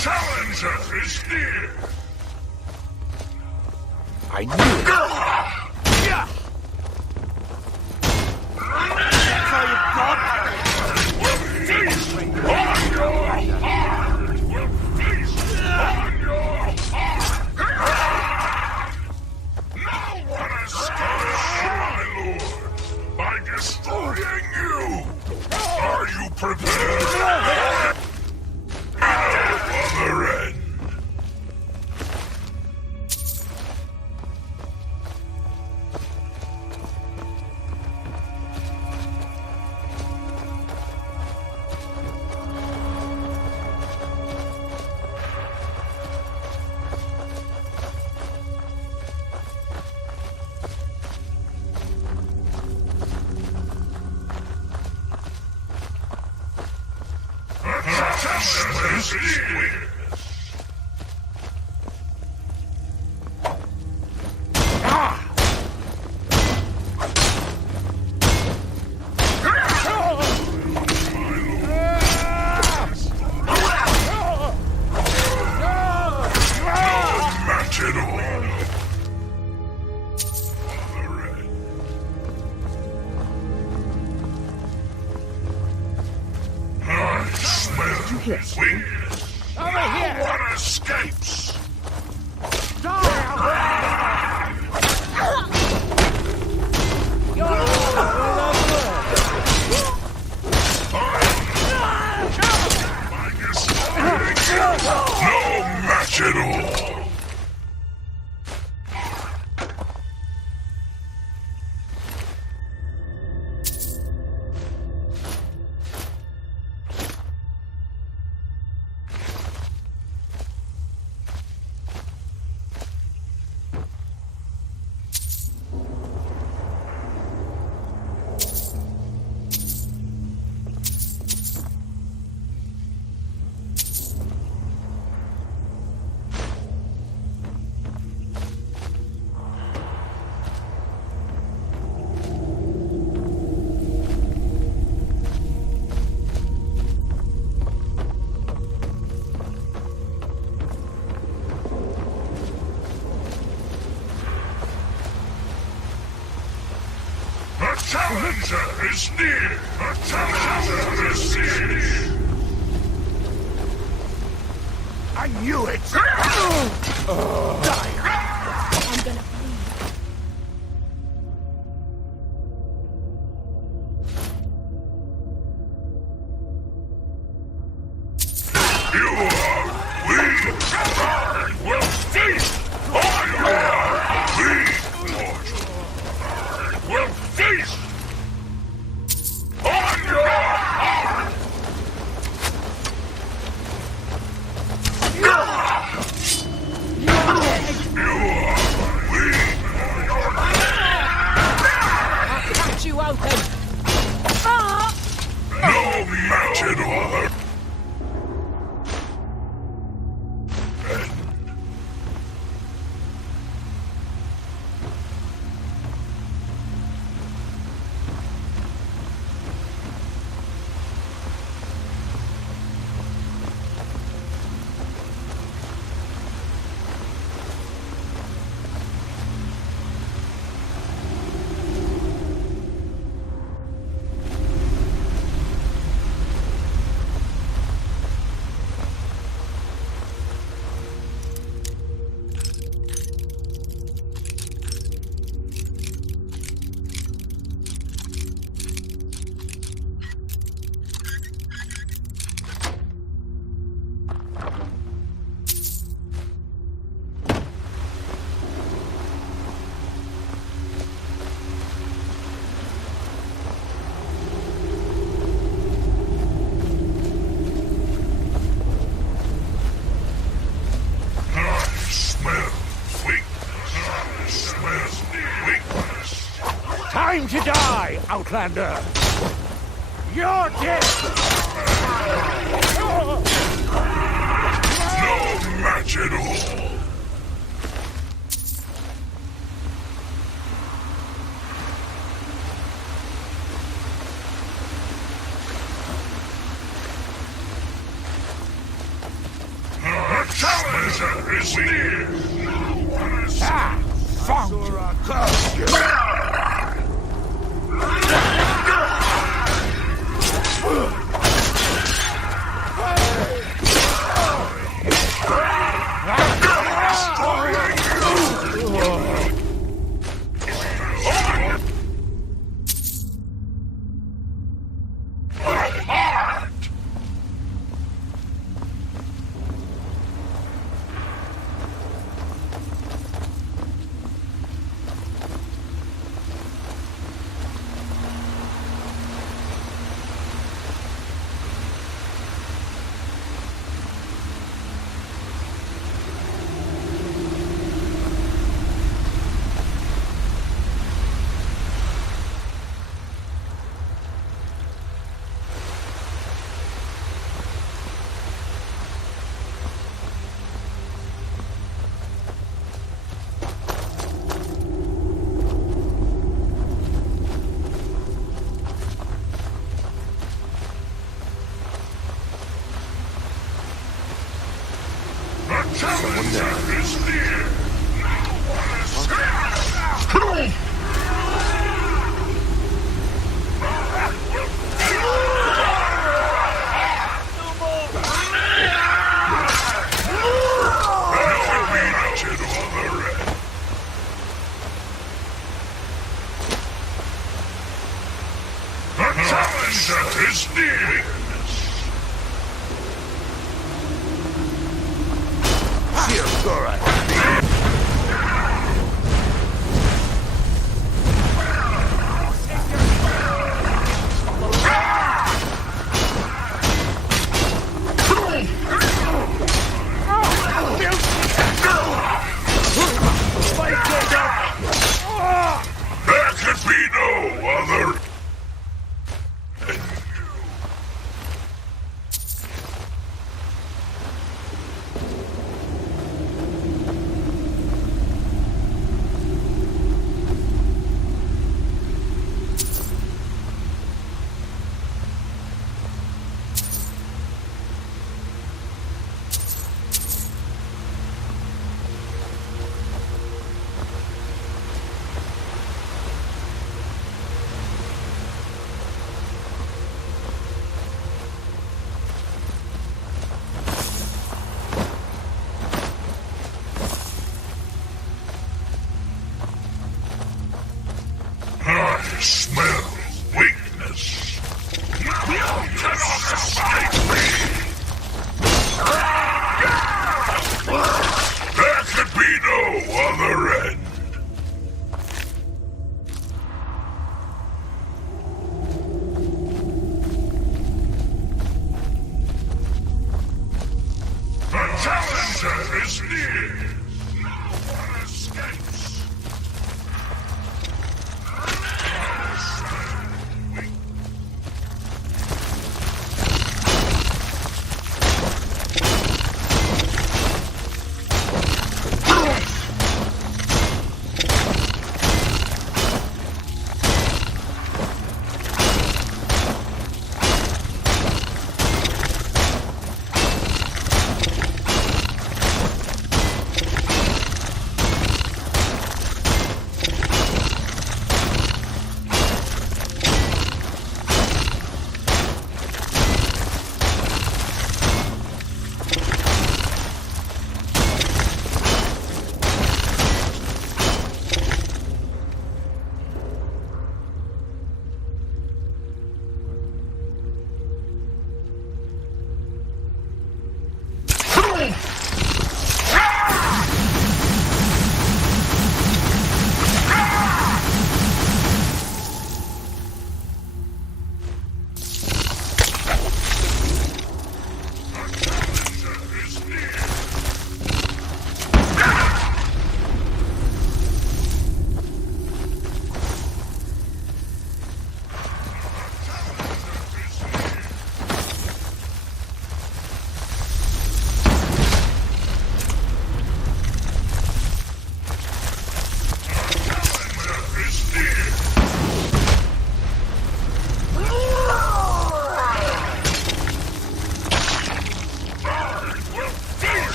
challenger is near! I knew it! That's all you've got? We'll feast on your heart! We'll feast on your heart! No one escapes, my lord, by destroying you! Are you prepared? Other end! Challenger is near! A challenger is near! I knew it! Die! I'm gonna You are weak! I will feast on your weak mortal! I will feast! On your heart! You are weak! I'll cut you open! No match at all! Time to die, Outlander! You're dead! No match at all! I is near. Ah! Found you! Here, Goran.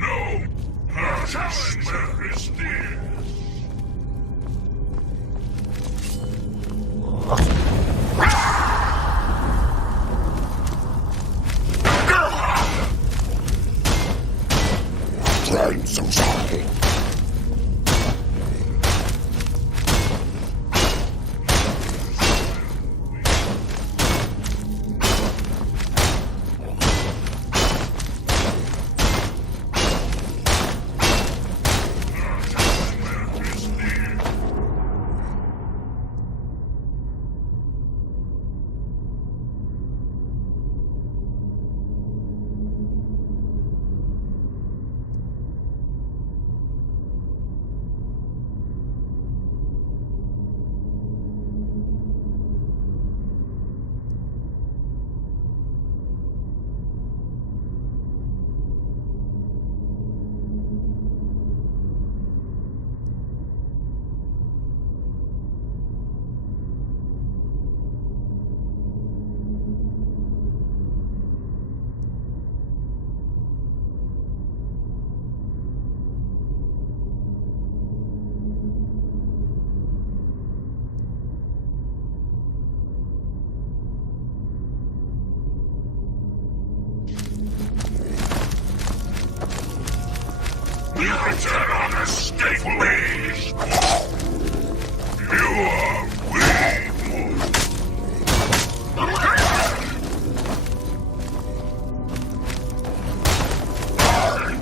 no punishment is near. Time so sorry. You cannot escape me! You are weak! I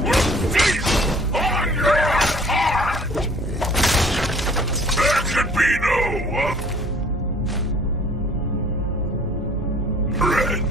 will feast on your heart! There can be no friend.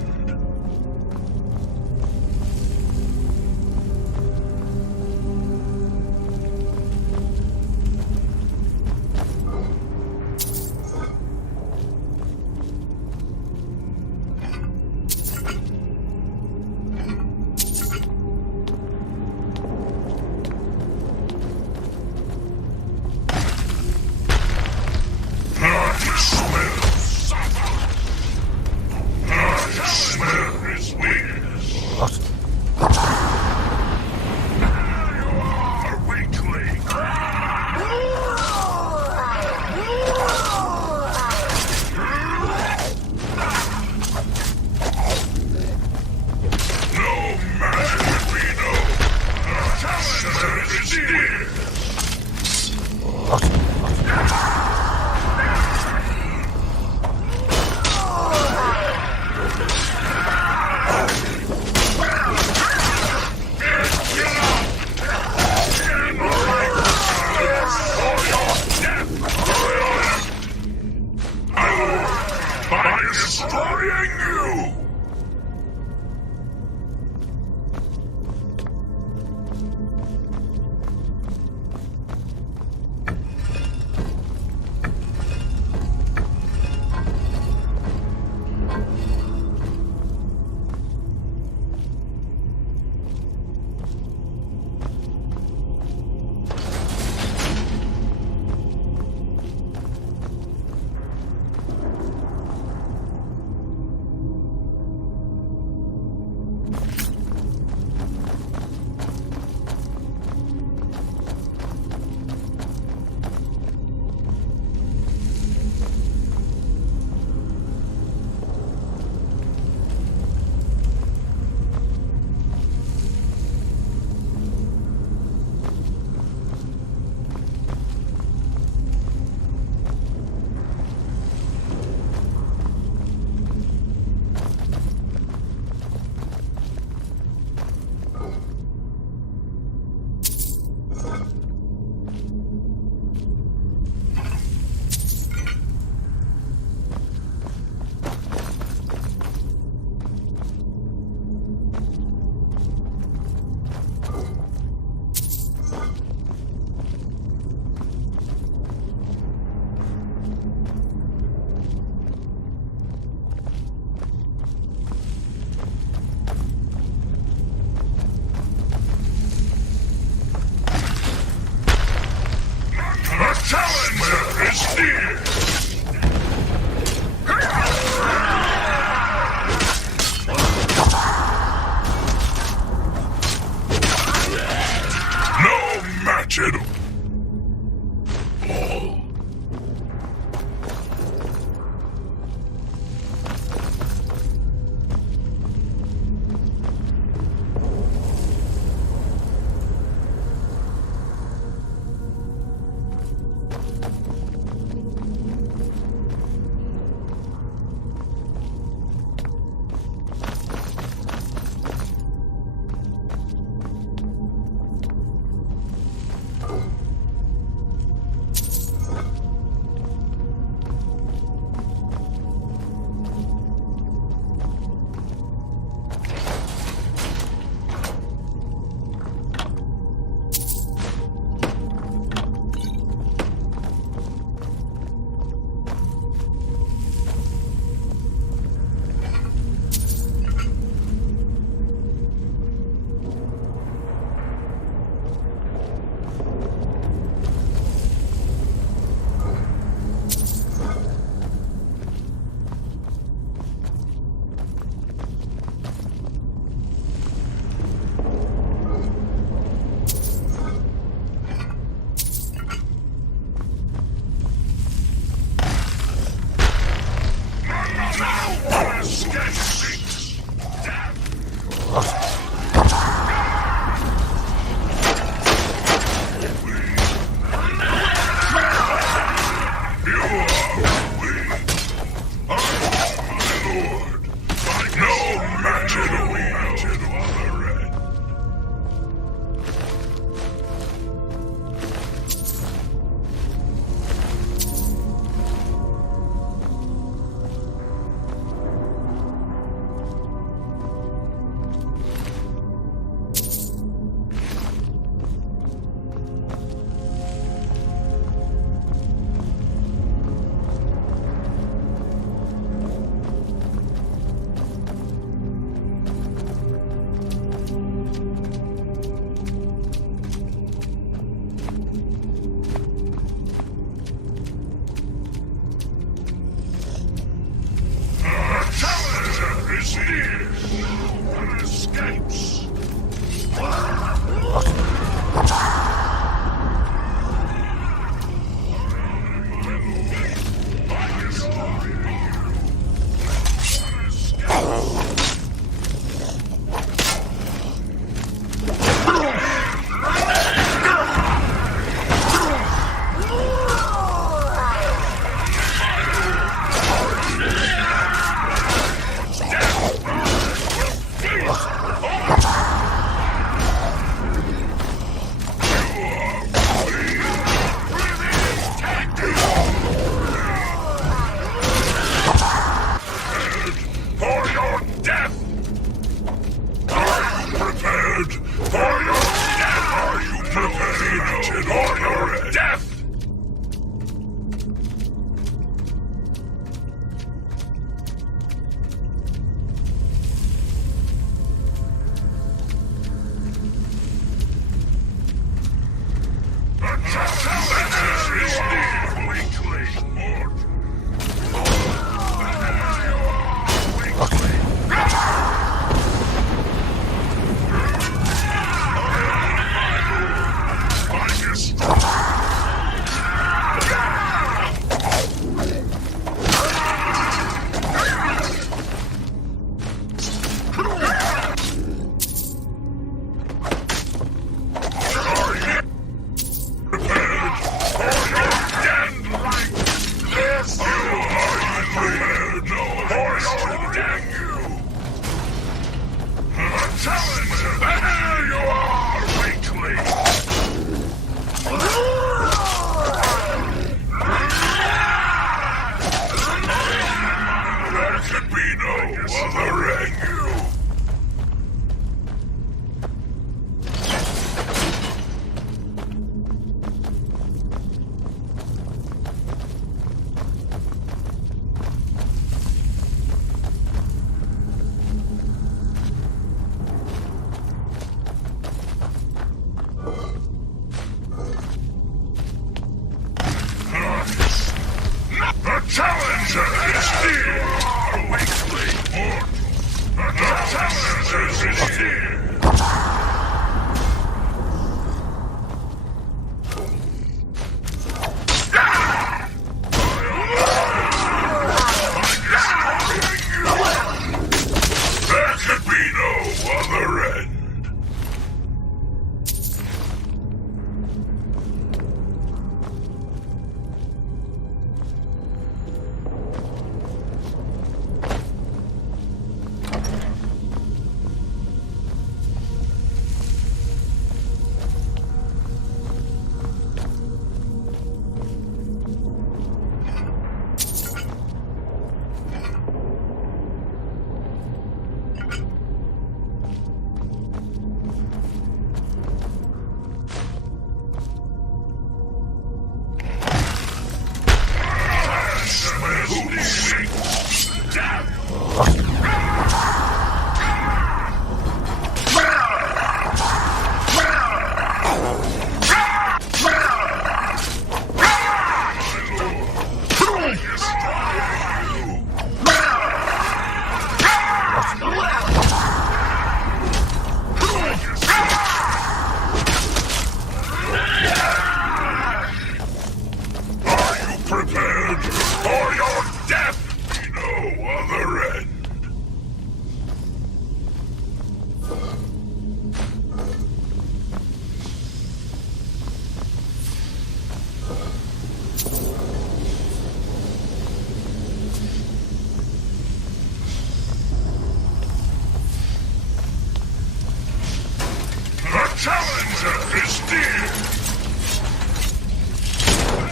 challenger is dear.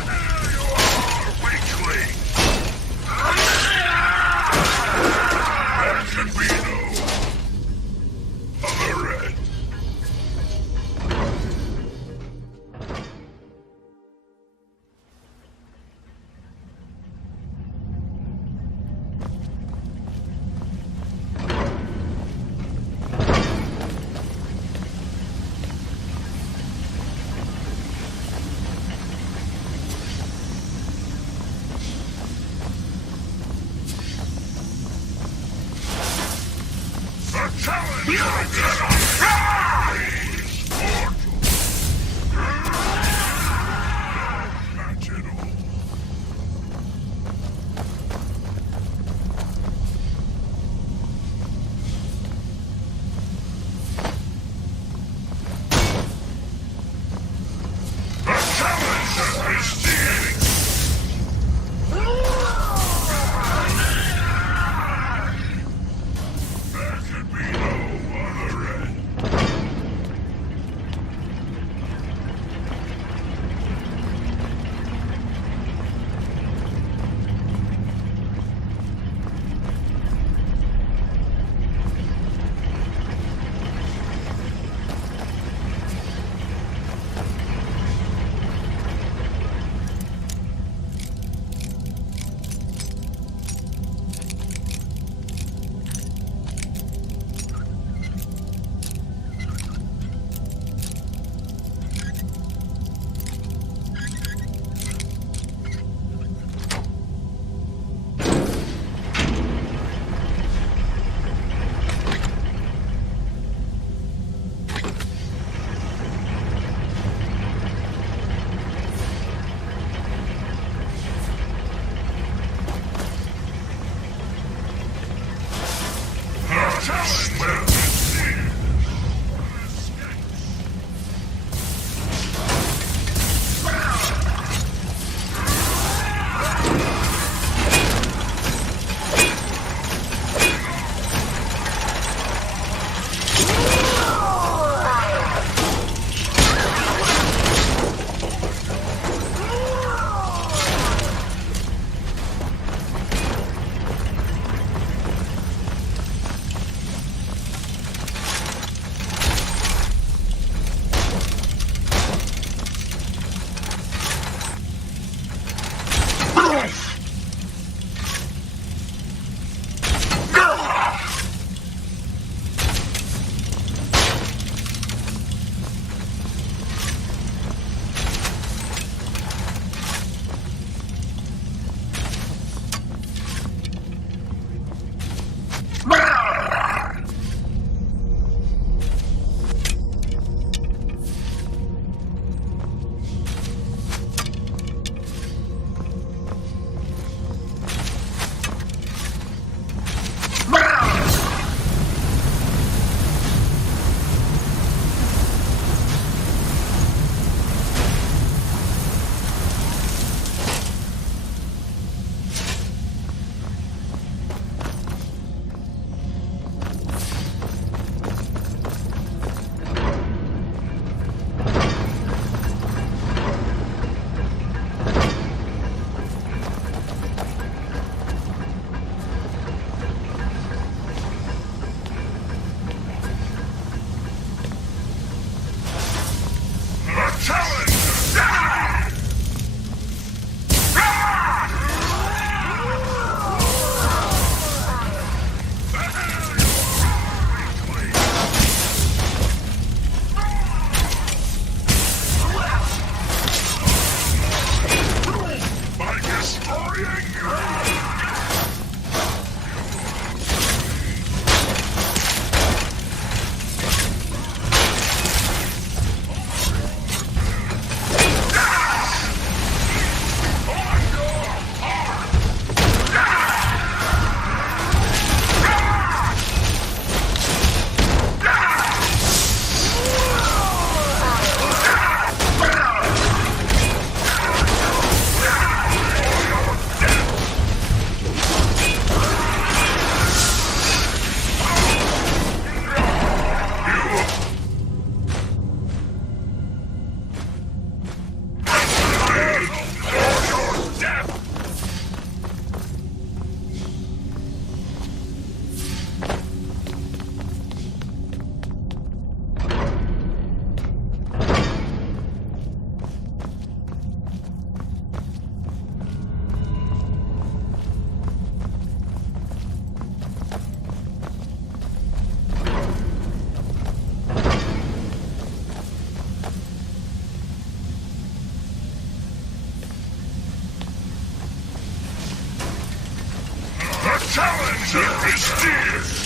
There you are, weakling. There can be no other end. The challenger cannot rise, mortal. Match it all. The challenger is dead. There can be no other end. challenger is dear!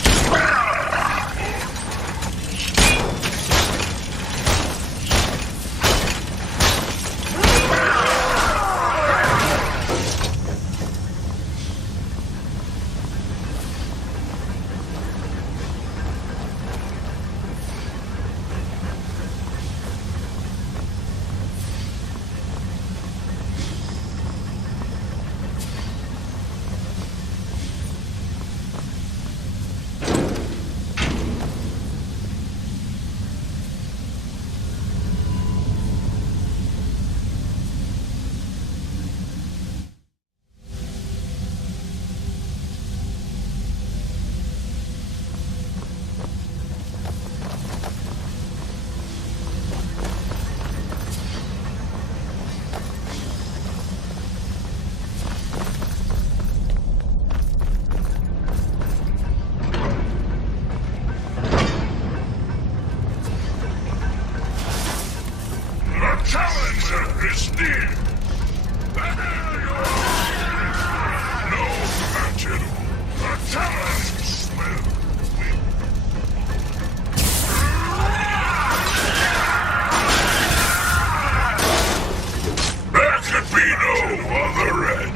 Challenger is near! There you are! No matching! The talent smell! There could be no other end!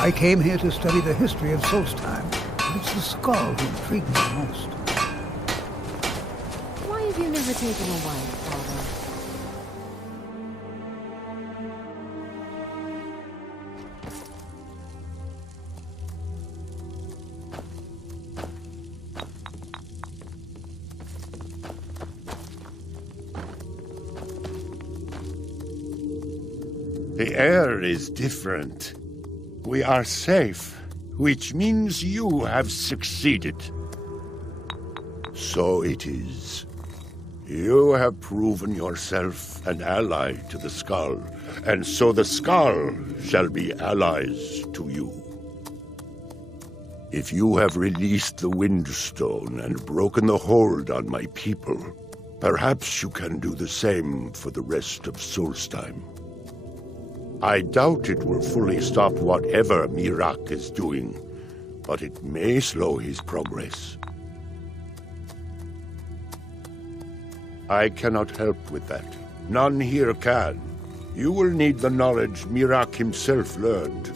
I came here to study the history of Solstheim, but it's the skull who intrigued me most. Why have you never taken a wife, Father? The air is different. We are safe, which means you have succeeded. So it is. You have proven yourself an ally to the Skull, and so the Skull shall be allies to you. If you have released the Windstone and broken the hold on my people, perhaps you can do the same for the rest of Solstheim. I doubt it will fully stop whatever Miraak is doing, but it may slow his progress. I cannot help with that. None here can. You will need the knowledge Miraak himself learned.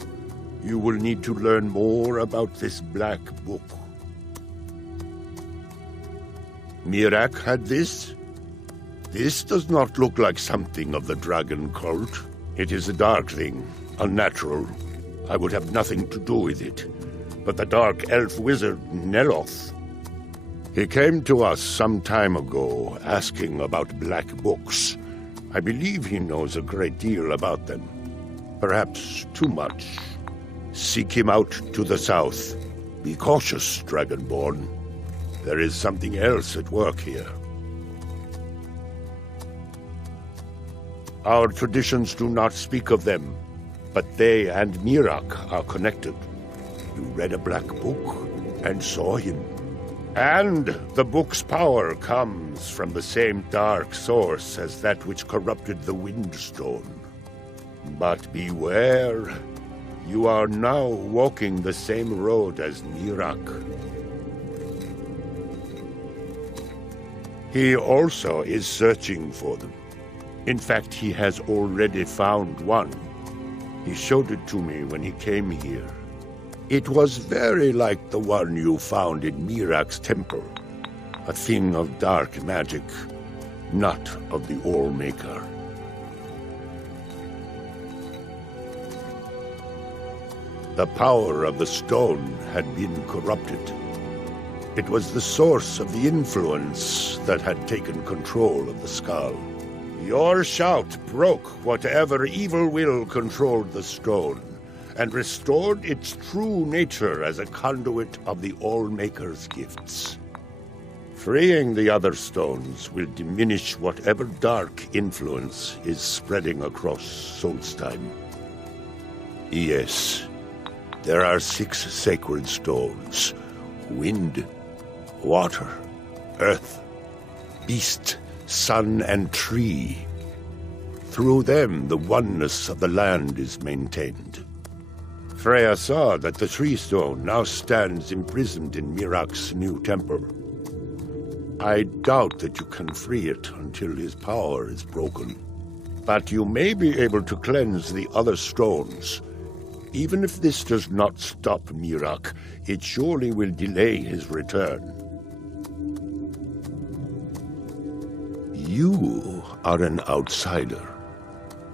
You will need to learn more about this black book. Miraak had this? This does not look like something of the dragon cult. It is a dark thing, unnatural. I would have nothing to do with it. But the dark elf wizard, Neloth, he came to us some time ago, asking about black books. I believe he knows a great deal about them. Perhaps too much. Seek him out to the south. Be cautious, Dragonborn. There is something else at work here. Our traditions do not speak of them, but they and Miraak are connected. You read a black book and saw him. And the book's power comes from the same dark source as that which corrupted the Windstone. But beware, you are now walking the same road as Miraak. He also is searching for them. In fact, he has already found one. He showed it to me when he came here. It was very like the one you found in Miraak's temple. A thing of dark magic, not of the All-Maker. The power of the stone had been corrupted. It was the source of the influence that had taken control of the skull. Your shout broke whatever evil will controlled the stone, and restored its true nature as a conduit of the All-Maker's gifts. Freeing the other stones will diminish whatever dark influence is spreading across Solstheim. Yes, there are 6 sacred stones: wind, water, earth, beast, sun, and tree. Through them, the oneness of the land is maintained. Freya saw that the tree stone now stands imprisoned in Miraak's new temple. I doubt that you can free it until his power is broken. But you may be able to cleanse the other stones. Even if this does not stop Miraak, it surely will delay his return. You are an outsider,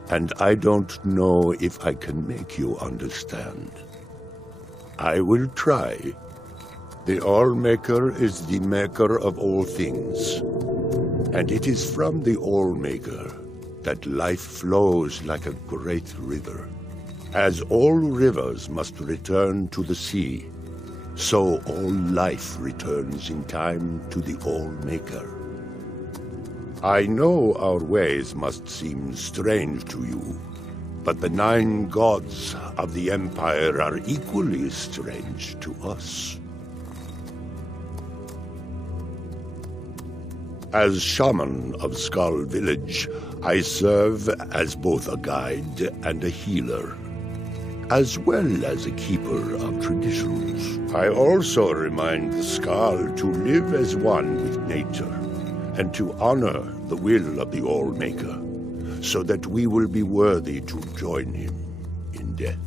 and I don't know if I can make you understand. I will try. The All-Maker is the maker of all things, and it is from the All-Maker that life flows like a great river. As all rivers must return to the sea, so all life returns in time to the All-Maker. I know our ways must seem strange to you, but the 9 gods of the Empire are equally strange to us. As shaman of Skull Village, I serve as both a guide and a healer, as well as a keeper of traditions. I also remind the Skull to live as one with nature, and to honor the will of the All-Maker, so that we will be worthy to join him in death.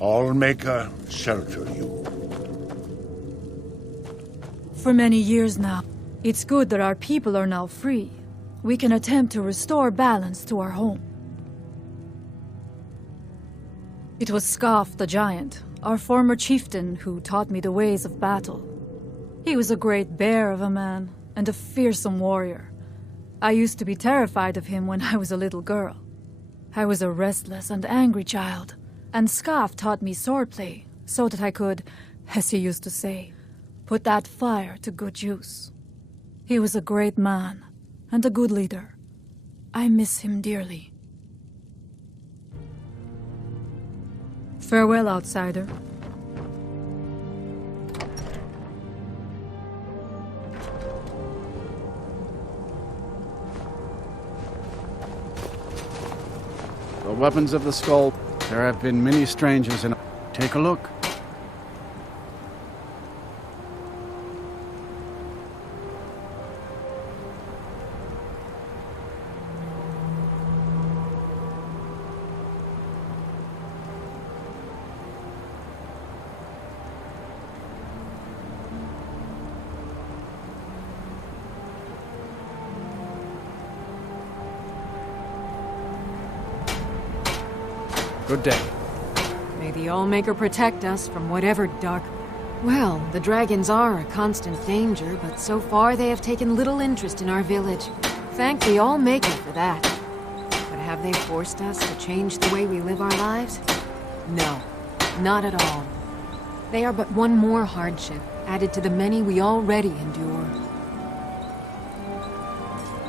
Allmaker shelter you. For many years now. It's good that our people are now free. We can attempt to restore balance to our home. It was Scarf the Giant, our former chieftain, who taught me the ways of battle. He was a great bear of a man, and a fearsome warrior. I used to be terrified of him when I was a little girl. I was a restless and angry child, and Scarf taught me swordplay, so that I could, as he used to say, put that fire to good use. He was a great man, and a good leader. I miss him dearly. Farewell, outsider. The weapons of the skull. There have been many strangers in... Take a look. Good day. May the Allmaker protect us from whatever dark... Well, the dragons are a constant danger, but so far they have taken little interest in our village. Thank the Allmaker for that. But have they forced us to change the way we live our lives? No, not at all. They are but one more hardship, added to the many we already endure.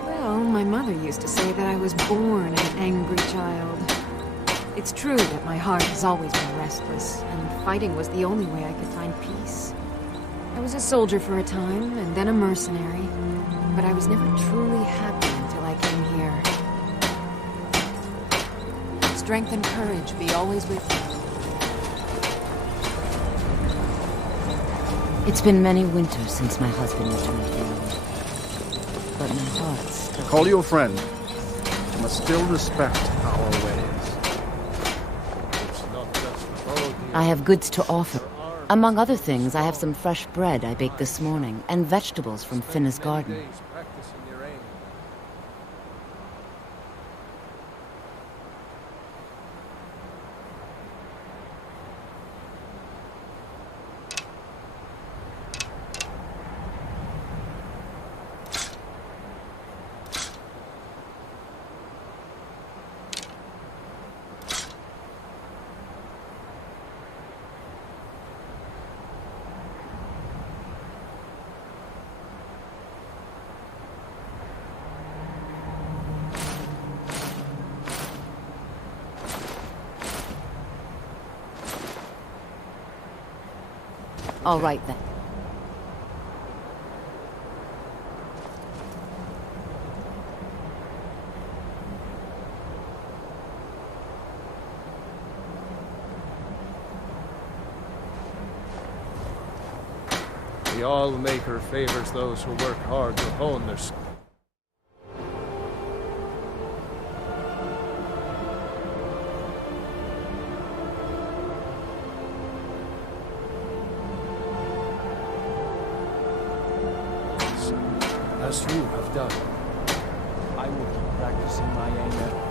Well, my mother used to say that I was born an angry child. It's true that my heart has always been restless, and fighting was the only way I could find peace. I was a soldier for a time, and then a mercenary, but I was never truly happy until I came here. Strength and courage be always with you. It's been many winters since my husband returned here, but my heart's still... Call you a friend. You must still respect our ways. I have goods to offer. Among other things, I have some fresh bread I baked this morning, and vegetables from Finna's garden. All right, then. The Allmaker favors those who work hard to hone their skills. As you have done, I will keep practicing my aim at...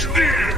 is near!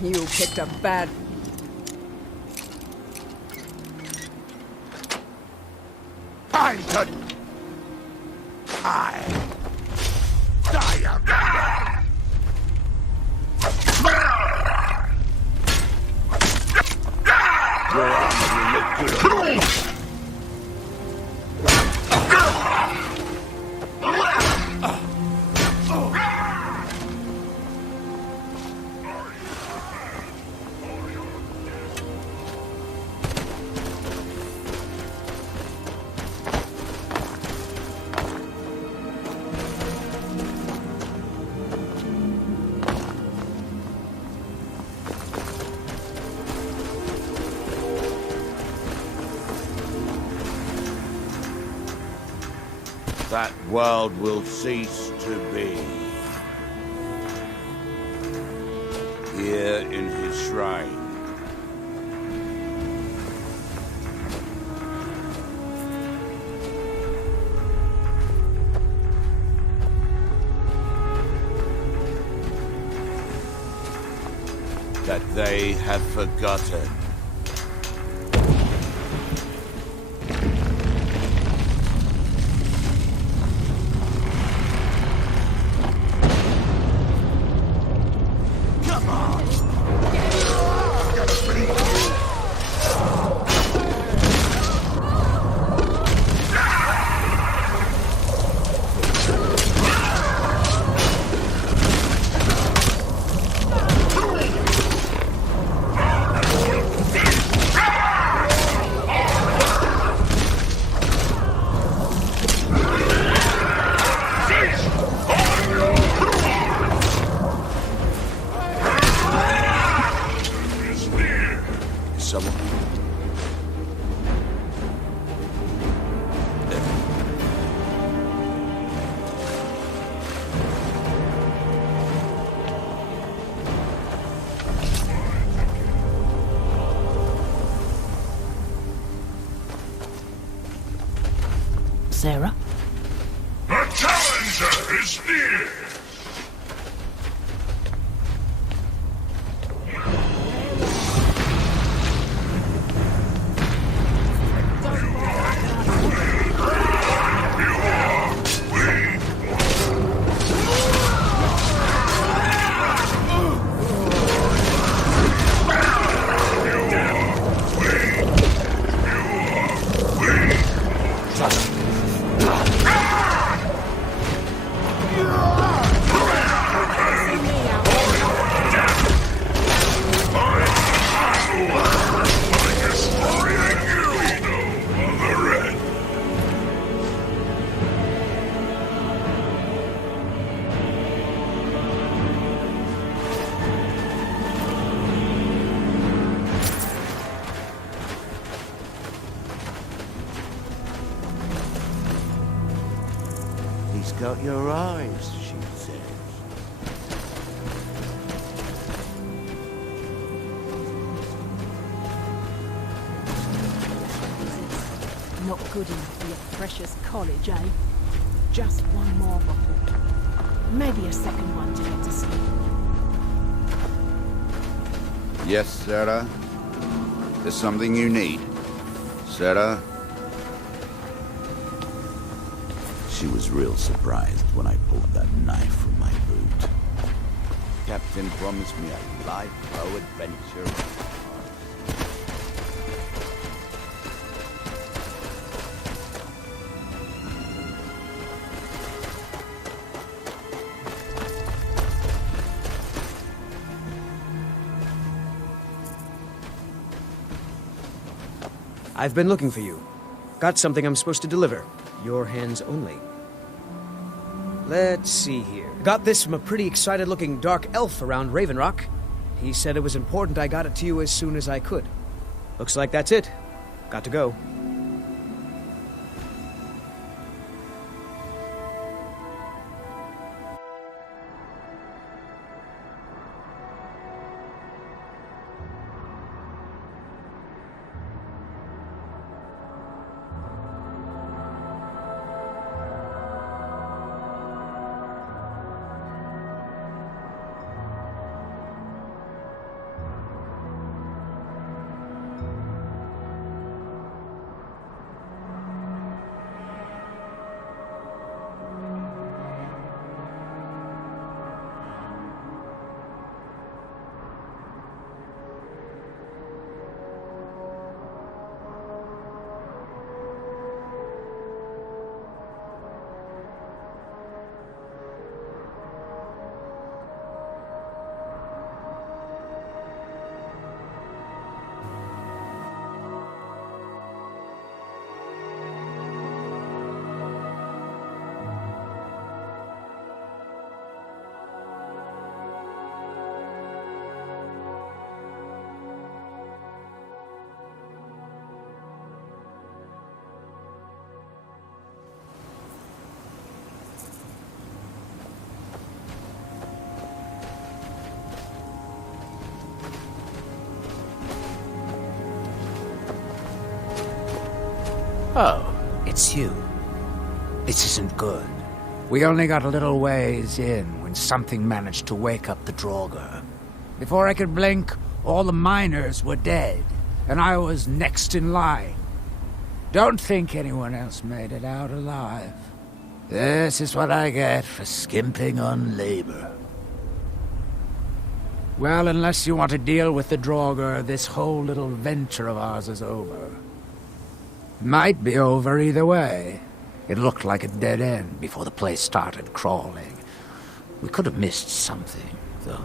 You picked a bad... Time to... die of that! Your armor will look good. That world will cease to be. Here in his shrine. That they have forgotten. Sarah? The challenger is near! Got your eyes, she says. Not good enough for your precious college, eh? Just one more bottle. Maybe a second one to get to sleep. Yes, Sarah? There's something you need. Sarah? She was real surprised when I pulled that knife from my boot. Captain promised me a life of adventure. I've been looking for you. Got something I'm supposed to deliver. Your hands only. Let's see here. Got this from a pretty excited-looking dark elf around Raven Rock. He said it was important I got it to you as soon as I could. Looks like that's it. Got to go. Oh, it's you. This isn't good. We only got a little ways in when something managed to wake up the Draugr. Before I could blink, all the miners were dead, and I was next in line. Don't think anyone else made it out alive. This is what I get for skimping on labor. Well, unless you want to deal with the Draugr, this whole little venture of ours is over. Might be over either way. It looked like a dead end before the place started crawling. We could have missed something, though.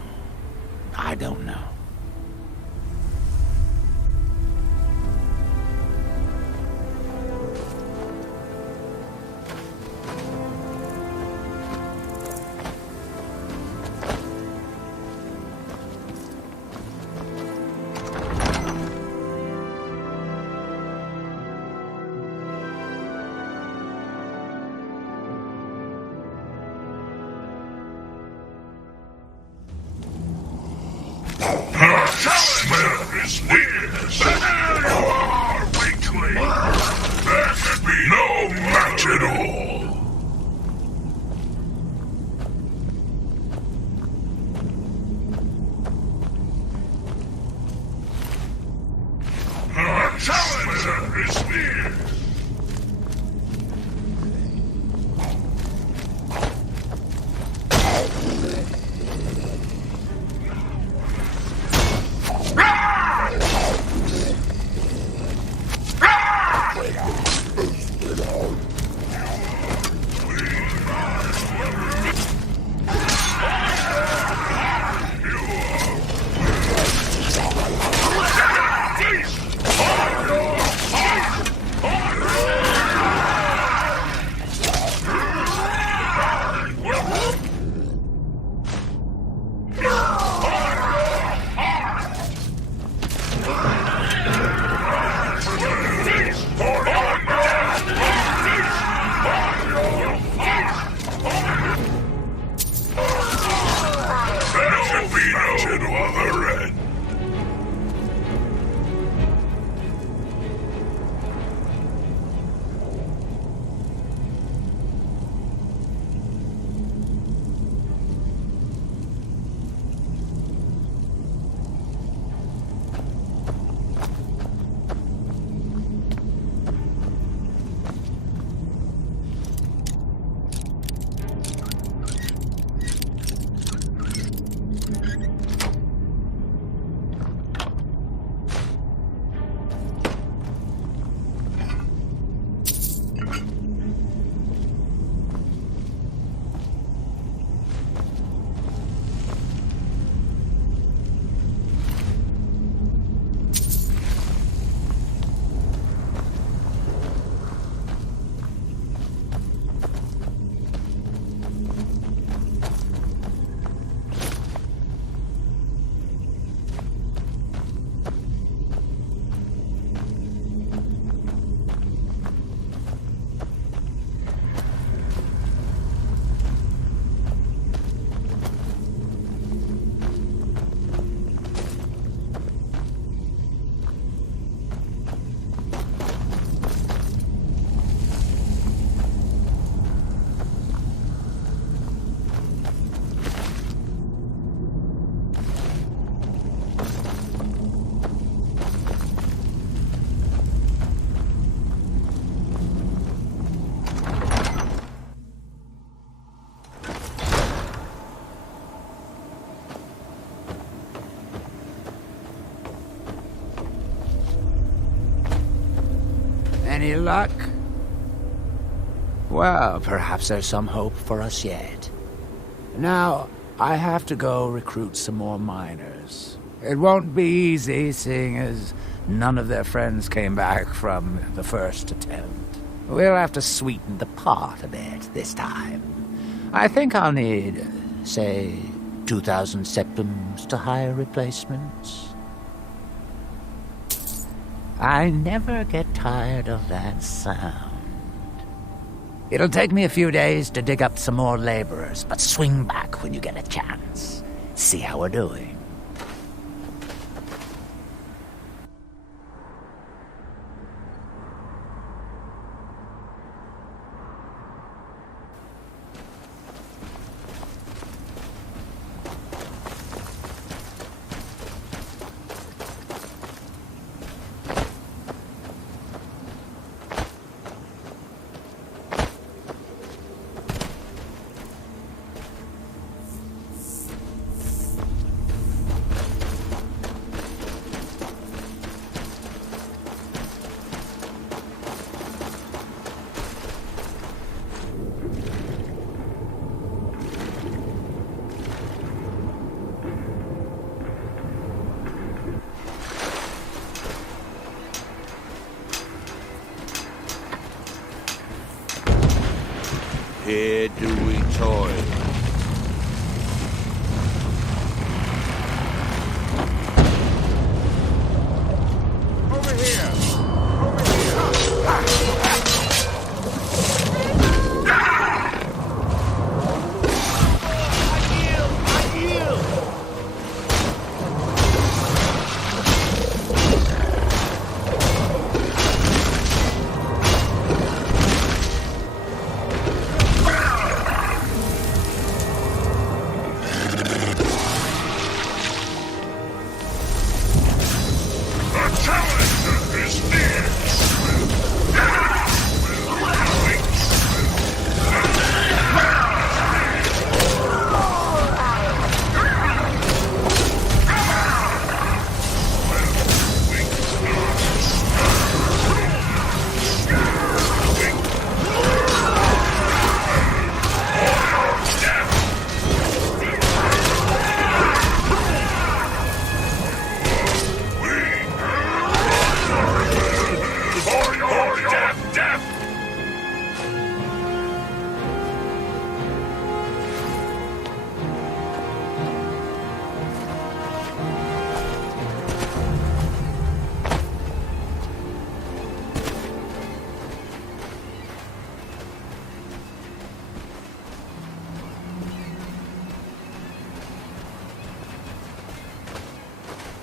I don't know. Any luck? Well, perhaps there's some hope for us yet. Now, I have to go recruit some more miners. It won't be easy, seeing as none of their friends came back from the first attempt. We'll have to sweeten the pot a bit this time. I think I'll need, say, 2,000 septums to hire replacements. I never get tired of that sound. It'll take me a few days to dig up some more laborers, but swing back when you get a chance. See how we're doing. Here do we toil. Over here!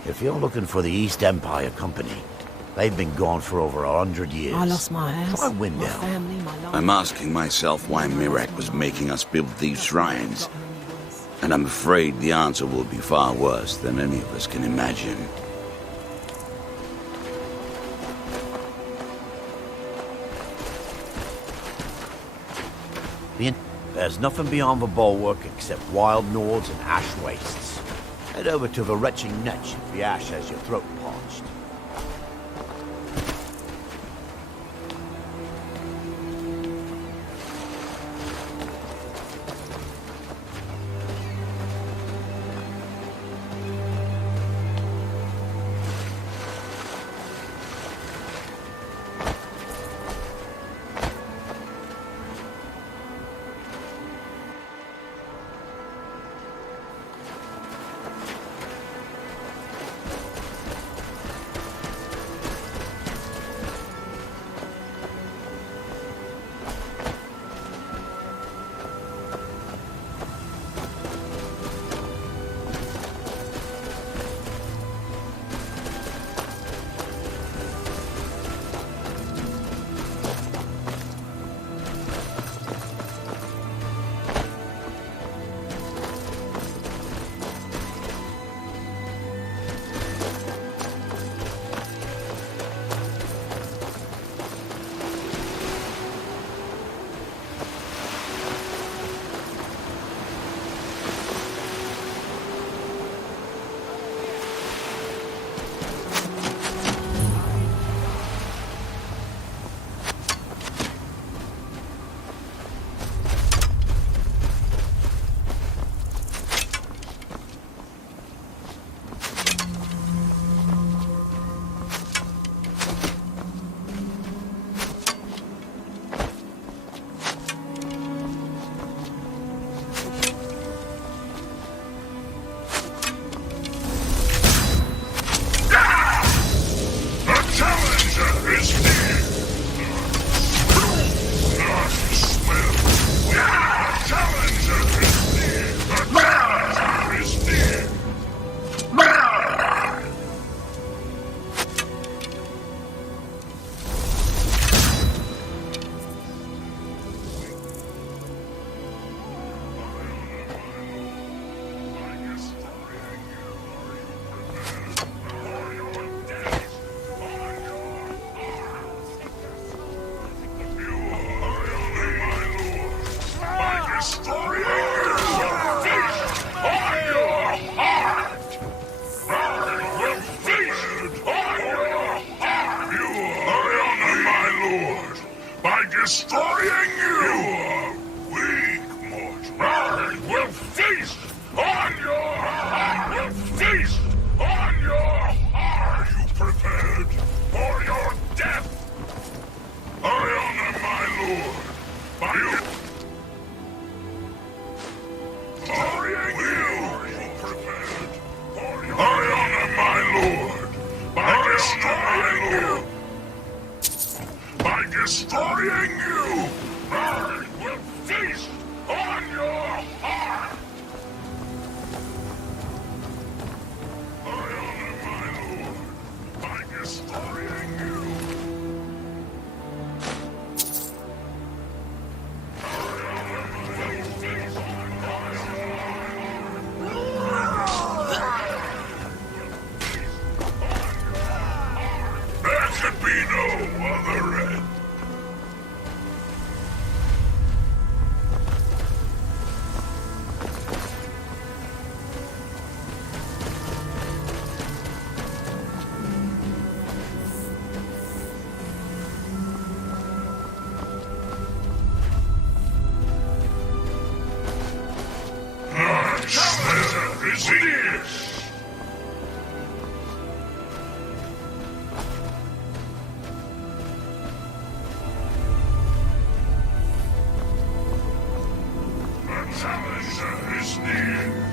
If you're looking for the East Empire Company, they've been gone for over 100 years. I lost my house, Try my Windell. family, my life. I'm asking myself why Mirac was making us build these shrines. And I'm afraid the answer will be far worse than any of us can imagine. There's nothing beyond the bulwark except wild nords and ash wastes. Head over to the retching niche if the ash has your throat parched. feast on your heart! Will feast on your heart! Are you prepared for your death? I honor my lord. By you. Are you prepared for your I honor my lord. By destroying you, I will feast on your heart. I honor my lord by destroying you. There could be no other end. There is here. The challenger is near.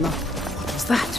What was that?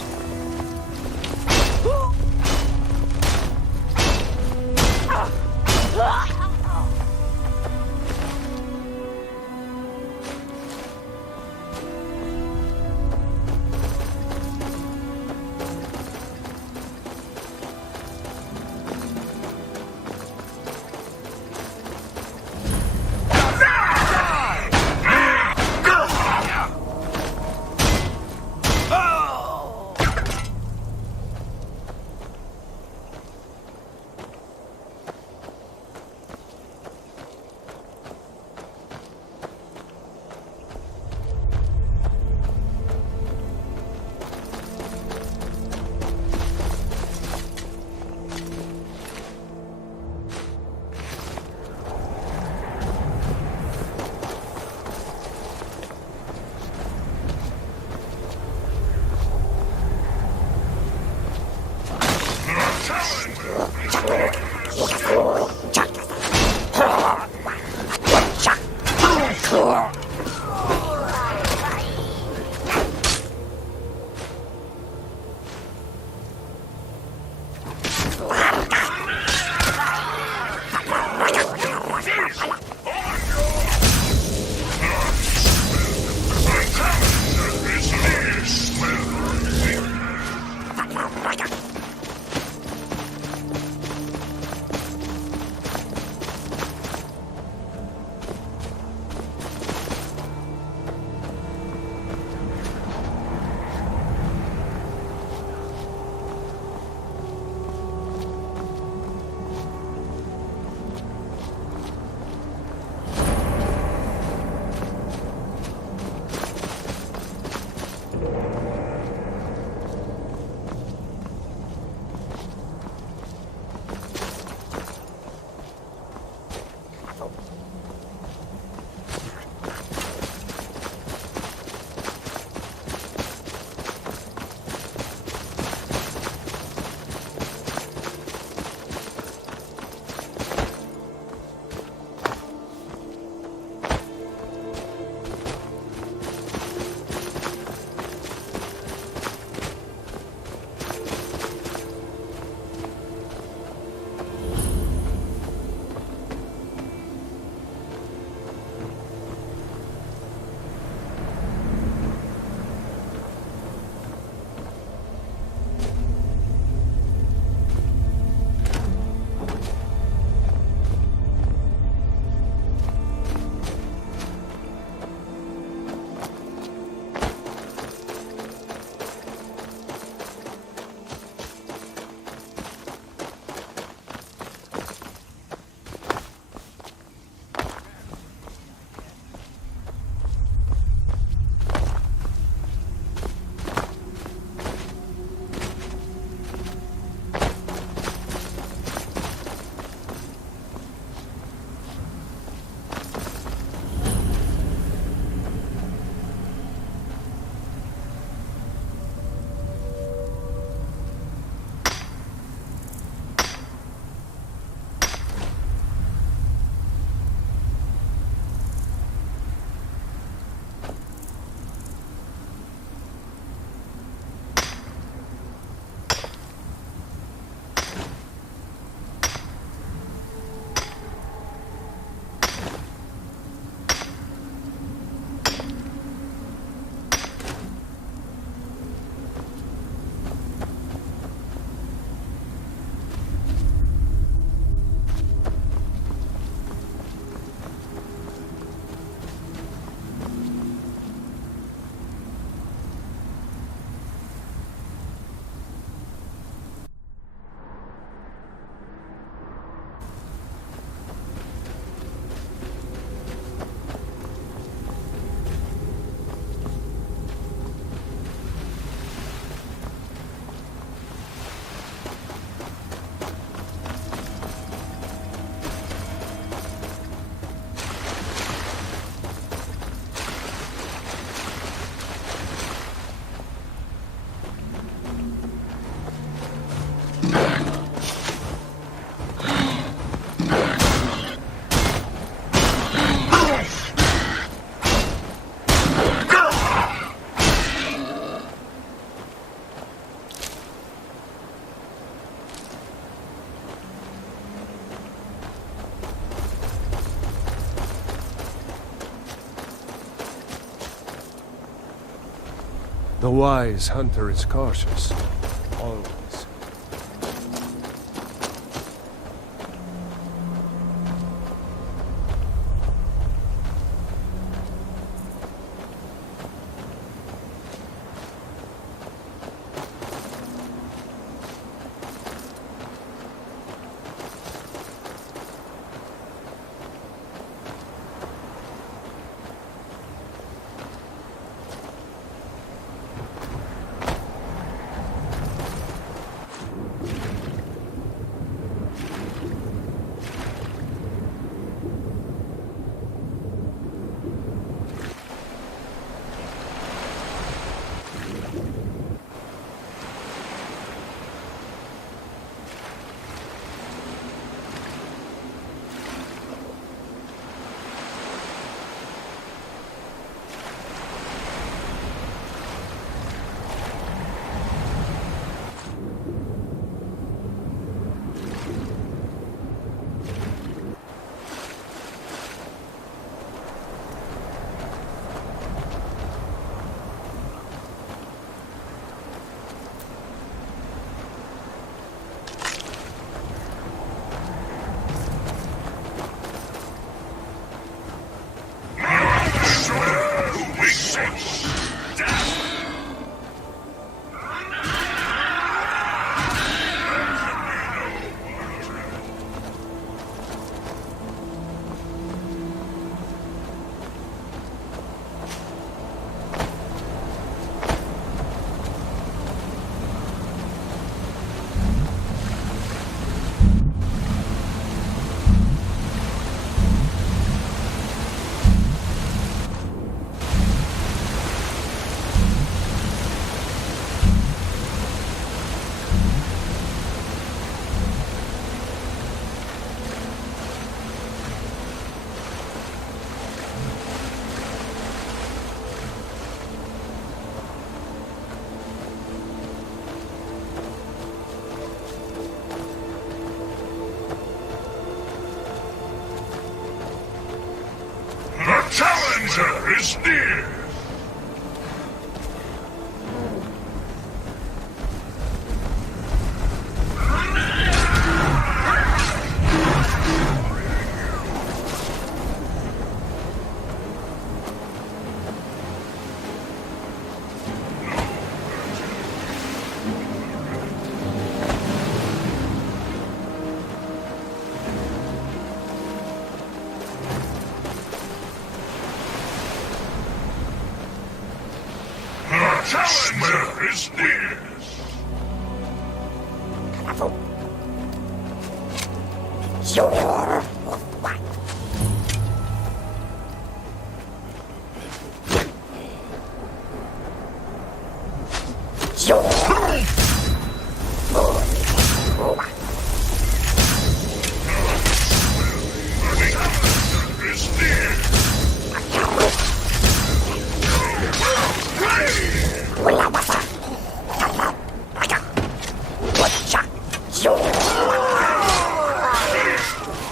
The wise hunter is cautious. Always. Challenger is near! Challenger is near! Sure.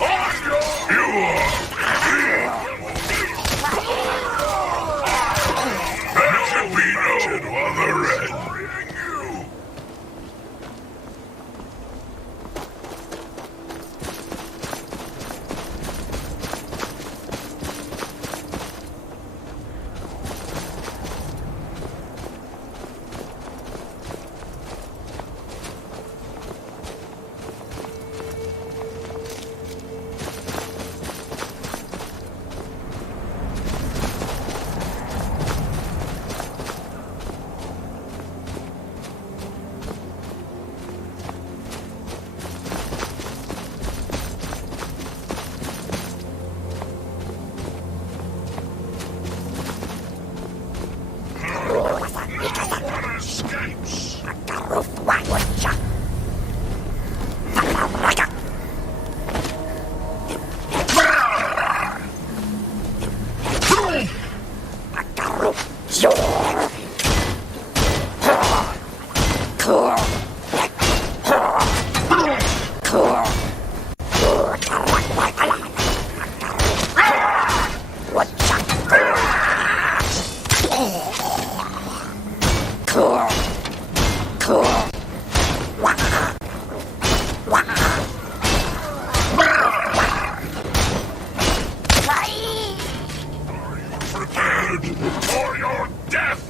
On prepared for your death!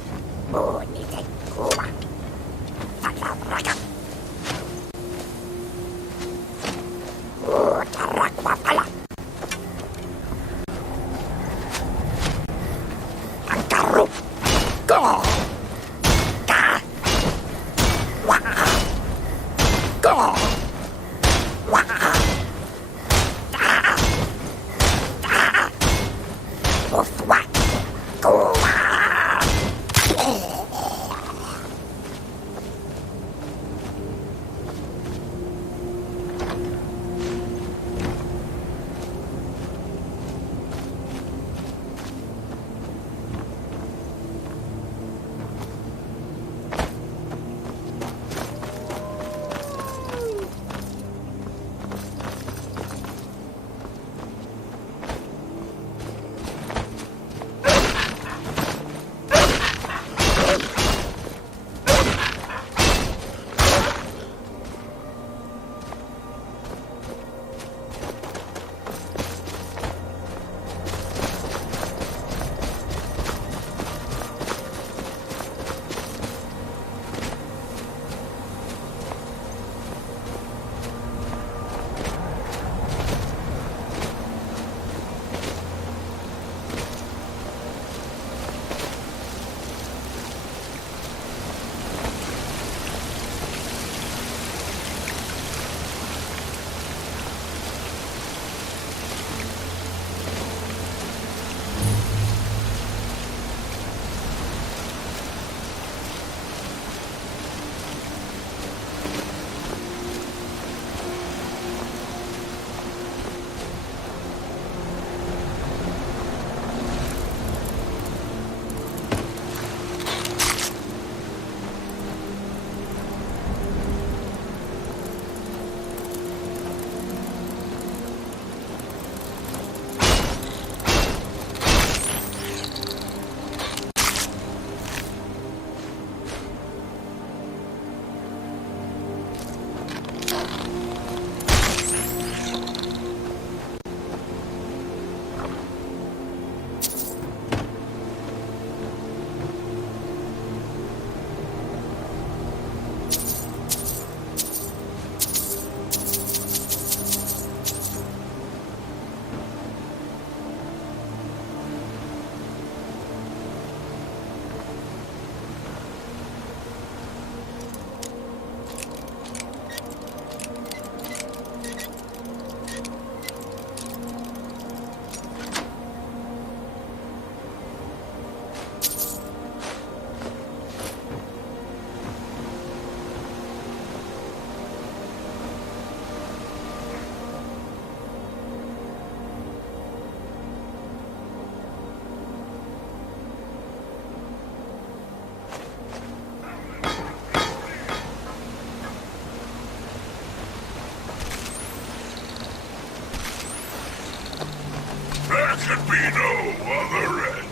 could be no other end.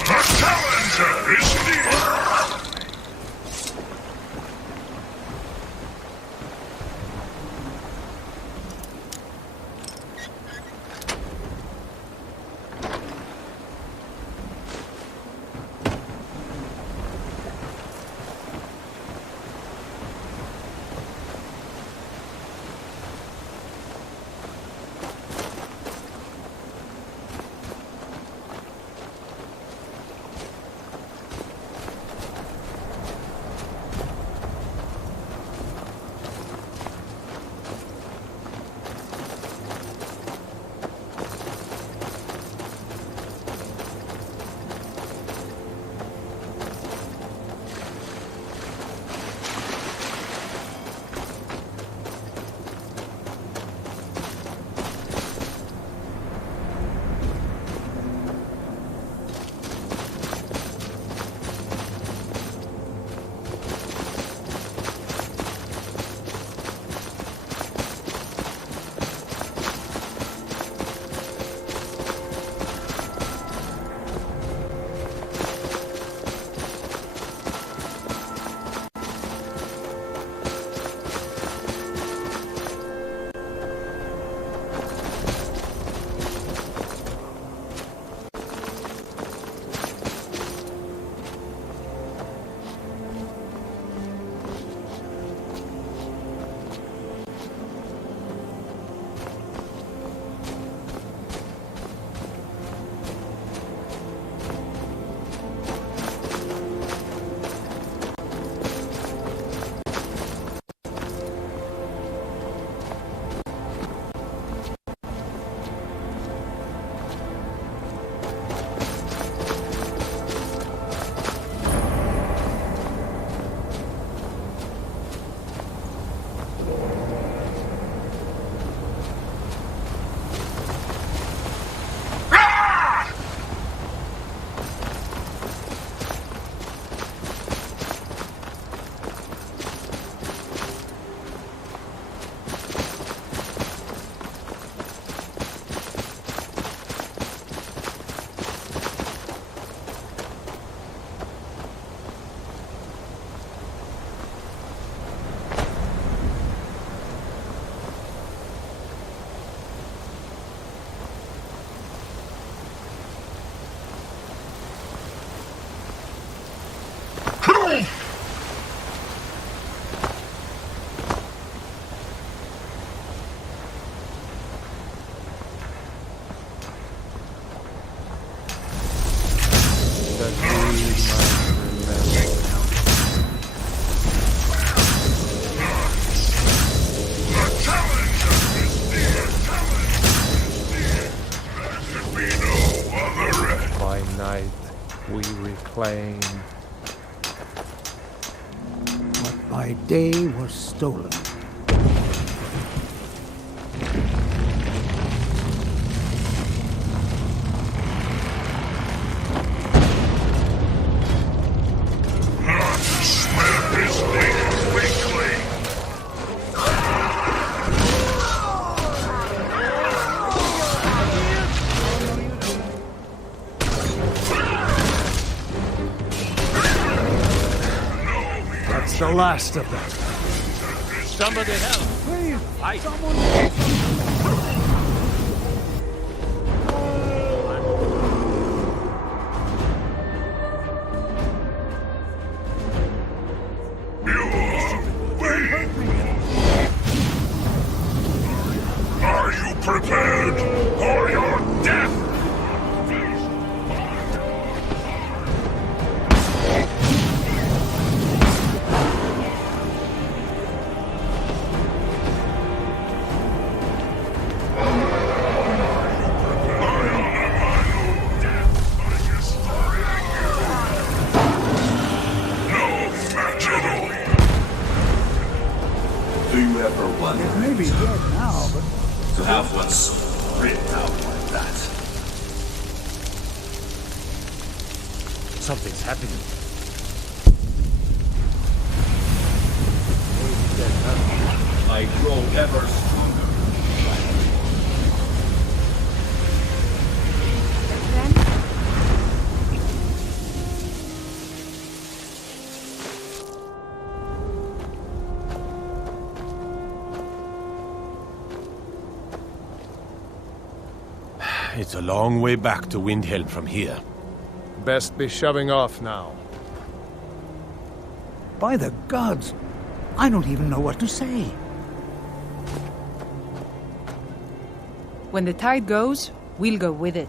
A challenger is near! reclaim. What by day was stolen. The last of them. Somebody help! Please, Are you prepared for your death? It may be dead now, but... To have one soul ripped out like that. Something's happening. I grow ever stronger. It's a long way back to Windhelm from here. Best be shoving off now. By the gods, I don't even know what to say. When the tide goes, we'll go with it.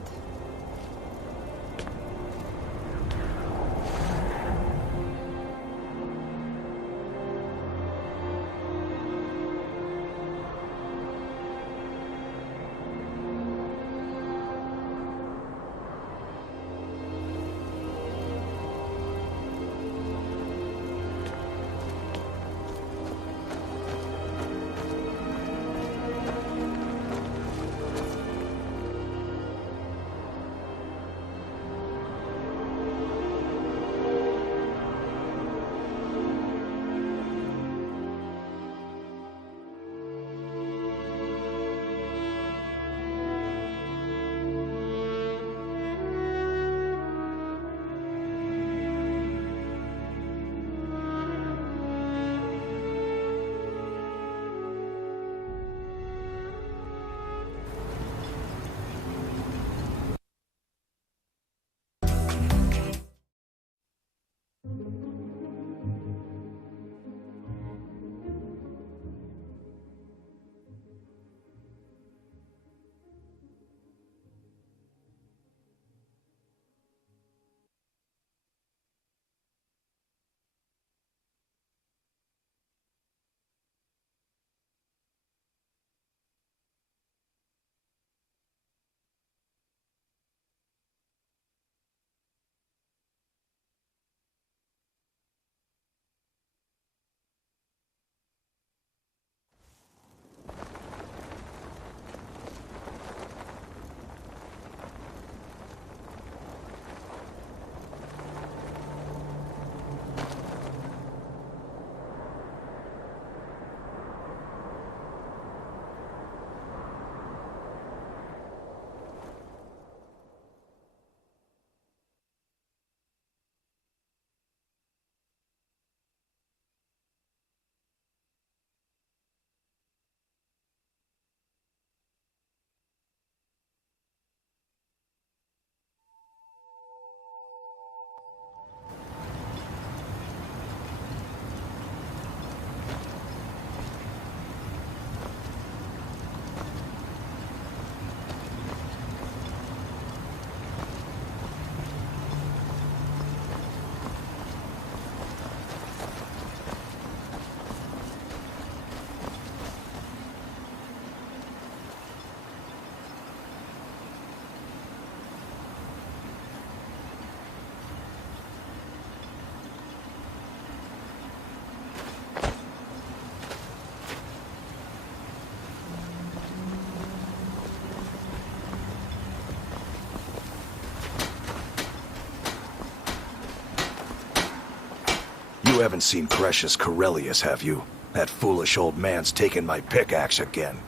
haven't seen Precious Corellius, have you? That foolish old man's taken my pickaxe again.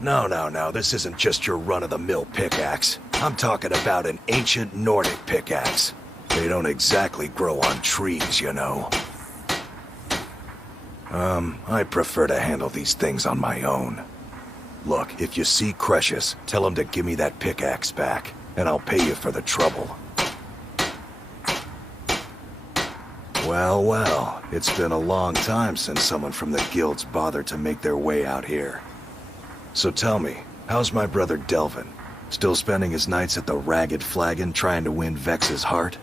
No, this isn't just your run-of-the-mill pickaxe. I'm talking about an ancient Nordic pickaxe. They don't exactly grow on trees, you know. I prefer to handle these things on my own. Look, if you see Precious, tell him to give me that pickaxe back, and I'll pay you for the trouble. Well, it's been a long time since someone from the guilds bothered to make their way out here. So tell me, how's my brother Delvin? Still spending his nights at the Ragged Flagon trying to win Vex's heart?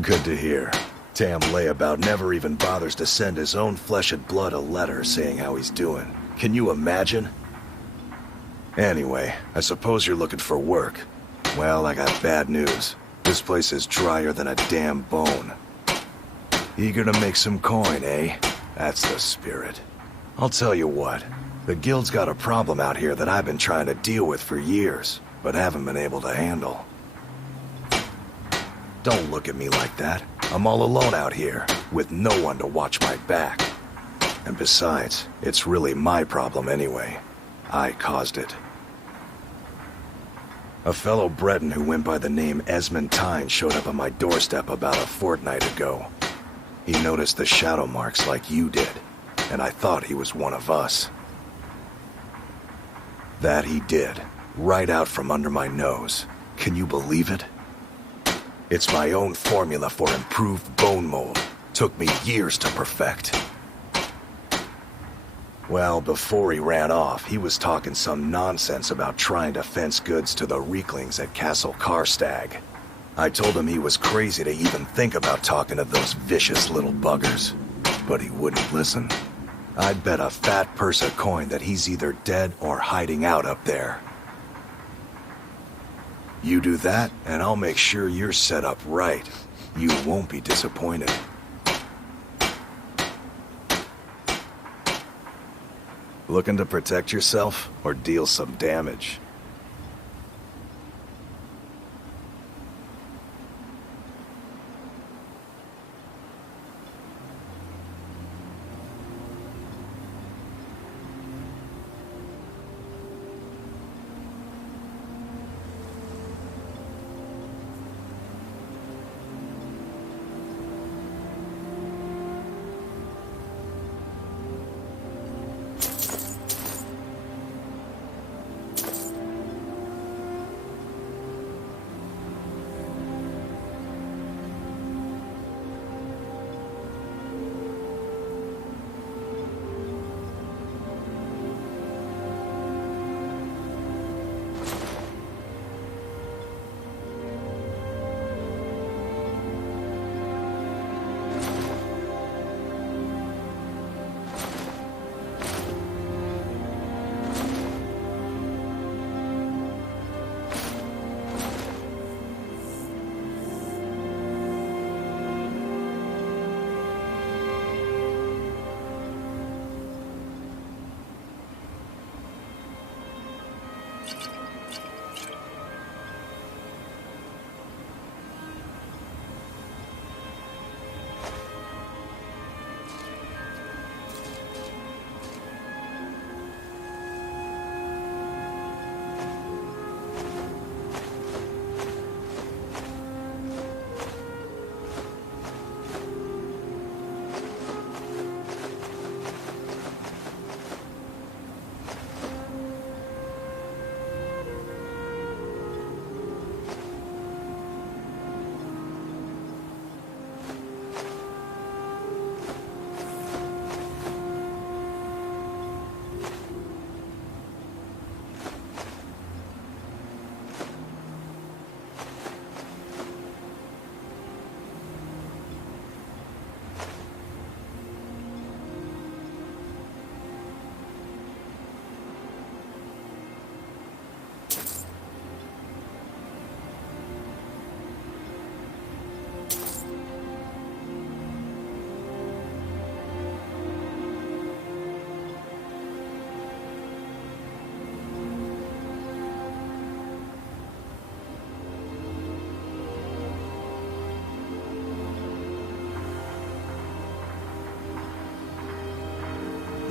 Good to hear. Tam Layabout never even bothers to send his own flesh and blood a letter saying how he's doing. Can you imagine? Anyway, I suppose you're looking for work. Well, I got bad news. This place is drier than a damn bone. Eager to make some coin, eh? That's the spirit. I'll tell you what. The guild's got a problem out here that I've been trying to deal with for years, but haven't been able to handle. Don't look at me like that. I'm all alone out here, with no one to watch my back. And besides, it's really my problem anyway. I caused it. A fellow Breton who went by the name Esmond Tyne showed up on my doorstep about a fortnight ago. He noticed the shadow marks like you did, and I thought he was one of us. That he did, right out from under my nose. Can you believe it? It's my own formula for improved bone mold. Took me years to perfect. Well, before he ran off, he was talking some nonsense about trying to fence goods to the Reeklings at Castle Karstag. I told him he was crazy to even think about talking to those vicious little buggers, but he wouldn't listen. I'd bet a fat purse of coin that he's either dead or hiding out up there. You do that, and I'll make sure you're set up right. You won't be disappointed. Looking to protect yourself or deal some damage?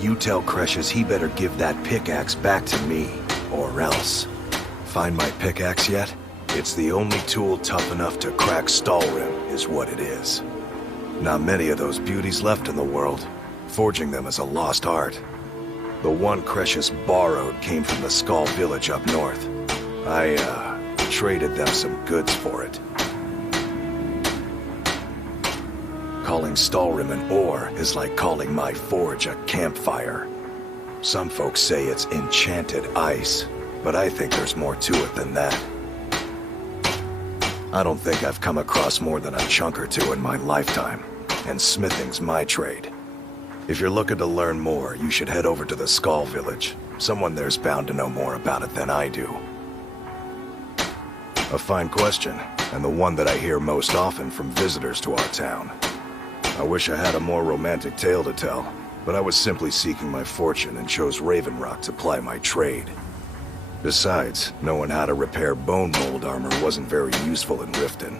You tell Cresius he better give that pickaxe back to me, or else. Find my pickaxe yet? It's the only tool tough enough to crack Stalrim, is what it is. Not many of those beauties left in the world. Forging them is a lost art. The one Cresius borrowed came from the Skull village up north. I, traded them some goods for it. Calling Stalrim an ore is like calling my forge a campfire. Some folks say it's enchanted ice, but I think there's more to it than that. I don't think I've come across more than a chunk or two in my lifetime, and smithing's my trade. If you're looking to learn more, you should head over to the Skull village. Someone there's bound to know more about it than I do. A fine question, and the one that I hear most often from visitors to our town. I wish I had a more romantic tale to tell, but I was simply seeking my fortune and chose Raven Rock to ply my trade. Besides, knowing how to repair bone mold armor wasn't very useful in Riften.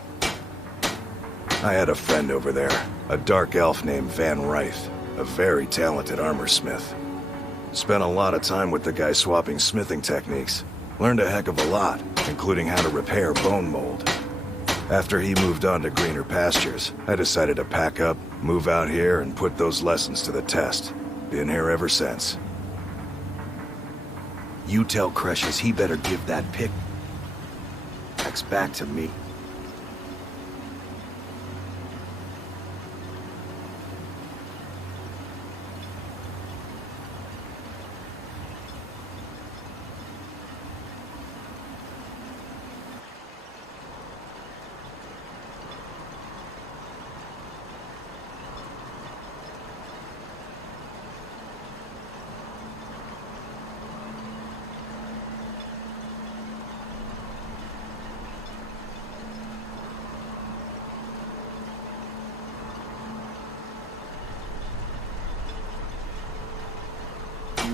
I had a friend over there, a dark elf named Van Ryth, a very talented armor smith. Spent a lot of time with the guy swapping smithing techniques. Learned a heck of a lot, including how to repair bone mold. After he moved on to greener pastures, I decided to pack up, move out here, and put those lessons to the test. Been here ever since. You tell Cresius he better give that pickaxe back to me.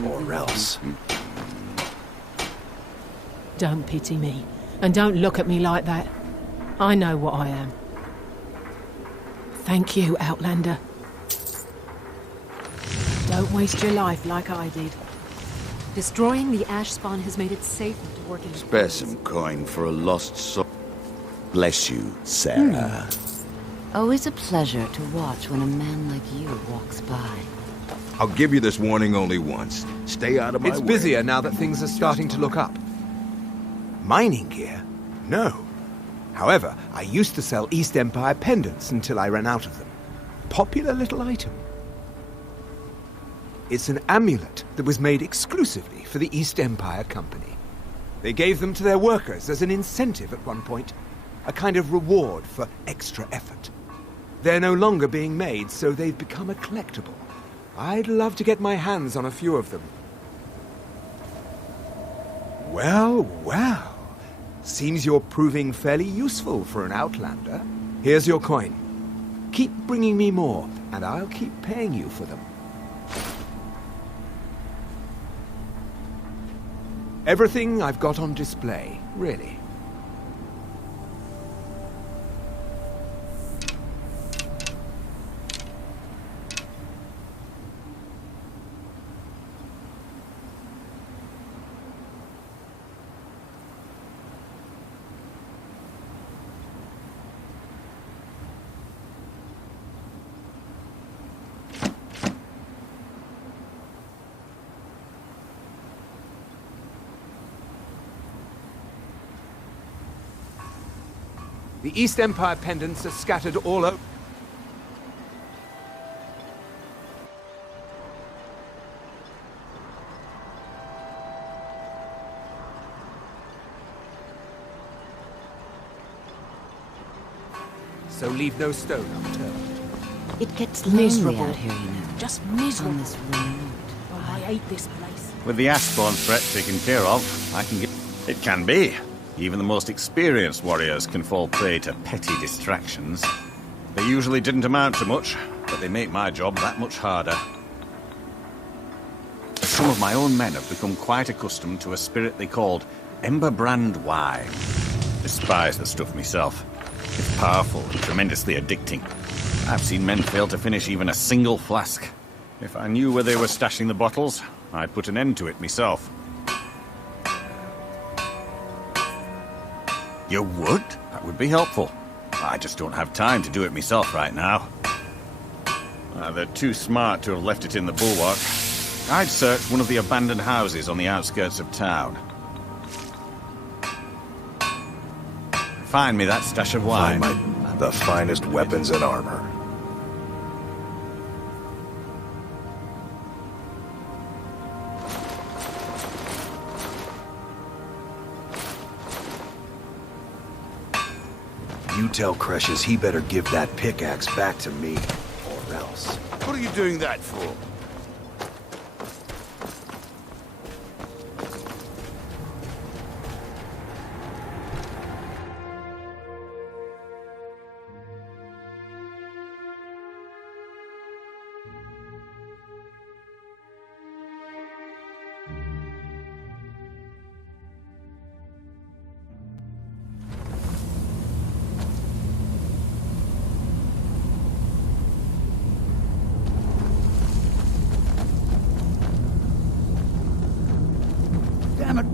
Or else. Don't pity me, and don't look at me like that. I know what I am. Thank you, Outlander. Don't waste your life like I did. Destroying the ash spawn has made it safer to work in... Spare some coin for a lost soul. Bless you, Sarah. Always a pleasure to watch when a man like you walks by. I'll give you this warning only once. Stay out of my way. It's busier now that things are starting to look up. Mining gear? No. However, I used to sell East Empire pendants until I ran out of them. Popular little item. It's an amulet that was made exclusively for the East Empire Company. They gave them to their workers as an incentive at one point, a kind of reward for extra effort. They're no longer being made, so they've become a collectible. I'd love to get my hands on a few of them. Well, well. Seems you're proving fairly useful for an Outlander. Here's your coin. Keep bringing me more, and I'll keep paying you for them. Everything I've got on display, really. The East Empire pendants are scattered all over. So leave no stone unturned. It gets lonely Miserable. out here, you know. Just miserable. On this road. Oh, I hate this place. With the Ashborn threat taken care of, I can get... It can be. Even the most experienced warriors can fall prey to petty distractions. They usually didn't amount to much, but they make my job that much harder. Some of my own men have become quite accustomed to a spirit they called Emberbrand wine. Despise the stuff myself. It's powerful and tremendously addicting. I've seen men fail to finish even a single flask. If I knew where they were stashing the bottles, I'd put an end to it myself. You would? That would be helpful. I just don't have time to do it myself right now. They're too smart to have left it in the bulwark. I'd search one of the abandoned houses on the outskirts of town. Find me that stash of wine. The finest weapons and armor. You tell Cresius he better give that pickaxe back to me, or else. What are you doing that for? Damn it.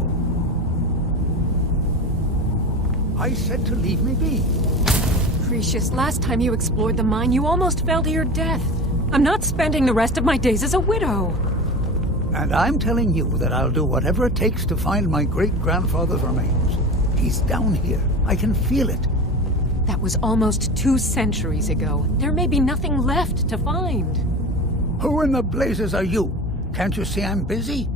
I said to leave me be. Cresius, last time you explored the mine, you almost fell to your death. I'm not spending the rest of my days as a widow. And I'm telling you that I'll do whatever it takes to find my great-grandfather's remains. He's down here. I can feel it. That was almost 2 centuries ago. There may be nothing left to find. Who in the blazes are you? Can't you see I'm busy?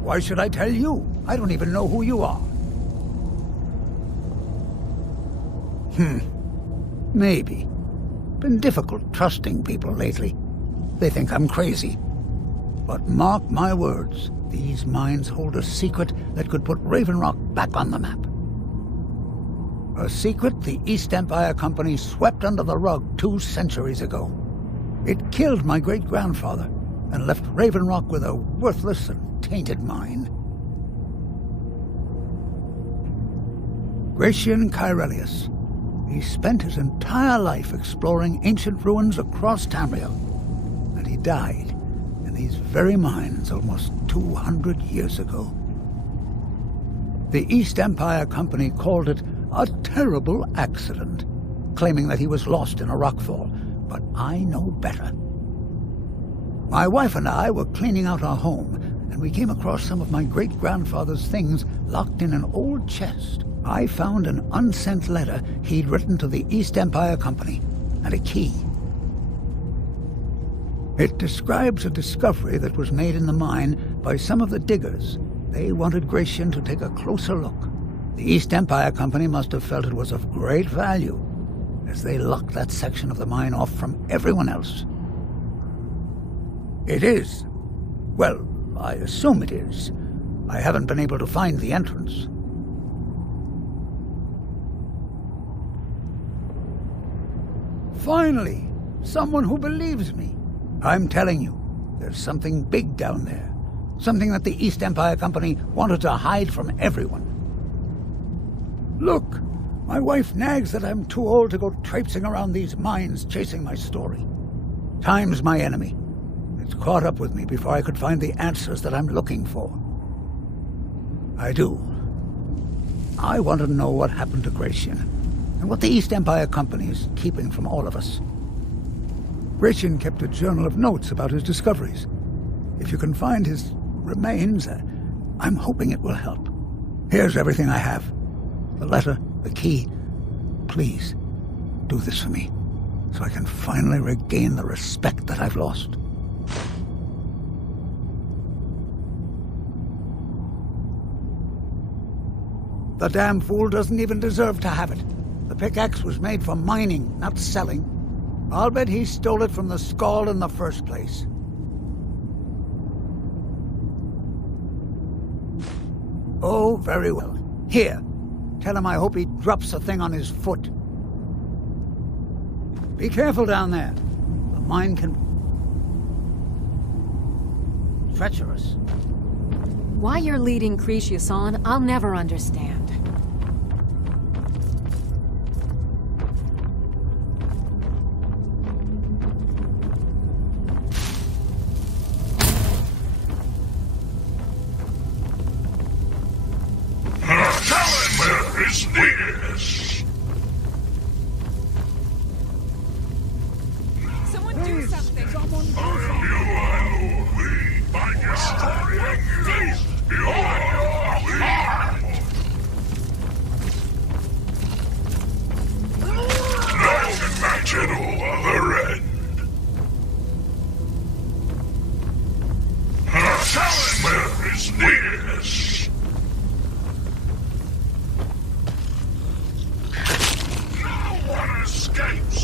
Why should I tell you? I don't even know who you are. Maybe. Been difficult trusting people lately. They think I'm crazy. But mark my words, these mines hold a secret that could put Raven Rock back on the map. A secret the East Empire Company swept under the rug 2 centuries ago. It killed my great-grandfather and left Raven Rock with a worthless and tainted mine. Gratian Kyrelius. He spent his entire life exploring ancient ruins across Tamriel, and he died in these very mines almost 200 years ago. The East Empire Company called it a terrible accident, claiming that he was lost in a rockfall, but I know better. My wife and I were cleaning out our home, and we came across some of my great-grandfather's things locked in an old chest. I found an unsent letter he'd written to the East Empire Company, and a key. It describes a discovery that was made in the mine by some of the diggers. They wanted Gratian to take a closer look. The East Empire Company must have felt it was of great value, as they locked that section of the mine off from everyone else. It is. Well, I assume it is. I haven't been able to find the entrance. Finally, someone who believes me. I'm telling you, there's something big down there. Something that the East Empire Company wanted to hide from everyone. Look, my wife nags that I'm too old to go traipsing around these mines chasing my story. Time's my enemy. It's caught up with me before I could find the answers that I'm looking for. I do. I want to know what happened to Gratian, and what the East Empire Company is keeping from all of us. Gratian kept a journal of notes about his discoveries. If you can find his remains, I'm hoping it will help. Here's everything I have. The letter, the key. Please, do this for me, so I can finally regain the respect that I've lost. The damn fool doesn't even deserve to have it. The pickaxe was made for mining, not selling. I'll bet he stole it from the Skald in the first place. Oh, very well. Here, tell him I hope he drops the thing on his foot. Be careful down there. The mine can... treacherous. Why you're leading Cresius on, I'll never understand. is near. Someone do something! By destroying this, you are no imaginable other end. Our challenger is nearest. No one escapes.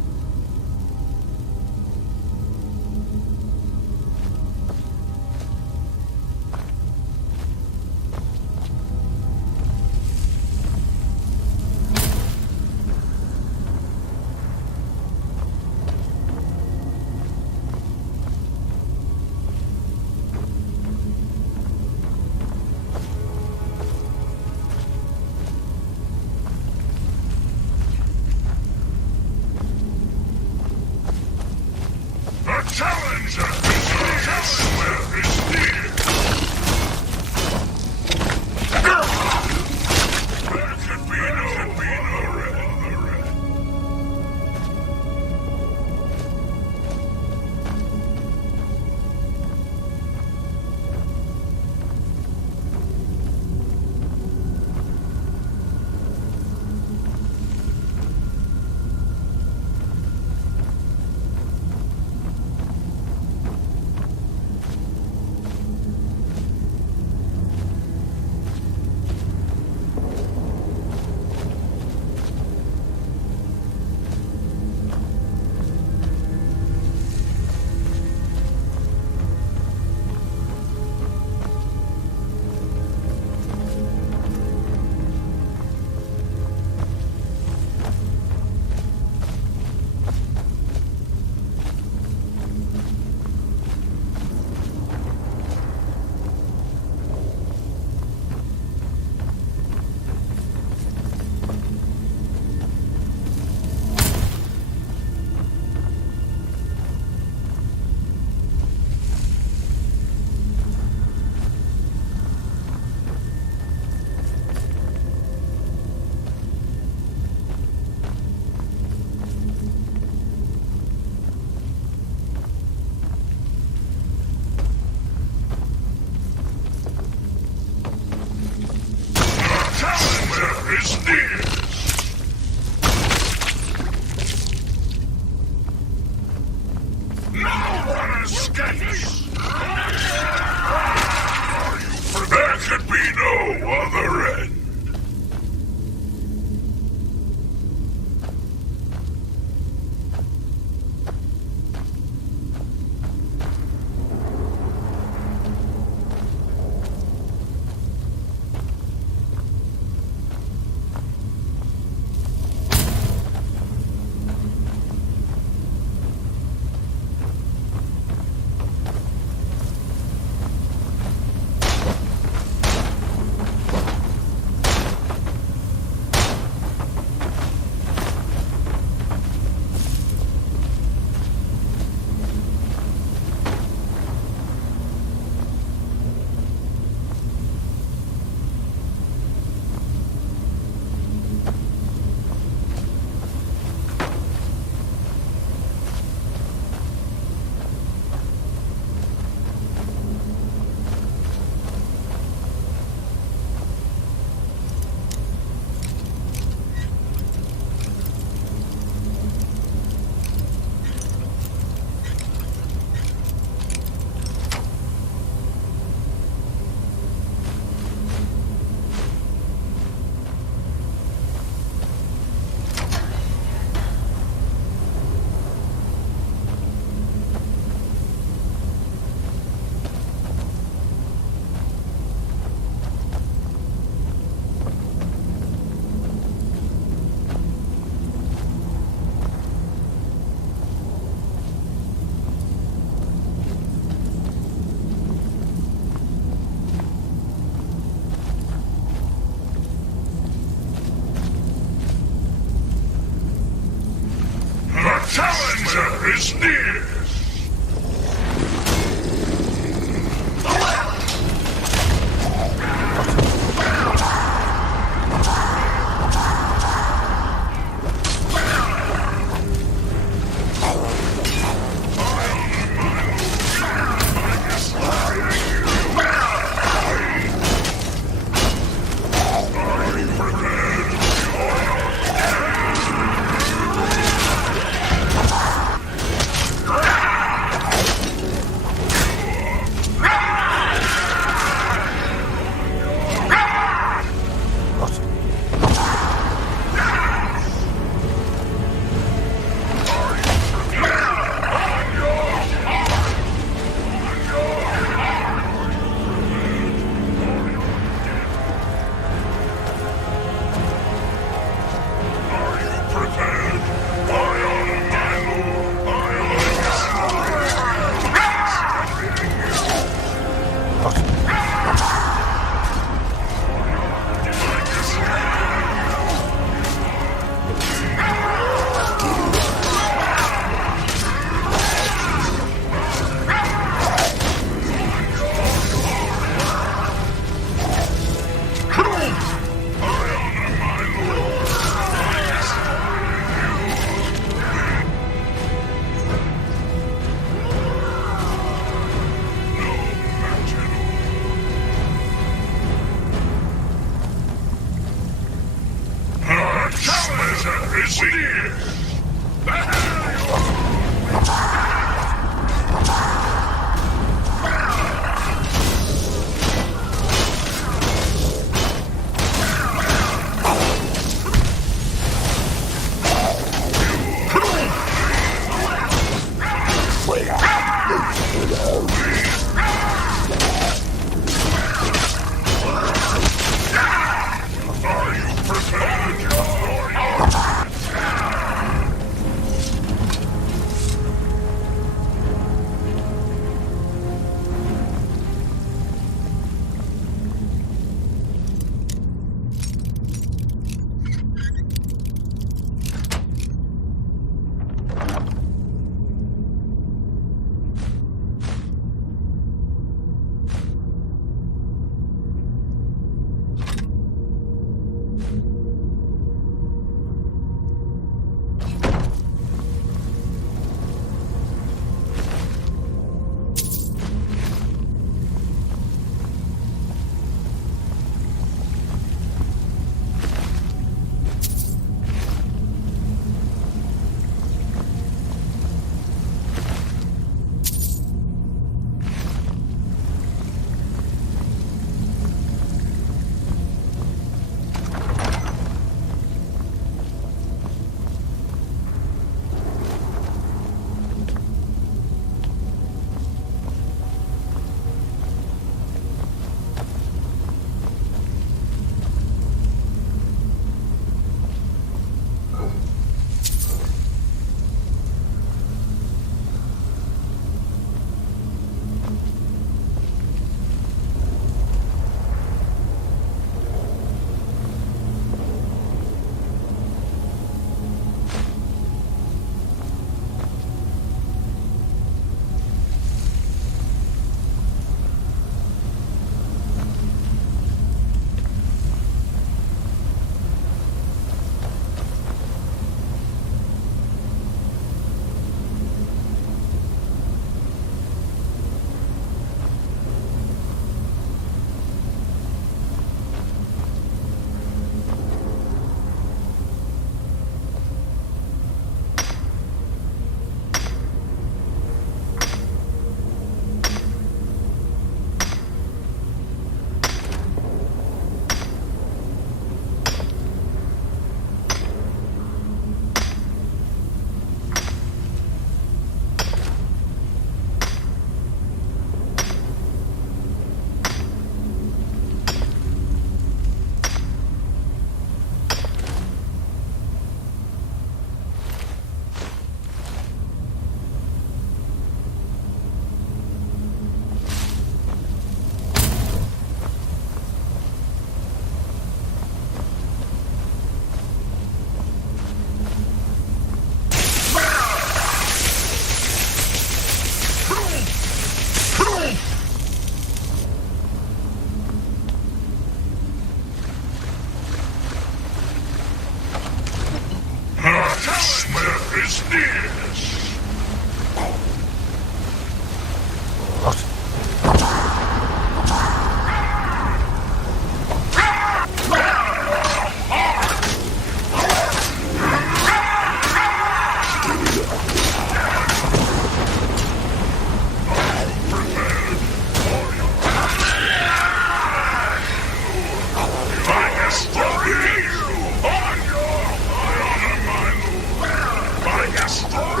Phynaster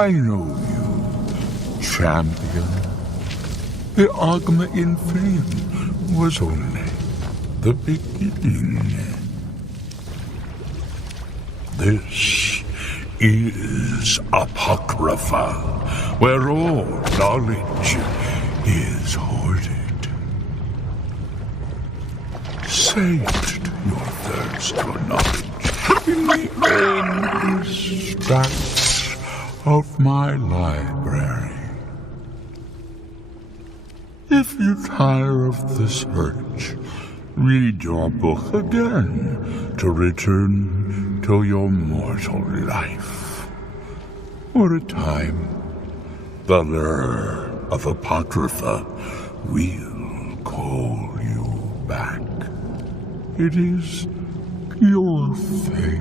I know you, champion. The Ogma in Fame was only the beginning. This is Apocrypha, where all knowledge is hoarded. Sate your thirst for knowledge in the endless tracts of my library. If you tire of the search, read your book again to return to your mortal life. For a time, the lure of Apocrypha will call you back. It is your fate.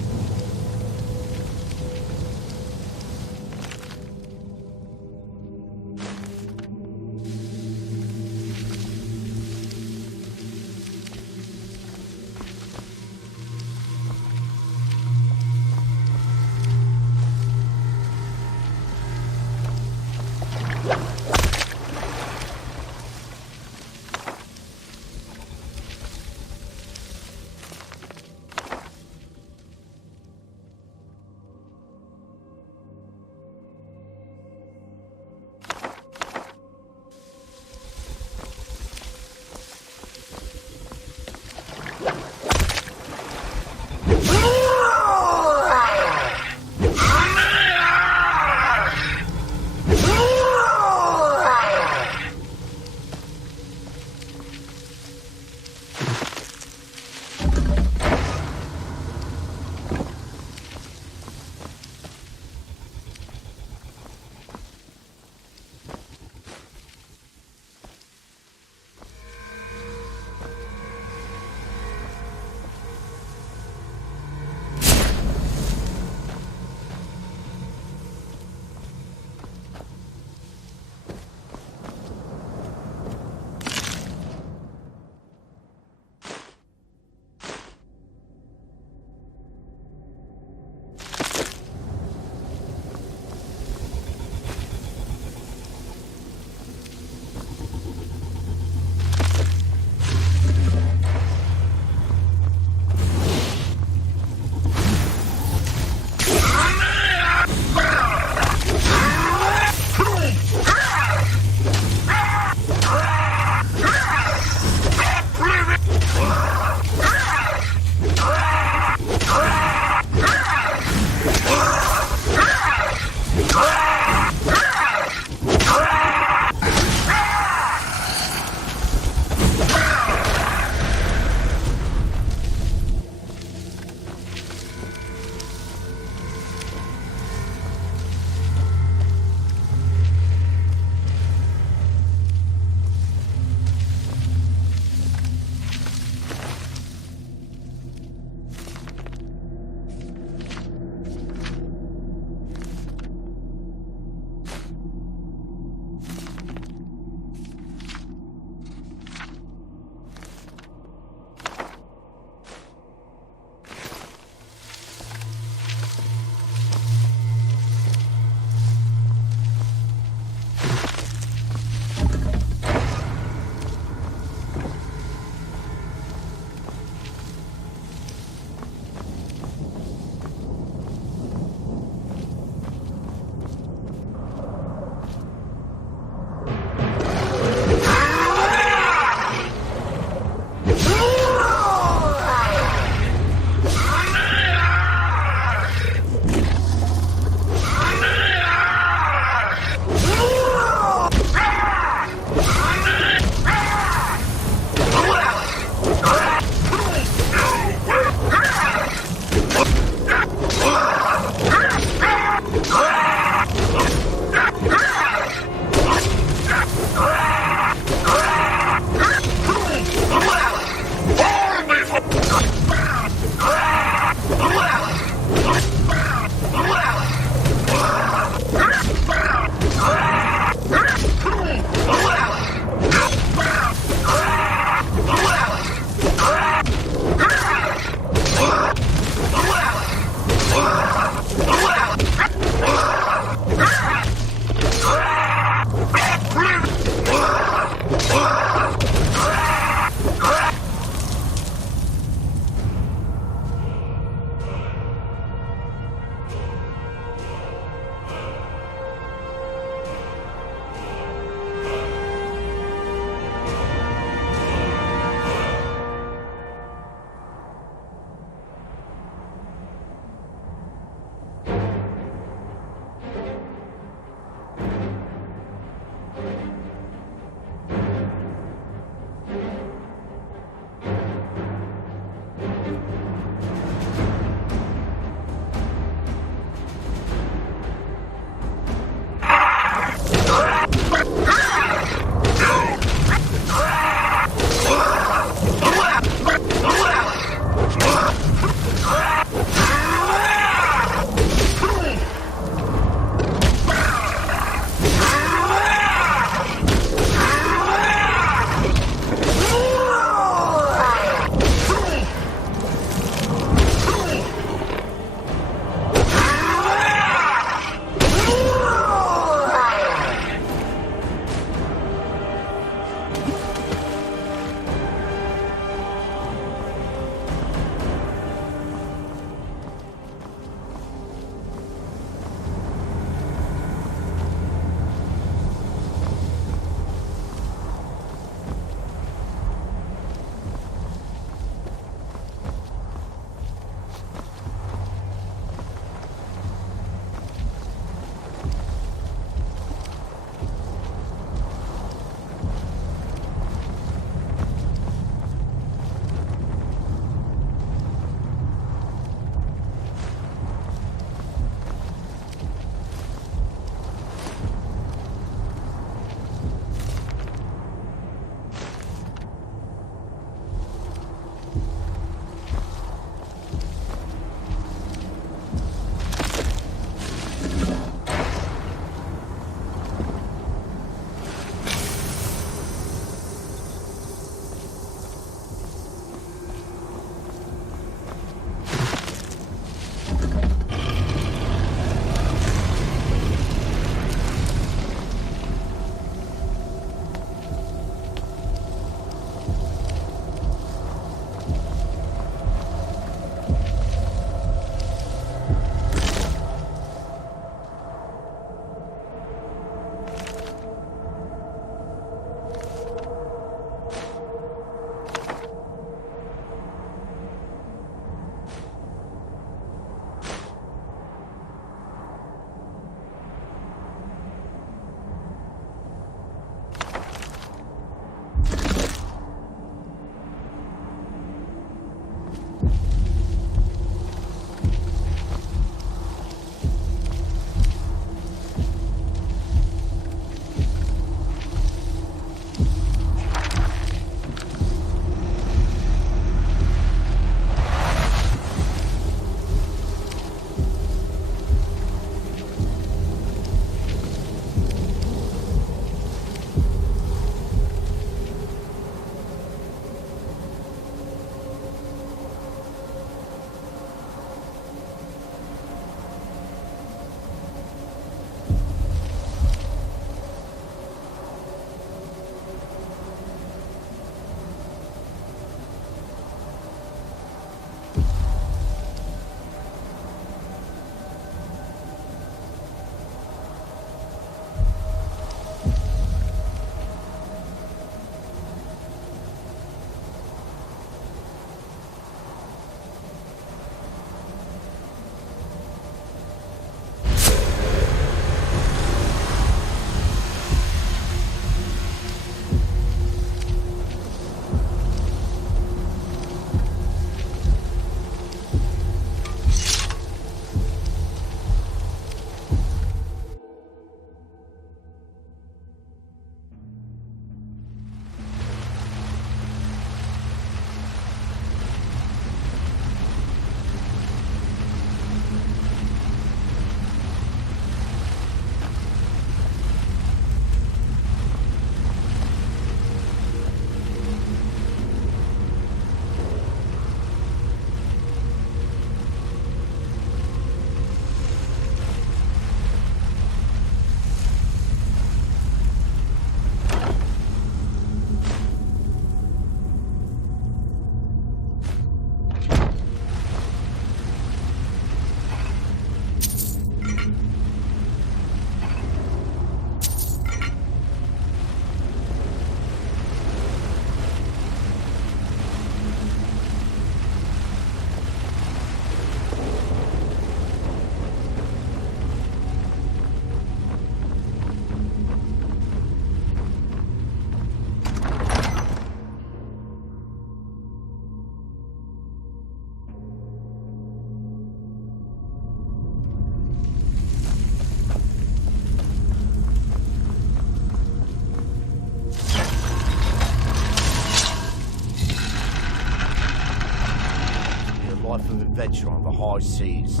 adventure on the high seas.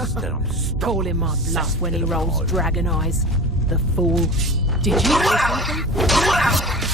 Instead, I'm stuck Call him my bluff when he rolls dragon eyes. The fool. Did you hear something?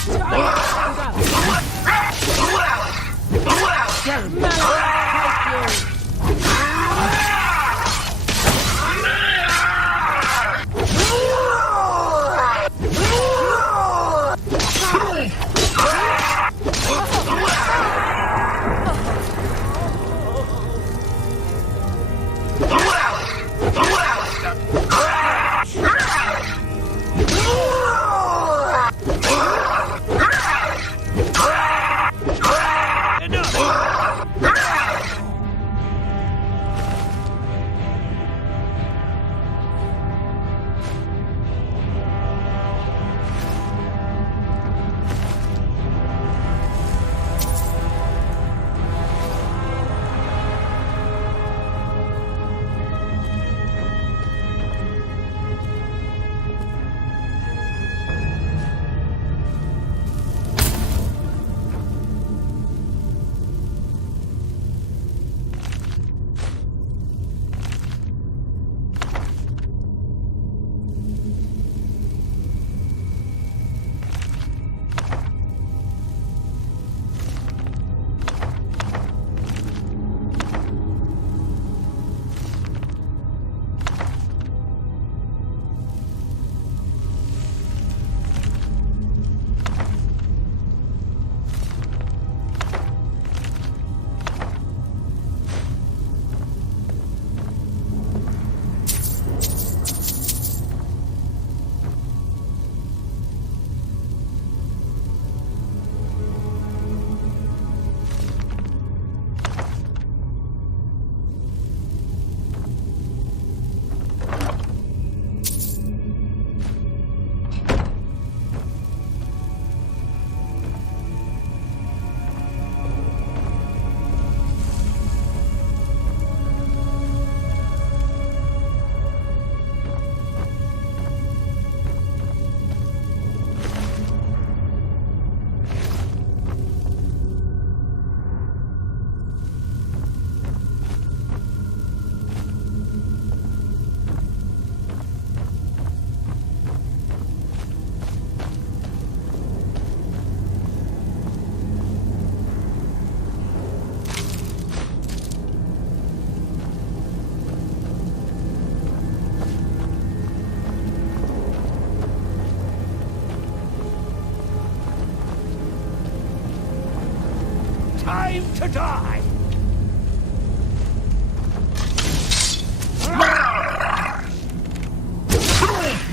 Time to die!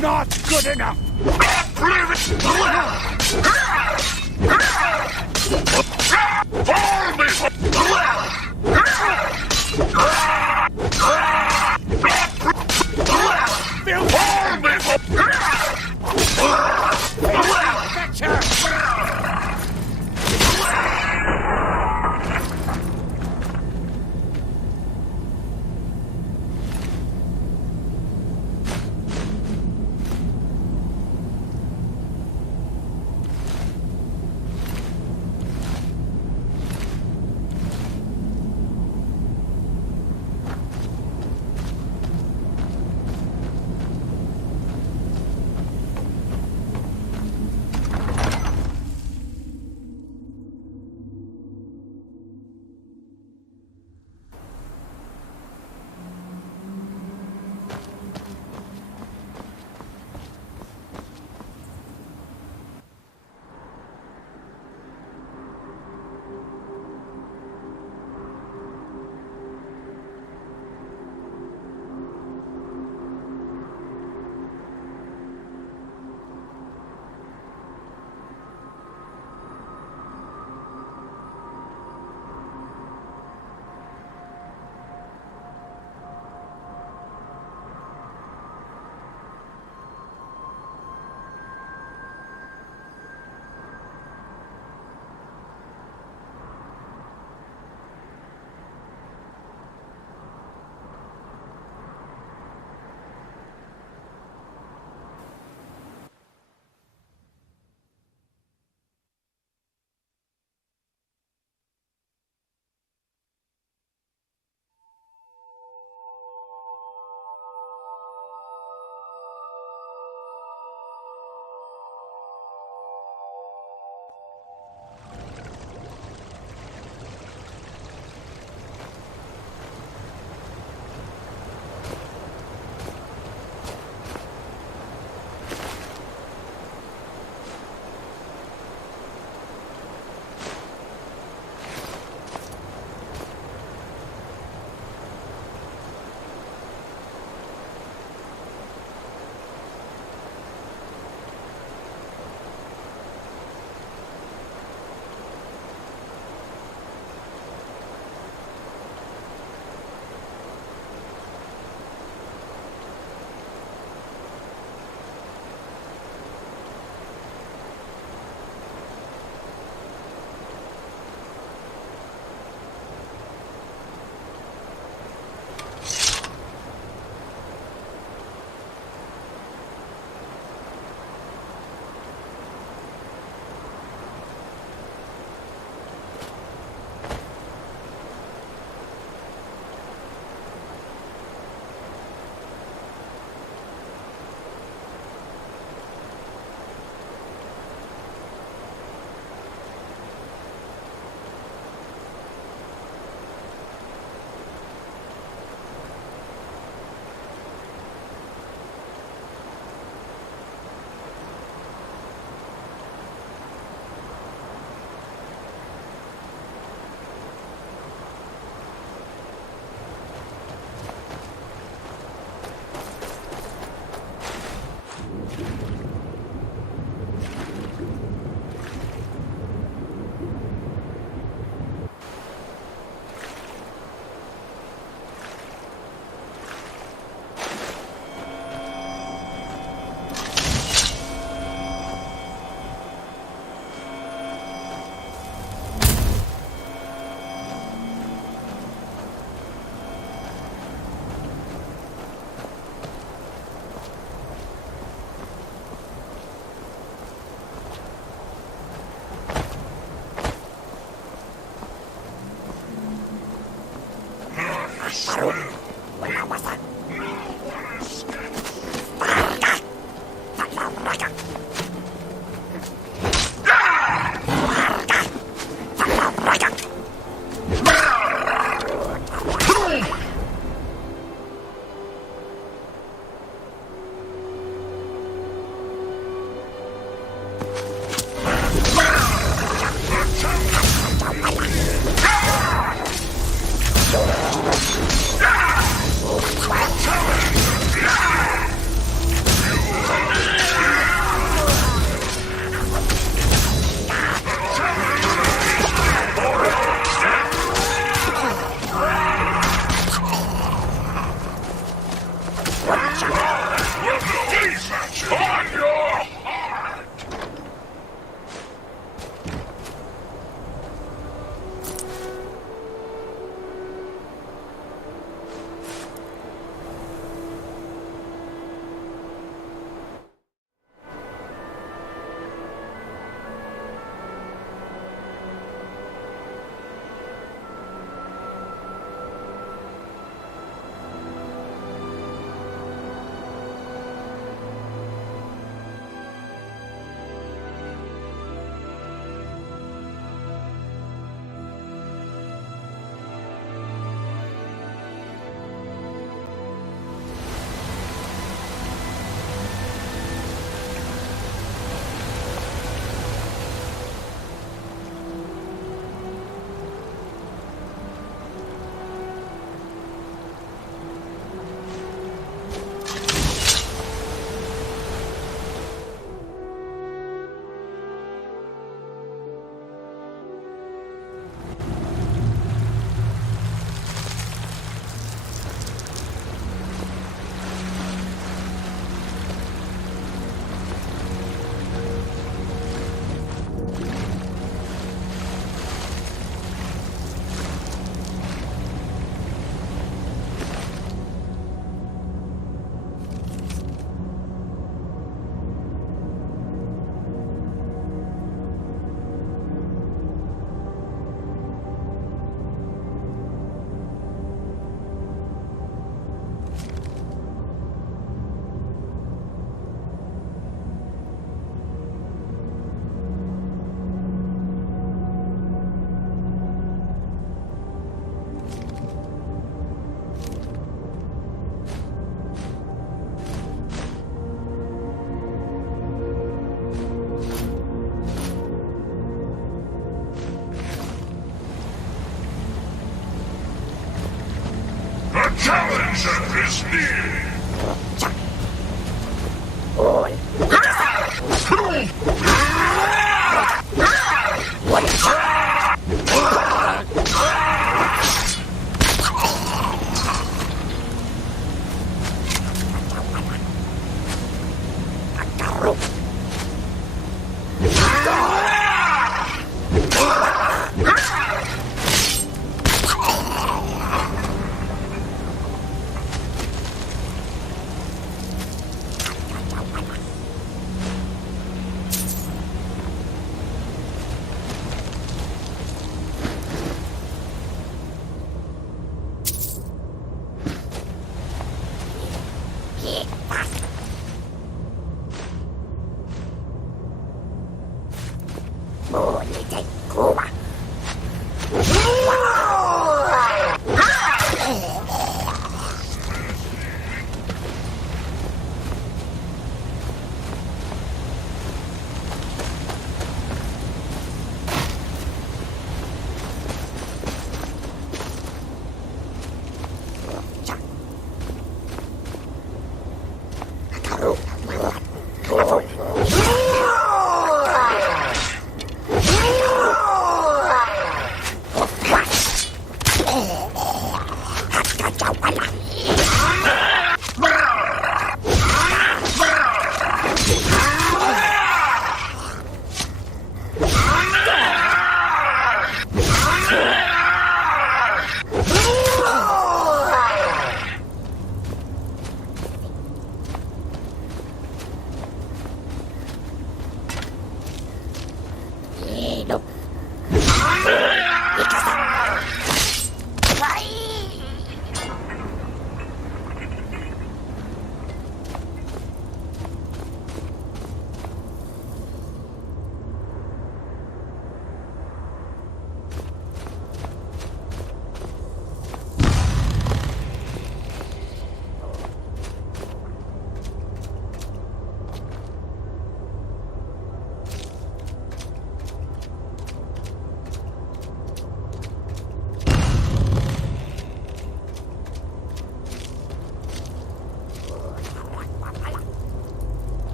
Not good enough!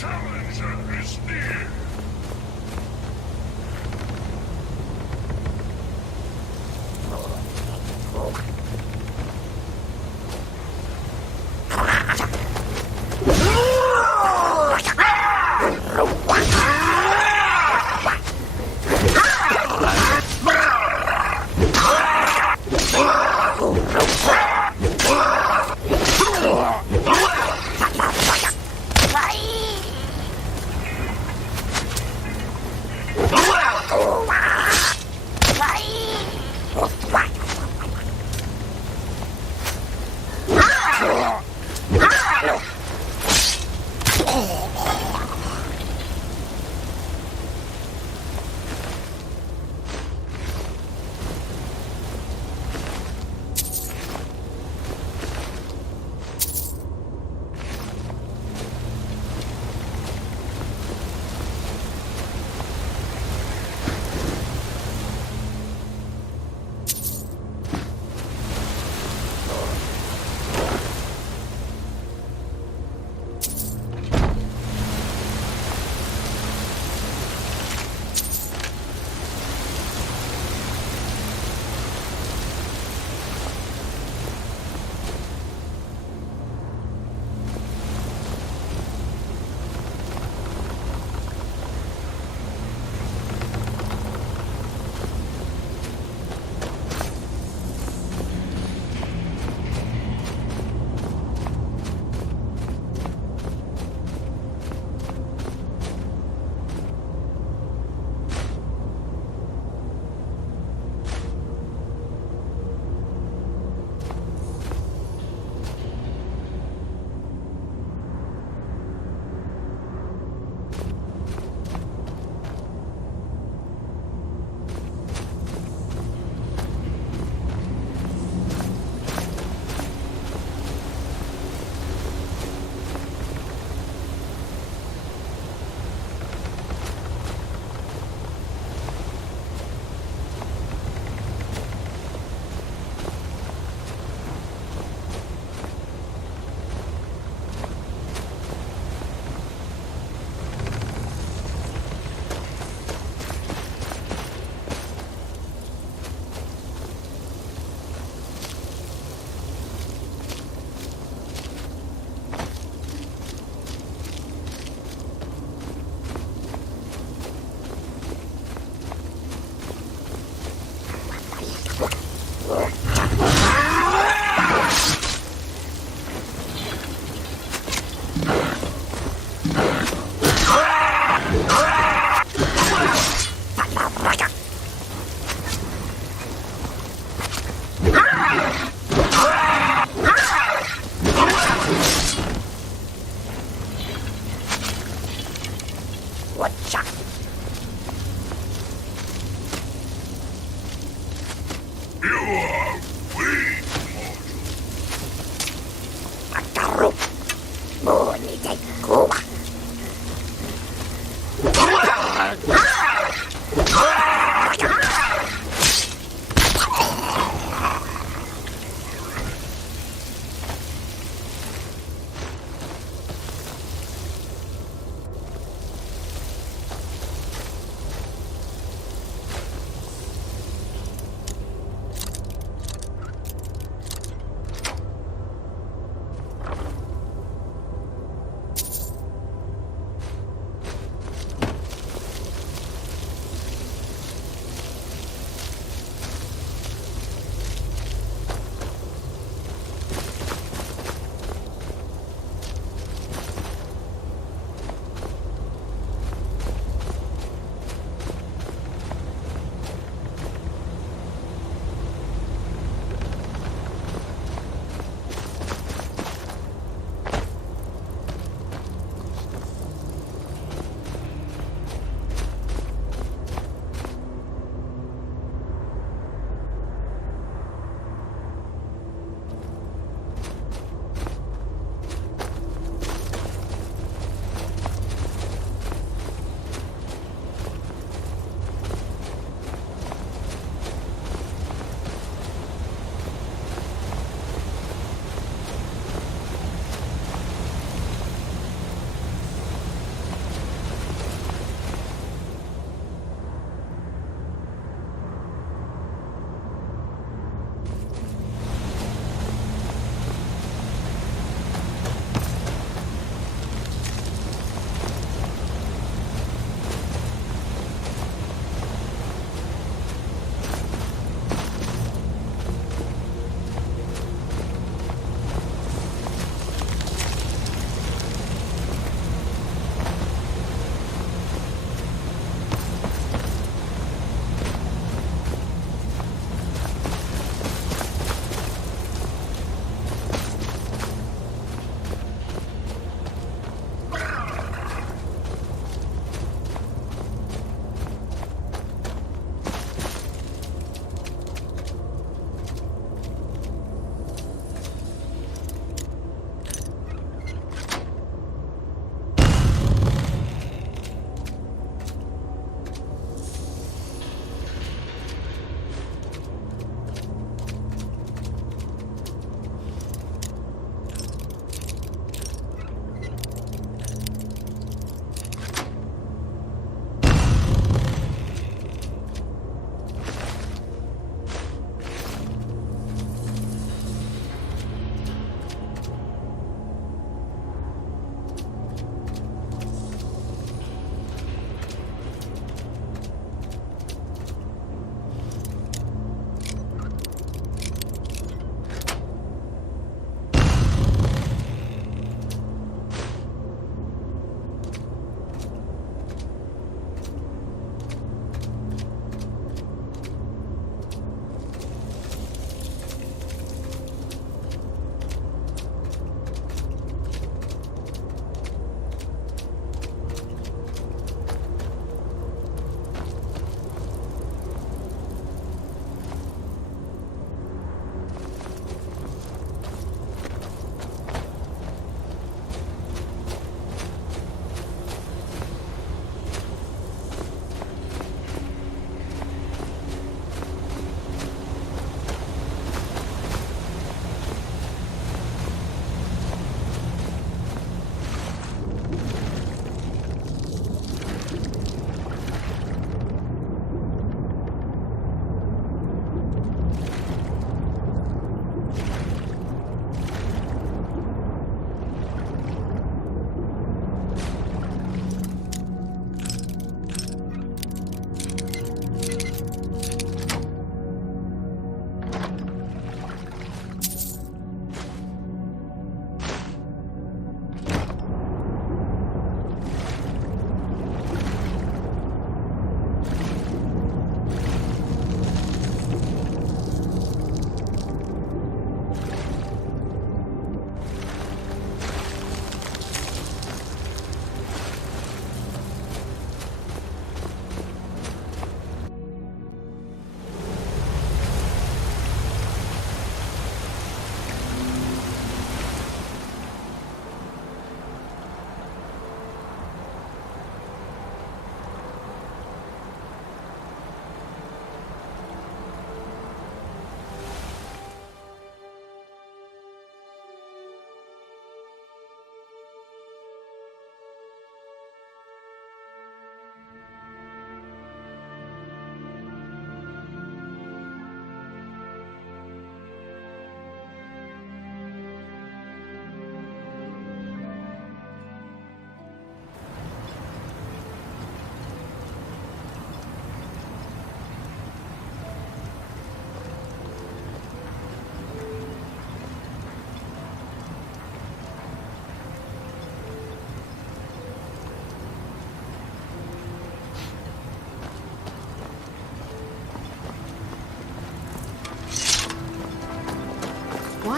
challenger is near.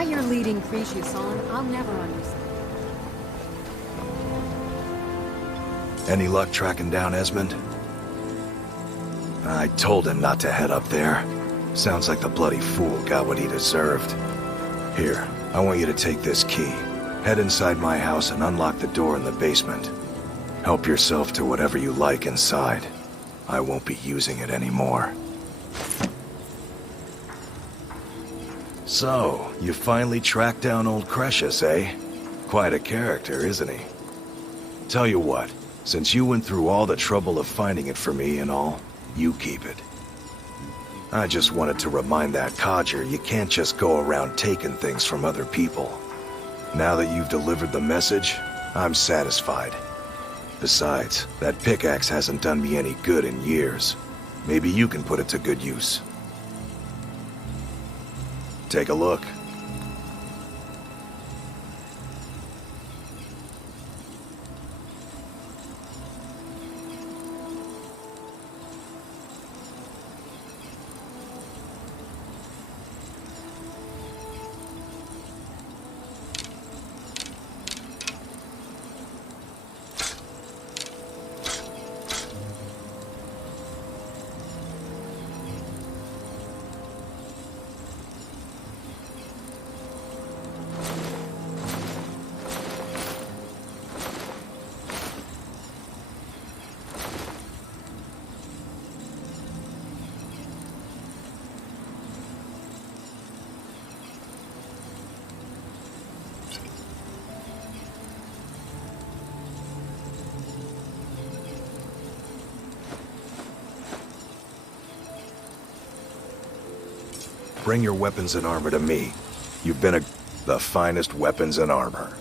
Why you're leading Cretius on, I'll never understand. Any luck tracking down Esmond? I told him not to head up there. Sounds like the bloody fool got what he deserved. Here, I want you to take this key. Head inside my house and unlock the door in the basement. Help yourself to whatever you like inside. I won't be using it anymore. So, you finally tracked down old Cretius, eh? Quite a character, isn't he? Tell you what, since you went through all the trouble of finding it for me and all, you keep it. I just wanted to remind that codger you can't just go around taking things from other people. Now that you've delivered the message, I'm satisfied. Besides, that pickaxe hasn't done me any good in years. Maybe you can put it to good use. Take a look. Bring your weapons and armor to me. You've been the finest weapons and armor.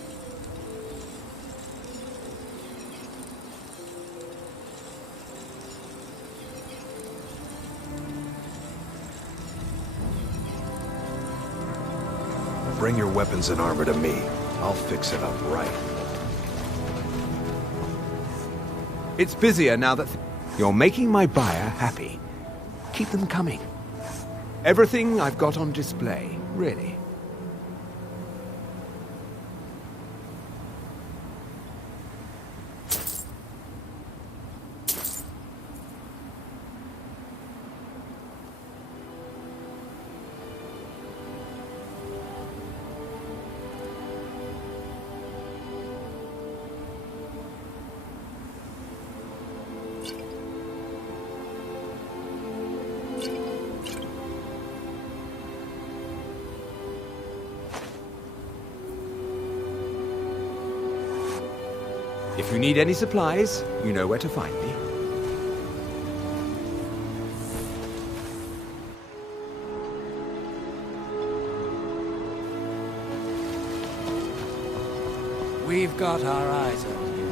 Bring your weapons and armor to me. I'll fix it up right. It's busier now that you're making my buyer happy. Keep them coming. Everything I've got on display, really. If you need any supplies, you know where to find me. We've got our eyes on you.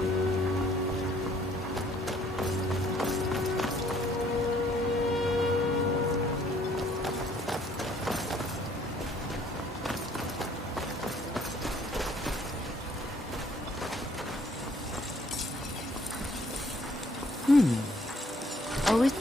Always.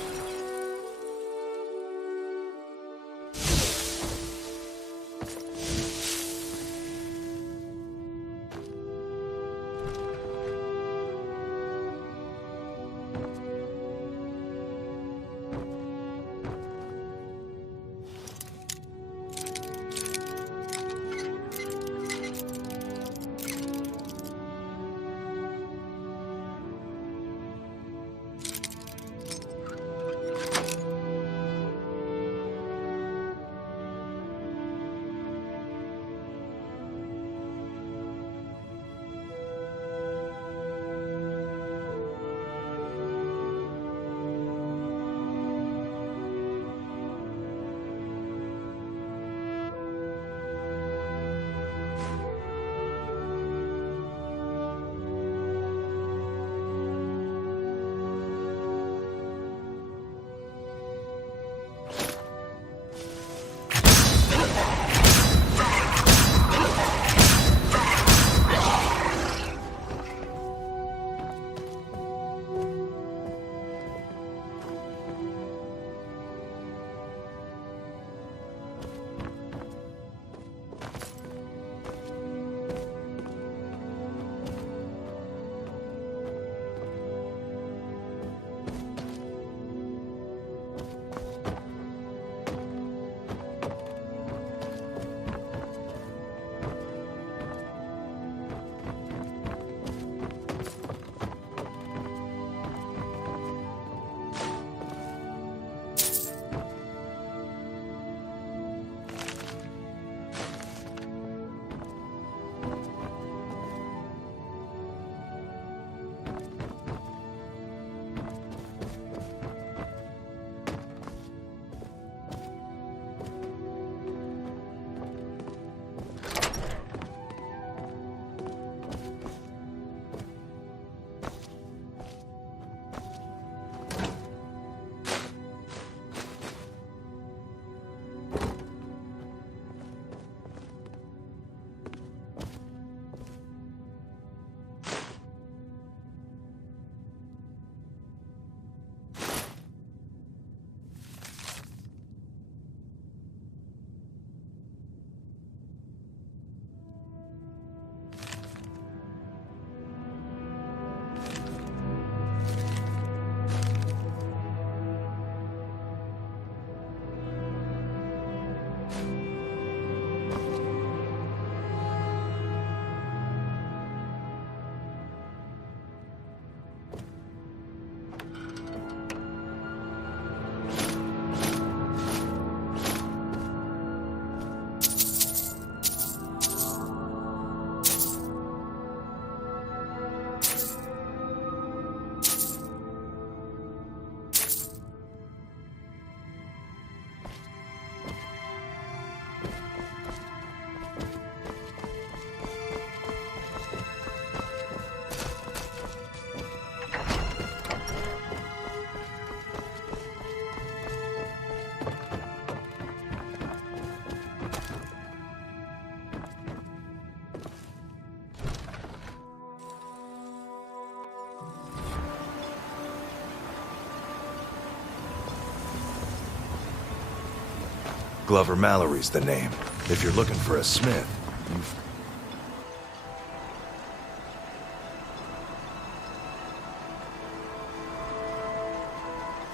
Glover Mallory's the name. If you're looking for a smith,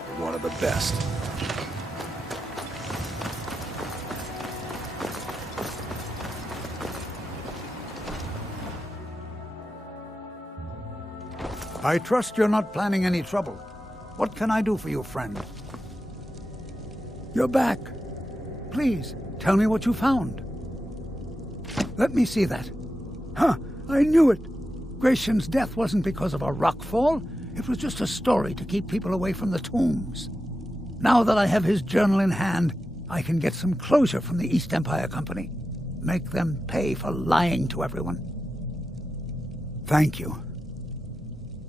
you're one of the best. I trust you're not planning any trouble. What can I do for you, friend? You're back. Please, tell me what you found. Let me see that. Huh, I knew it. Gratian's death wasn't because of a rockfall. It was just a story to keep people away from the tombs. Now that I have his journal in hand, I can get some closure from the East Empire Company. Make them pay for lying to everyone. Thank you.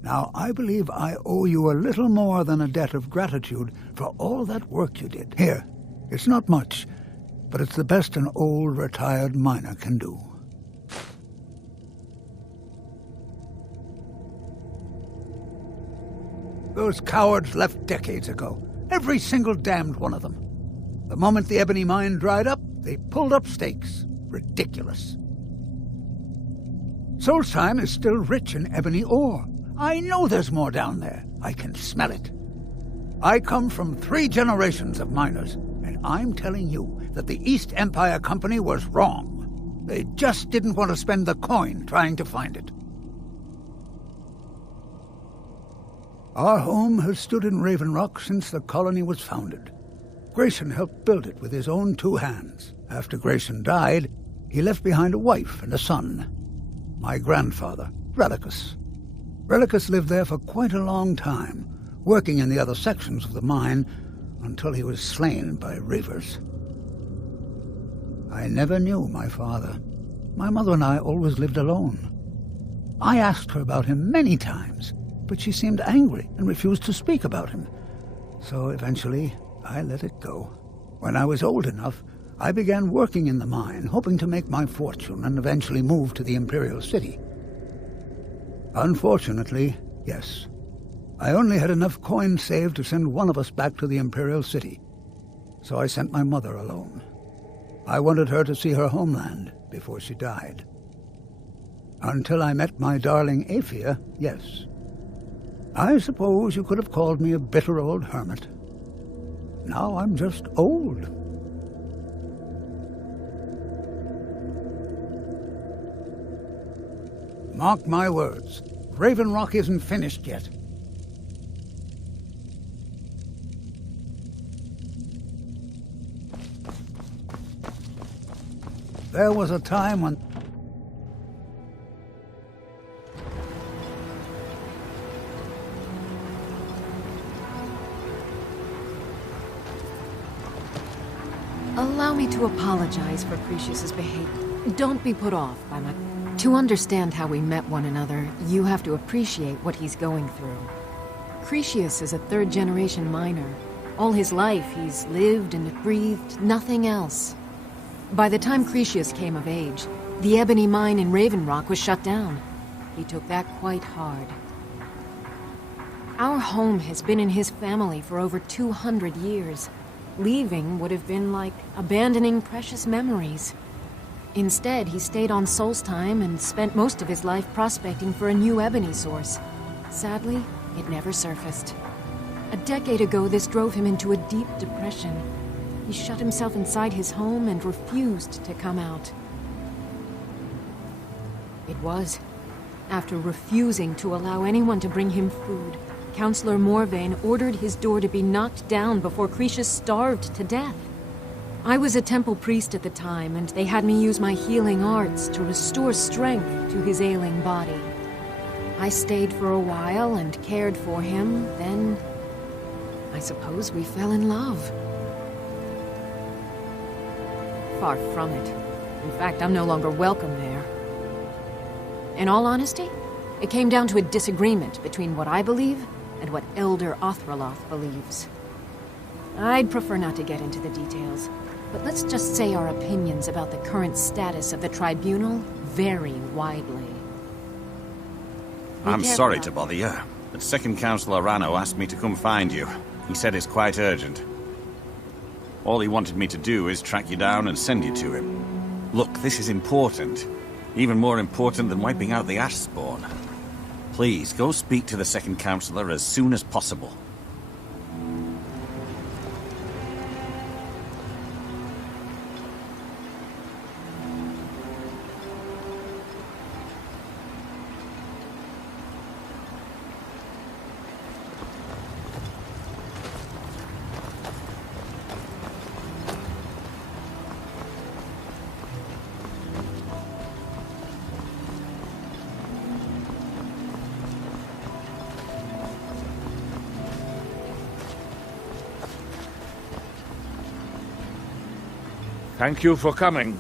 Now, I believe I owe you a little more than a debt of gratitude for all that work you did. Here, it's not much, but it's the best an old, retired miner can do. Those cowards left decades ago. Every single damned one of them. The moment the ebony mine dried up, they pulled up stakes. Ridiculous. Solstheim is still rich in ebony ore. I know there's more down there. I can smell it. I come from 3 generations of miners, and I'm telling you that the East Empire Company was wrong. They just didn't want to spend the coin trying to find it. Our home has stood in Raven Rock since the colony was founded. Gratian helped build it with his own 2 hands. After Gratian died, he left behind a wife and a son. My grandfather, Relicus. Relicus lived there for quite a long time, working in the other sections of the mine until he was slain by reavers. I never knew my father. My mother and I always lived alone. I asked her about him many times, but she seemed angry and refused to speak about him. So eventually, I let it go. When I was old enough, I began working in the mine, hoping to make my fortune and eventually move to the Imperial City. Unfortunately, yes. I only had enough coin saved to send one of us back to the Imperial City. So I sent my mother alone. I wanted her to see her homeland before she died. Until I met my darling Aphia, yes. I suppose you could have called me a bitter old hermit. Now I'm just old. Mark my words, Raven Rock isn't finished yet. There was a time when... Allow me to apologize for Cretius's behavior. Don't be put off by my... To understand how we met one another, you have to appreciate what he's going through. Cretius is a 3rd-generation miner. All his life, he's lived and breathed nothing else. By the time Cretius came of age, the ebony mine in Raven Rock was shut down. He took that quite hard. Our home has been in his family for over 200 years. Leaving would have been like abandoning precious memories. Instead, he stayed on Solstheim and spent most of his life prospecting for a new ebony source. Sadly, it never surfaced. A decade ago, this drove him into a deep depression. He shut himself inside his home and refused to come out. It was after refusing to allow anyone to bring him food, Councillor Morvain ordered his door to be knocked down before Cretius starved to death. I was a temple priest at the time, and they had me use my healing arts to restore strength to his ailing body. I stayed for a while and cared for him, then... I suppose we fell in love. Far from it. In fact, I'm no longer welcome there. In all honesty, it came down to a disagreement between what I believe and what Elder Othraloth believes. I'd prefer not to get into the details, but let's just say our opinions about the current status of the Tribunal vary widely. I'm sorry to bother you, but Second Councillor Rano asked me to come find you. He said it's quite urgent. All he wanted me to do is track you down and send you to him. Look, this is important. Even more important than wiping out the Ash spawn. Please, go speak to the second counselor as soon as possible. Thank you for coming.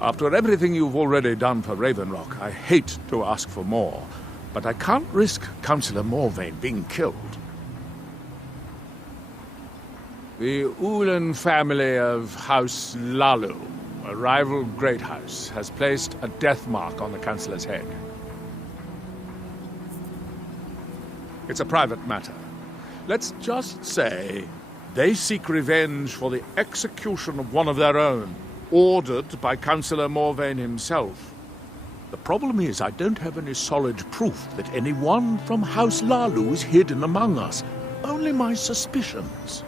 After everything you've already done for Ravenrock, I hate to ask for more, but I can't risk Councillor Morvayn being killed. The Ulan family of House Lalu, a rival great house, has placed a death mark on the Councillor's head. It's a private matter. Let's just say they seek revenge for the execution of one of their own, ordered by Councillor Morvayn himself. The problem is I don't have any solid proof that anyone from House Lalu is hidden among us. Only my suspicions.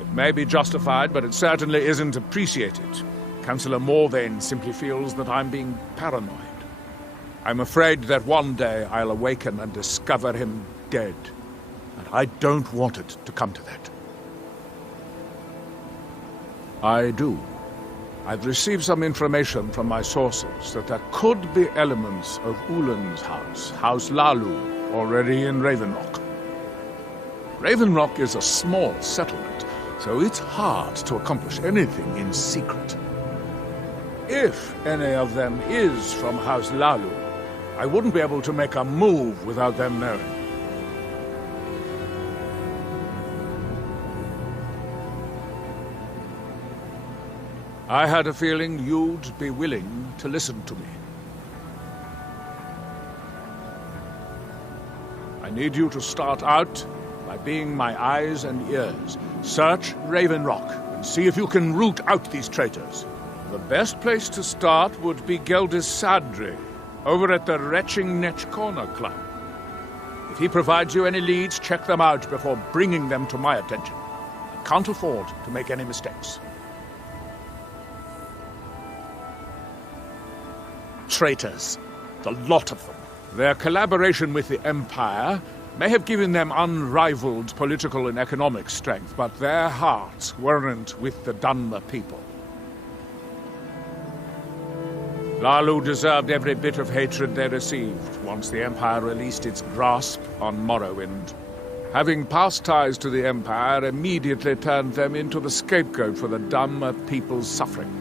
It may be justified, but it certainly isn't appreciated. Councillor Morvayn simply feels that I'm being paranoid. I'm afraid that one day I'll awaken and discover him dead. And I don't want it to come to that. I do. I've received some information from my sources that there could be elements of Ulan's house, House Lalu, already in Ravenrock. Ravenrock is a small settlement, so it's hard to accomplish anything in secret. If any of them is from House Lalu, I wouldn't be able to make a move without them knowing. I had a feeling you'd be willing to listen to me. I need you to start out by being my eyes and ears. Search Ravenrock and see if you can root out these traitors. The best place to start would be Geldis Sadri, over at the Retching Netch Corner Club. If he provides you any leads, check them out before bringing them to my attention. I can't afford to make any mistakes. Traitors. The lot of them. Their collaboration with the Empire may have given them unrivaled political and economic strength, but their hearts weren't with the Dunmer people. Lalu deserved every bit of hatred they received once the Empire released its grasp on Morrowind. Having past ties to the Empire immediately turned them into the scapegoat for the Dunmer people's suffering.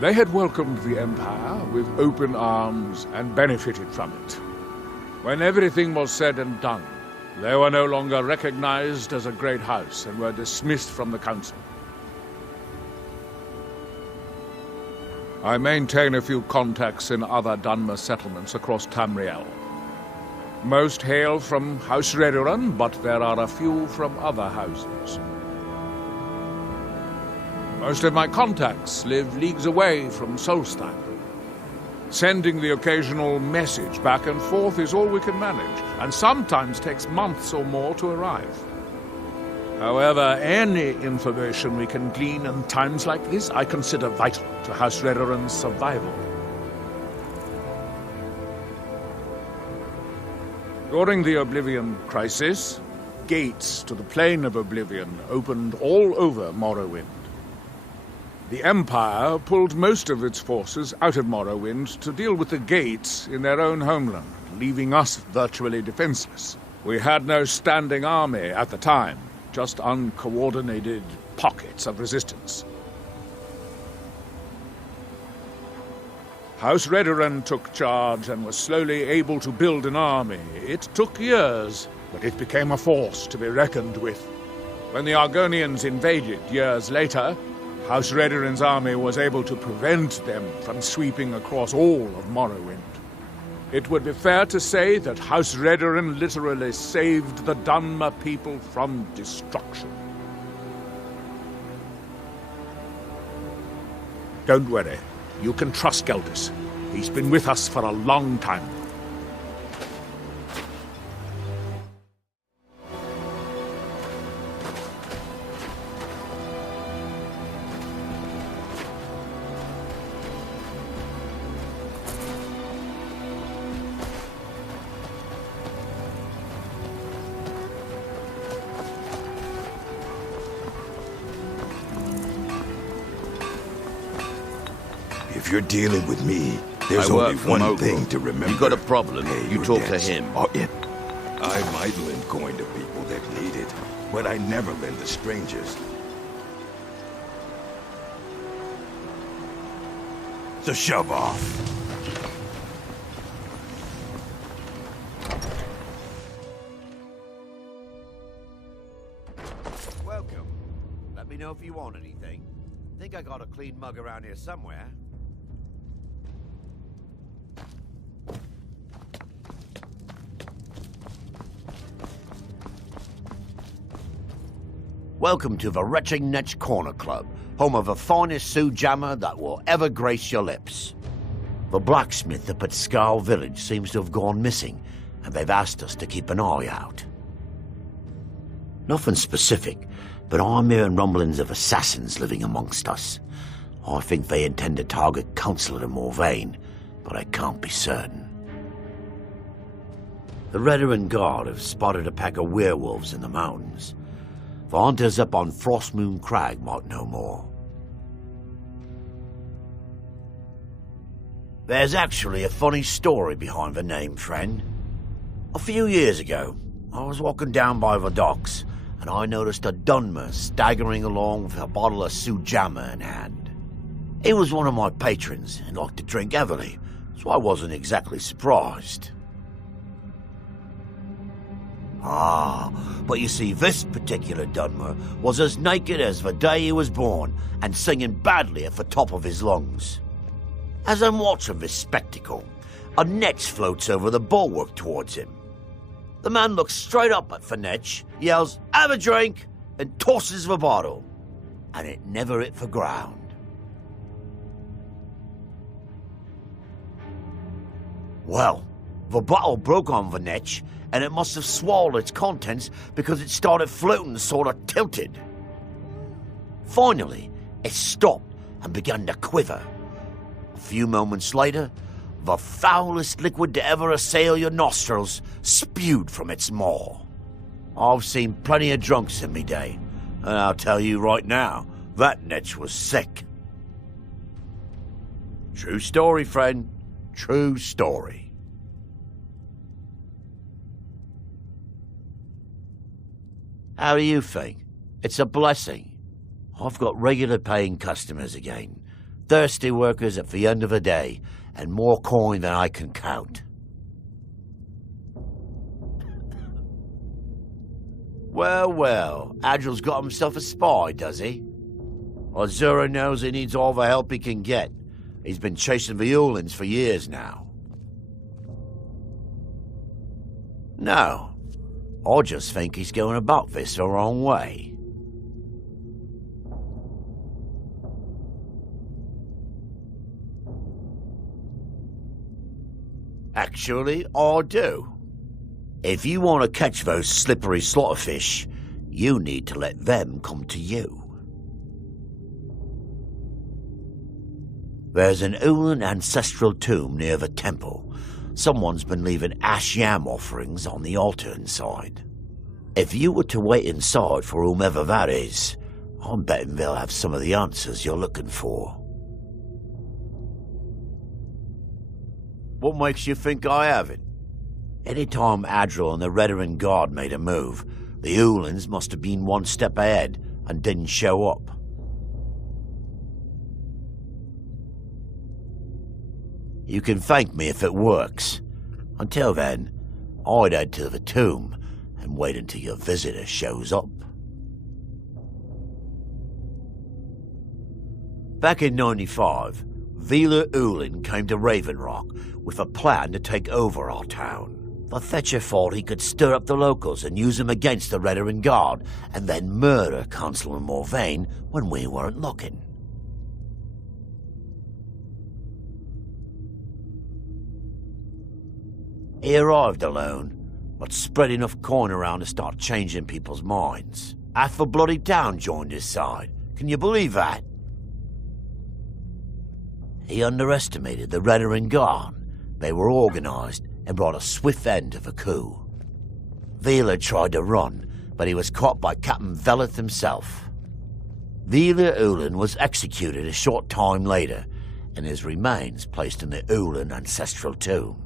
They had welcomed the Empire with open arms and benefited from it. When everything was said and done, they were no longer recognized as a great house and were dismissed from the council. I maintain a few contacts in other Dunmer settlements across Tamriel. Most hail from House Redoran, but there are a few from other houses. Most of my contacts live leagues away from Solstheim. Sending the occasional message back and forth is all we can manage, and sometimes takes months or more to arrive. However, any information we can glean in times like this, I consider vital to House Redoran's survival. During the Oblivion Crisis, gates to the Plane of Oblivion opened all over Morrowind. The Empire pulled most of its forces out of Morrowind to deal with the gates in their own homeland, leaving us virtually defenseless. We had no standing army at the time, just uncoordinated pockets of resistance. House Redoran took charge and was slowly able to build an army. It took years, but it became a force to be reckoned with. When the Argonians invaded years later, House Redoran's army was able to prevent them from sweeping across all of Morrowind. It would be fair to say that House Redoran literally saved the Dunmer people from destruction. Don't worry. You can trust Geldis. He's been with us for a long time. If you're dealing with me, there's only one thing to remember. You got a problem, you talk to him. I might lend coin to people that need it, but I never lend to strangers. So shove off. Welcome. Let me know if you want anything. Think I got a clean mug around here somewhere. Welcome to the Retching Netch Corner Club, home of the finest Sioux jammer that will ever grace your lips. The blacksmith up at Skull Village seems to have gone missing, and they've asked us to keep an eye out. Nothing specific, but I'm hearing rumblings of assassins living amongst us. I think they intend to target Councillor Morvain, but I can't be certain. The Redoran Guard have spotted a pack of werewolves in the mountains. The hunters up on Frostmoon Crag might know more. There's actually a funny story behind the name, friend. A few years ago, I was walking down by the docks, and I noticed a Dunmer staggering along with a bottle of Sujamma in hand. He was one of my patrons and liked to drink heavily, so I wasn't exactly surprised. But you see, this particular Dunmer was as naked as the day he was born and singing badly at the top of his lungs. As I'm watching this spectacle, a netch floats over the bulwark towards him. The man looks straight up at the netch, yells, "Have a drink," and tosses the bottle. And it never hit the ground. Well, the bottle broke on the netch, and it must have swallowed its contents because it started floating sort of tilted. Finally, it stopped and began to quiver. A few moments later, the foulest liquid to ever assail your nostrils spewed from its maw. I've seen plenty of drunks in me day, and I'll tell you right now, that netch was sick. True story, friend. True story. How do you think? It's a blessing. I've got regular paying customers again. Thirsty workers at the end of the day, and more coin than I can count. Well, Adril's got himself a spy, does he? Azura knows he needs all the help he can get. He's been chasing the Ulins for years now. No, I just think he's going about this the wrong way. Actually, I do. If you want to catch those slippery slaughterfish, you need to let them come to you. There's an Ulin ancestral tomb near the temple. Someone's been leaving ash yam offerings on the altar inside. If you were to wait inside for whomever that is, I'm betting they'll have some of the answers you're looking for. What makes you think I haven't? Anytime Adril and the Redoran Guard made a move, the Ulins must have been one step ahead and didn't show up. You can thank me if it works. Until then, I'd head to the tomb and wait until your visitor shows up. Back in '95, Vila Ulin came to Raven Rock with a plan to take over our town. The Fetcher thought he could stir up the locals and use them against the Redarin Guard, and then murder Consul Morvain when we weren't looking. He arrived alone, but spread enough coin around to start changing people's minds. Half a bloody town joined his side. Can you believe that? He underestimated the Redarin Guard. They were organized and brought a swift end to the coup. Vila tried to run, but he was caught by Captain Velith himself. Vila Ulin was executed a short time later, and his remains placed in the Ulin ancestral tomb.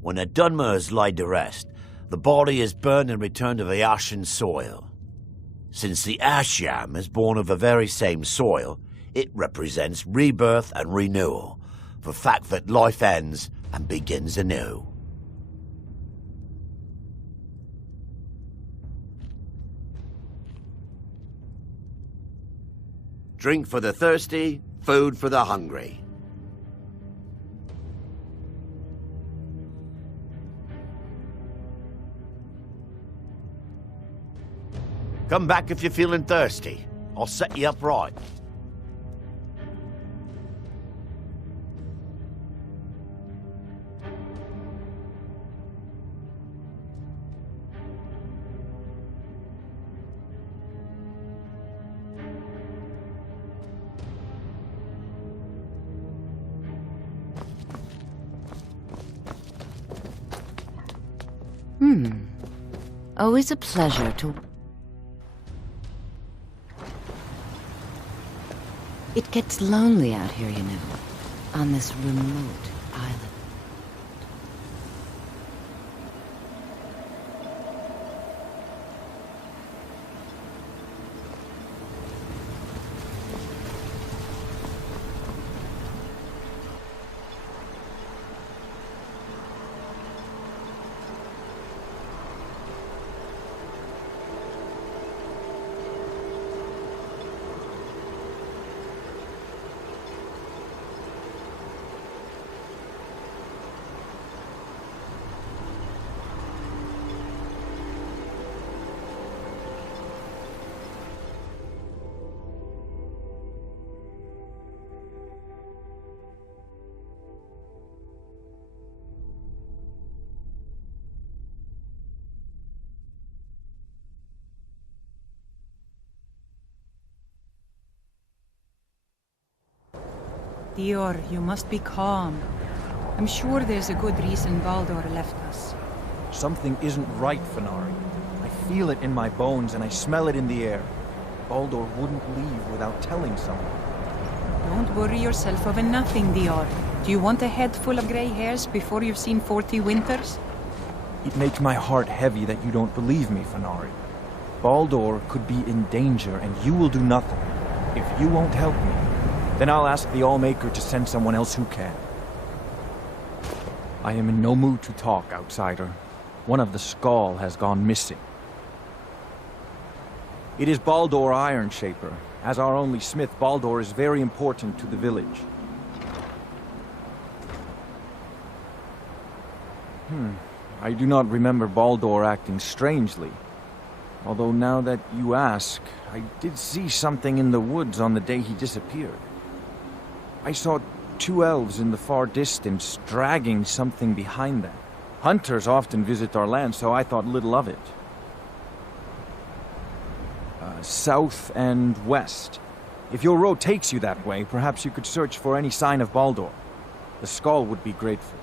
When a Dunmer is laid to rest, the body is burned and returned to the Aschan soil. Since the Aschan is born of the very same soil, it represents rebirth and renewal, the fact that life ends and begins anew. Drink for the thirsty, food for the hungry. Come back if you're feeling thirsty. I'll set you up right. Always a pleasure to... It gets lonely out here, you know, on this remote island. Dior, you must be calm. I'm sure there's a good reason Baldur left us. Something isn't right, Fenari. I feel it in my bones and I smell it in the air. Baldur wouldn't leave without telling someone. Don't worry yourself over nothing, Dior. Do you want a head full of grey hairs before you've seen 40 winters? It makes my heart heavy that you don't believe me, Fenari. Baldur could be in danger and you will do nothing. If you won't help me, then I'll ask the Allmaker to send someone else who can. I am in no mood to talk, outsider. One of the Skull has gone missing. It is Baldur Ironshaper. As our only smith, Baldur is very important to the village. I do not remember Baldur acting strangely. Although now that you ask, I did see something in the woods on the day he disappeared. I saw 2 elves in the far distance dragging something behind them. Hunters often visit our land, so I thought little of it. South and west. If your road takes you that way, perhaps you could search for any sign of Baldur. The Skull would be grateful.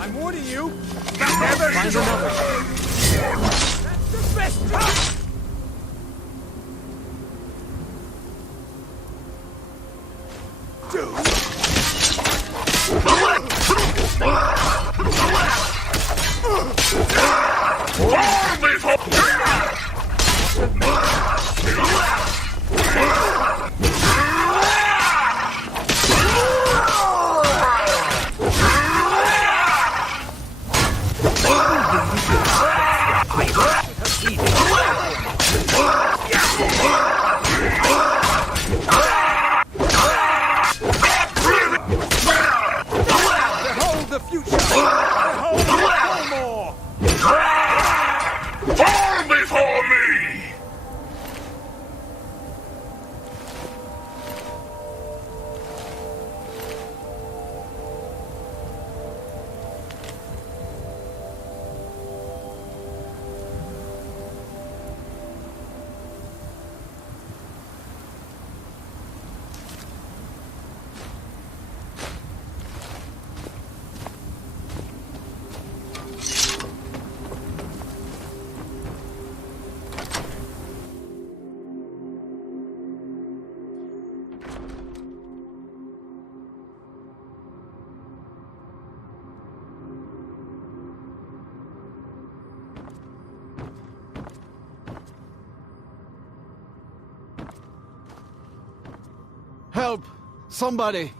I'm warning you! Never find another! That's the best! Help! Somebody!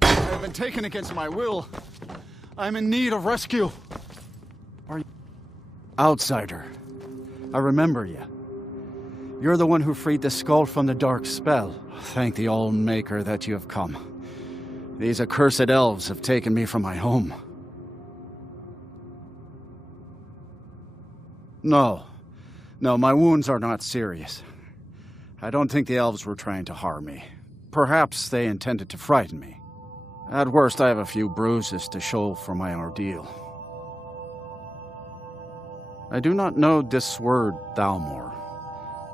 I've been taken against my will. I'm in need of rescue. Are you... Outsider. I remember you. You're the one who freed the skull from the dark spell. Thank the All-Maker that you have come. These accursed elves have taken me from my home. No, my wounds are not serious. I don't think the elves were trying to harm me. Perhaps they intended to frighten me. At worst, I have a few bruises to show for my ordeal. I do not know this word, Thalmor.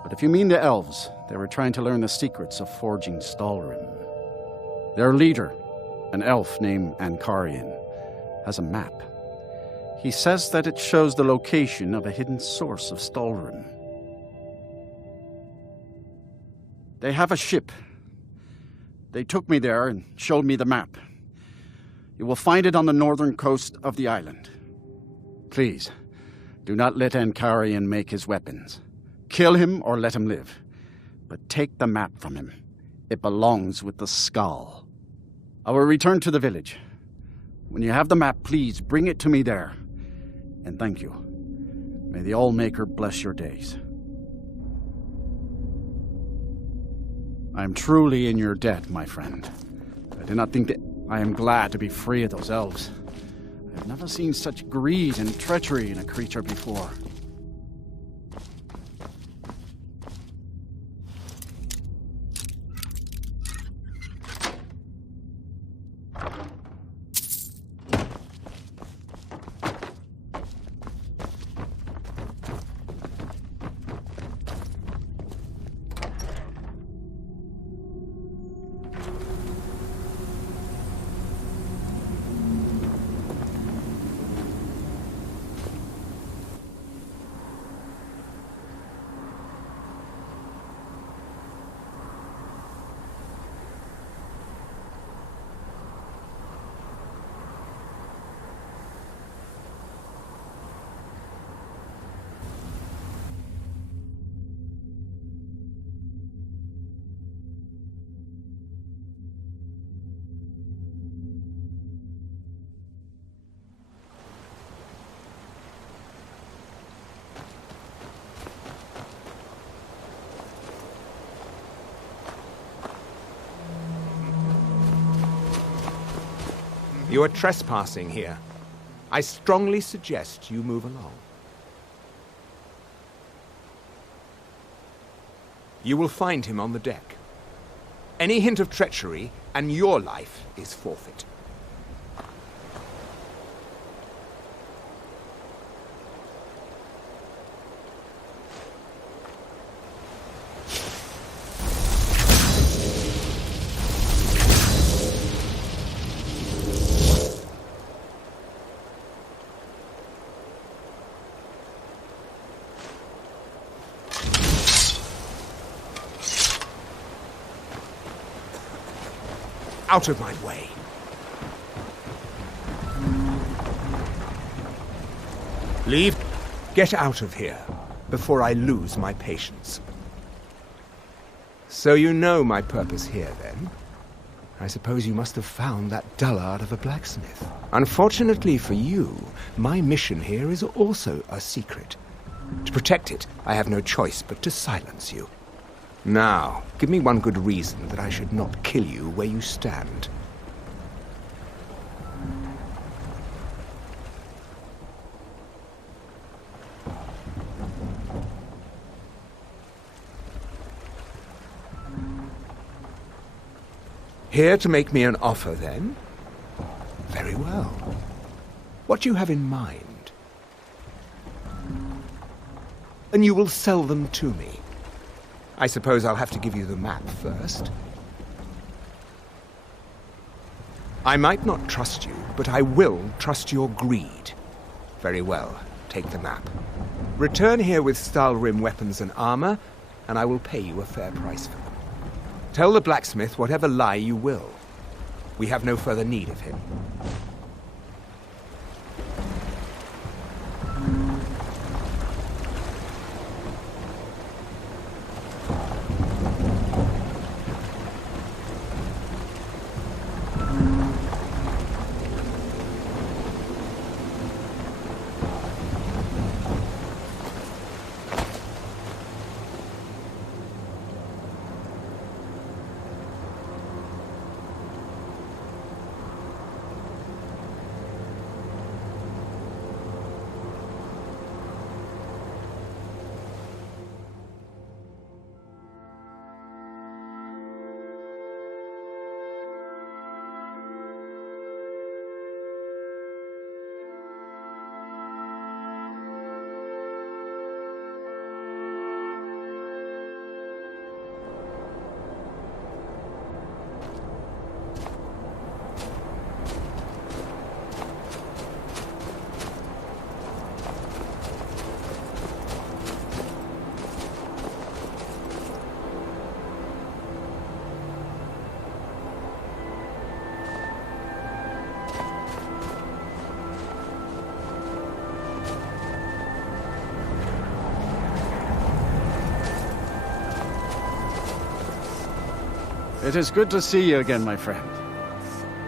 But if you mean the elves, they were trying to learn the secrets of forging Stalrim. Their leader, an elf named Ancarian, has a map. He says that it shows the location of a hidden source of Stalrim. They have a ship. They took me there and showed me the map. You will find it on the northern coast of the island. Please, do not let Ancarian make his weapons. Kill him or let him live. But take the map from him. It belongs with the skull. I will return to the village. When you have the map, please bring it to me there. And thank you. May the All-Maker bless your days. I am truly in your debt, my friend. I do not think that I am glad to be free of those elves. I have never seen such greed and treachery in a creature before. You are trespassing here. I strongly suggest you move along. You will find him on the deck. Any hint of treachery, and your life is forfeit. out of my way. Leave. Get out of here before I lose my patience. So you know my purpose here, then? I suppose you must have found that dullard of a blacksmith. Unfortunately for you, my mission here is also a secret. To protect it, I have no choice but to silence you. Now, give me one good reason that I should not kill you where you stand. Here to make me an offer, then? Very well. What do you have in mind? And you will sell them to me. I suppose I'll have to give you the map first. I might not trust you, but I will trust your greed. Very well, take the map. Return here with Stalrim weapons and armor, and I will pay you a fair price for them. Tell the blacksmith whatever lie you will. We have no further need of him. It is good to see you again, my friend.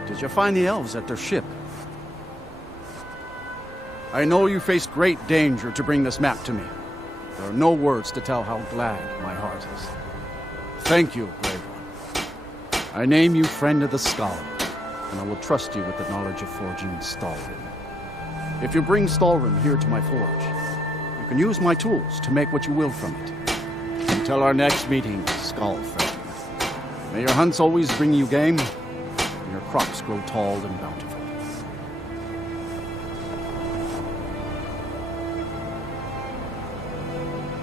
Did you find the elves at their ship? I know you faced great danger to bring this map to me. There are no words to tell how glad my heart is. Thank you, brave one. I name you Friend of the Skull, and I will trust you with the knowledge of forging Stalrim. If you bring Stalrim here to my forge, you can use my tools to make what you will from it. Until our next meeting, Skull friend. May your hunts always bring you game, and your crops grow tall and bountiful.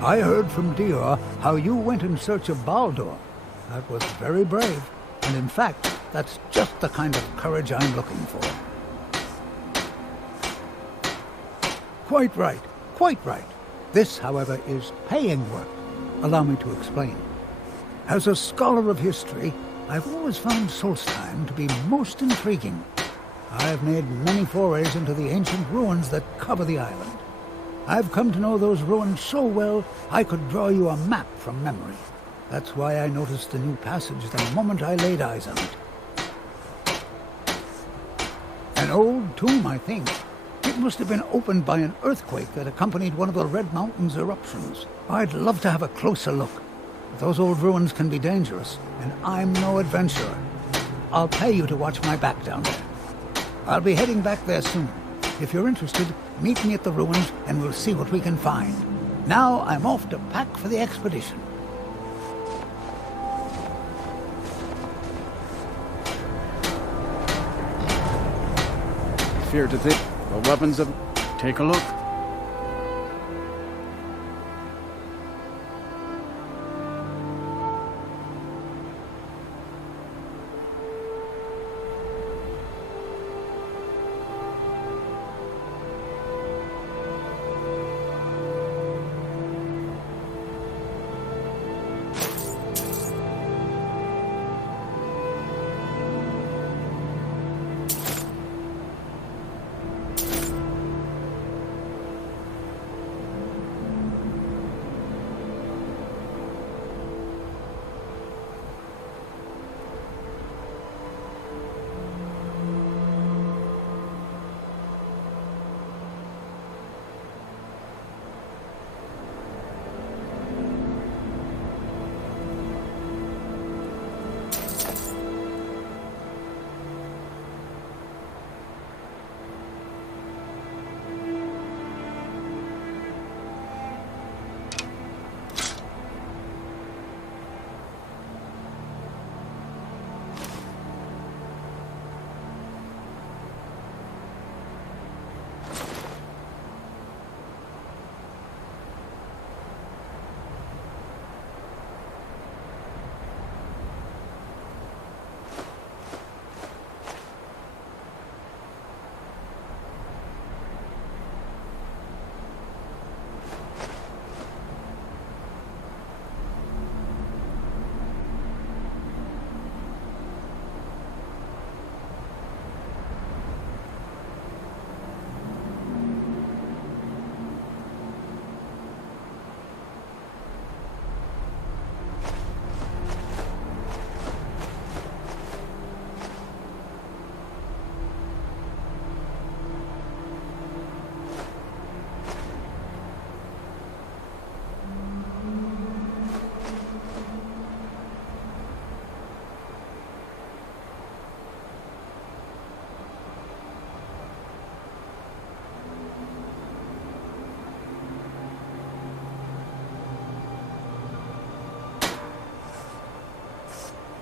I heard from Dior how you went in search of Baldur. That was very brave, and in fact, that's just the kind of courage I'm looking for. Quite right, quite right. This, however, is paying work. Allow me to explain. As a scholar of history, I've always found Solstheim to be most intriguing. I've made many forays into the ancient ruins that cover the island. I've come to know those ruins so well, I could draw you a map from memory. That's why I noticed the new passage the moment I laid eyes on it. An old tomb, I think. It must have been opened by an earthquake that accompanied one of the Red Mountain's eruptions. I'd love to have a closer look. Those old ruins can be dangerous, and I'm no adventurer. I'll pay you to watch my back down there. I'll be heading back there soon. If you're interested, meet me at the ruins and we'll see what we can find. Now I'm off to pack for the expedition. Fear to think the weapons of... Take a look.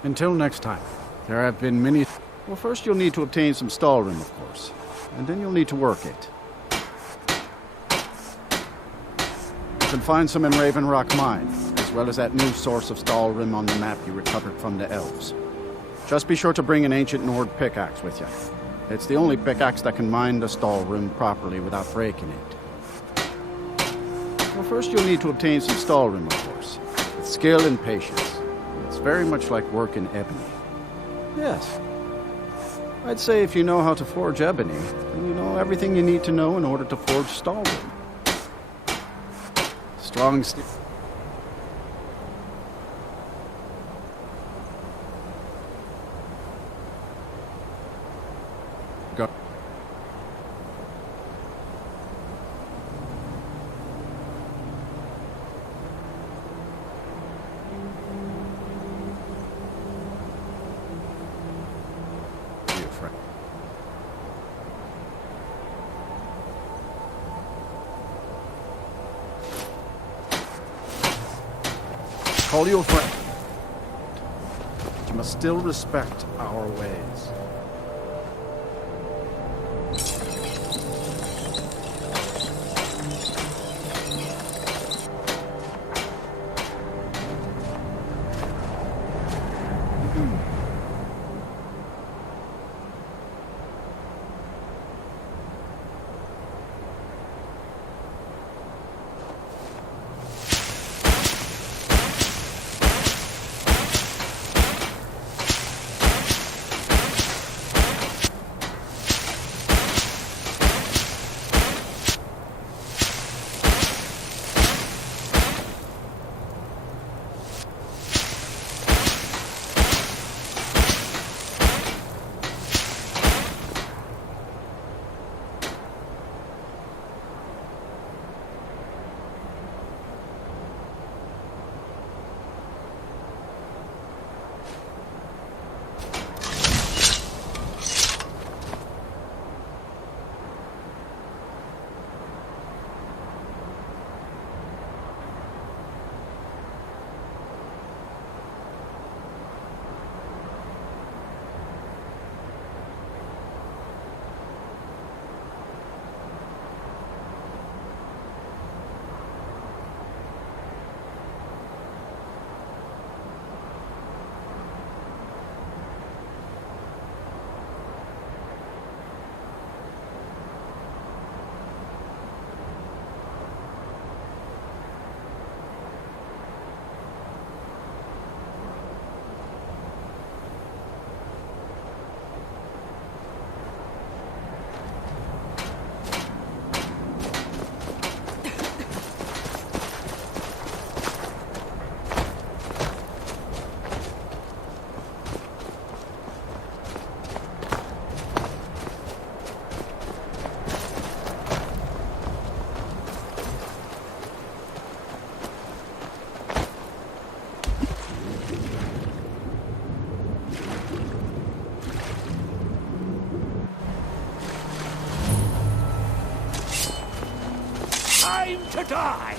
Until next time. There have been many... Well, first you'll need to obtain some stall room, of course. And then you'll need to work it. You can find some in Raven Rock Mine, as well as that new source of stall room on the map you recovered from the elves. Just be sure to bring an ancient Nord pickaxe with you. It's the only pickaxe that can mine the stall room properly without breaking it. Well, first you'll need to obtain some stall room, of course. With skill and patience. It's very much like work in ebony. Yes. I'd say if you know how to forge ebony, then you know everything you need to know in order to forge stall room. Strong steel. Go. Call you a friend. You must still respect our ways. To die!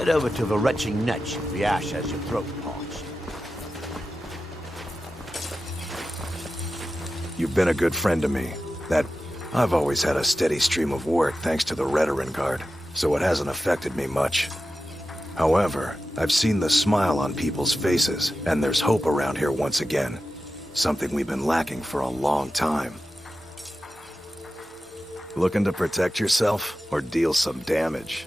Head over to the retching netch if the ash has your throat parched. You've been a good friend to me. I've always had a steady stream of work thanks to the Redarin Guard, so it hasn't affected me much. However, I've seen the smile on people's faces, and there's hope around here once again. Something we've been lacking for a long time. Looking to protect yourself, or deal some damage?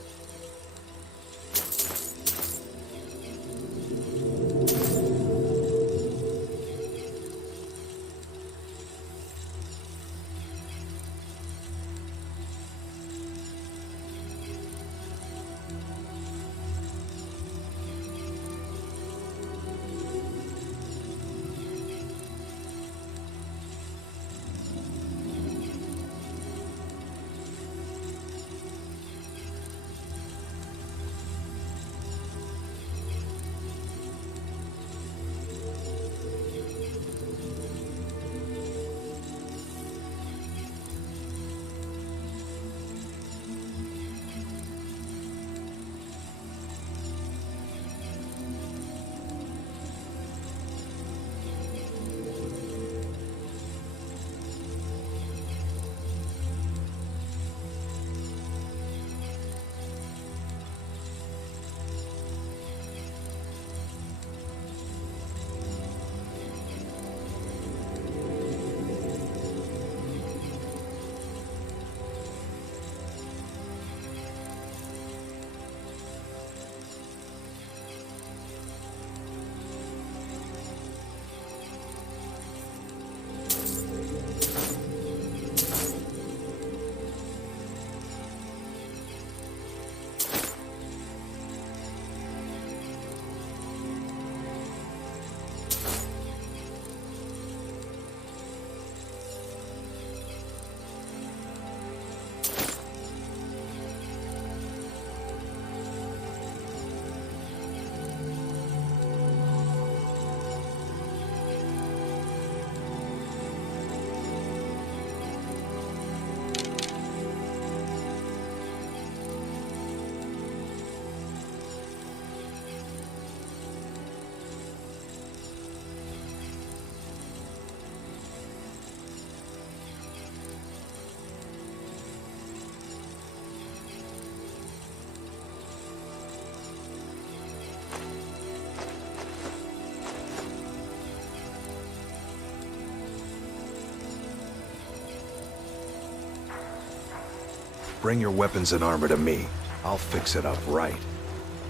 Bring your weapons and armor to me. I'll fix it up right.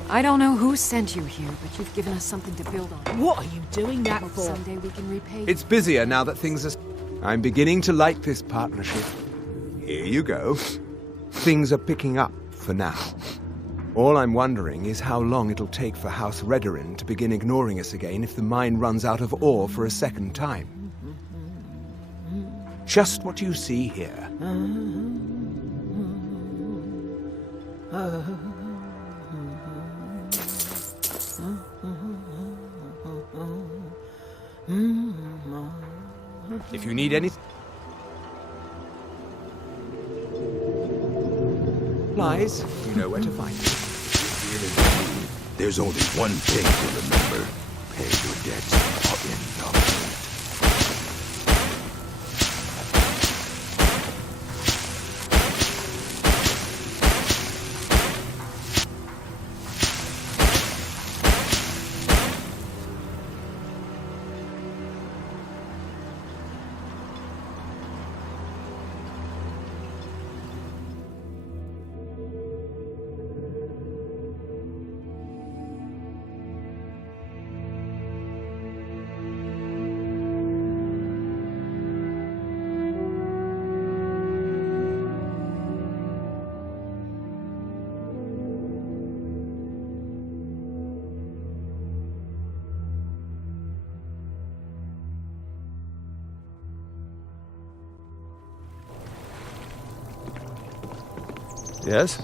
I don't know who sent you here, but you've given us something to build on. What are you doing that Hope for? someday we can repay you. It's busier now that things are... I'm beginning to like this partnership. Here you go. Things are picking up for now. All I'm wondering is how long it'll take for House Redarin to begin ignoring us again if the mine runs out of ore for a second time. Just what you see here. If you need any supplies, you know where to find me. There's only one thing to remember. Pay your debts or end up. Yes?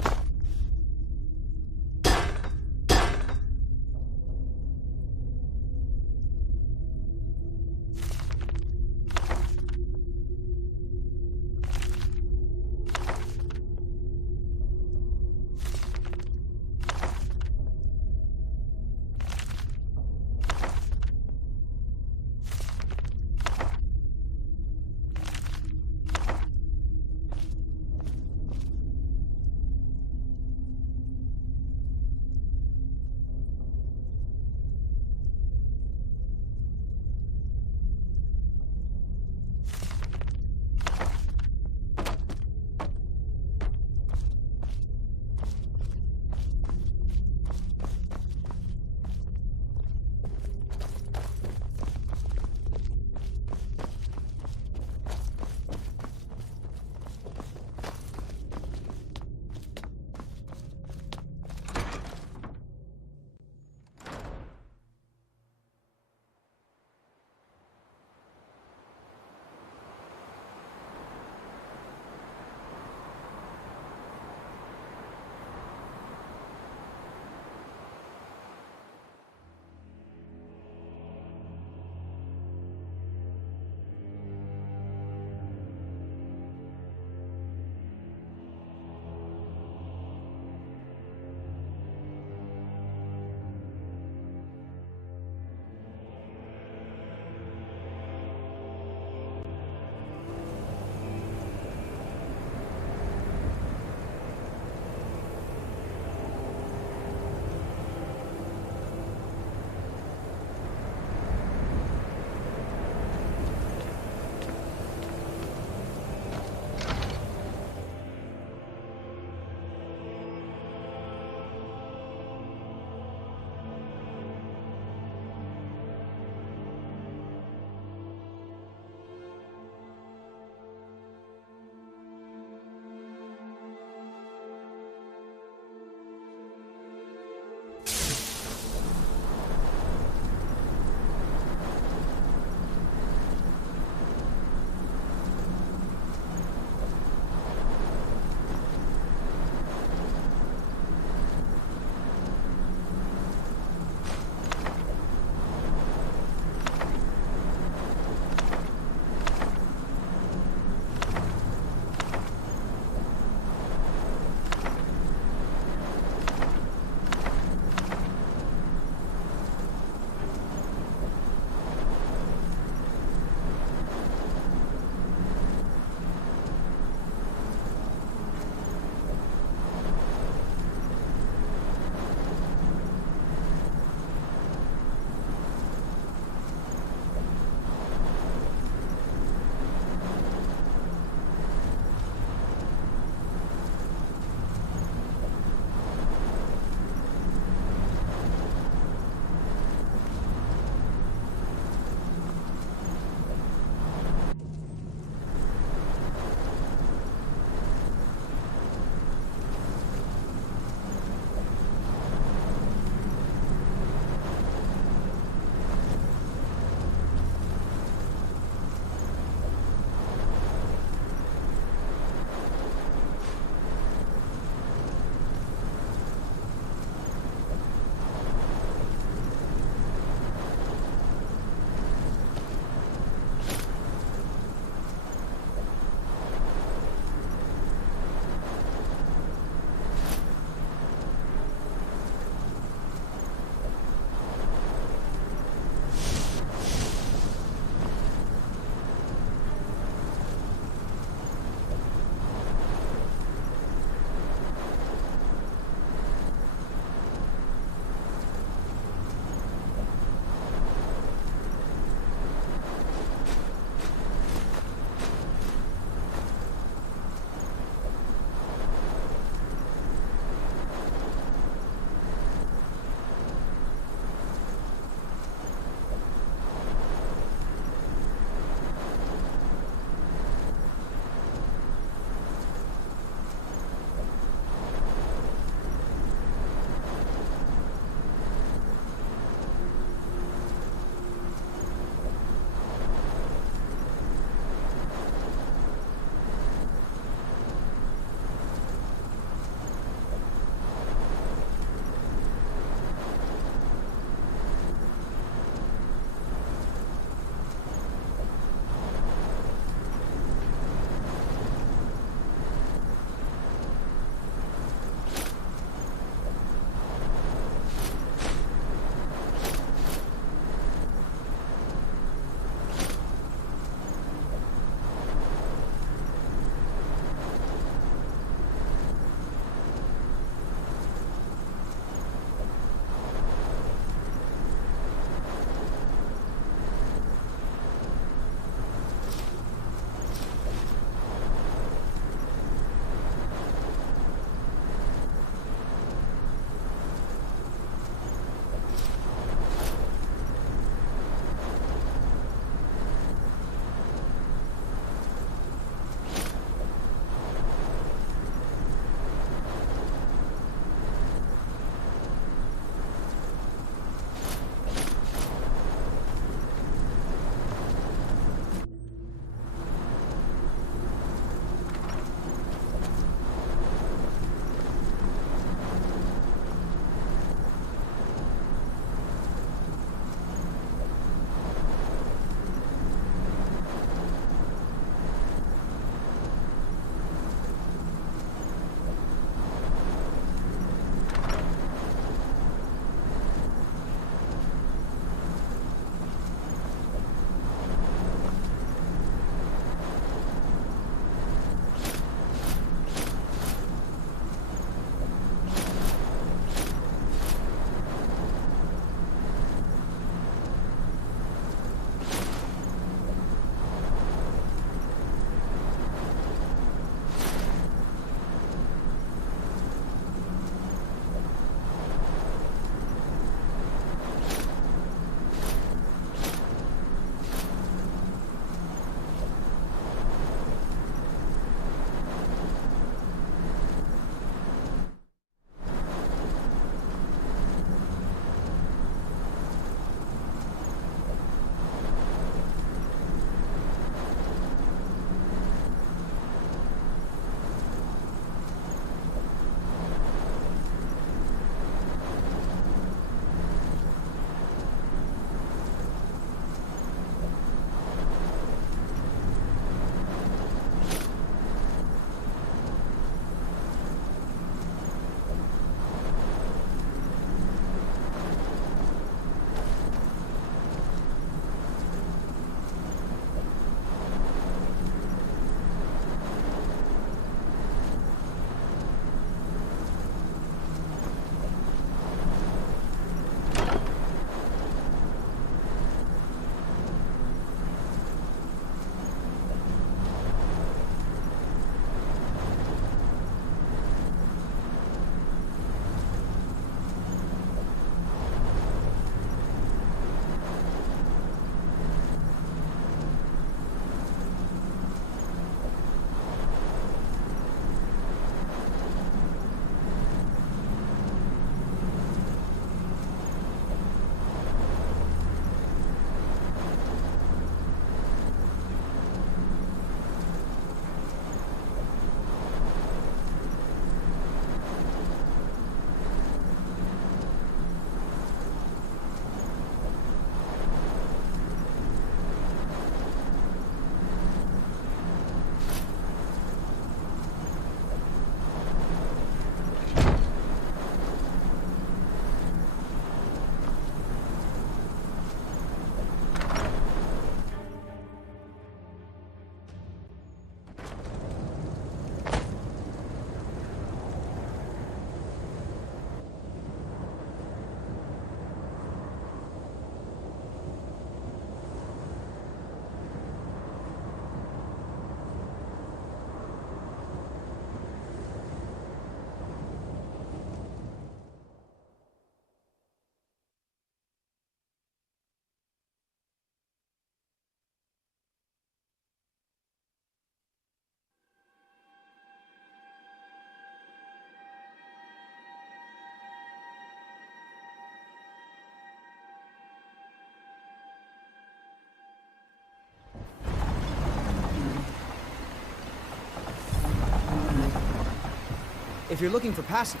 you're looking for passage,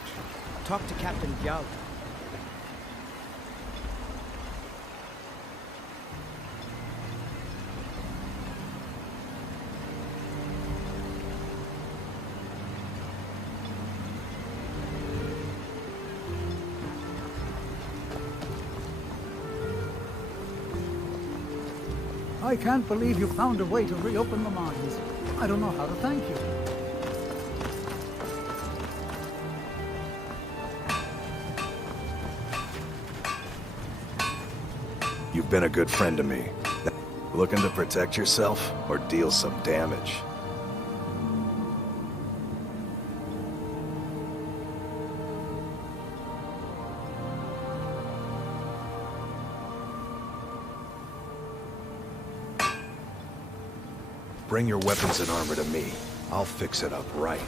talk to Captain Gyal. I can't believe you found a way to reopen the mines. I don't know how to thank you. You've been a good friend to me. Looking to protect yourself or deal some damage? Bring your weapons and armor to me. I'll fix it up right.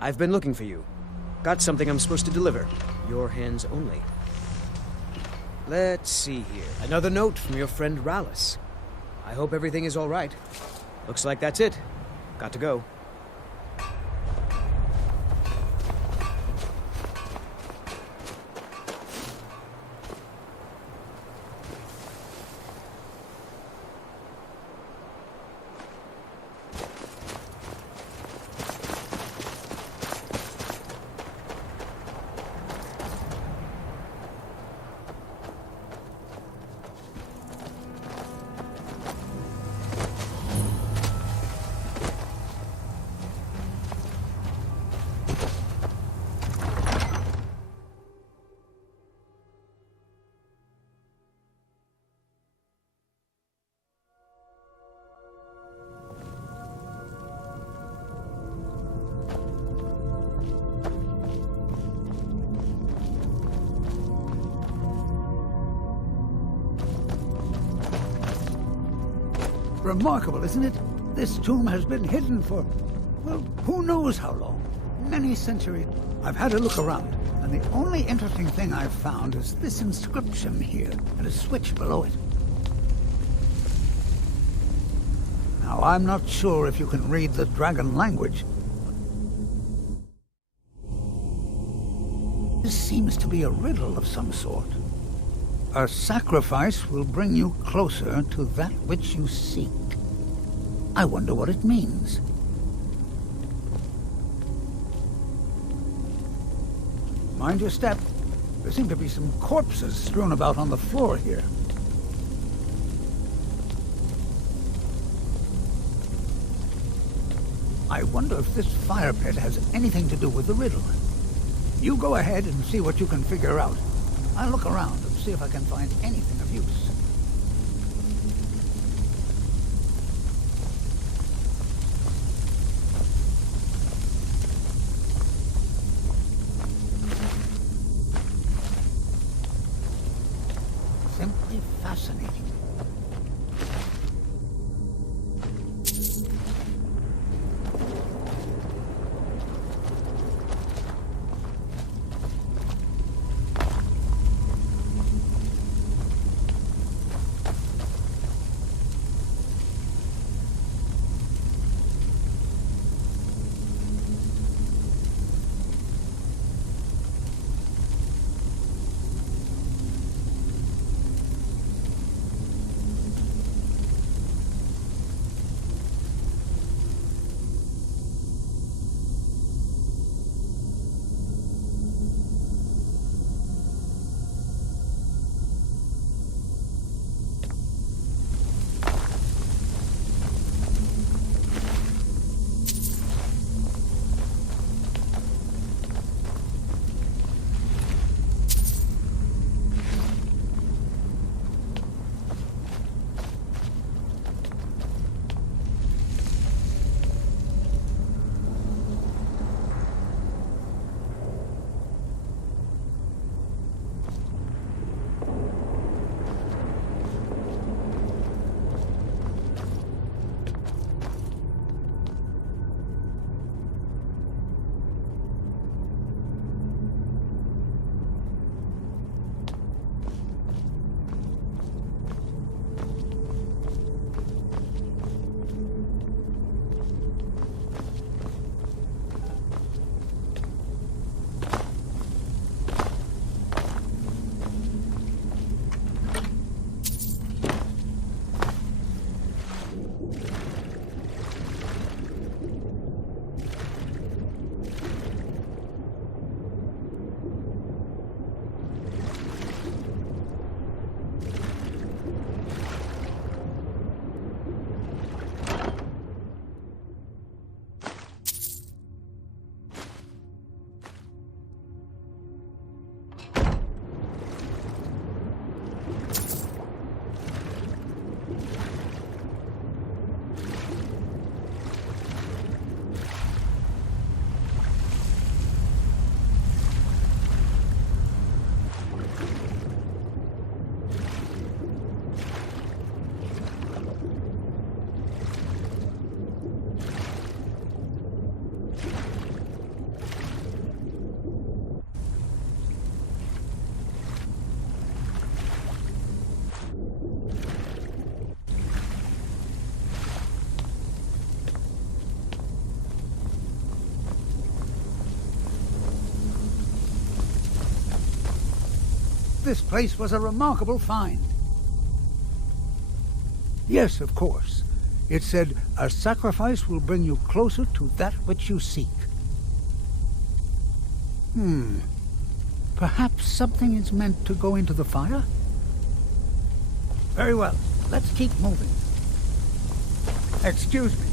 I've been looking for you. Got something I'm supposed to deliver. Your hands only. Let's see here. Another note from your friend Rallis. I hope everything is all right. Looks like that's it. Got to go. Remarkable, isn't it? This tomb has been hidden for, well, who knows how long? Many centuries. I've had a look around, and the only interesting thing I've found is this inscription here, and a switch below it. Now, I'm not sure if you can read the dragon language. This seems to be a riddle of some sort. A sacrifice will bring you closer to that which you seek. I wonder what it means. Mind your step. There seem to be some corpses strewn about on the floor here. I wonder if this fire pit has anything to do with the riddle. You go ahead and see what you can figure out. I'll look around and see if I can find anything of use. Simply fascinating. This place was a remarkable find. Yes, of course. It said, a sacrifice will bring you closer to that which you seek. Perhaps something is meant to go into the fire? Very well. Let's keep moving. Excuse me.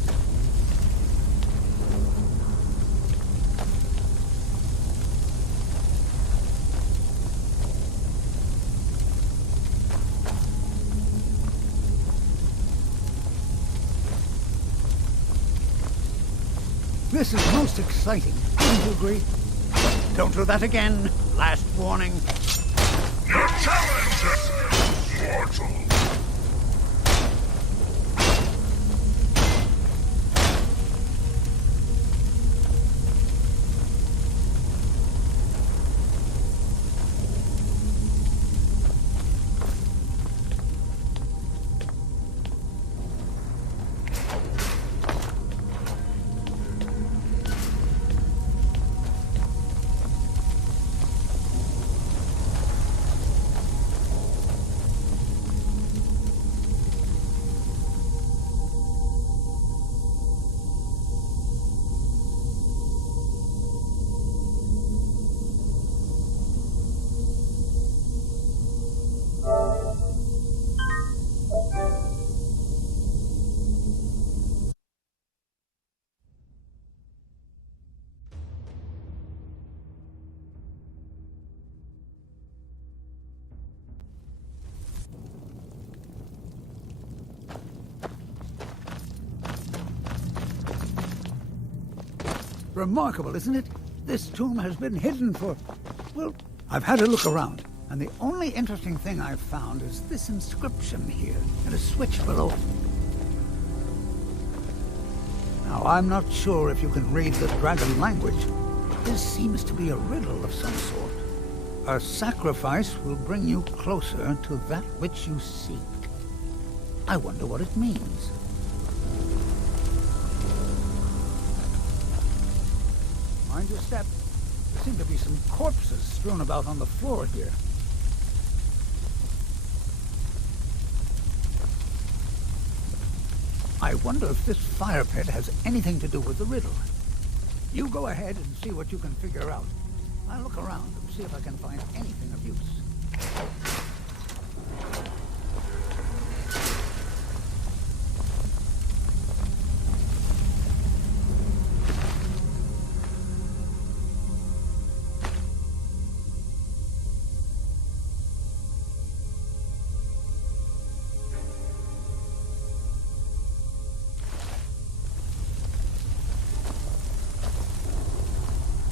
This is most exciting. Wouldn't you agree? Don't do that again. Last warning. Your challenge is mortal. Remarkable, isn't it? This tomb has been hidden for... Well, I've had a look around, and the only interesting thing I've found is this inscription here, and a switch below it. Now, I'm not sure if you can read the dragon language, but this seems to be a riddle of some sort. A sacrifice will bring you closer to that which you seek. I wonder what it means. Mind your step. There seem to be some corpses strewn about on the floor here. I wonder if this fire pit has anything to do with the riddle. You go ahead and see what you can figure out. I'll look around and see if I can find anything of use.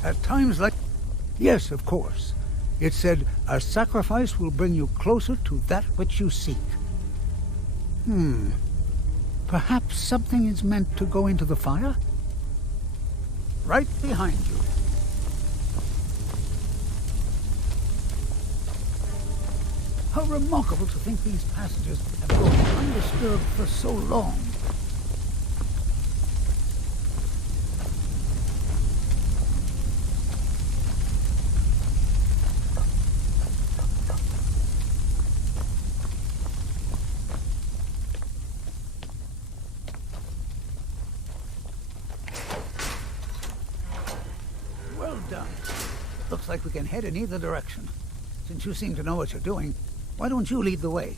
At times like... Yes, of course. It said, a sacrifice will bring you closer to that which you seek. Perhaps something is meant to go into the fire? Right behind you. How remarkable to think these passages have gone undisturbed for so long. Looks like we can head in either direction. Since you seem to know what you're doing, why don't you lead the way?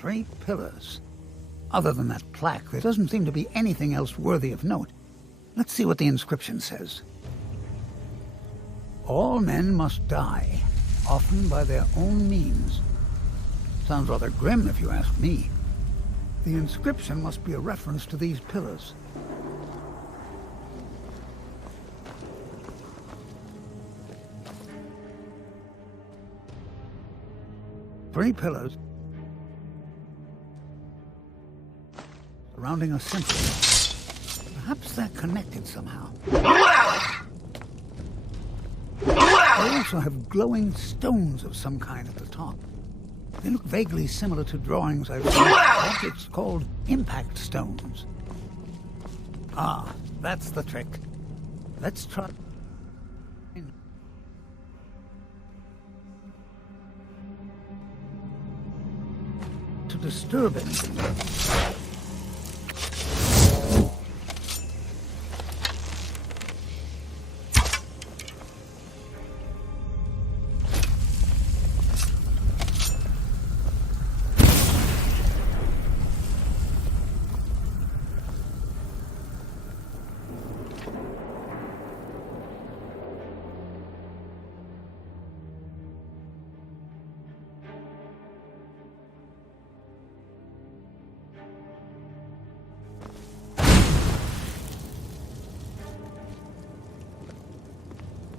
3 pillars. Other than that plaque, there doesn't seem to be anything else worthy of note. Let's see what the inscription says. All men must die, often by their own means. Sounds rather grim if you ask me. The inscription must be a reference to these pillars. Three pillars surrounding a central. Perhaps they're connected somehow. They also have glowing stones of some kind at the top. They look vaguely similar to drawings I've seen of objects called impact stones. Ah, that's the trick. Let's try. To disturb anything.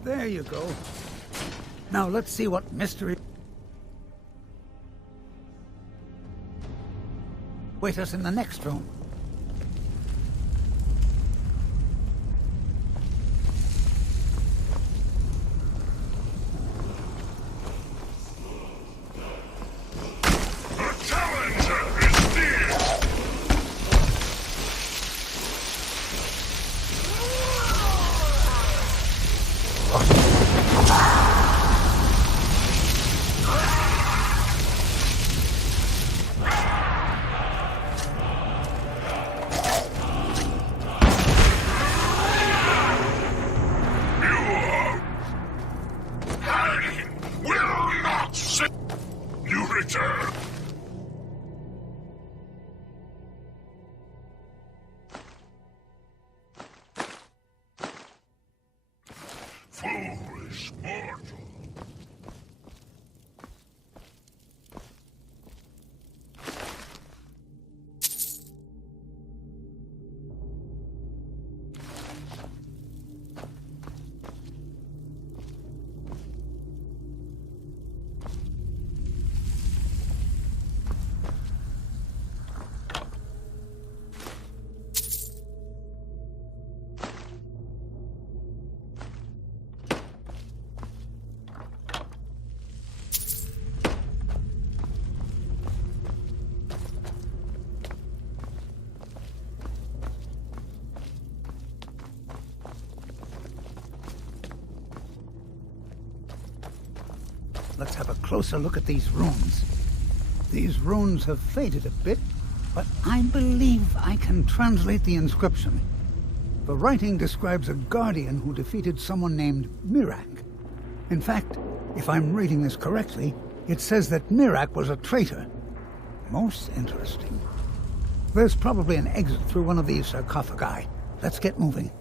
There you go. Now let's see what mystery waits us in the next room. Foolish mortal. Let's have a closer look at these runes. These runes have faded a bit, but I believe I can translate the inscription. The writing describes a guardian who defeated someone named Miraak. In fact, if I'm reading this correctly, it says that Miraak was a traitor. Most interesting. There's probably an exit through one of these sarcophagi. Let's get moving.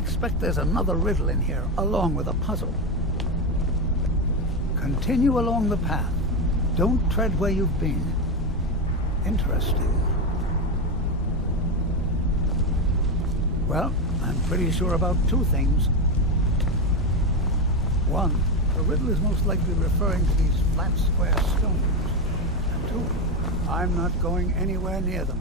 expect there's another riddle in here, along with a puzzle. Continue along the path. Don't tread where you've been. Interesting. Well, I'm pretty sure about two things. One, the riddle is most likely referring to these flat, square stones. And two, I'm not going anywhere near them.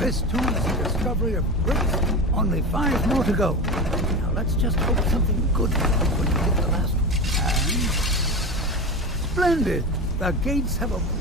This tomb is a discovery of bricks. Only 5 more to go. Now let's just hope something good happens when we hit the last one. And... splendid! The gates have opened.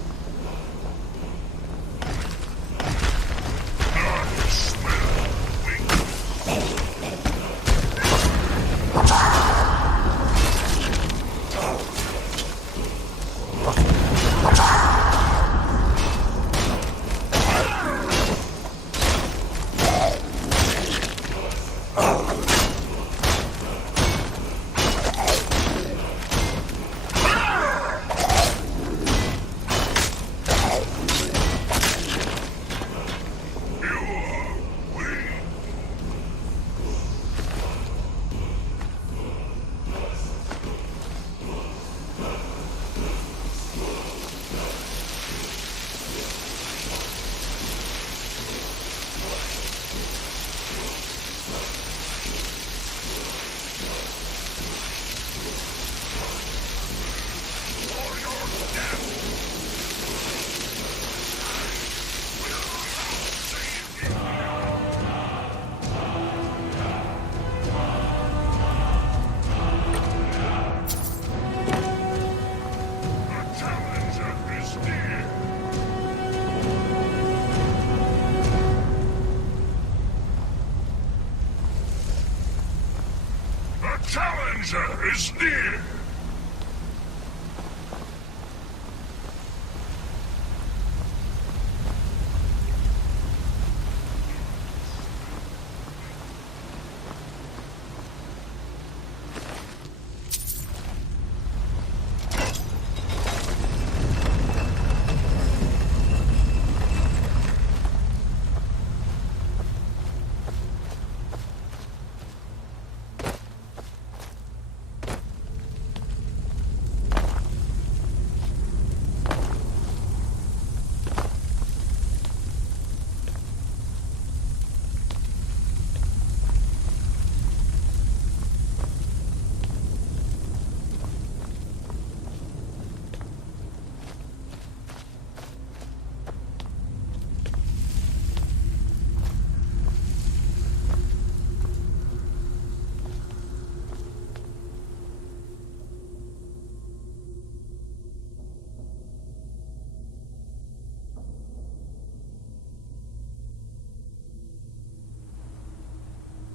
Challenger is near!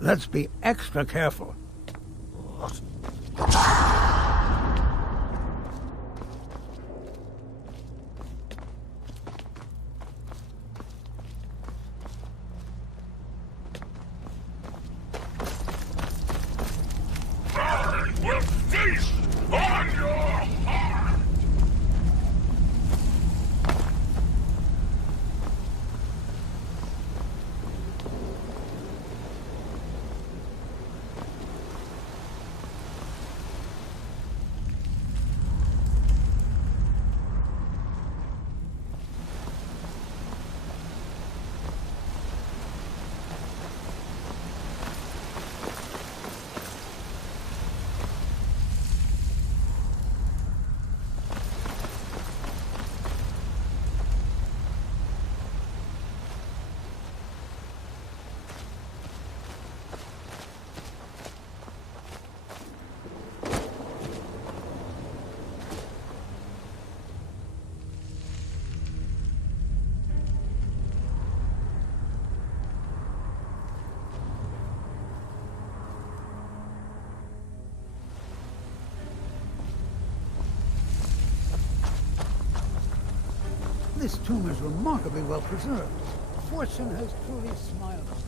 Let's be extra careful. I will feast on your heart! This tomb is remarkably well preserved. Fortune has truly smiled on us.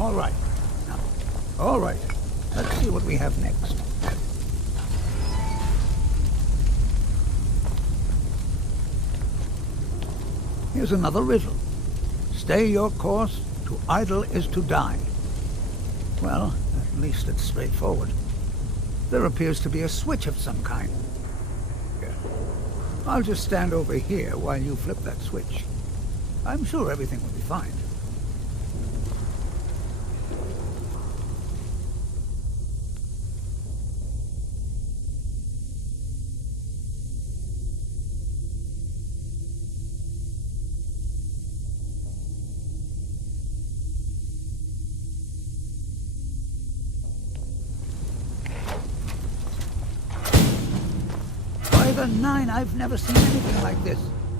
All right. Now, all right. Let's see what we have next. Here's another riddle. Stay your course, to idle is to die. Well, at least it's straightforward. There appears to be a switch of some kind. Here. I'll just stand over here while you flip that switch. I'm sure everything will be fine. By the 9, I've never seen anything like this.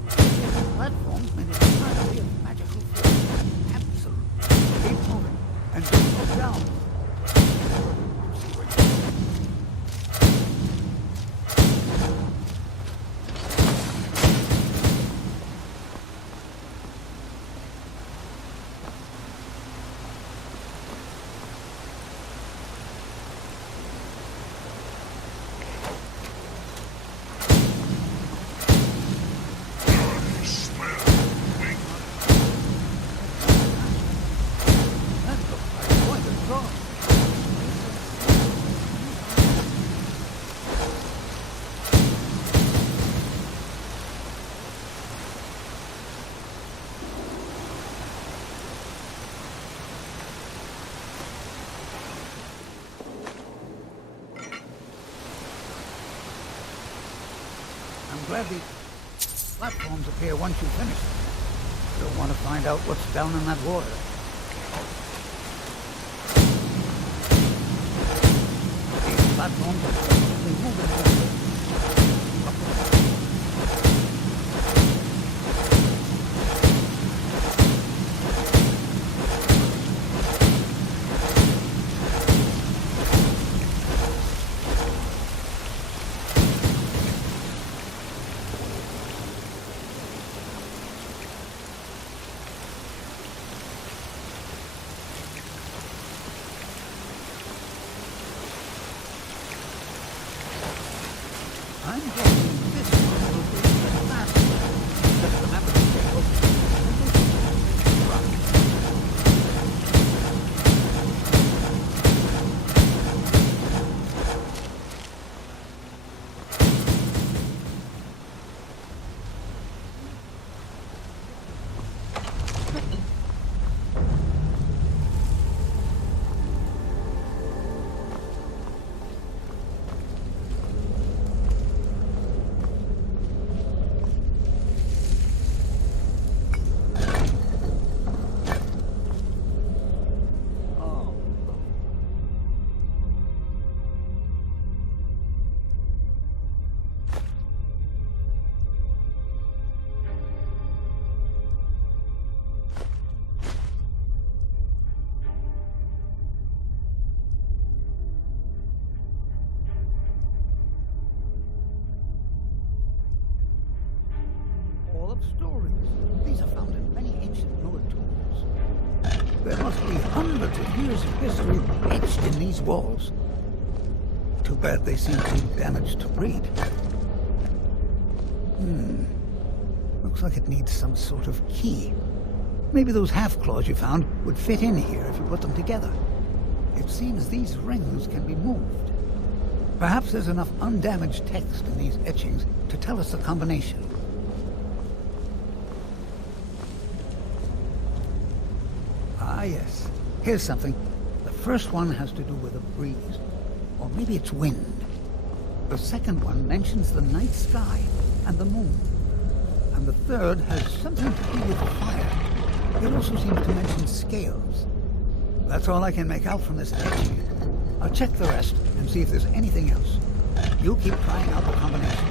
This platform made entirely of magical force. Absolutely. Keep moving. And don't look down. Glad the platforms appear once you finish them. You'll want to find out what's down in that water. These platforms are constantly moving. Stories. These are found in many ancient Nord tombs. There must be hundreds of years of history etched in these walls. Too bad they seem too damaged to read. Looks like it needs some sort of key. Maybe those half-claws you found would fit in here if you put them together. It seems these rings can be moved. Perhaps there's enough undamaged text in these etchings to tell us the combination. Ah, yes. Here's something. The first one has to do with a breeze. Or maybe it's wind. The second one mentions the night sky and the moon. And the third has something to do with fire. It also seems to mention scales. That's all I can make out from this etching. I'll check the rest and see if there's anything else. You keep trying out the combination.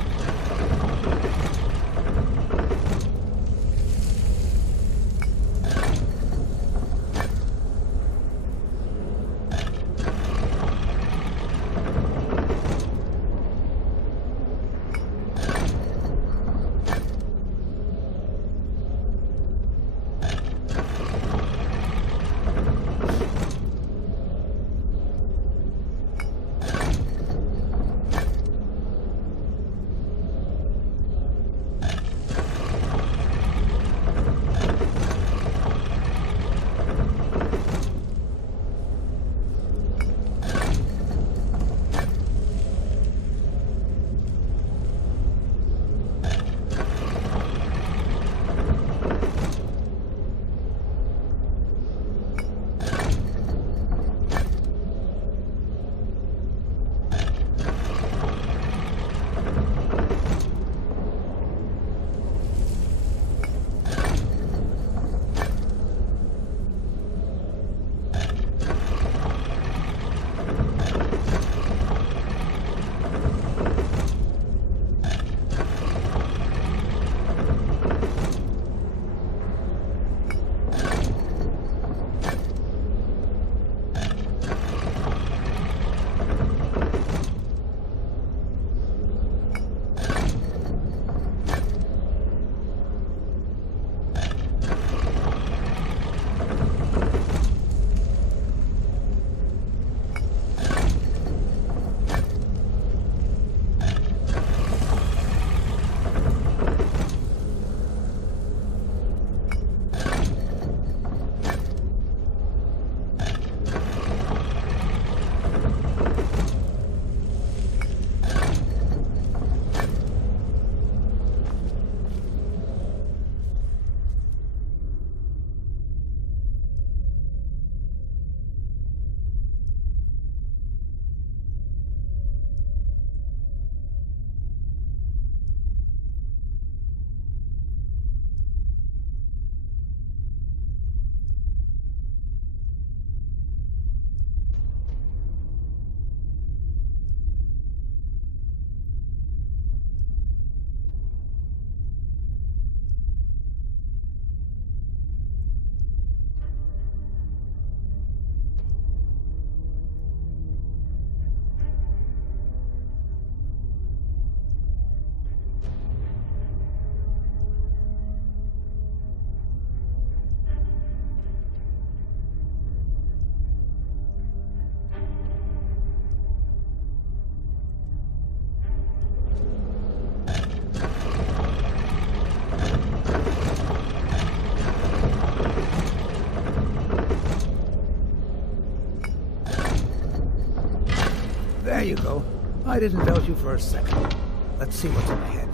There you go. I didn't doubt you for a second. Let's see what's up ahead.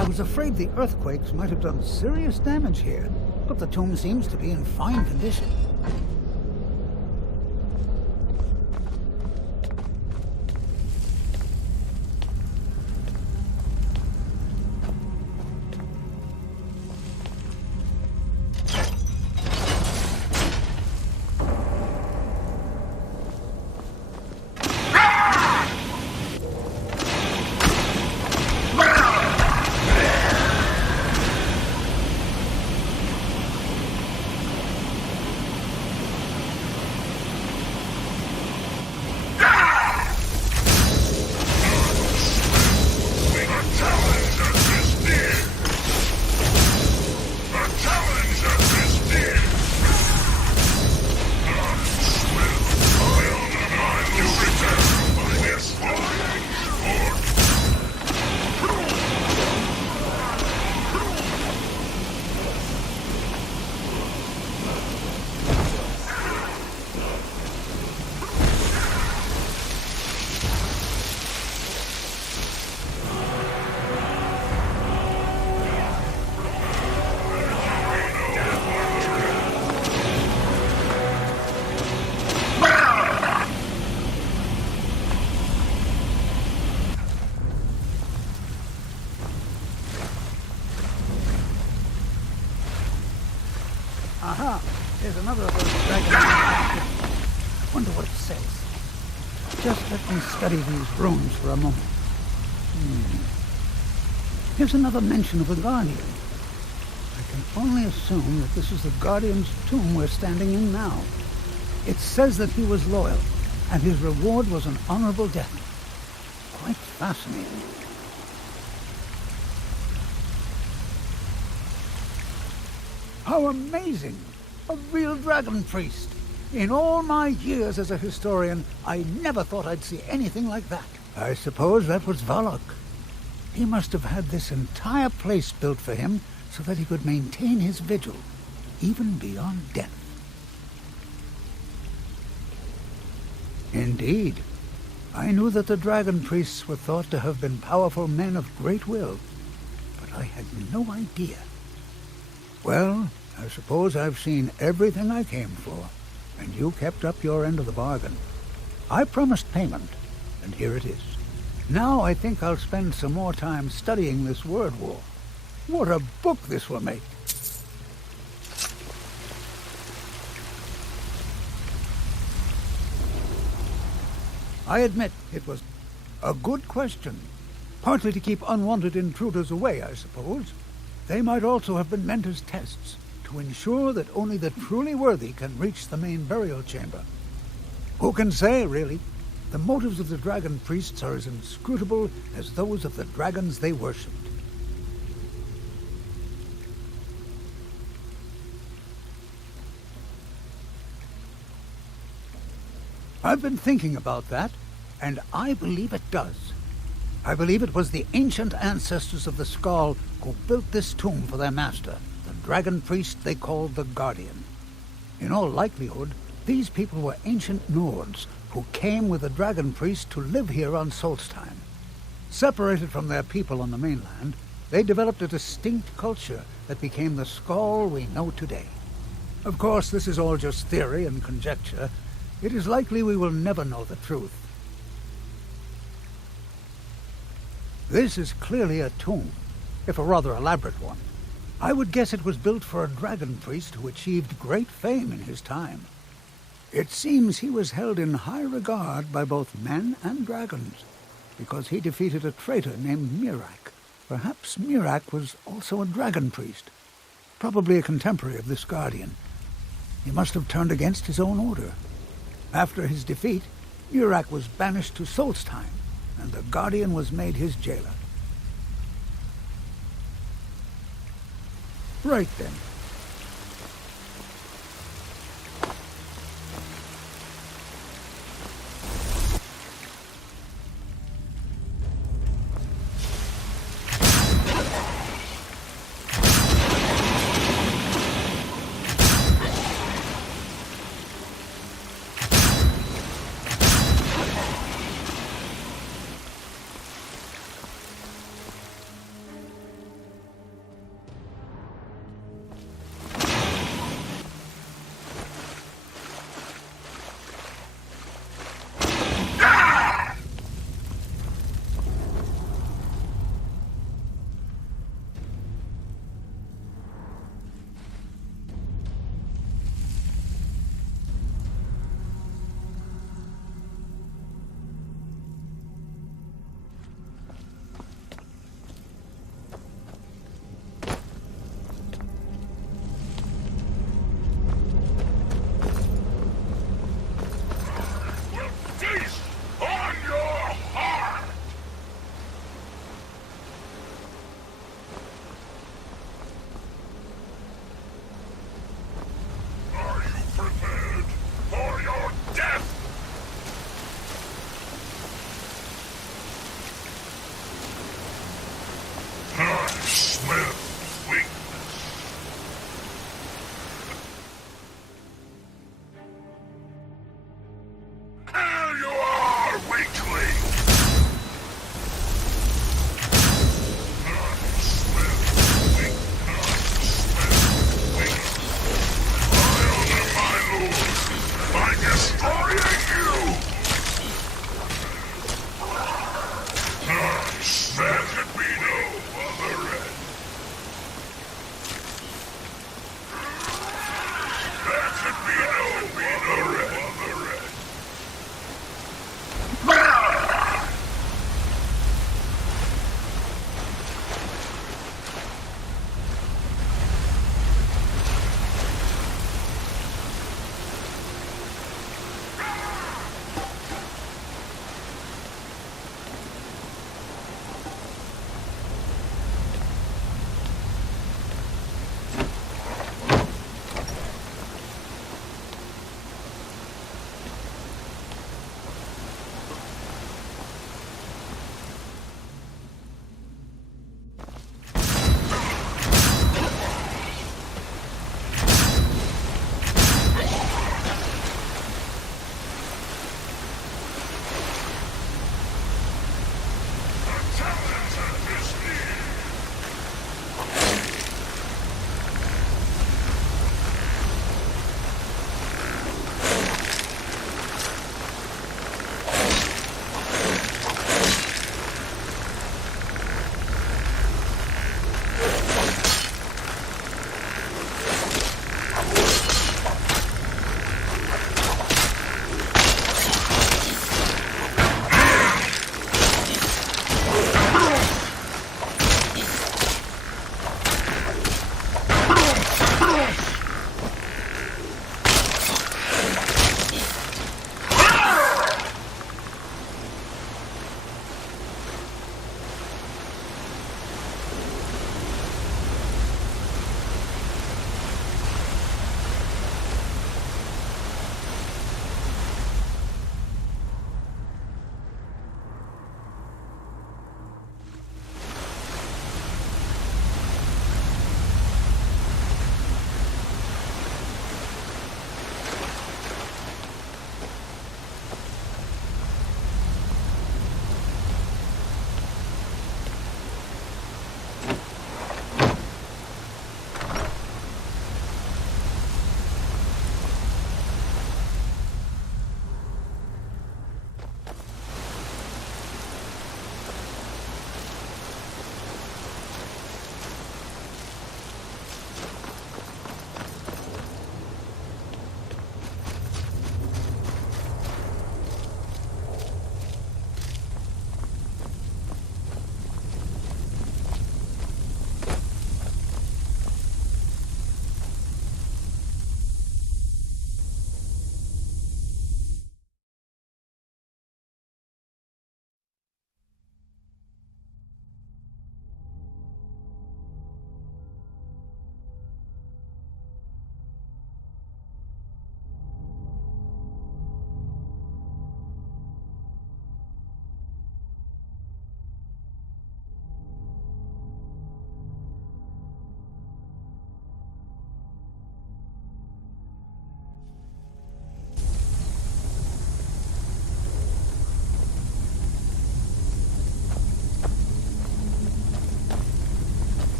I was afraid the earthquakes might have done serious damage here, but the tomb seems to be in fine condition. Aha! There's another of those dragons. I wonder what it says. Just let me study these runes for a moment. Here's another mention of the Guardian. I can only assume that this is the Guardian's tomb we're standing in now. It says that he was loyal, and his reward was an honorable death. Quite fascinating. How amazing! A real dragon priest! In all my years as a historian, I never thought I'd see anything like that. I suppose that was Valak. He must have had this entire place built for him so that he could maintain his vigil, even beyond death. Indeed. I knew that the dragon priests were thought to have been powerful men of great will, but I had no idea. Well, I suppose I've seen everything I came for, and you kept up your end of the bargain. I promised payment, and here it is. Now I think I'll spend some more time studying this word war. What a book this will make! I admit it was a good question. Partly to keep unwanted intruders away, I suppose. They might also have been meant as tests, to ensure that only the truly worthy can reach the main burial chamber. Who can say, really? The motives of the dragon priests are as inscrutable as those of the dragons they worshipped. I've been thinking about that, and I believe it does. I believe it was the ancient ancestors of the Skull who built this tomb for their master, the dragon priest they called the Guardian. In all likelihood, these people were ancient Nords who came with the dragon priest to live here on Solstheim. Separated from their people on the mainland, they developed a distinct culture that became the Skull we know today. Of course, this is all just theory and conjecture. It is likely we will never know the truth. This is clearly a tomb, if a rather elaborate one. I would guess it was built for a dragon priest who achieved great fame in his time. It seems he was held in high regard by both men and dragons, because he defeated a traitor named Mirak. Perhaps Mirak was also a dragon priest, probably a contemporary of this Guardian. He must have turned against his own order. After his defeat, Mirak was banished to Solstheim, and the Guardian was made his jailer. Right then.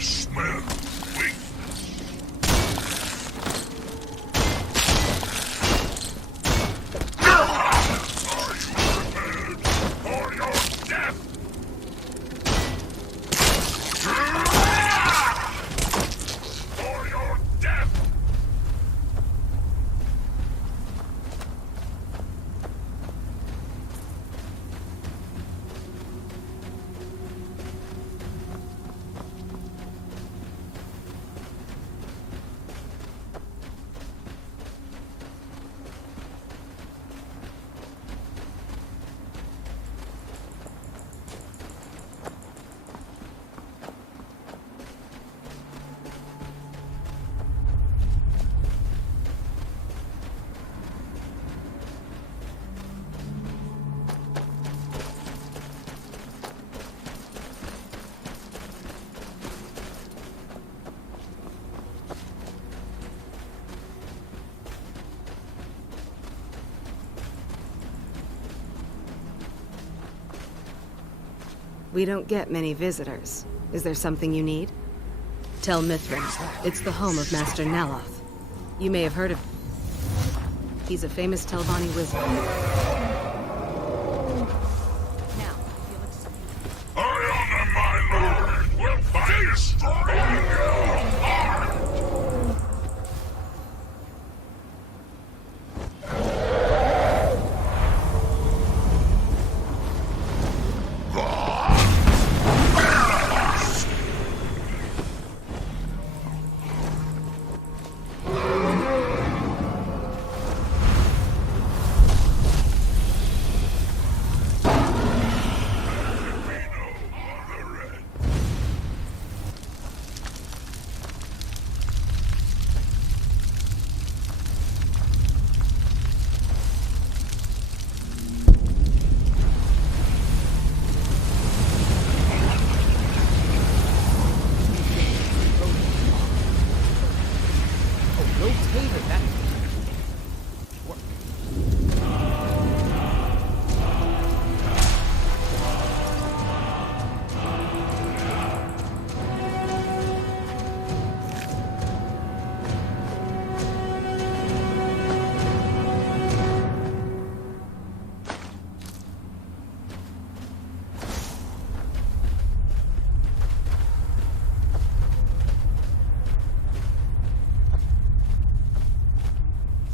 smell weakness. Are you prepared for your death? For your death! We don't get many visitors. Is there something you need? Tell Mithrin. It's the home of Master Neloth. You may have heard of him. He's a famous Telvanni wizard. I honor my lord will face your heart!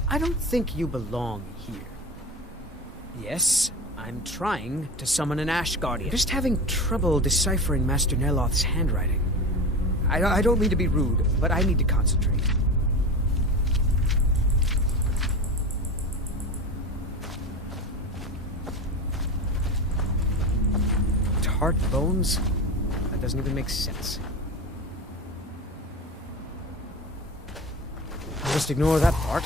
I don't think you belong here. Yes, I'm trying to summon an Ash Guardian. Just having trouble deciphering Master Neloth's handwriting. I don't mean to be rude, but I need to concentrate. Tart bones? That doesn't even make sense. I'll just ignore that part.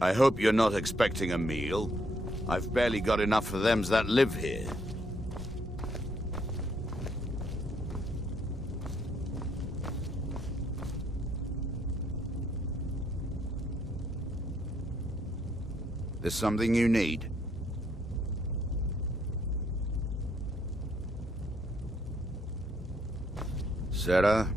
I hope you're not expecting a meal. I've barely got enough for them that live here. There's something you need? Sarah?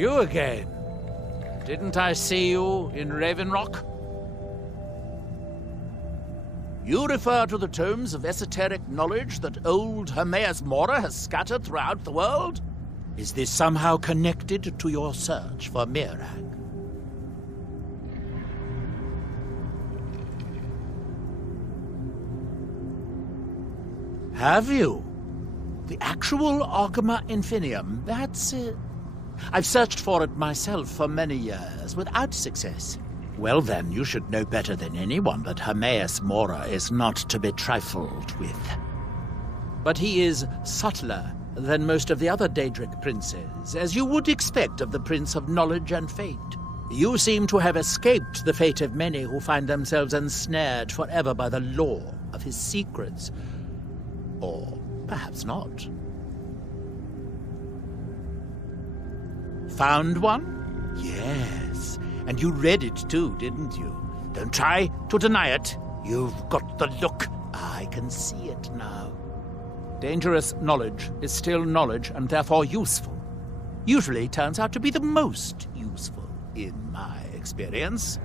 You again. Didn't I see you in Ravenrock? You refer to the tomes of esoteric knowledge that old Hermaeus Mora has scattered throughout the world? Is this somehow connected to your search for Mirag? Have you? The actual Argama Infinium, that's it. I've searched for it myself for many years, without success. Well then, you should know better than anyone that Hermaeus Mora is not to be trifled with. But he is subtler than most of the other Daedric princes, as you would expect of the Prince of Knowledge and Fate. You seem to have escaped the fate of many who find themselves ensnared forever by the lore of his secrets. Or perhaps not. Found one? Yes. And you read it too, didn't you? Don't try to deny it. You've got the look. I can see it now. Dangerous knowledge is still knowledge and therefore useful. Usually turns out to be the most useful, in my experience.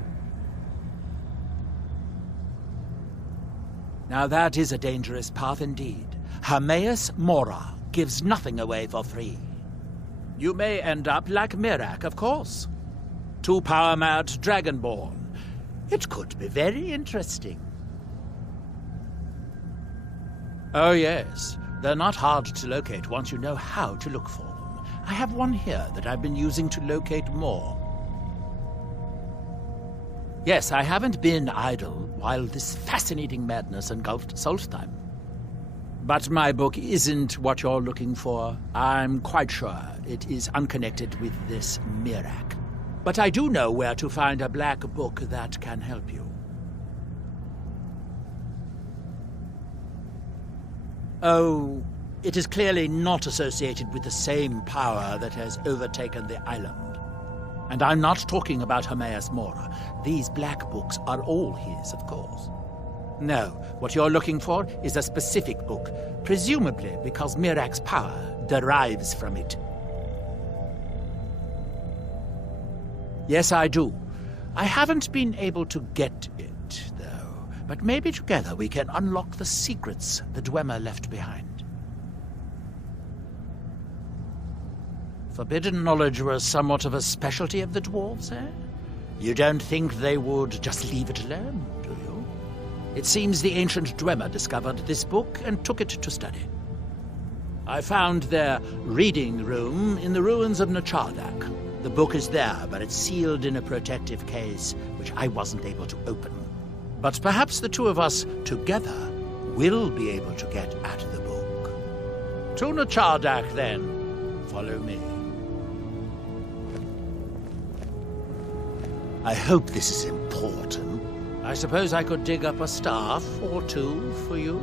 Now that is a dangerous path indeed. Hermaeus Mora gives nothing away for free. You may end up like Mirag, of course. Too power-mad Dragonborn. It could be very interesting. Oh yes, they're not hard to locate once you know how to look for them. I have one here that I've been using to locate more. Yes, I haven't been idle while this fascinating madness engulfed Solstheim. But my book isn't what you're looking for. I'm quite sure it is unconnected with this Mirag. But I do know where to find a black book that can help you. Oh, it is clearly not associated with the same power that has overtaken the island. And I'm not talking about Hermaeus Mora. These black books are all his, of course. No, what you're looking for is a specific book, presumably because Mirag's power derives from it. Yes, I do. I haven't been able to get it, though. But maybe together we can unlock the secrets the Dwemer left behind. Forbidden knowledge was somewhat of a specialty of the dwarves, eh? You don't think they would just leave it alone, do you? It seems the ancient Dwemer discovered this book and took it to study. I found their reading room in the ruins of Nachardak. The book is there, but it's sealed in a protective case, which I wasn't able to open. But perhaps the two of us together will be able to get at the book. To Nachardak, then. Follow me. I hope this is important. I suppose I could dig up a staff or two for you.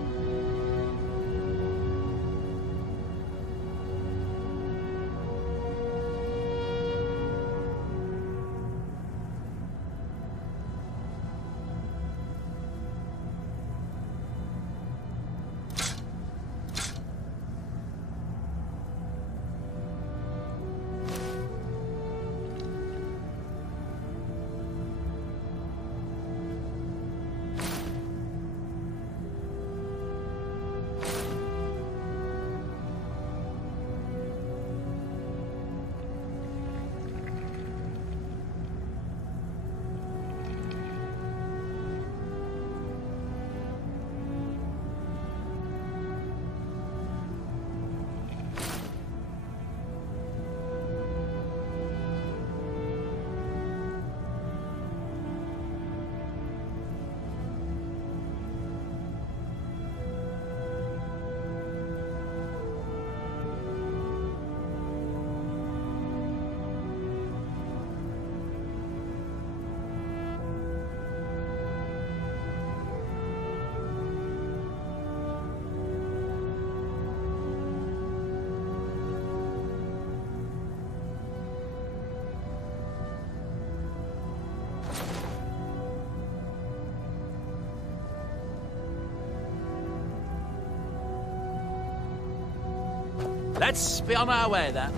Let's be on our way, then.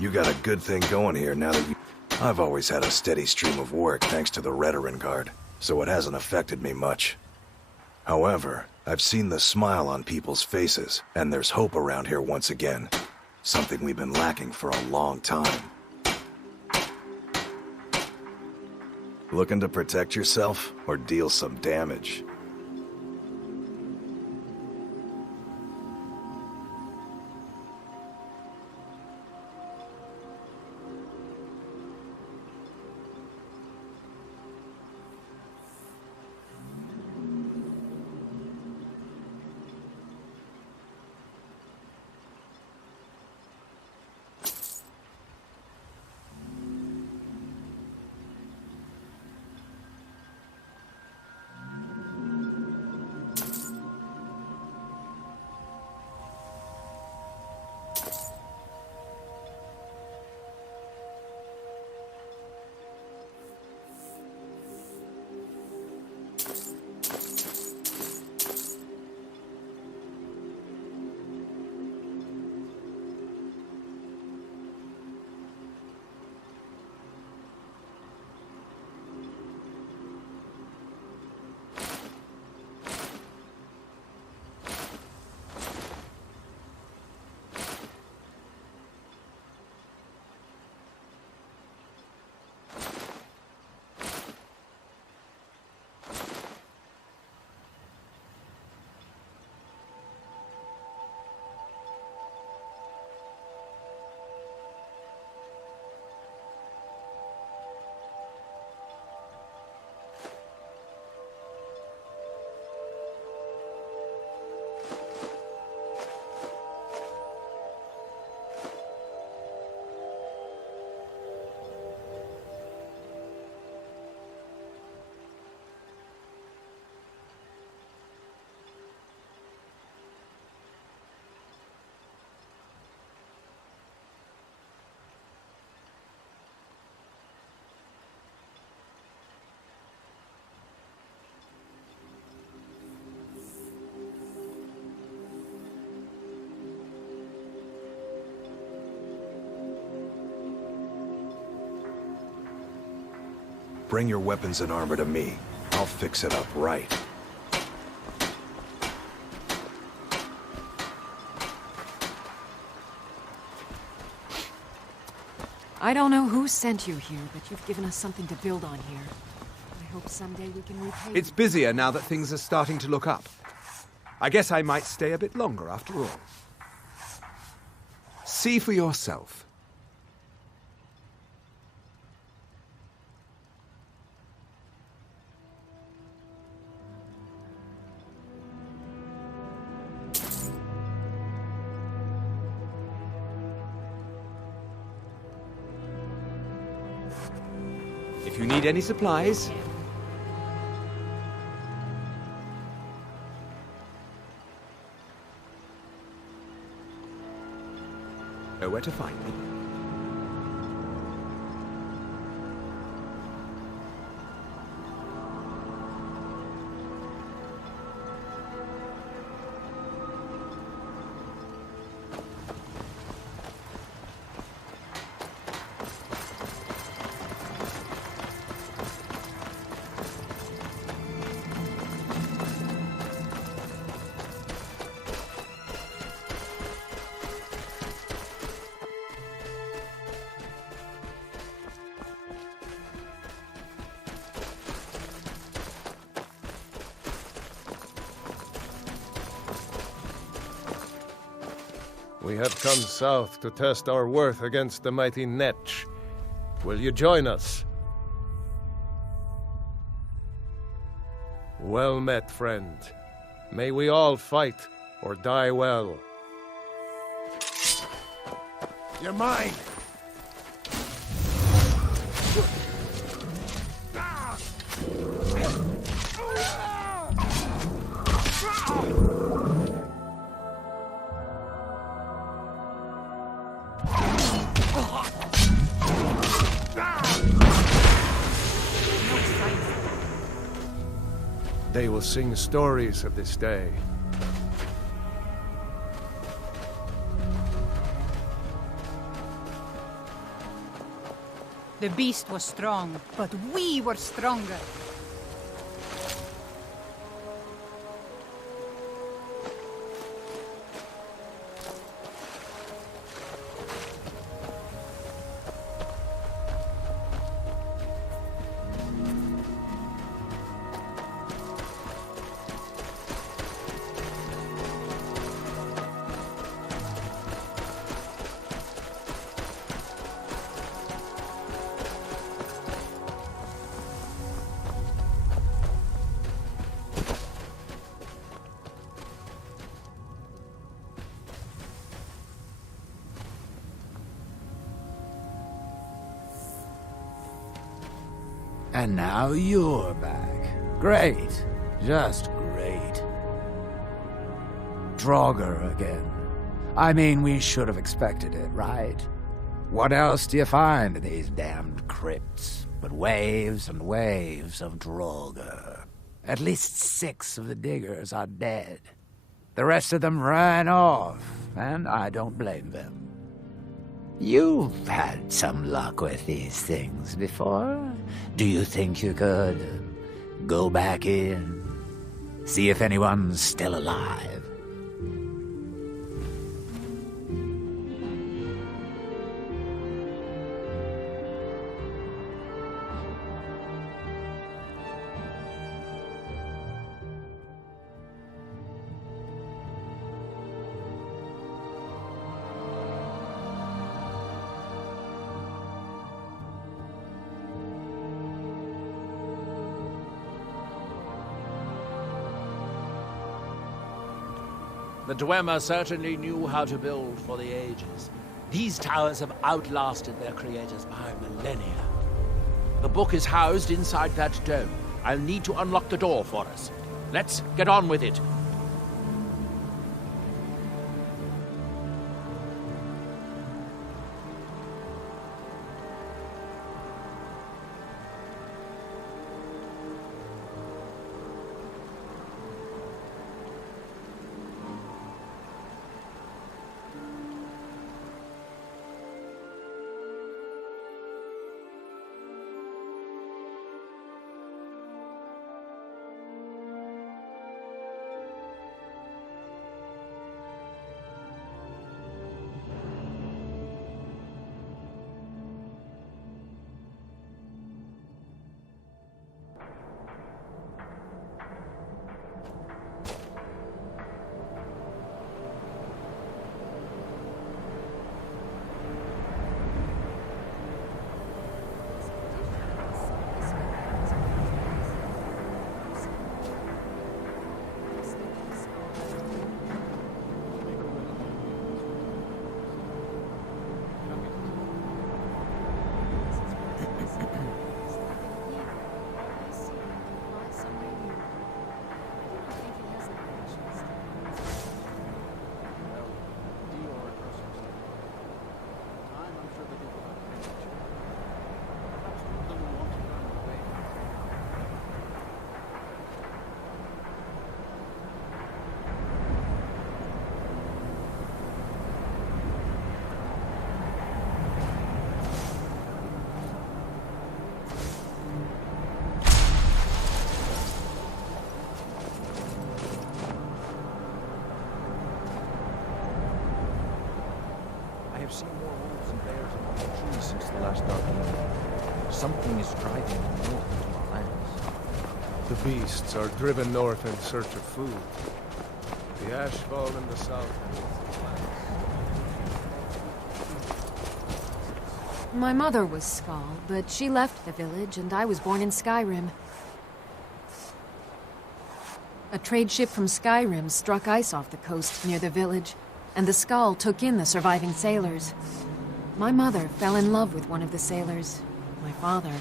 You got a good thing going here now that you... I've always had a steady stream of work thanks to the Redarin Guard, so it hasn't affected me much. However, I've seen the smile on people's faces, and there's hope around here once again. Something we've been lacking for a long time. Looking to protect yourself, or deal some damage? Bring your weapons and armor to me. I'll fix it up right. I don't know who sent you here, but you've given us something to build on here. I hope someday we can repay It's busier now that things are starting to look up. I guess I might stay a bit longer after all. See for yourself. If you need any supplies... know where to find me. We have come south to test our worth against the mighty Netch. Will you join us? Well met, friend. May we all fight or die well. You're mine! They will sing stories of this day. The beast was strong, but we were stronger. And now you're back. Great. Just great. Draugr again. I mean, we should have expected it, right? What else do you find in these damned crypts but waves and waves of Draugr? At least 6 of the diggers are dead. The rest of them ran off, and I don't blame them. You've had some luck with these things before. Do you think you could go back in, see if anyone's still alive? The Dwemer certainly knew how to build for the ages. These towers have outlasted their creators by millennia. The book is housed inside that dome. I'll need to unlock the door for us. Let's get on with it. I've seen more wolves and bears among the trees since the last dark moon. Something is driving them north into our lands. The beasts are driven north in search of food. The ashfall in the south. My mother was Skull, but she left the village and I was born in Skyrim. A trade ship from Skyrim struck ice off the coast near the village, and the Skull took in the surviving sailors. My mother fell in love with one of the sailors, my father,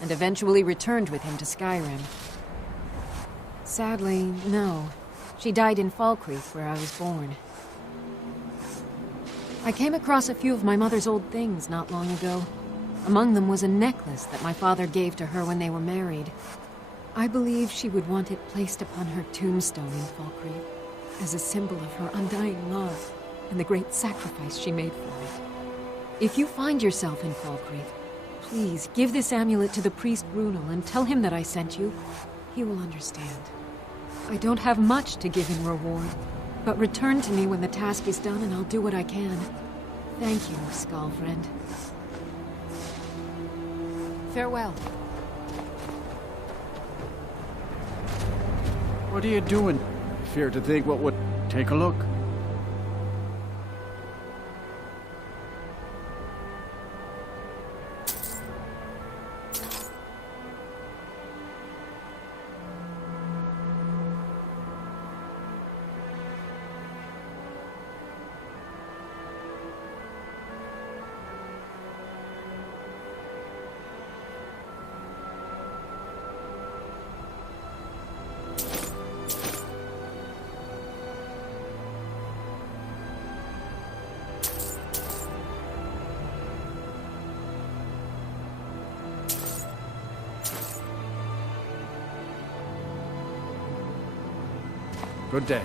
and eventually returned with him to Skyrim. Sadly, no. She died in Falkreath, where I was born. I came across a few of my mother's old things not long ago. Among them was a necklace that my father gave to her when they were married. I believe she would want it placed upon her tombstone in Falkreath as a symbol of her undying love and the great sacrifice she made for it. If you find yourself in Falkreath, Please, give this amulet to the priest Brunel and tell him that I sent you. He will understand. I don't have much to give in reward, but return to me when the task is done and I'll do what I can. Thank you, Skull friend. Farewell. What are you doing? Fear to think what would... Take a look. Good day.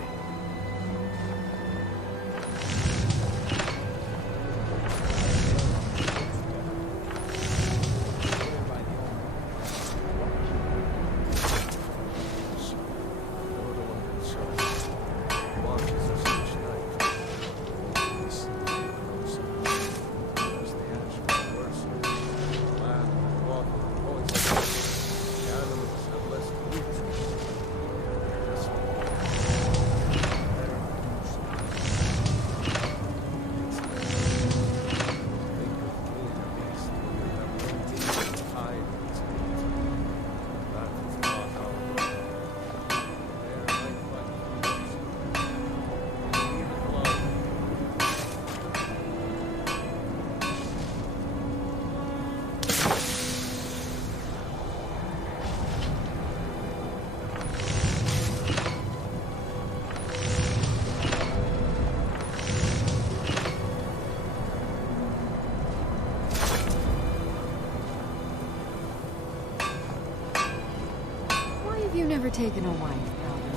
You've never taken a wife, Calvin.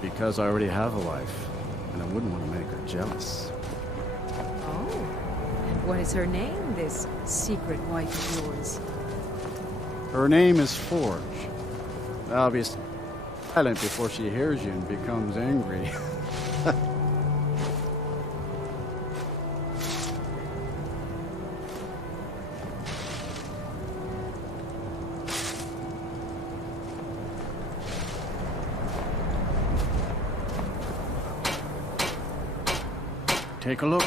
Because I already have a wife, and I wouldn't want to make her jealous. Oh, and what is her name, this secret wife of yours? Her name is Forge. Obviously, silent before she hears you and becomes angry. Take a look.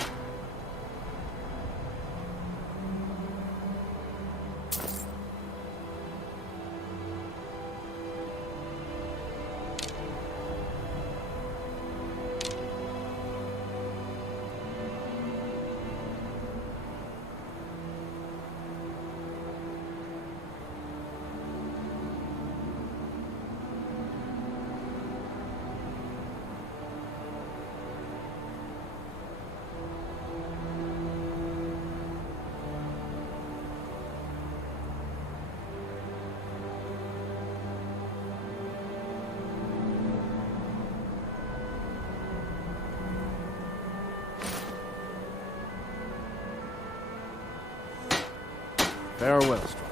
Farewell, Strong.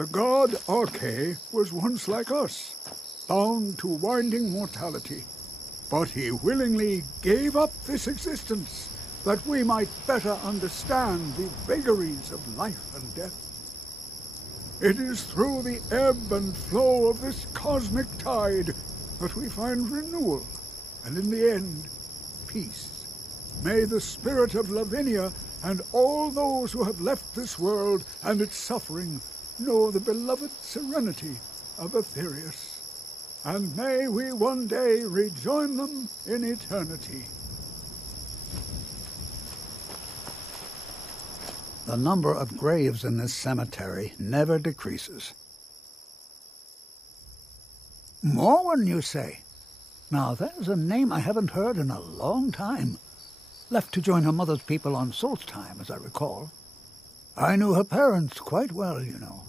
The god Arche was once like us, bound to winding mortality. But he willingly gave up this existence that we might better understand the vagaries of life and death. It is through the ebb and flow of this cosmic tide that we find renewal, and in the end, peace. May the spirit of Lavinia and all those who have left this world and its suffering know the beloved serenity of Aetherius. And may we one day rejoin them in eternity. The number of graves in this cemetery never decreases. Morwen, you say? Now, there's a name I haven't heard in a long time. Left to join her mother's people on Solstheim, as I recall. I knew her parents quite well, you know.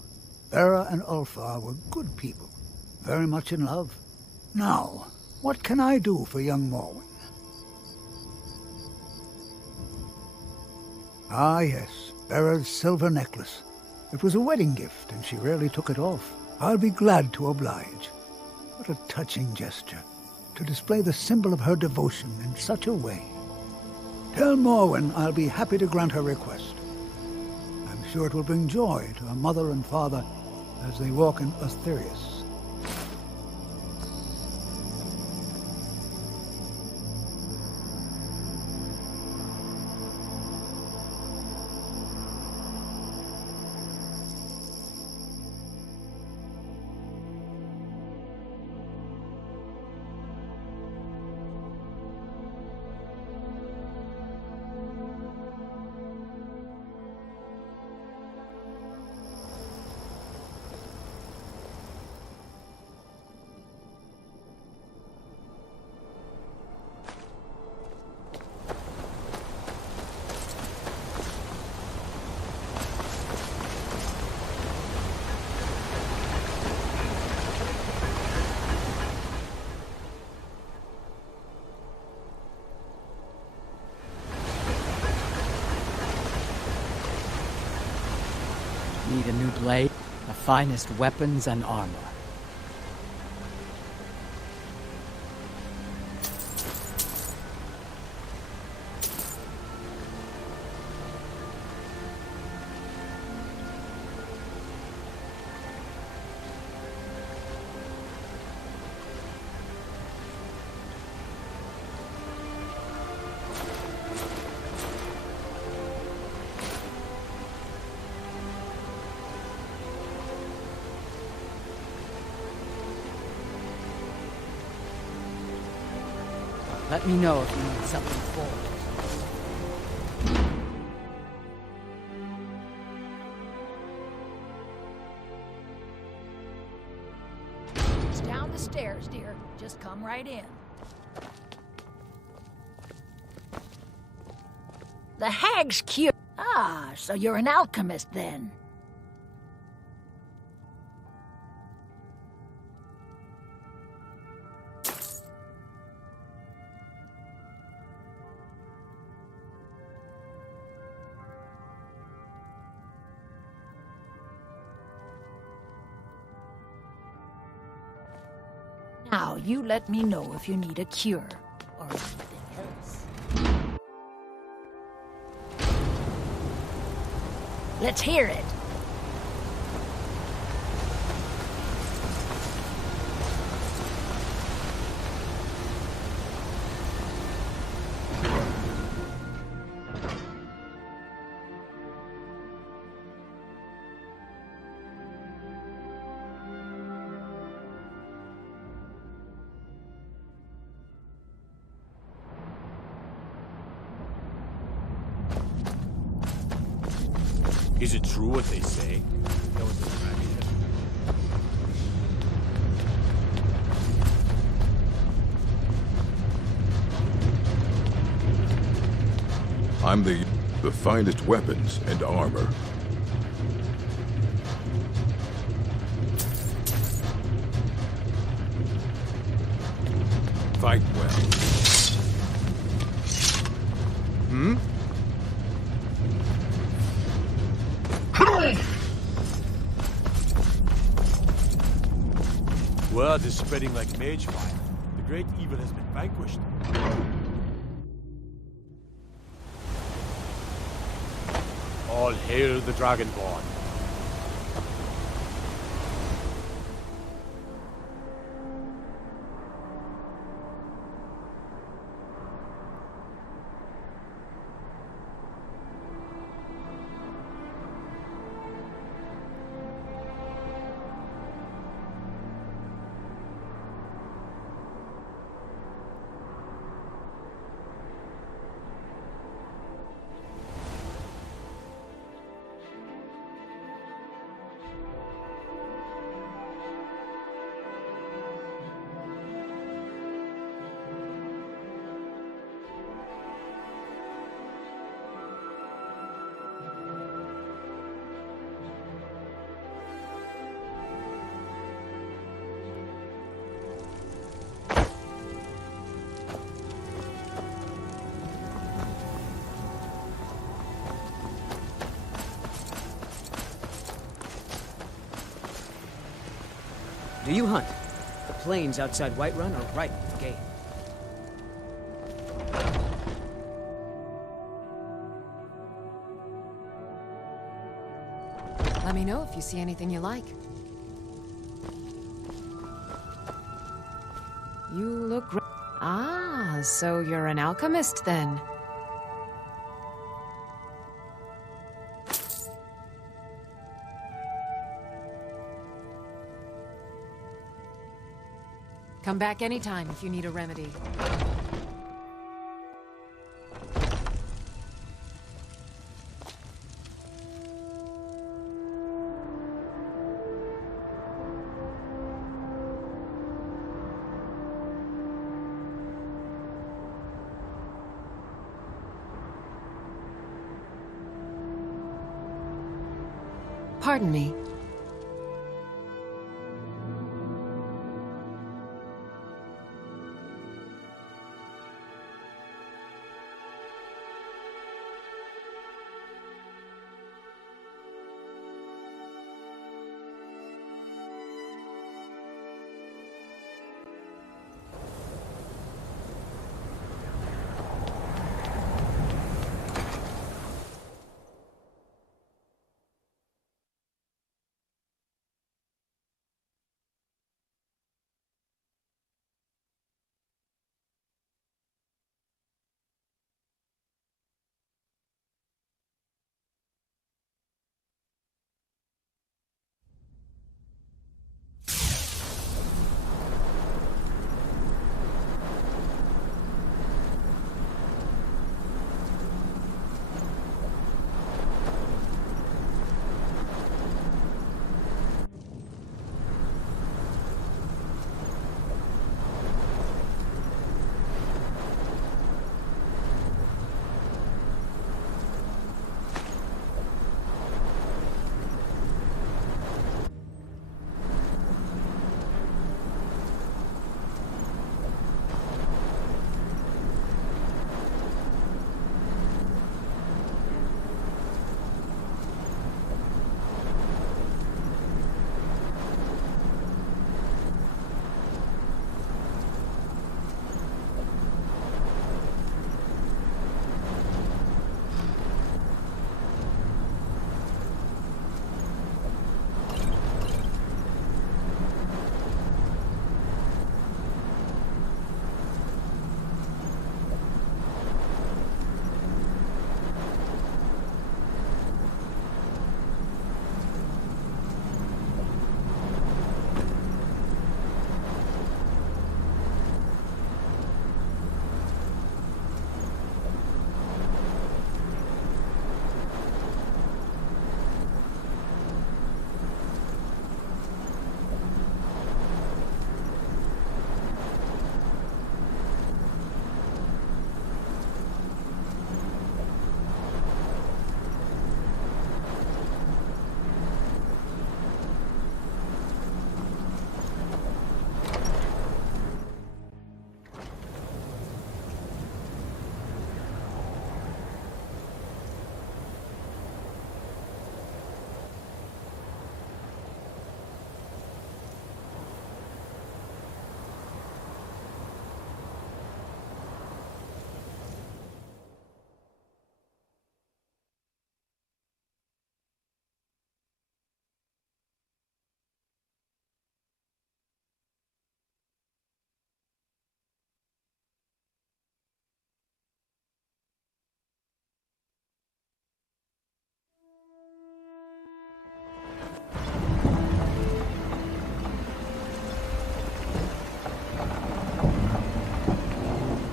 Vera and Ulfar were good people, very much in love. Now, what can I do for young Morwen? Ah, yes, Vera's silver necklace. It was a wedding gift, and she rarely took it off. I'll be glad to oblige. What a touching gesture, to display the symbol of her devotion in such a way. Tell Morwen I'll be happy to grant her request. I'm sure it will bring joy to her mother and father as they walk in Aetherius. Need a new blade, the finest weapons and armor. Let me know if you need something forward. It's down the stairs, dear. Just come right in. The hag's cute. Ah, so you're an alchemist then. Now, you let me know if you need a cure or anything else. Let's hear it. Is it true what they say? There was a dragon. I'm the finest weapons and armor. Fight well. Hmm? blood is spreading like mage fire. The great evil has been vanquished. All hail the Dragonborn. Do you hunt? The plains outside Whiterun are ripe with game. Let me know if you see anything you like. You look... Ah, so you're an alchemist then. Come back anytime if you need a remedy. Pardon me.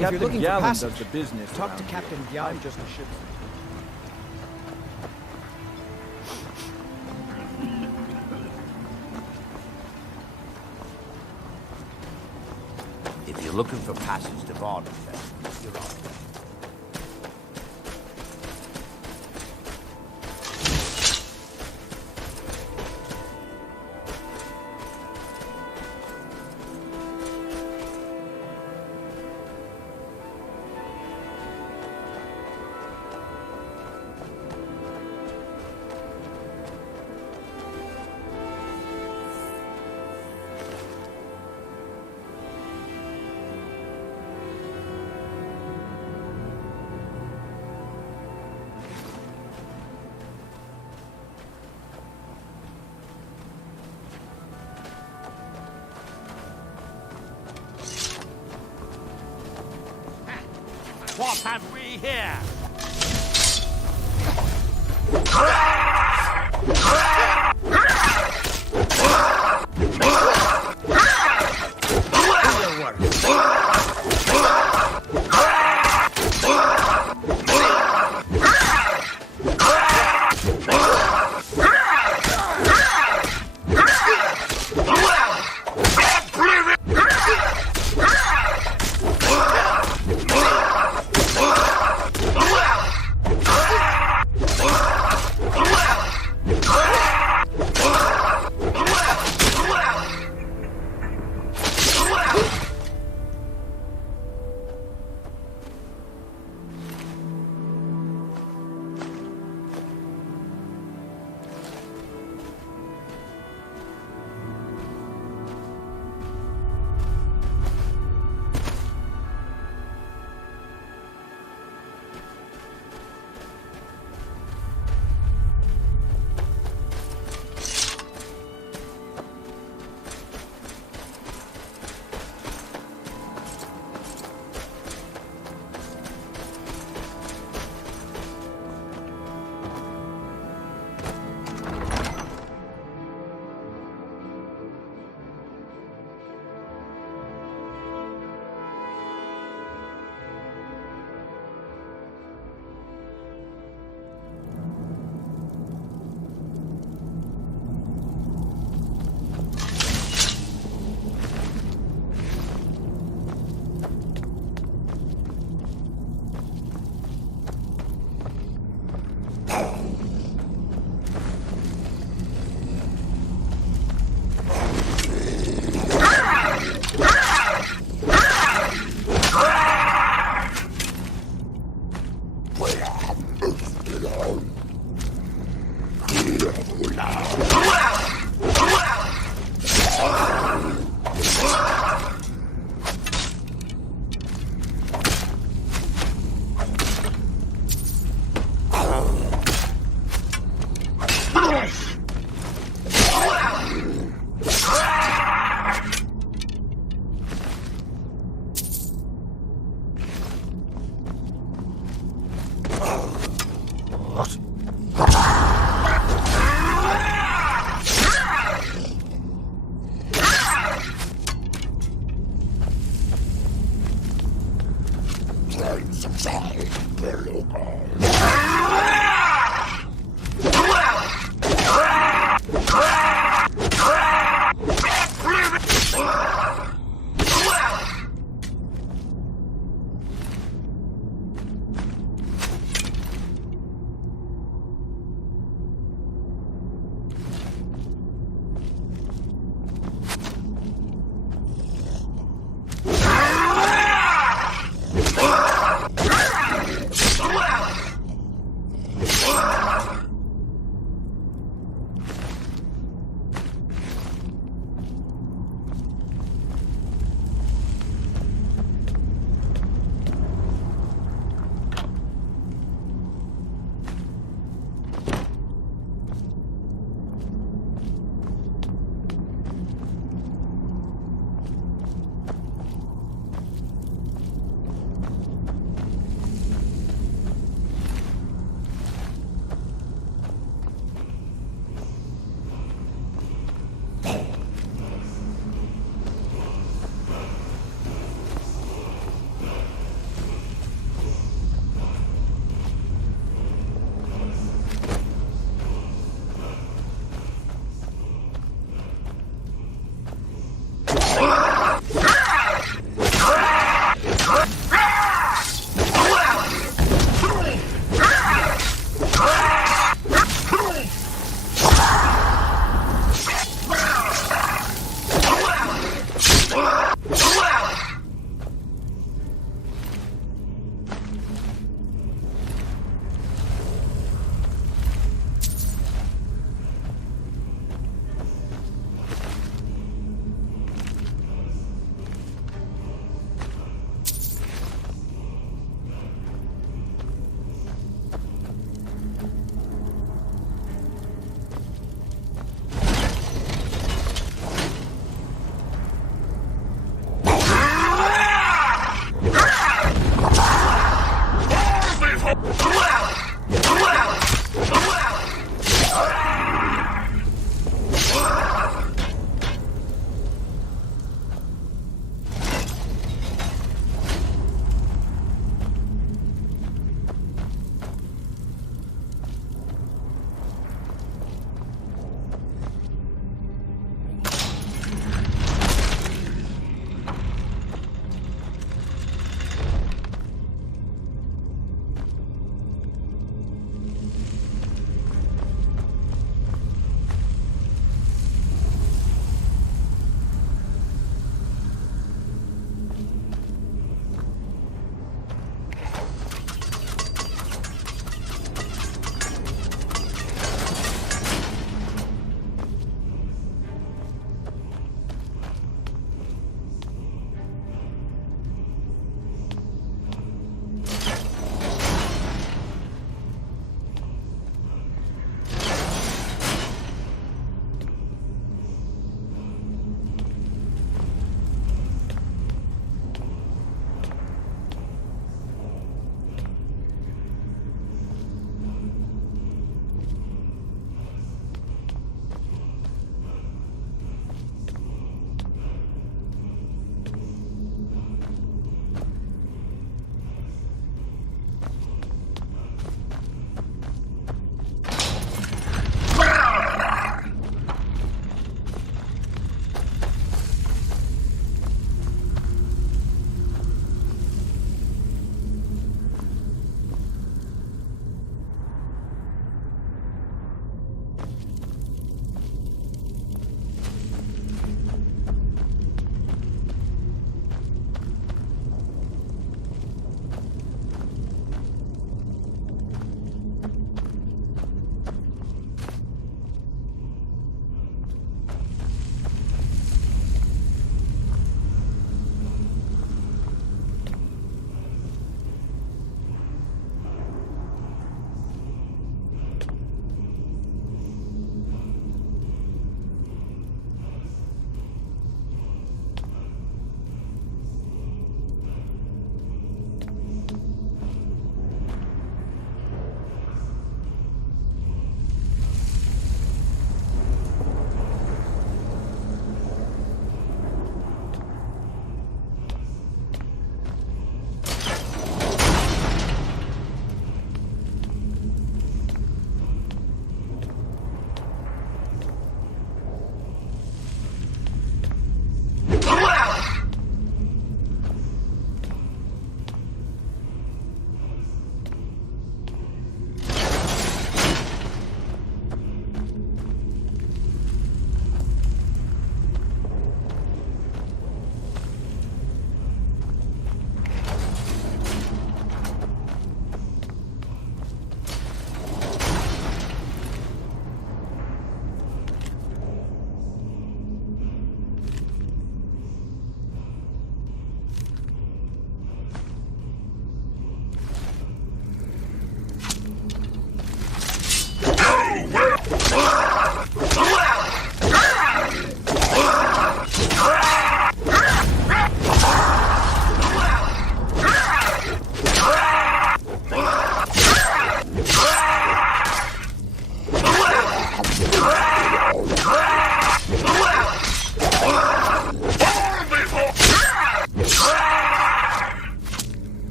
If you're looking for Gallen passage, does the business. talk to around Captain here. Gallen. I'm just a ship's. If you're looking for passage to Vardenfell, you're on. What have we here?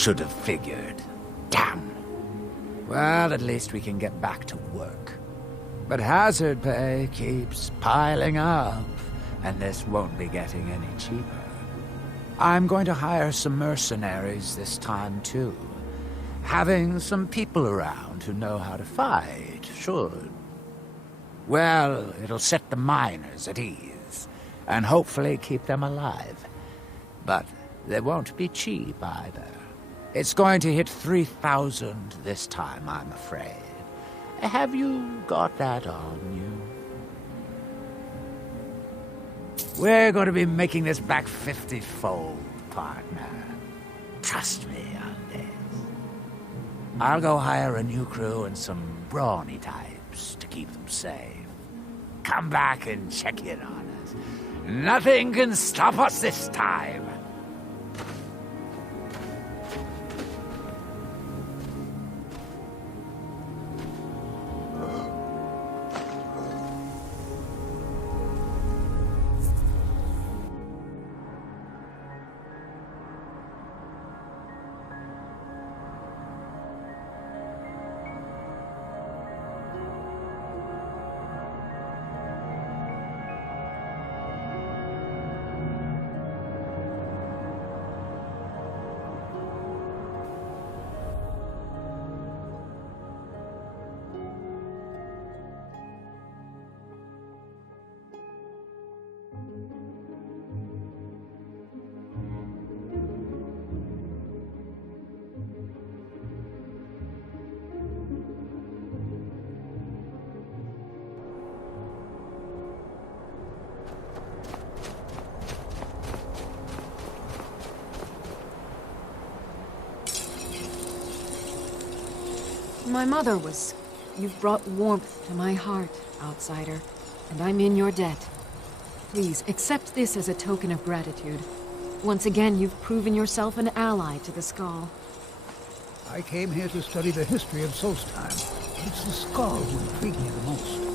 should have figured. Damn. Well, at least we can get back to work. But hazard pay keeps piling up, and this won't be getting any cheaper. I'm going to hire some mercenaries this time, too. Having some people around who know how to fight should. Well, it'll set the miners at ease, and hopefully keep them alive. But they won't be cheap either. It's going to hit 3,000 this time, I'm afraid. Have you got that on you? We're going to be making this back 50-fold, partner. Trust me on this. I'll go hire a new crew and some brawny types to keep them safe. Come back and check in on us. Nothing can stop us this time. My mother was. You've brought warmth to my heart, outsider, and I'm in your debt. Please, accept this as a token of gratitude. Once again, you've proven yourself an ally to the Skull. I came here to study the history of Solstheim. It's the Skull who intrigued me the most.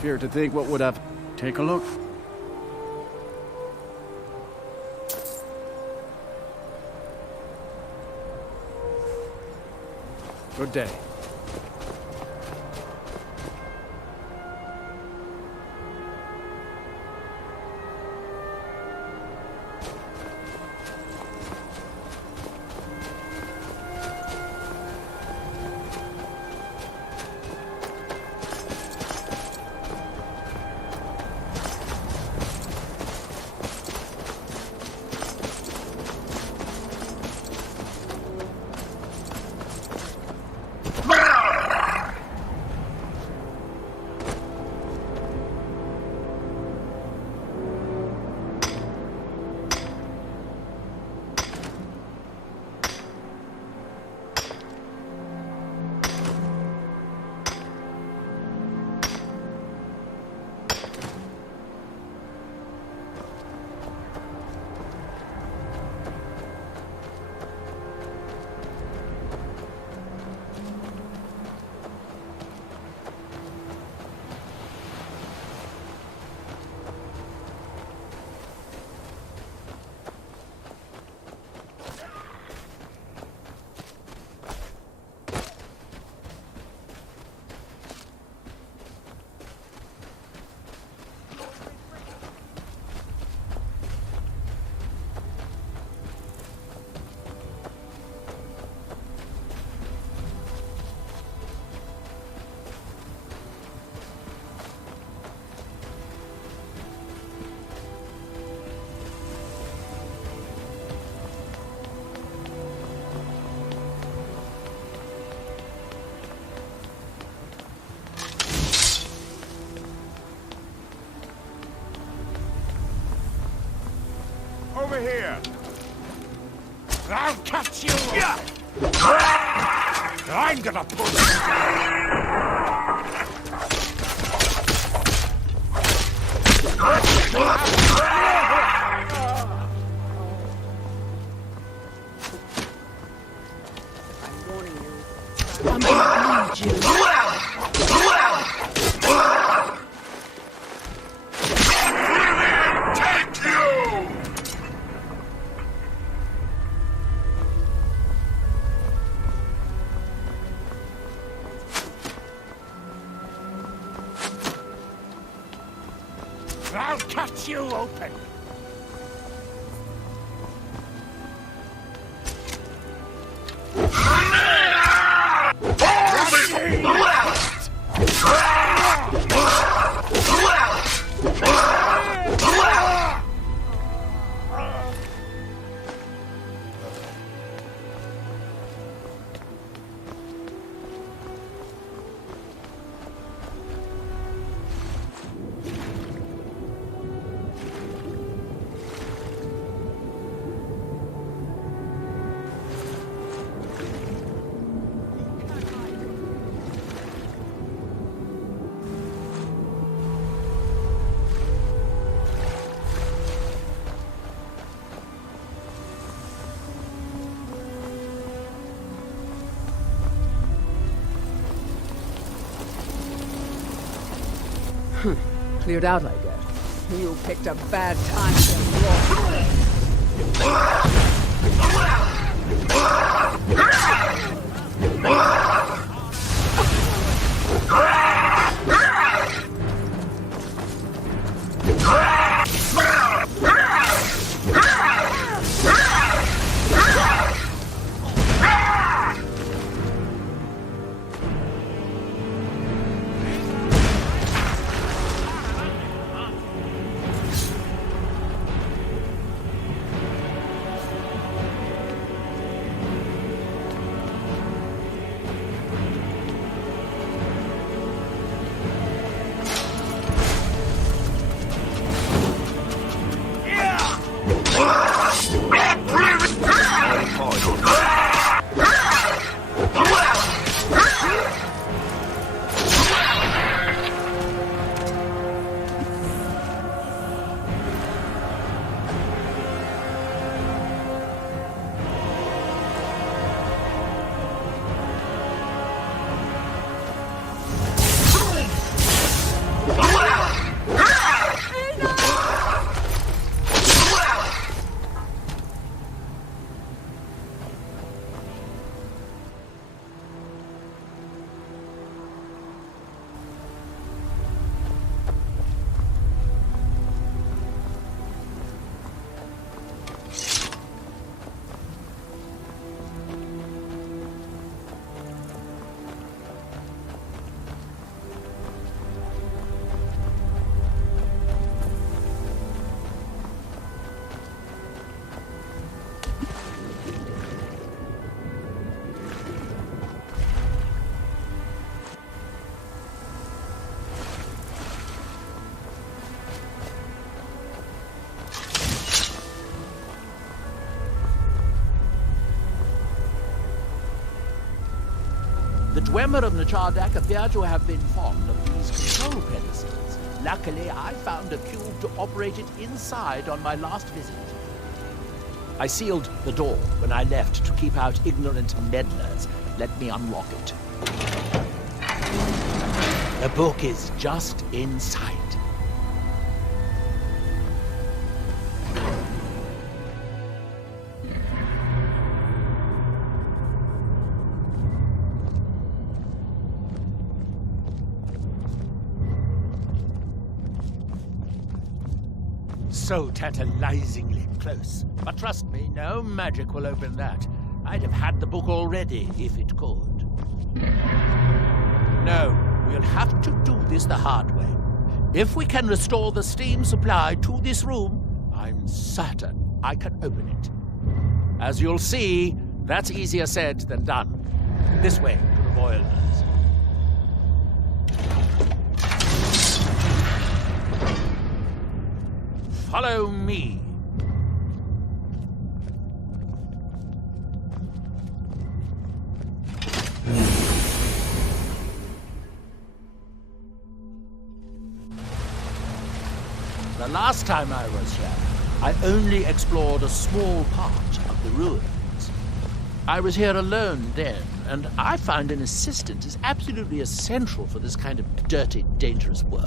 Fear to think what would have. Take a look. Good day. Over here! I'll catch you! I'm gonna pull it. I'm gonna need you. Take you! I'll cut you open. Cleared out, I guess. You picked a bad time to get The Dwemer of Nachardak appear to have been fond of these control pedestals. Luckily, I found a cube to operate it inside on my last visit. I sealed the door when I left to keep out ignorant meddlers. Let me unlock it. The book is just inside. So tantalizingly close. But trust me, no magic will open that. I'd have had the book already if it could. No, we'll have to do this the hard way. If we can restore the steam supply to this room, I'm certain I can open it. As you'll see, that's easier said than done. This way to the boilers. Follow me. The last time I was here, I only explored a small part of the ruins. I was here alone then, and I find an assistant is absolutely essential for this kind of dirty, dangerous work.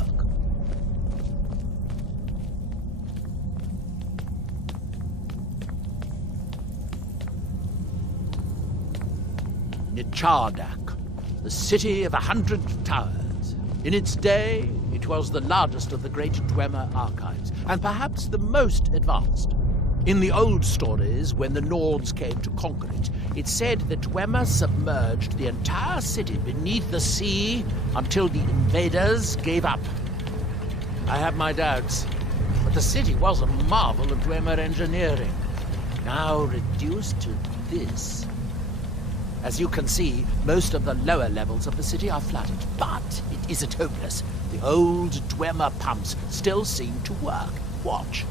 Nichardak, the city of 100 towers. In its day, it was the largest of the great Dwemer archives, and perhaps the most advanced. In the old stories, when the Nords came to conquer it, it said that Dwemer submerged the entire city beneath the sea until the invaders gave up. I have my doubts, but the city was a marvel of Dwemer engineering, now reduced to this. As you can see, most of the lower levels of the city are flooded, but it isn't hopeless. The old Dwemer pumps still seem to work. Watch.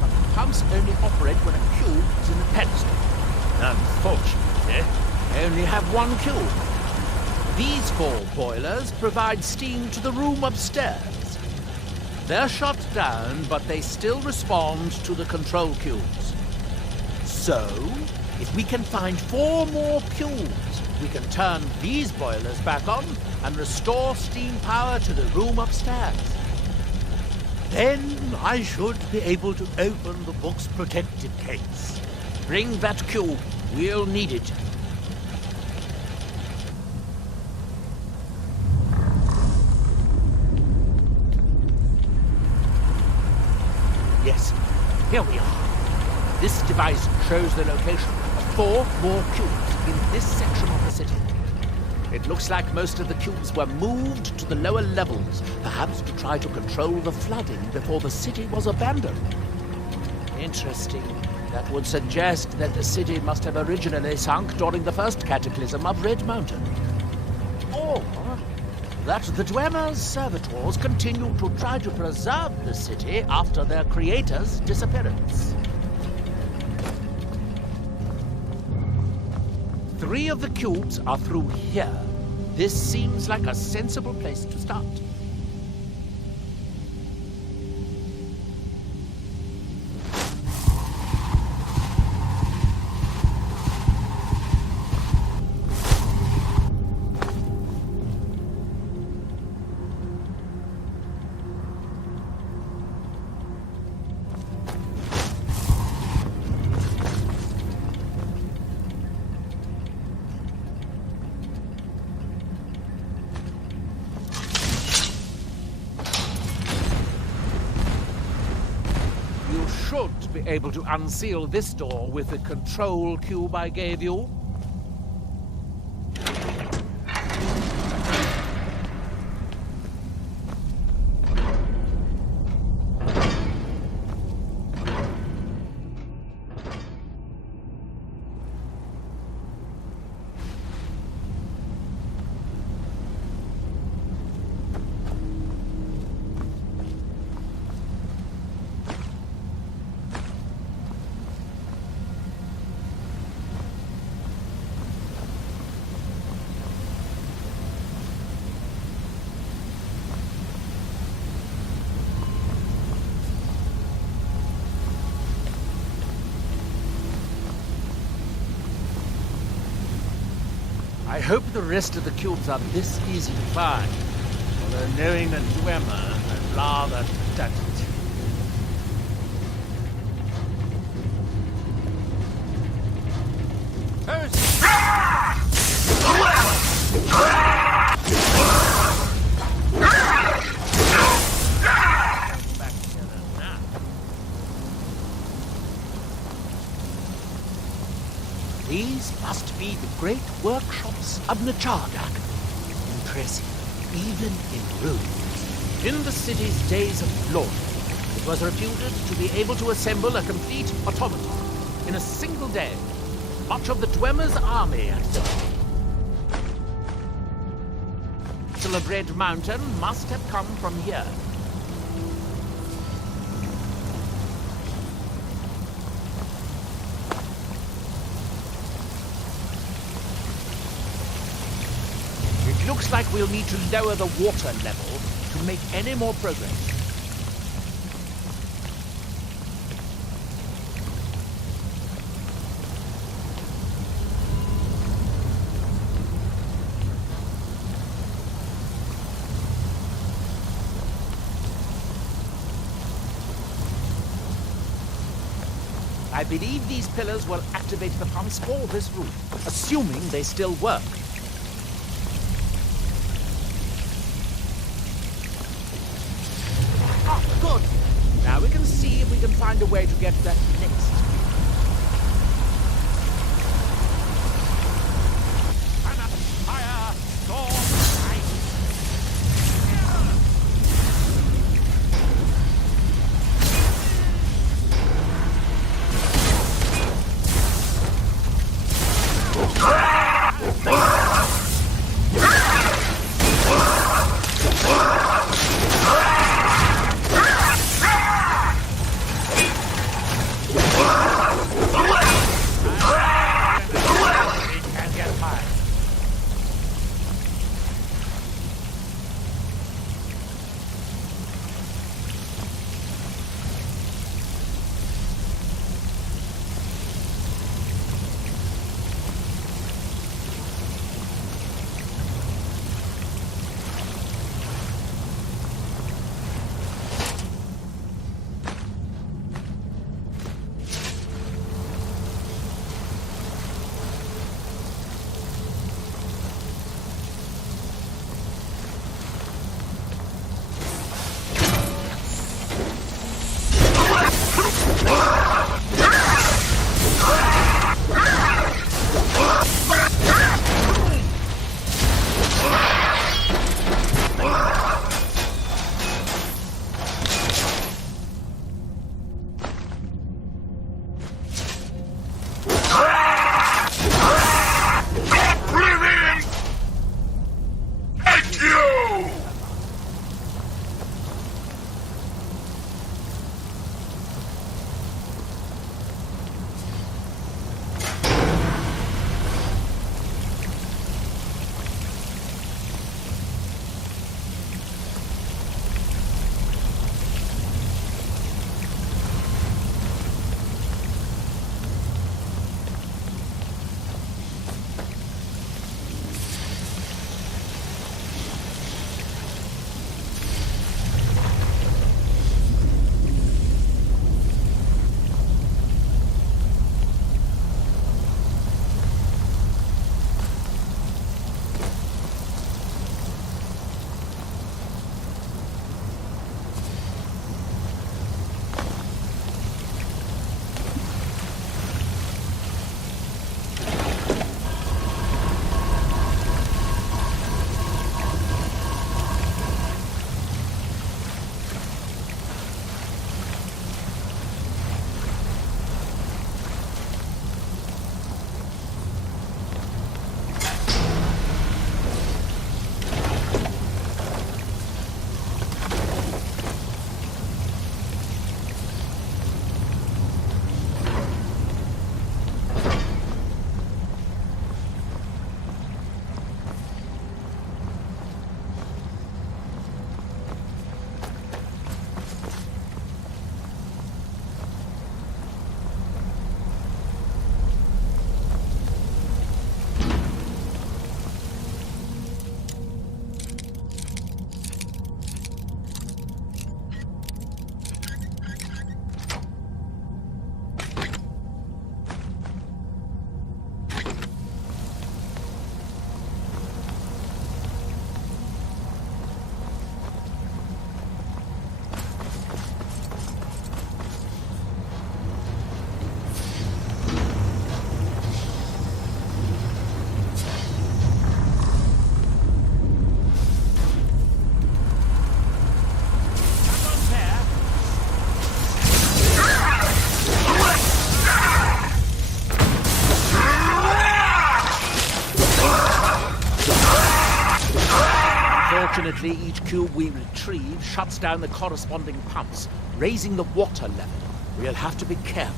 But the pumps only operate when a cube is in the pedestal. Unfortunately, they only have one cube. These 4 boilers provide steam to the room upstairs. They're shut down, but they still respond to the control cubes. So, if we can find 4 more cubes, we can turn these boilers back on and restore steam power to the room upstairs. Then I should be able to open the book's protective case. Bring that cube. We'll need it. Yes, here we are. This device shows the location of 4 more cubes in this section of the city. It looks like most of the cubes were moved to the lower levels, perhaps to try to control the flooding before the city was abandoned. Interesting. That would suggest that the city must have originally sunk during the first cataclysm of Red Mountain. Or that the Dwemer's servitors continue to try to preserve the city after their creator's disappearance. 3 of the cubes are through here. This seems like a sensible place to start. Be able to unseal this door with the control cube I gave you. I hope the rest of the cubes are this easy to find. Although knowing a Dwemer, I'd rather doubt it. These must be the great workshops of Nichardak. Impressive, even in ruins. In the city's days of glory, it was reputed to be able to assemble a complete automaton in a single day. Much of the Dwemer's army at the Battle of Red Mountain must have come from here. Looks like we'll need to lower the water level to make any more progress. I believe these pillars will activate the pumps for this roof, assuming they still work. Ah, good. Now we can see if we can find a way to get to that next. Fire! Storm! Ice! Unfortunately, each cube we retrieve shuts down the corresponding pumps, raising the water level. We'll have to be careful.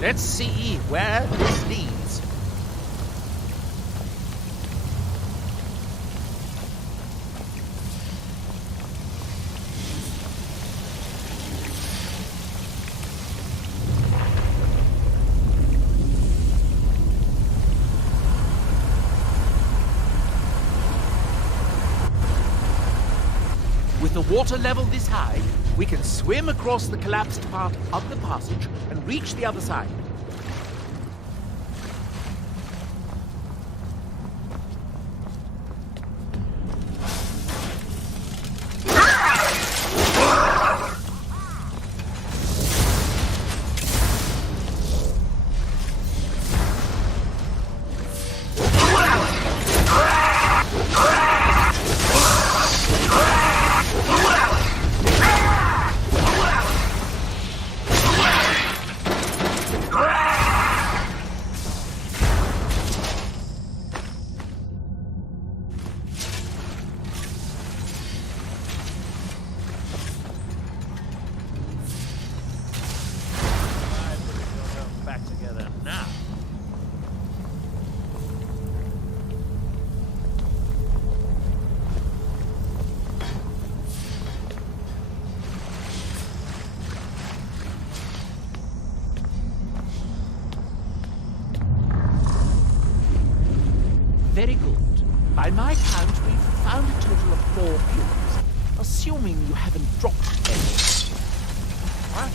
Let's see where this leads. With the water level this high, we can swim across the collapsed part of the passage and reach the other side. Very good. By my count, we've found a total of 4 cubes. Assuming you haven't dropped any. What?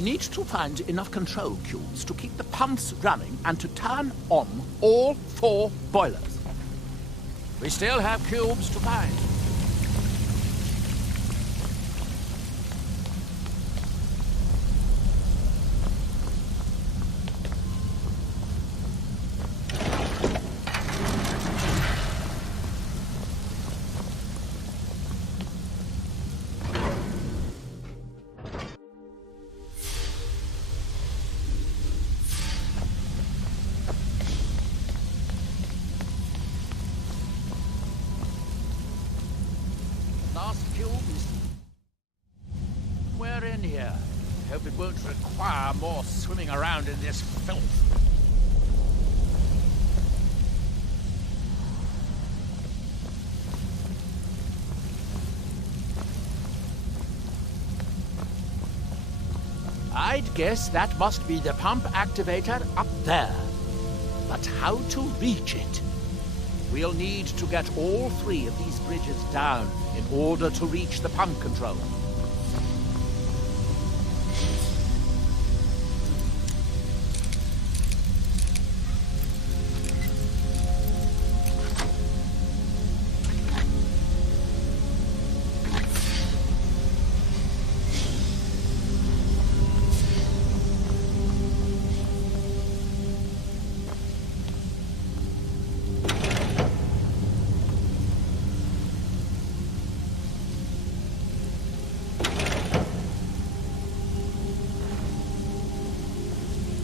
We need to find enough control cubes to keep the pumps running and to turn on all 4 boilers. We still have cubes to find. We're in here. Hope it won't require more swimming around in this filth. I'd guess that must be the pump activator up there. But how to reach it? We'll need to get all 3 of these bridges down in order to reach the pump control.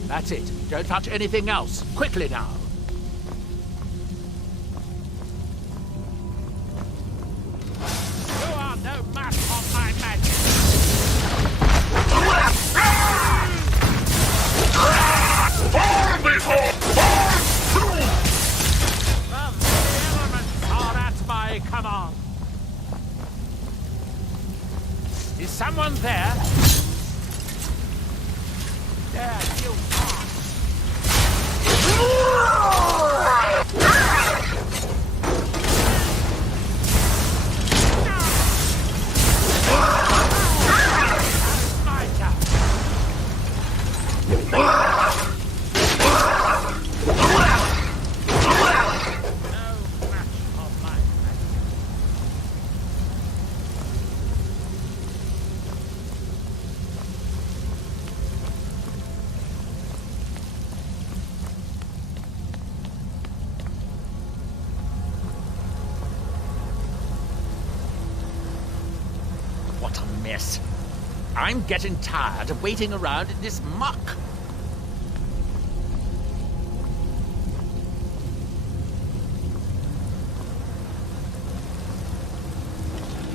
That's it. Don't touch anything else. Quickly now. You are no match on my magic. The elements are at my command. Is someone there? There you are. What a mess. I'm getting tired of waiting around in this muck.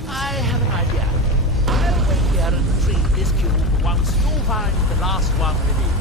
I have an idea. I'll wait here and retrieve this cube once you find the last one we need.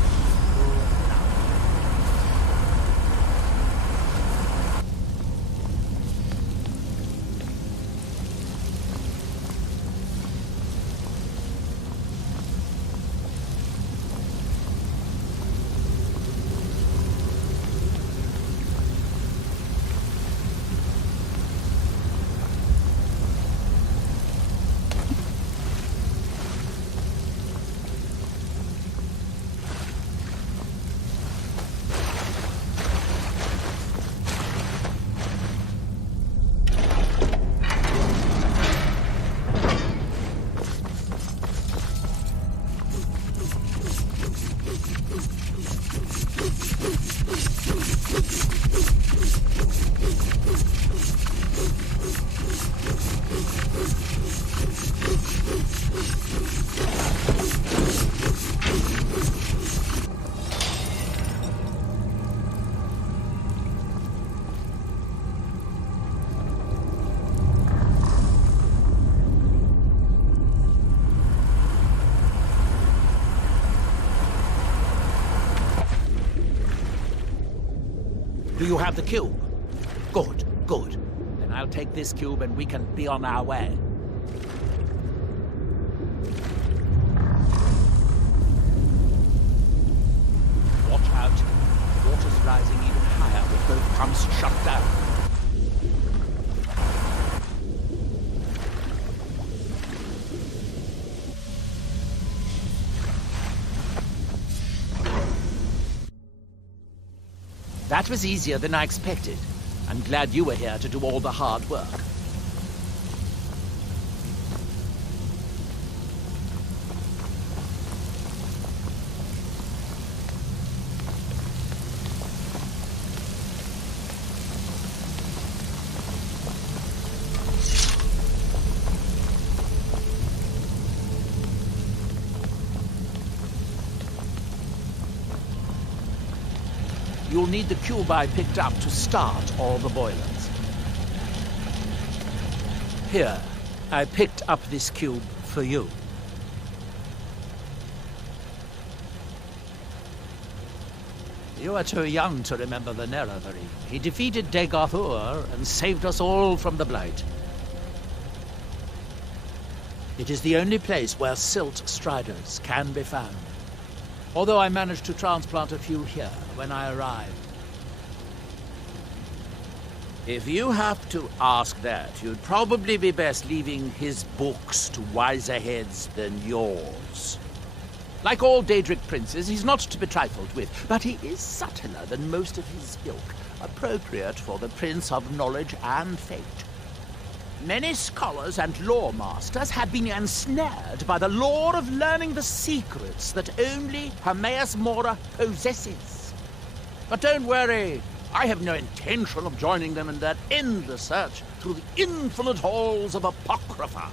Do you have the cube? Good, good. Then I'll take this cube and we can be on our way. Watch out. The water's rising even higher with both pumps shut down. That was easier than I expected. I'm glad you were here to do all the hard work. You'll need the cube I picked up to start all the boilers. Here, I picked up this cube for you. You are too young to remember the Nerevari. He defeated Daedric and saved us all from the Blight. It is the only place where Silt Striders can be found. Although I managed to transplant a few here when I arrived. If you have to ask that, you'd probably be best leaving his books to wiser heads than yours. Like all Daedric princes, he's not to be trifled with, but he is subtler than most of his ilk, appropriate for the Prince of Knowledge and Fate. Many scholars and lore masters have been ensnared by the lure of learning the secrets that only Hermaeus Mora possesses. But don't worry, I have no intention of joining them in their endless search through the infinite halls of Apocrypha.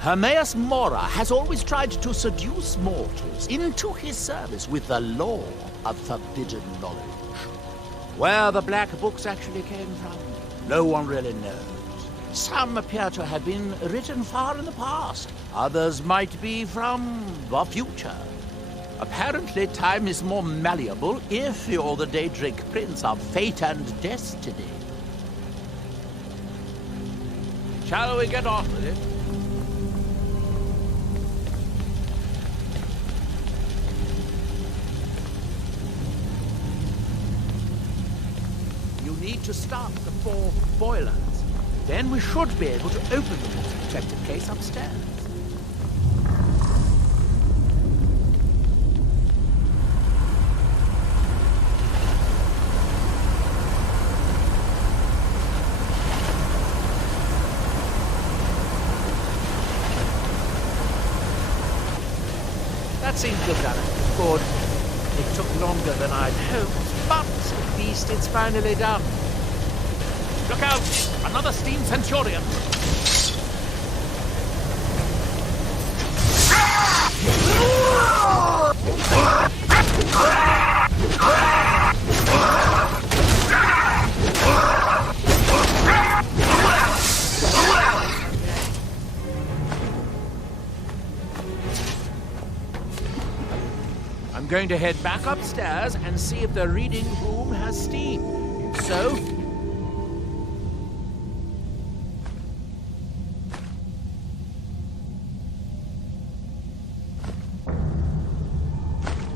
Hermaeus Mora has always tried to seduce mortals into his service with the lore of forbidden knowledge. Where the black books actually came from, no one really knows. Some appear to have been written far in the past. Others might be from the future. Apparently, time is more malleable if you're the Daedric Prince of Fate and Destiny. Shall we get on with it? Need to start the 4 boilers. Then we should be able to open the water protected case upstairs. That seems to have done it. Good. It took longer than I'd hoped, but at least it's finally done. Look out! Another steam centurion! I'm going to head back upstairs and see if the reading room has steam. If so,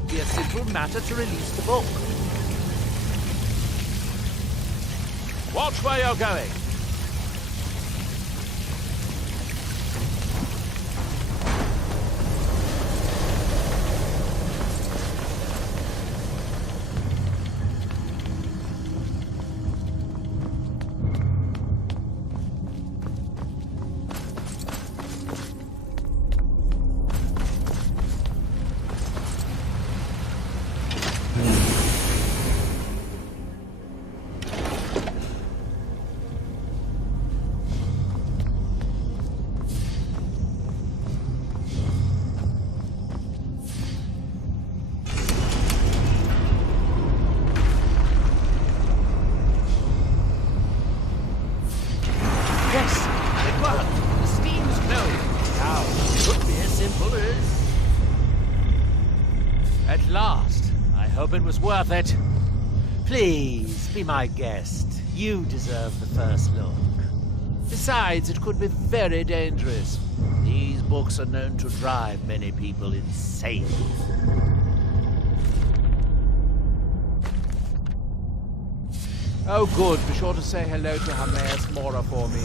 be a simple matter to release the book. Watch where you're going. It was worth it. Please, be my guest. You deserve the first look. Besides, it could be very dangerous. These books are known to drive many people insane. Oh good, be sure to say hello to Hermaeus Mora for me.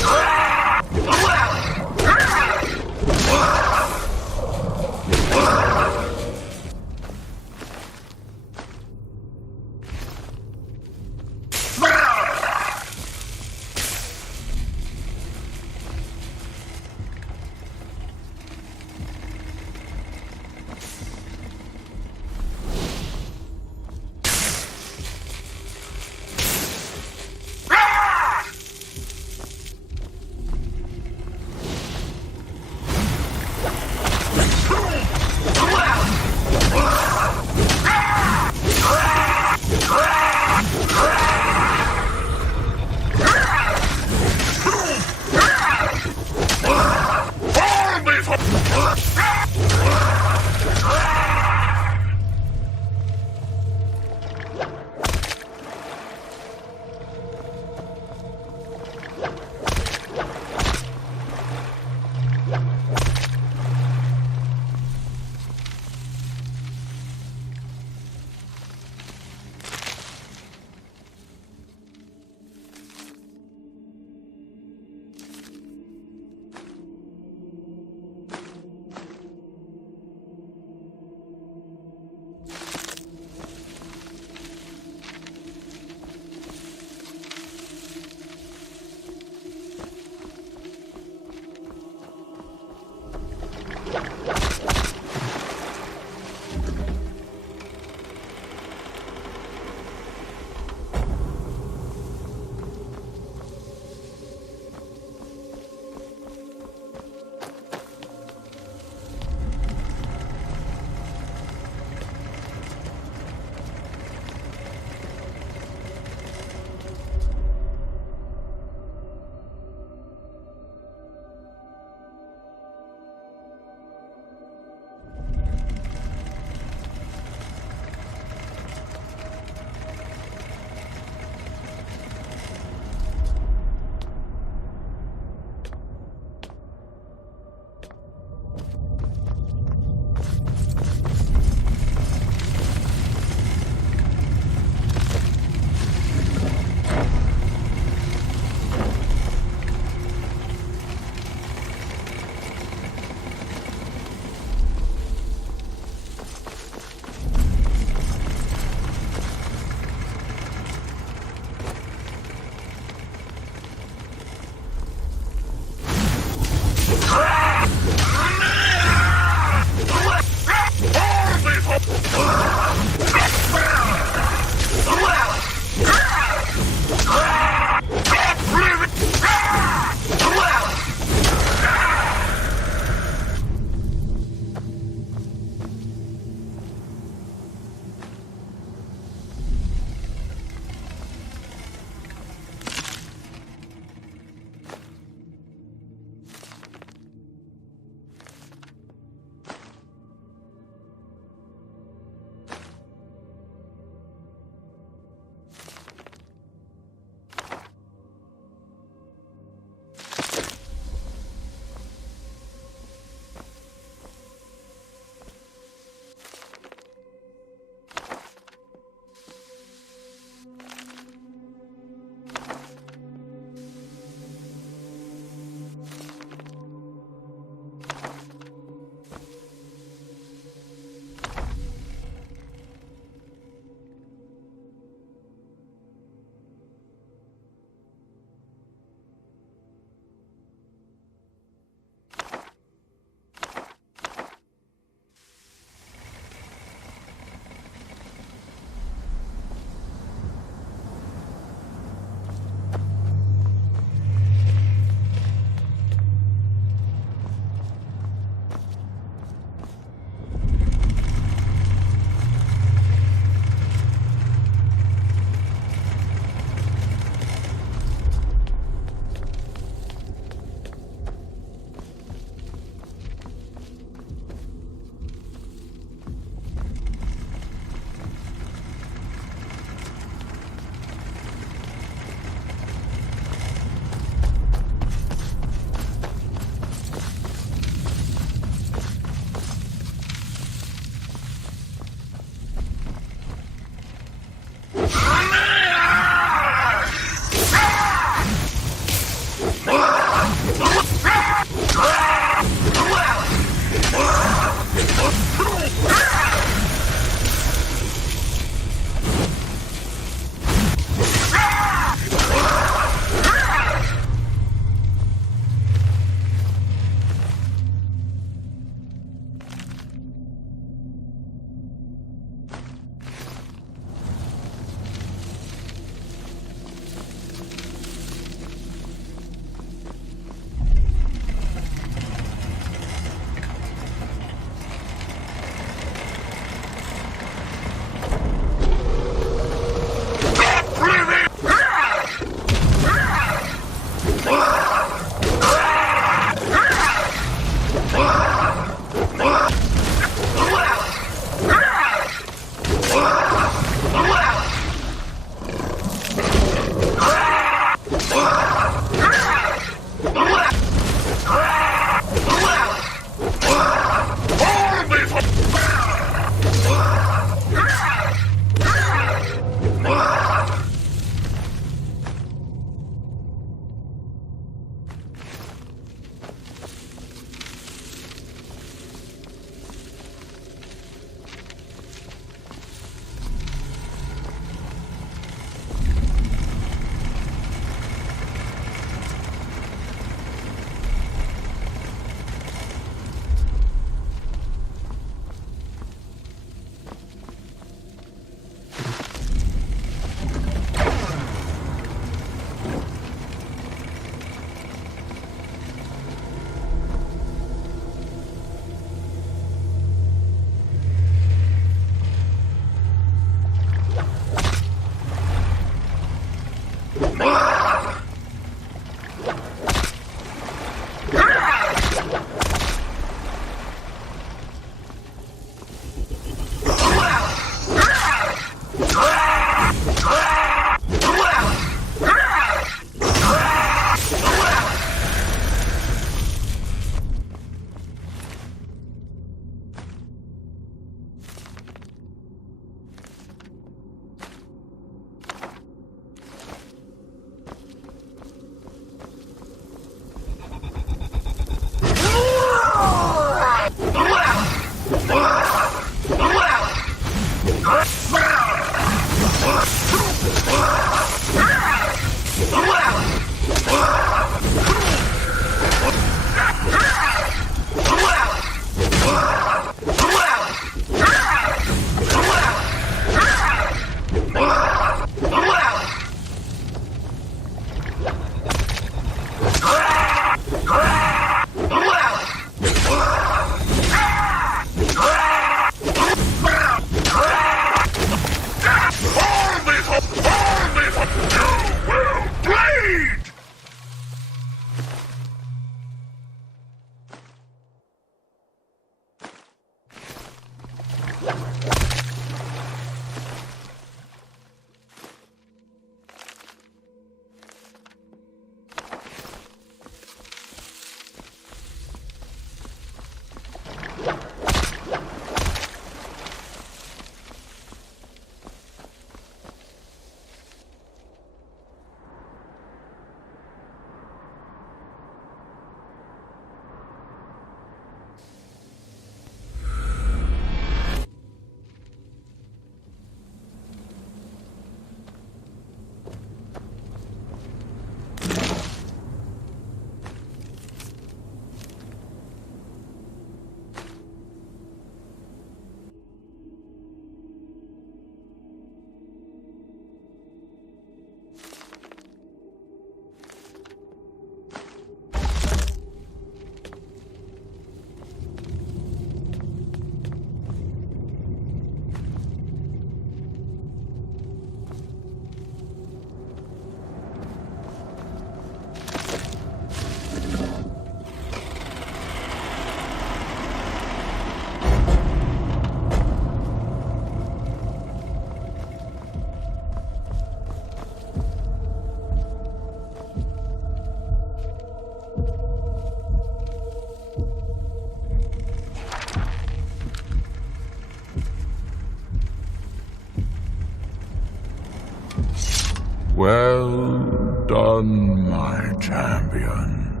Well done, my champion.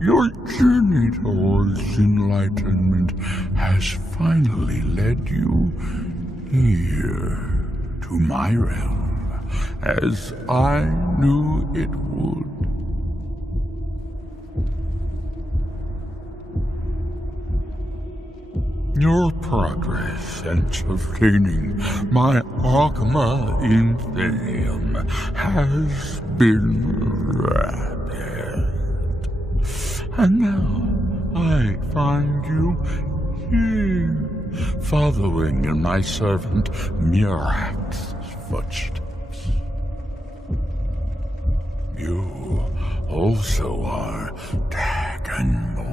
Your journey towards enlightenment has finally led you here to my realm, as I knew it would. Your progress since obtaining my Argma Infinium has been rapid. And now I find you here, following in my servant Mirak's footsteps. You also are Dragonborn.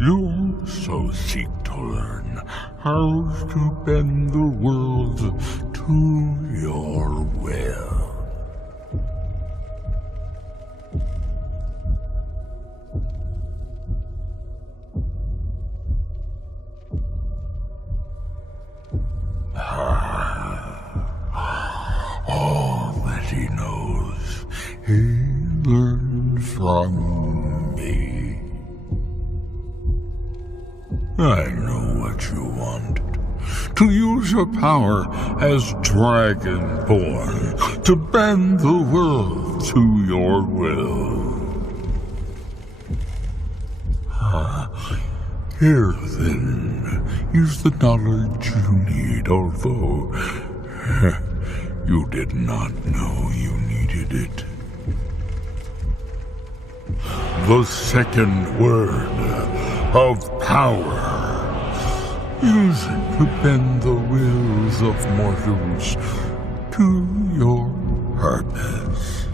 You also seek to learn how to bend the world to your will. All that he knows, he learned from me. I know what you want. To use your power as Dragonborn, to bend the world to your will. Here, then, is the knowledge you need, although you did not know you needed it. The second word of power. Use it to bend the wills of mortals to your purpose.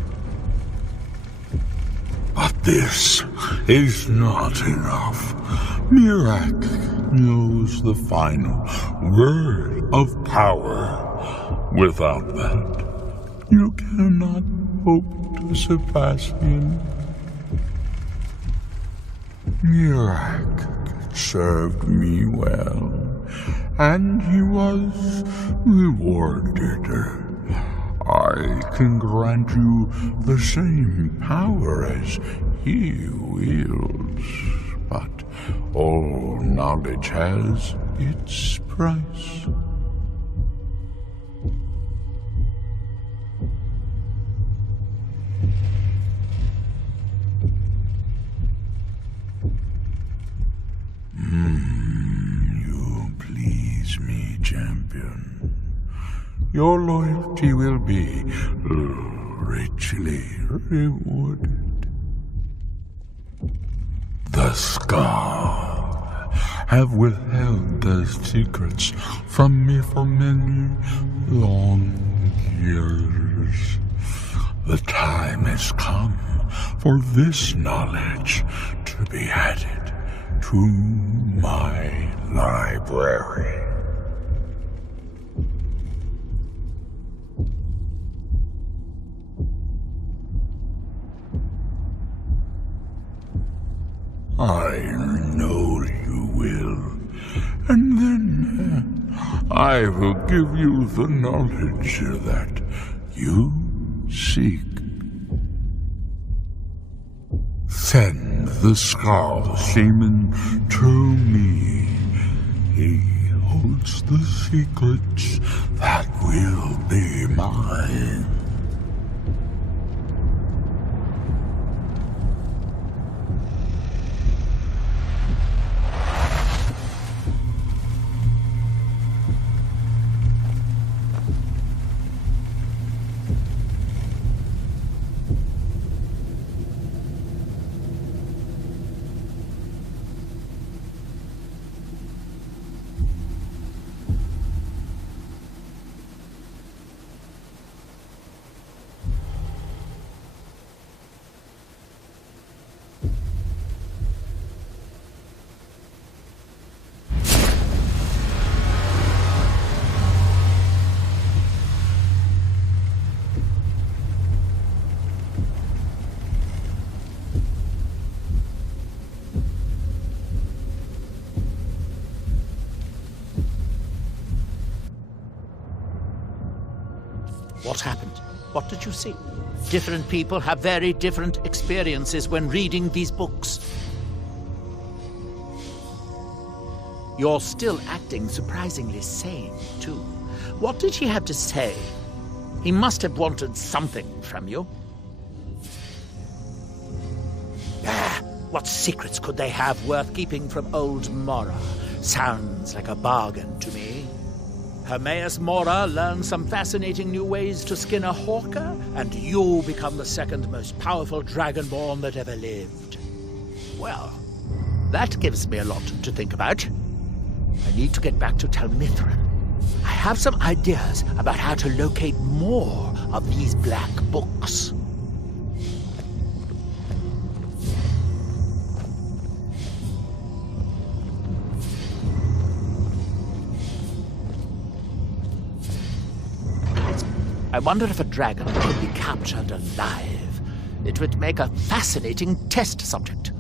But this is not enough. Mirak knows the final word of power. Without that, you cannot hope to surpass him. Mirak served me well, and he was rewarded. I can grant you the same power as he wields, but all knowledge has its price. You please me, champion. Your loyalty will be richly rewarded. The Scar have withheld their secrets from me for many long years. The time has come for this knowledge to be added to my library. I know you will, and then I will give you the knowledge that you seek. Send the Skull Shaman to me. He holds the secrets that will be mine. What happened? What did you see? Different people have very different experiences when reading these books. You're still acting surprisingly sane, too. What did he have to say? He must have wanted something from you. What secrets could they have worth keeping from old Mora? Sounds like a bargain to me. Hermaeus Mora learned some fascinating new ways to skin a hawker, and you become the second most powerful dragonborn that ever lived. Well, that gives me a lot to think about. I need to get back to Tel Mithril. I have some ideas about how to locate more of these black books. I wonder if a dragon could be captured alive. It would make a fascinating test subject.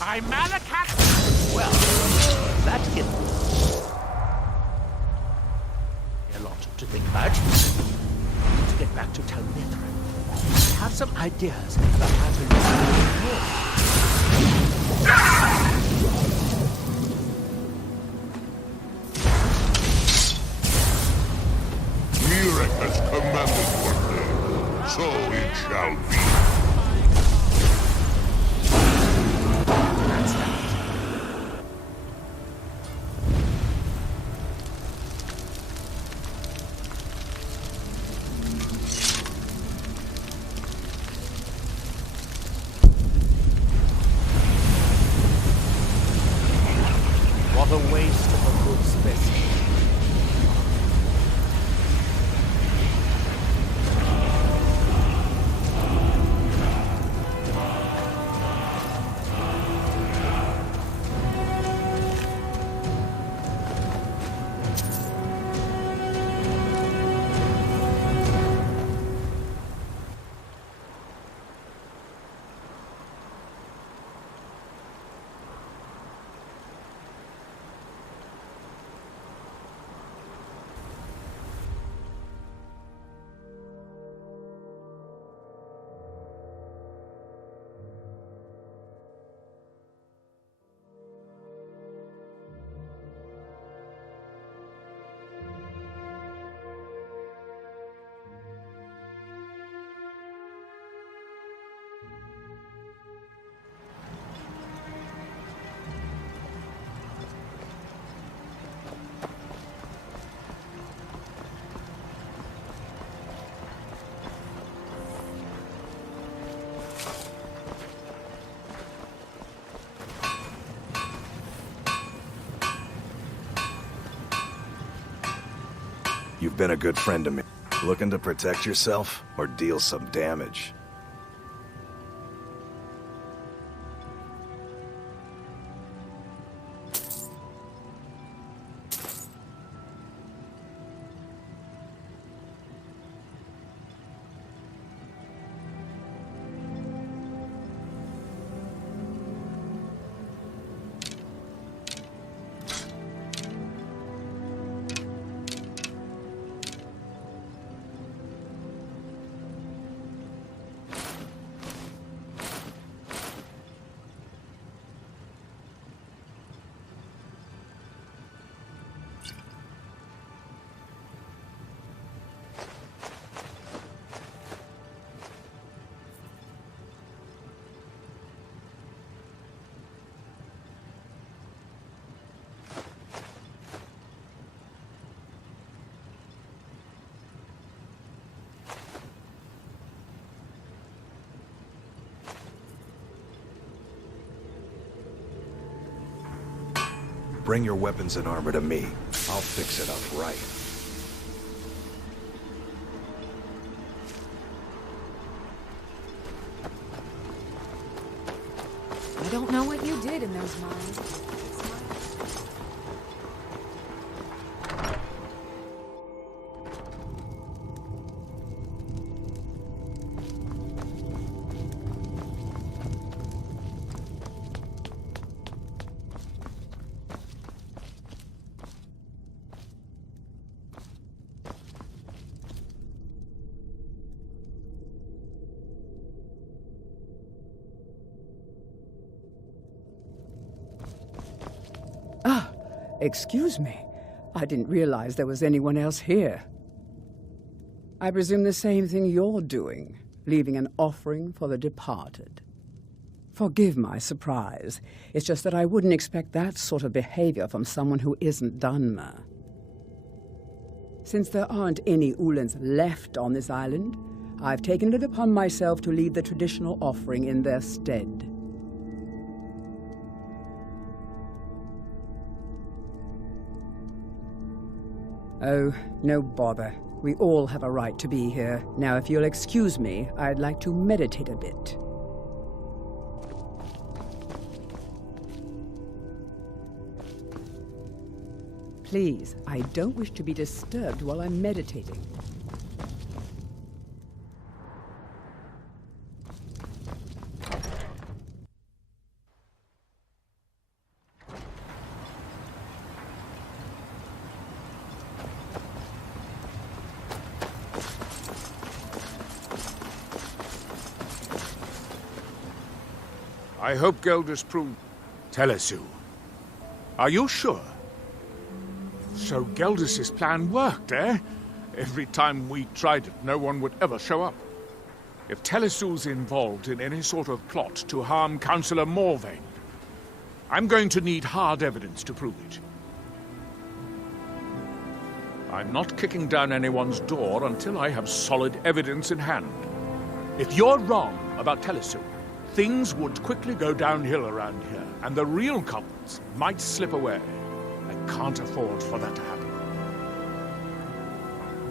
By Malakat! Well, that gives me a lot to think about. I need to get back to Tel Mithril. I have some ideas about how to learn more. Mirek has commanded one day, so it shall be. What a waste of a good specimen. You've been a good friend to me. Looking to protect yourself or deal some damage? Bring your weapons and armor to me. I'll fix it up right. I don't know what you did in those mines. Excuse me. I didn't realize there was anyone else here. I presume the same thing you're doing, leaving an offering for the departed. Forgive my surprise. It's just that I wouldn't expect that sort of behavior from someone who isn't Dunmer. Since there aren't any Ulans left on this island, I've taken it upon myself to leave the traditional offering in their stead. Oh, no bother. We all have a right to be here. Now, if you'll excuse me, I'd like to meditate a bit. Please, I don't wish to be disturbed while I'm meditating. I hope Geldis proved... Telesu. Are you sure? So Geldis's plan worked, eh? Every time we tried it, no one would ever show up. If Telesu's involved in any sort of plot to harm Councillor Morvain, I'm going to need hard evidence to prove it. I'm not kicking down anyone's door until I have solid evidence in hand. If you're wrong about Telesu, things would quickly go downhill around here, and the real culprits might slip away. I can't afford for that to happen.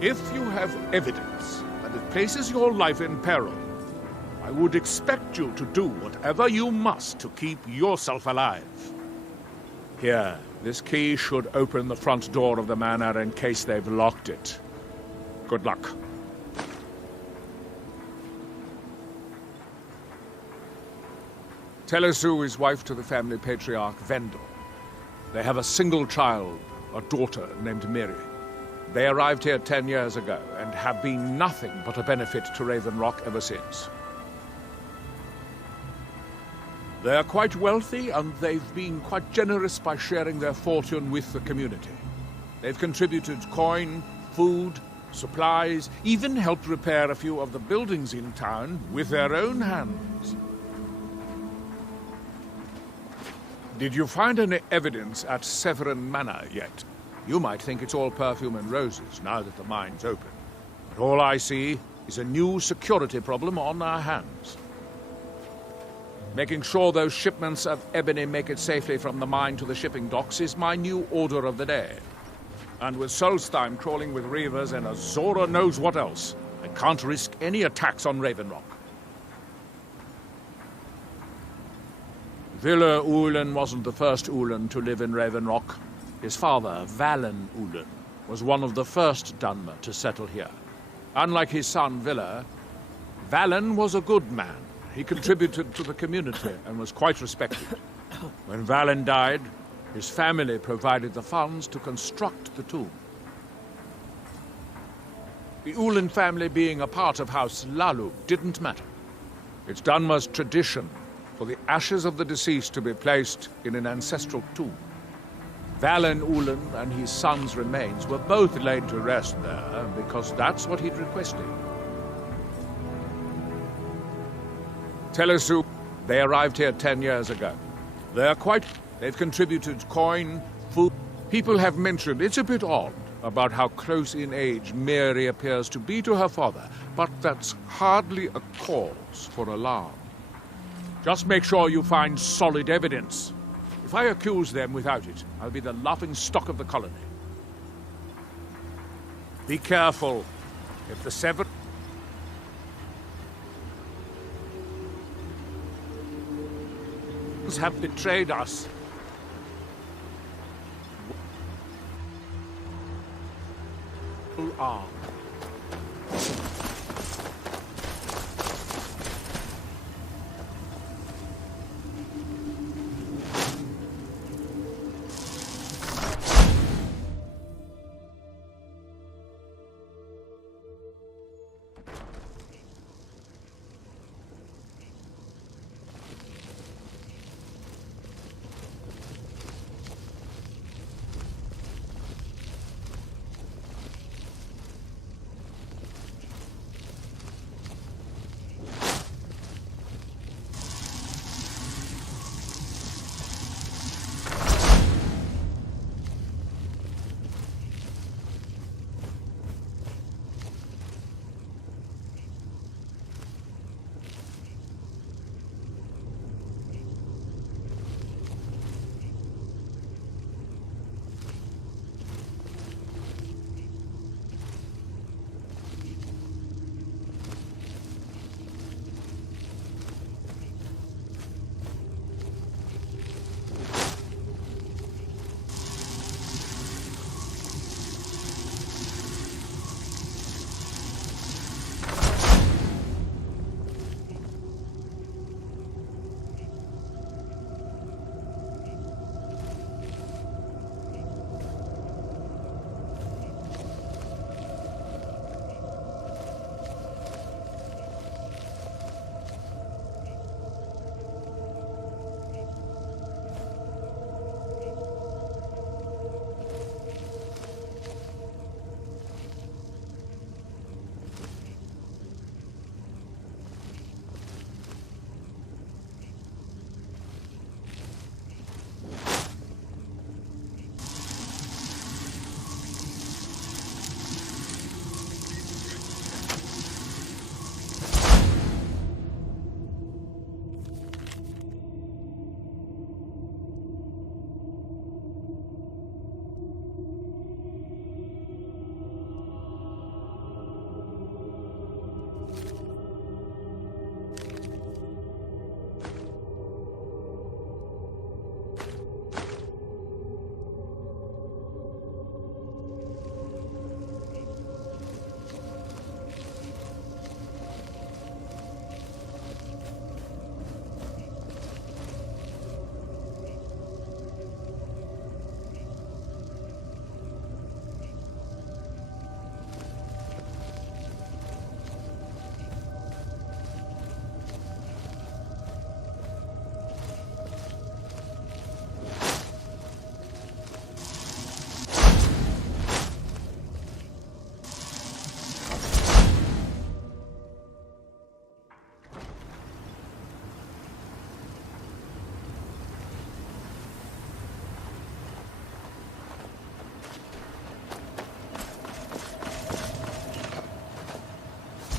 If you have evidence that it places your life in peril, I would expect you to do whatever you must to keep yourself alive. Here, this key should open the front door of the manor in case they've locked it. Good luck. Telesu is wife to the family patriarch Vendel. They have a single child, a daughter named Miri. They arrived here 10 years ago and have been nothing but a benefit to Raven Rock ever since. They are quite wealthy and they've been quite generous by sharing their fortune with the community. They've contributed coin, food, supplies, even helped repair a few of the buildings in town with their own hands. Did you find any evidence at Severin Manor yet? You might think it's all perfume and roses now that the mine's open. But all I see is a new security problem on our hands. Making sure those shipments of ebony make it safely from the mine to the shipping docks is my new order of the day. And with Solstheim crawling with reavers and Azora knows what else, I can't risk any attacks on Raven Rock. Villa Ulen wasn't the first Ulen to live in Raven Rock. His father, Valen Ulen, was one of the first Dunmer to settle here. Unlike his son, Villa, Valen was a good man. He contributed to the community and was quite respected. When Valen died, his family provided the funds to construct the tomb. The Ulen family being a part of House Lalu didn't matter. It's Dunmer's tradition for the ashes of the deceased to be placed in an ancestral tomb. Valen Ulen and his son's remains were both laid to rest there because that's what he'd requested. Telesu, they arrived here 10 years ago. They've contributed coin, food. People have mentioned it's a bit odd about how close in age Mary appears to be to her father, but that's hardly a cause for alarm. Just make sure you find solid evidence. If I accuse them without it, I'll be the laughing stock of the colony. Be careful. If the Seven... have betrayed us. Who are?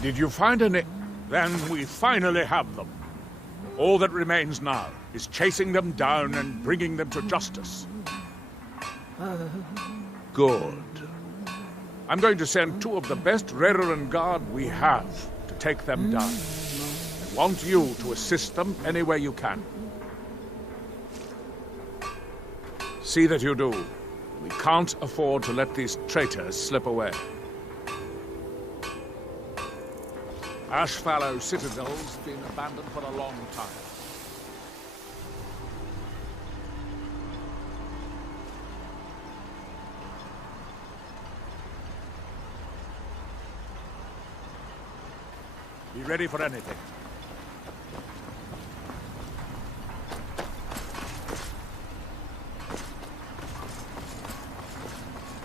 Did you find any? Then we finally have them. All that remains now is chasing them down and bringing them to justice. Good. I'm going to send 2 of the best Rerenn Guard we have to take them down. I want you to assist them any way you can. See that you do. We can't afford to let these traitors slip away. Ashfallow Citadel's been abandoned for a long time. Be ready for anything.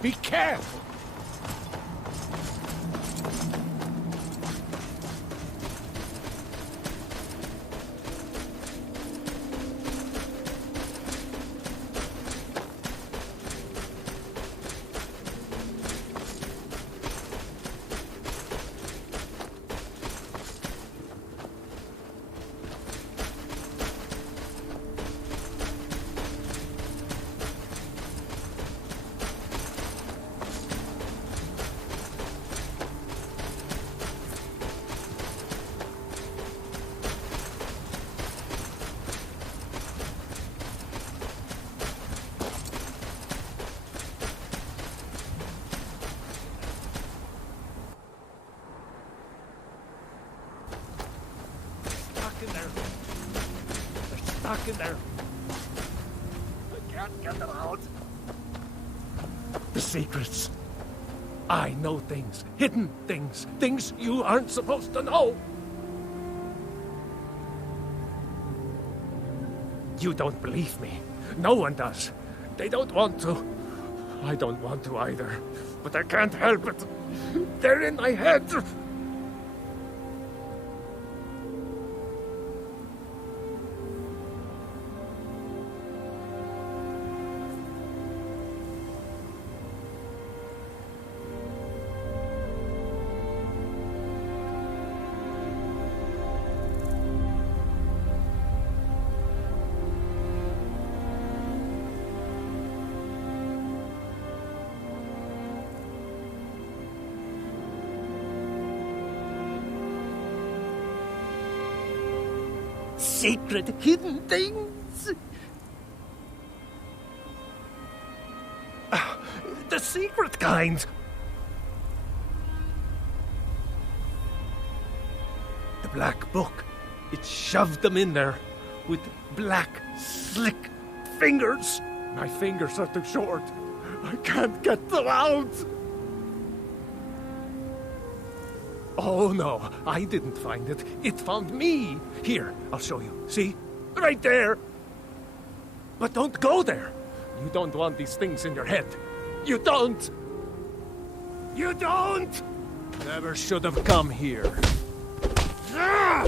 Be careful! Stuck in there. I can't get them out. The secrets. I know things. Hidden things. Things you aren't supposed to know. You don't believe me. No one does. They don't want to. I don't want to either. But I can't help it. They're in my head. Secret hidden things. The secret kind. The black book. It shoved them in there with black, slick fingers. My fingers are too short. I can't get them out. Oh, no, I didn't find it. It found me. Here, I'll show you. See? Right there. But don't go there. You don't want these things in your head. You don't. You don't. Never should have come here. Ah!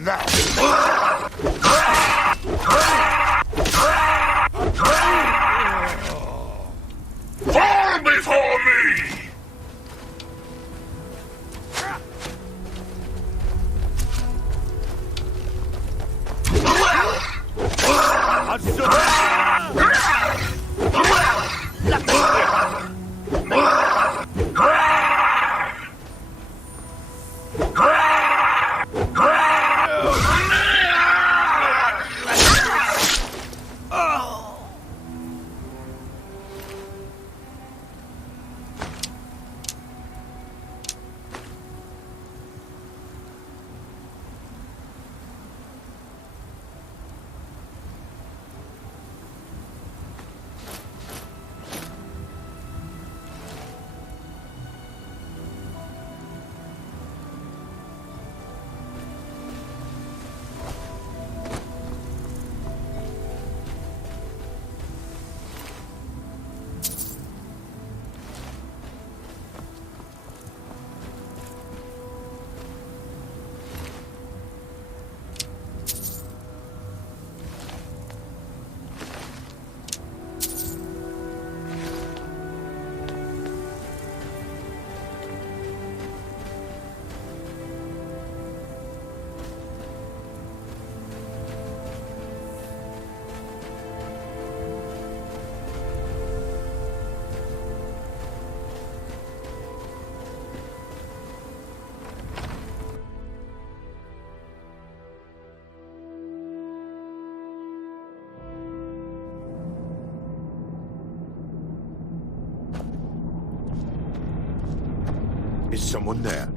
than that. Fall before me! Is someone there?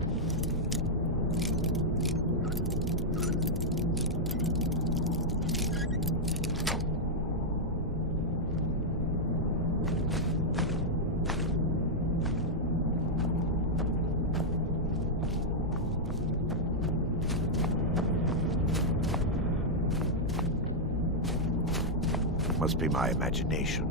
Must be my imagination.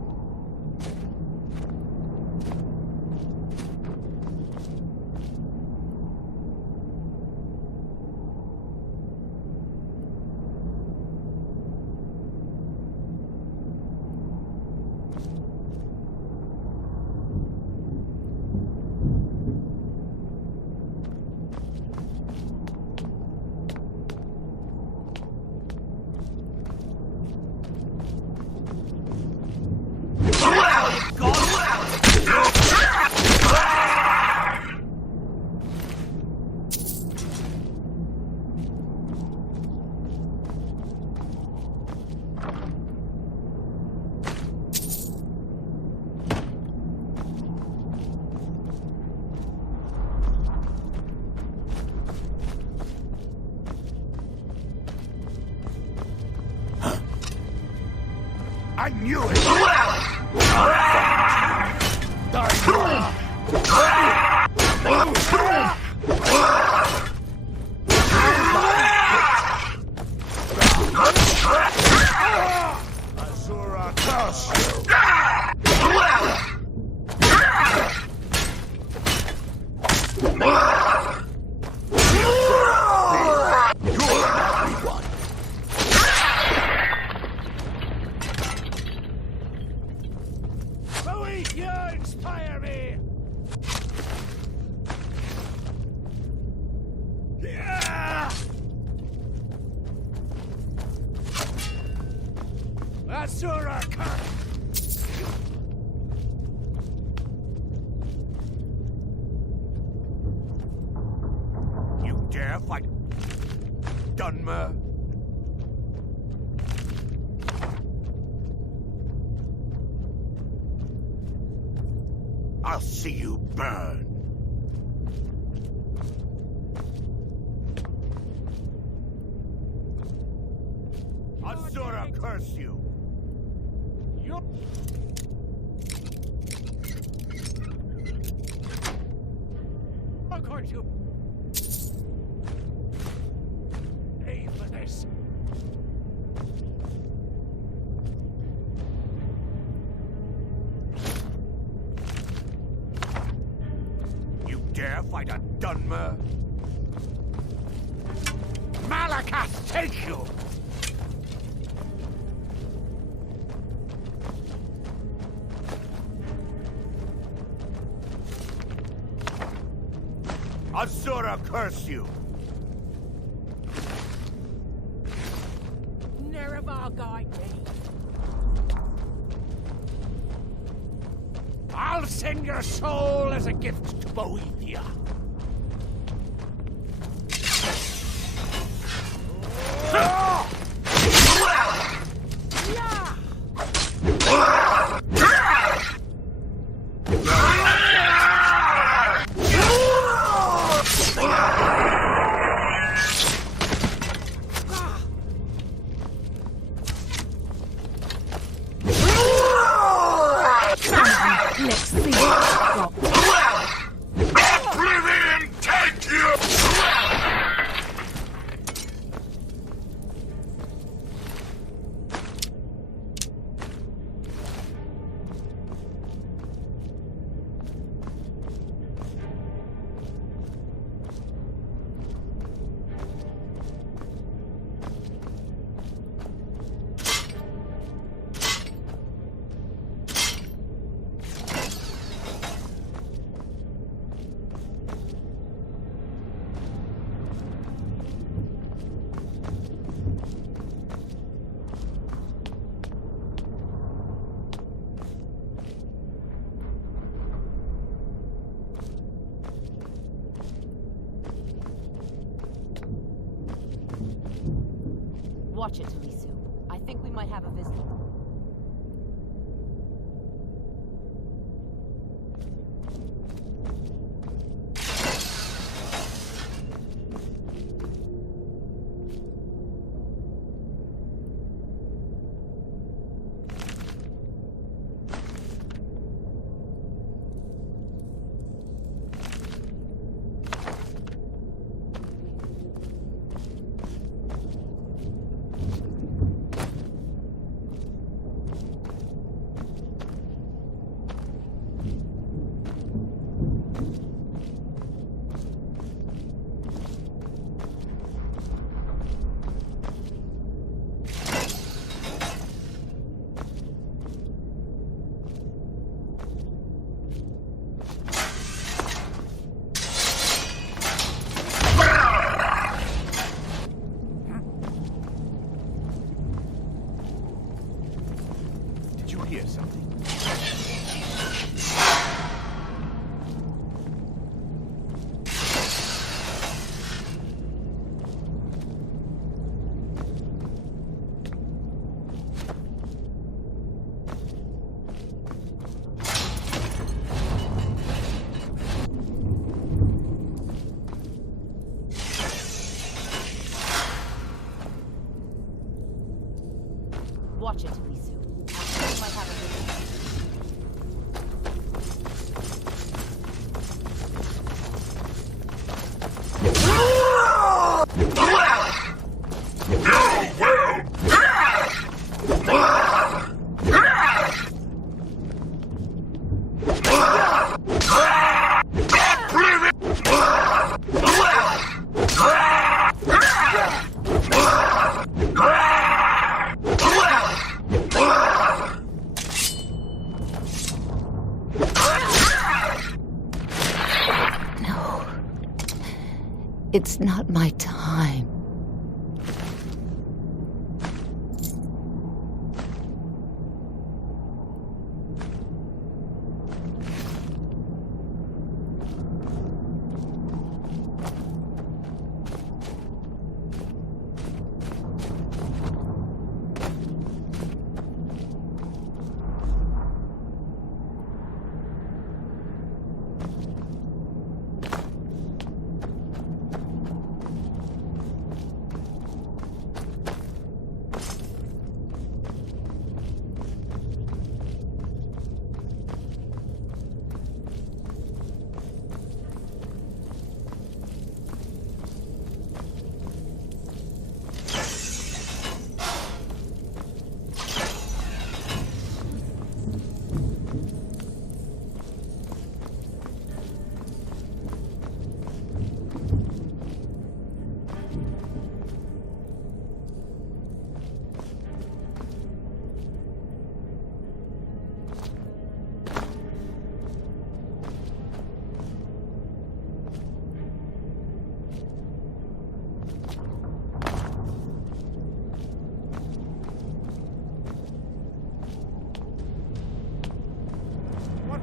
I knew it! Azura curse! You dare fight Dunmer? I'll see you burn. Azura curse you! I'm going to pay for this. You dare fight a Dunmer? Malacath take you! Azura curse you! Nerevar guide me. I'll send your soul as a gift to Boethia. Watch it, Lisu. I think we might have a visitor. Watch it, Lisu. I think we might have a It's not my time.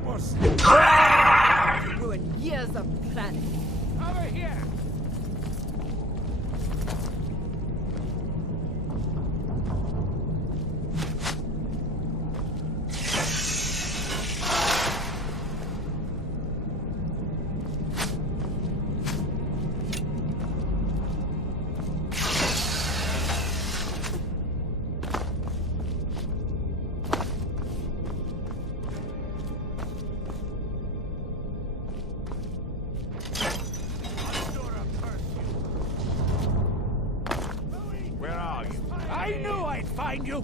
octopus! Ruin years of planning. Over here! Find you!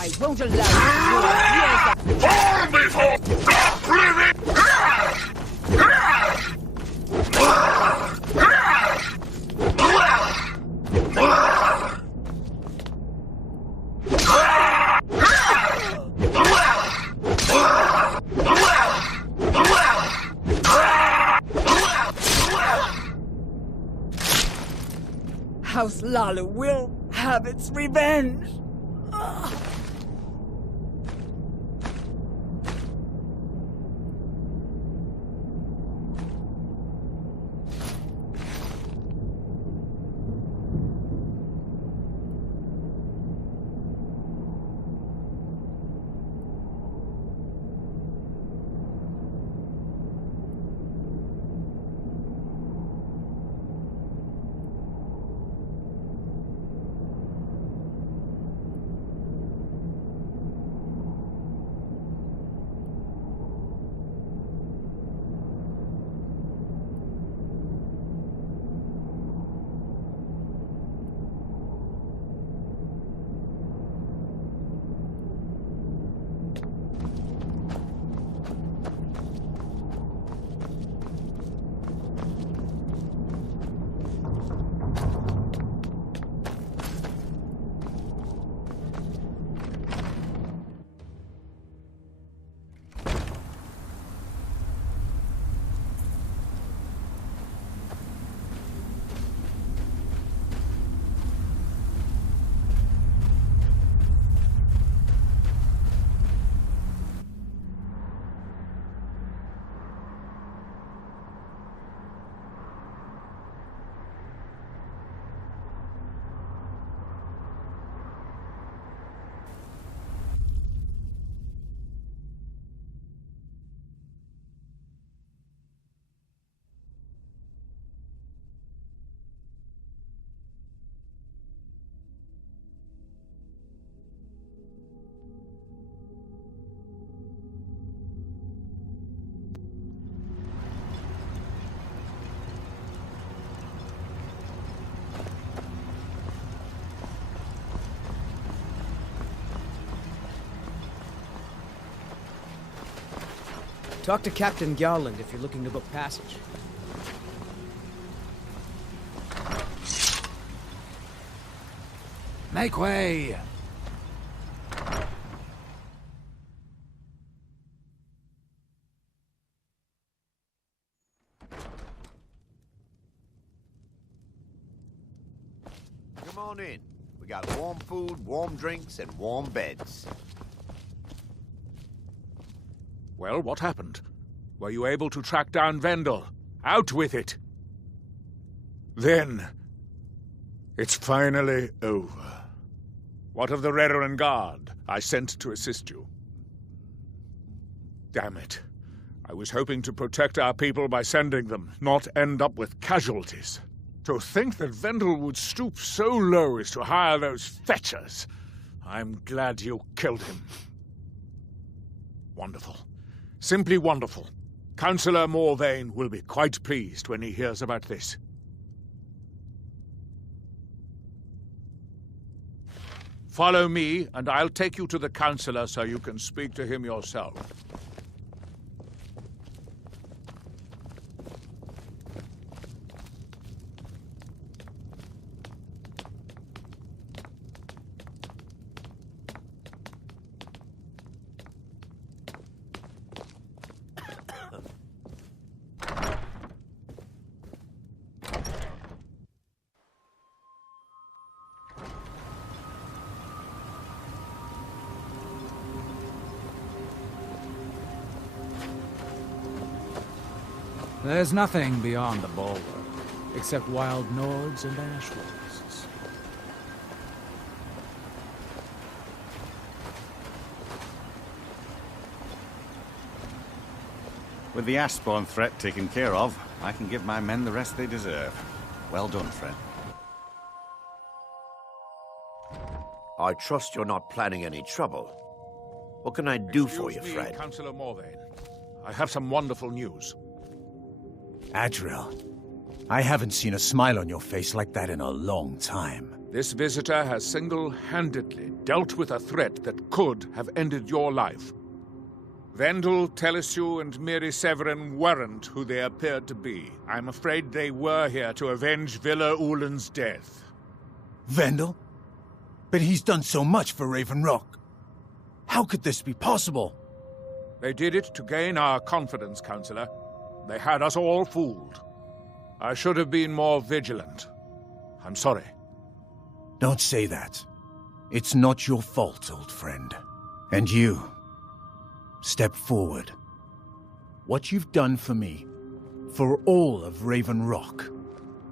I won't allow you to ruin years of... Fall before God living! House Lalu will have its revenge. Talk to Captain Gjarland if you're looking to book passage. Make way! Come on in. We got warm food, warm drinks, and warm beds. Well, what happened? Were you able to track down Vendel? Out with it! Then, it's finally over. What of the Reverend Guard I sent to assist you? Damn it. I was hoping to protect our people by sending them, not end up with casualties. To think that Vendel would stoop so low as to hire those fetchers. I'm glad you killed him. Wonderful. Simply wonderful. Councillor Morvain will be quite pleased when he hears about this. Follow me, and I'll take you to the Councillor so you can speak to him yourself. There's nothing beyond the bulwark, except wild Nords and ash wastes. With the Ashspawn threat taken care of, I can give my men the rest they deserve. Well done, friend. I trust you're not planning any trouble. What can I do for you, friend? Councillor Morvain. I have some wonderful news. Adriel, I haven't seen a smile on your face like that in a long time. This visitor has single-handedly dealt with a threat that could have ended your life. Vendel, Telesue, and Miri Severin weren't who they appeared to be. I'm afraid they were here to avenge Villa Ulen's death. Vendel? But he's done so much for Raven Rock. How could this be possible? They did it to gain our confidence, Councillor. They had us all fooled. I should have been more vigilant. I'm sorry. Don't say that. It's not your fault, old friend. And you, step forward. What you've done for me, for all of Raven Rock,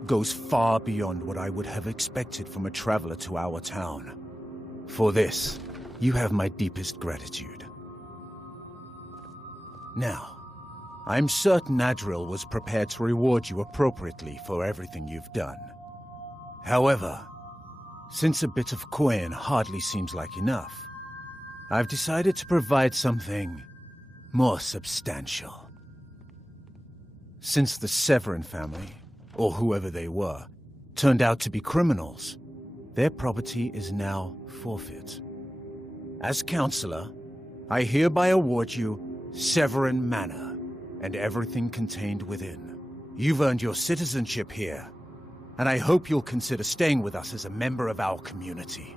goes far beyond what I would have expected from a traveler to our town. For this, you have my deepest gratitude. Now, I'm certain Adriel was prepared to reward you appropriately for everything you've done. However, since a bit of coin hardly seems like enough, I've decided to provide something more substantial. Since the Severin family, or whoever they were, turned out to be criminals, their property is now forfeit. As Councillor, I hereby award you Severin Manor, and everything contained within. You've earned your citizenship here, and I hope you'll consider staying with us as a member of our community.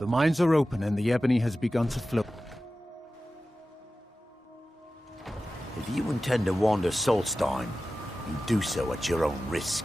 The mines are open and the ebony has begun to flow. If you intend to wander Solstheim, you do so at your own risk.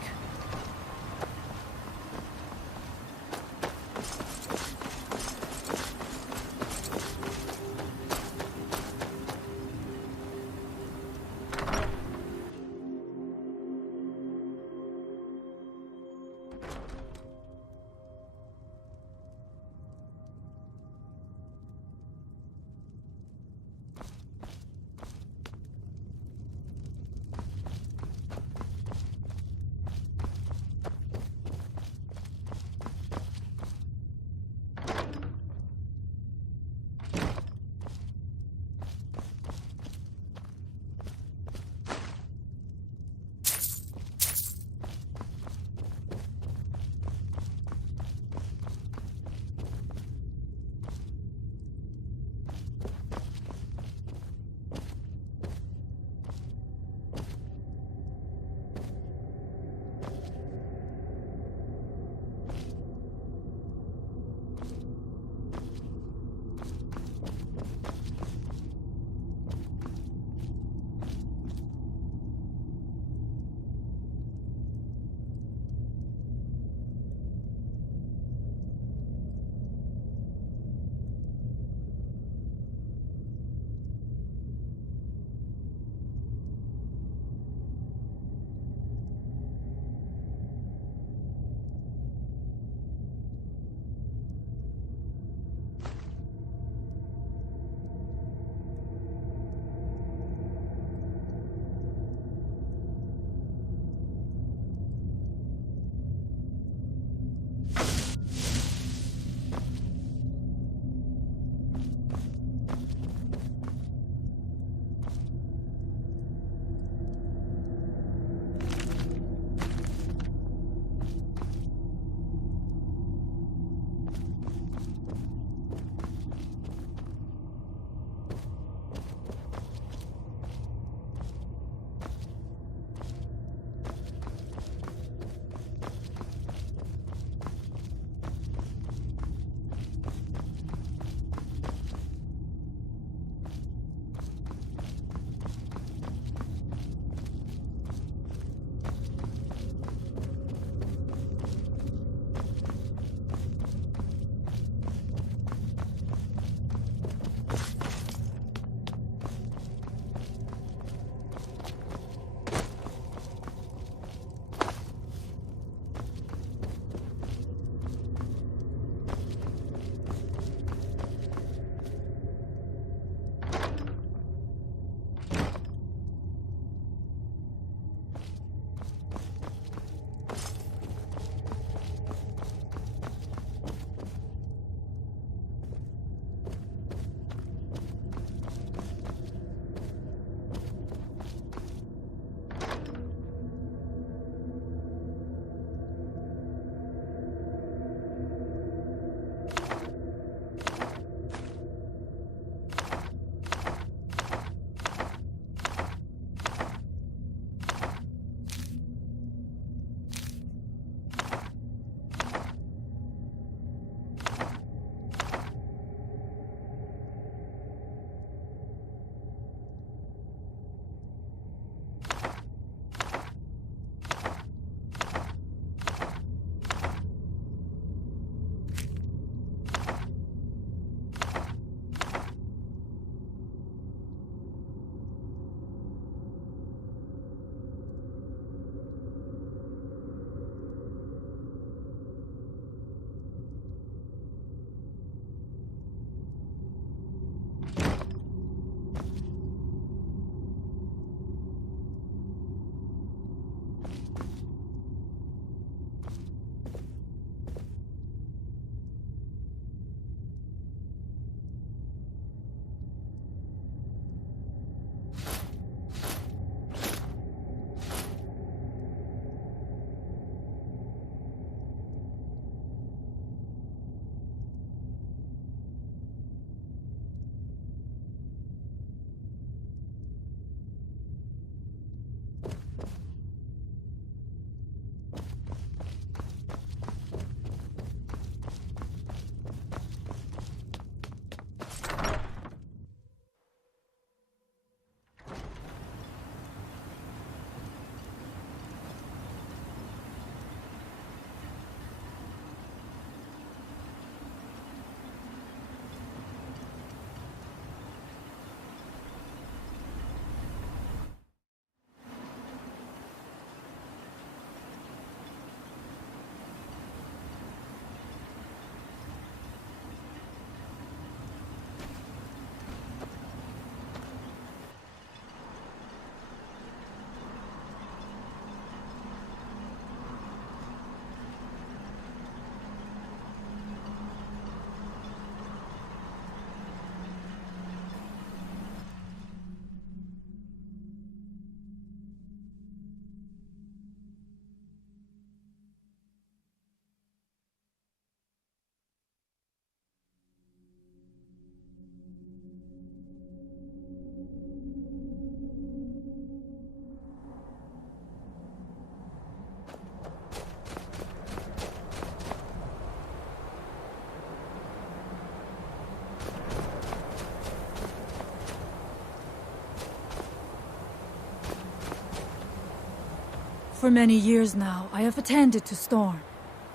For many years now, I have attended to Storm,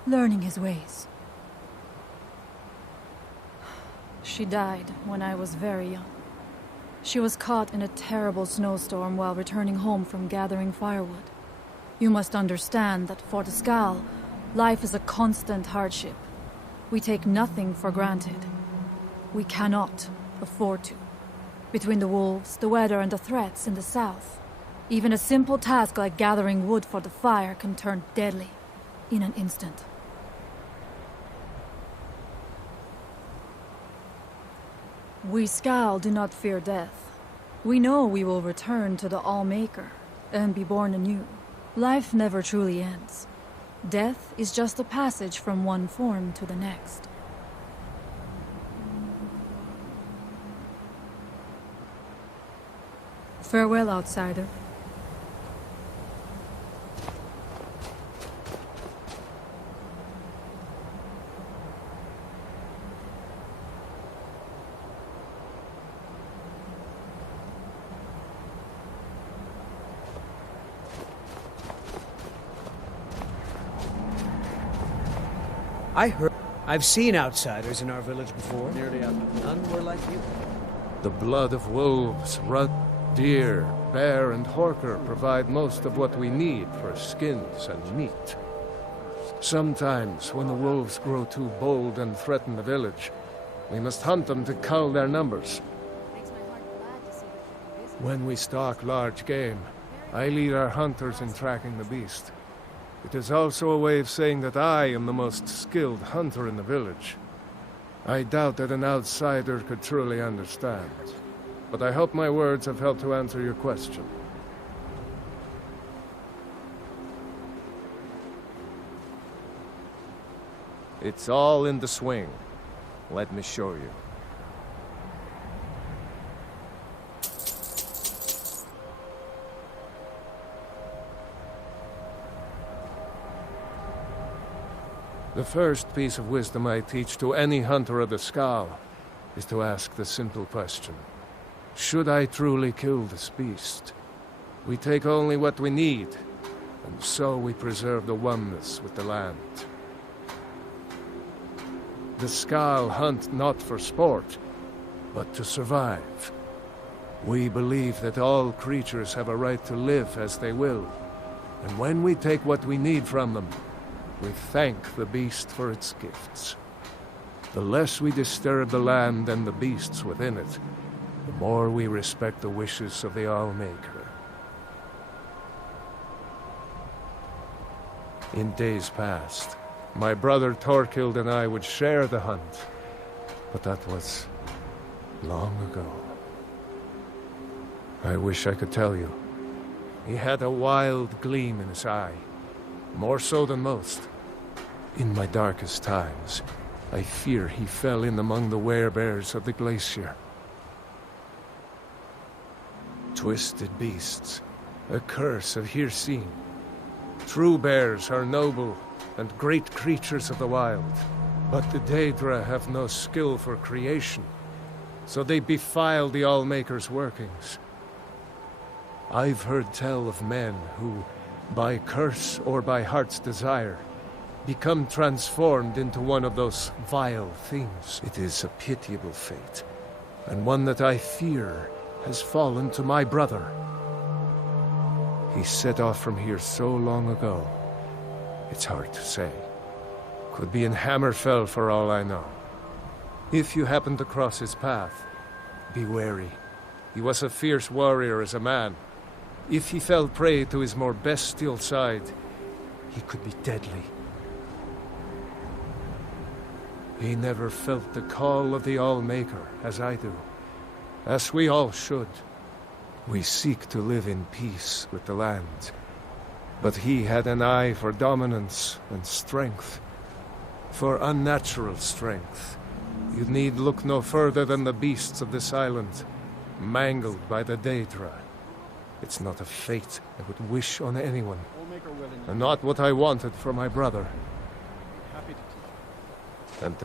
learning his ways. She died when I was very young. She was caught in a terrible snowstorm while returning home from gathering firewood. You must understand that for the Skal, life is a constant hardship. We take nothing for granted. We cannot afford to. Between the wolves, the weather, and the threats in the south, even a simple task like gathering wood for the fire can turn deadly in an instant. We Skal do not fear death. We know we will return to the All-Maker and be born anew. Life never truly ends. Death is just a passage from one form to the next. Farewell, outsider. I heard... I've seen outsiders in our village before. None were like you. The blood of wolves, deer, bear, and horker provide most of what we need for skins and meat. Sometimes, when the wolves grow too bold and threaten the village, we must hunt them to cull their numbers. When we stalk large game, I lead our hunters in tracking the beast. It is also a way of saying that I am the most skilled hunter in the village. I doubt that an outsider could truly understand, but I hope my words have helped to answer your question. It's all in the swing. Let me show you. The first piece of wisdom I teach to any hunter of the Skal is to ask the simple question. Should I truly kill this beast? We take only what we need, and so we preserve the oneness with the land. The Skal hunt not for sport, but to survive. We believe that all creatures have a right to live as they will, and when we take what we need from them, we thank the beast for its gifts. The less we disturb the land and the beasts within it, the more we respect the wishes of the All-Maker. In days past, my brother Torkild and I would share the hunt, but that was long ago. I wish I could tell you. He had a wild gleam in his eye, more so than most. In my darkest times, I fear he fell in among the werebears of the glacier. Twisted beasts, a curse of Hirsine. True bears are noble and great creatures of the wild, but the Daedra have no skill for creation, so they defile the All-Maker's workings. I've heard tell of men who, by curse or by heart's desire, become transformed into one of those vile things. It is a pitiable fate, and one that I fear has fallen to my brother. He set off from here so long ago, it's hard to say. Could be in Hammerfell for all I know. If you happen to cross his path, be wary. He was a fierce warrior as a man. If he fell prey to his more bestial side, he could be deadly. He never felt the call of the All-Maker, as I do. As we all should. We seek to live in peace with the land. But he had an eye for dominance and strength. For unnatural strength, you need look no further than the beasts of this island, mangled by the Daedra. It's not a fate I would wish on anyone, and not what I wanted for my brother. And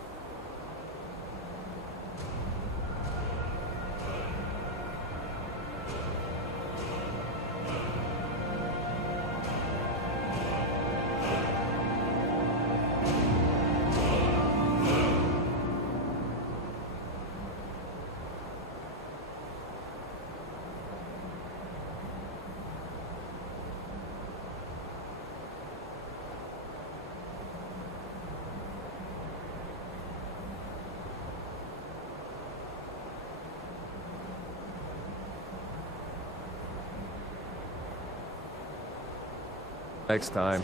Next time.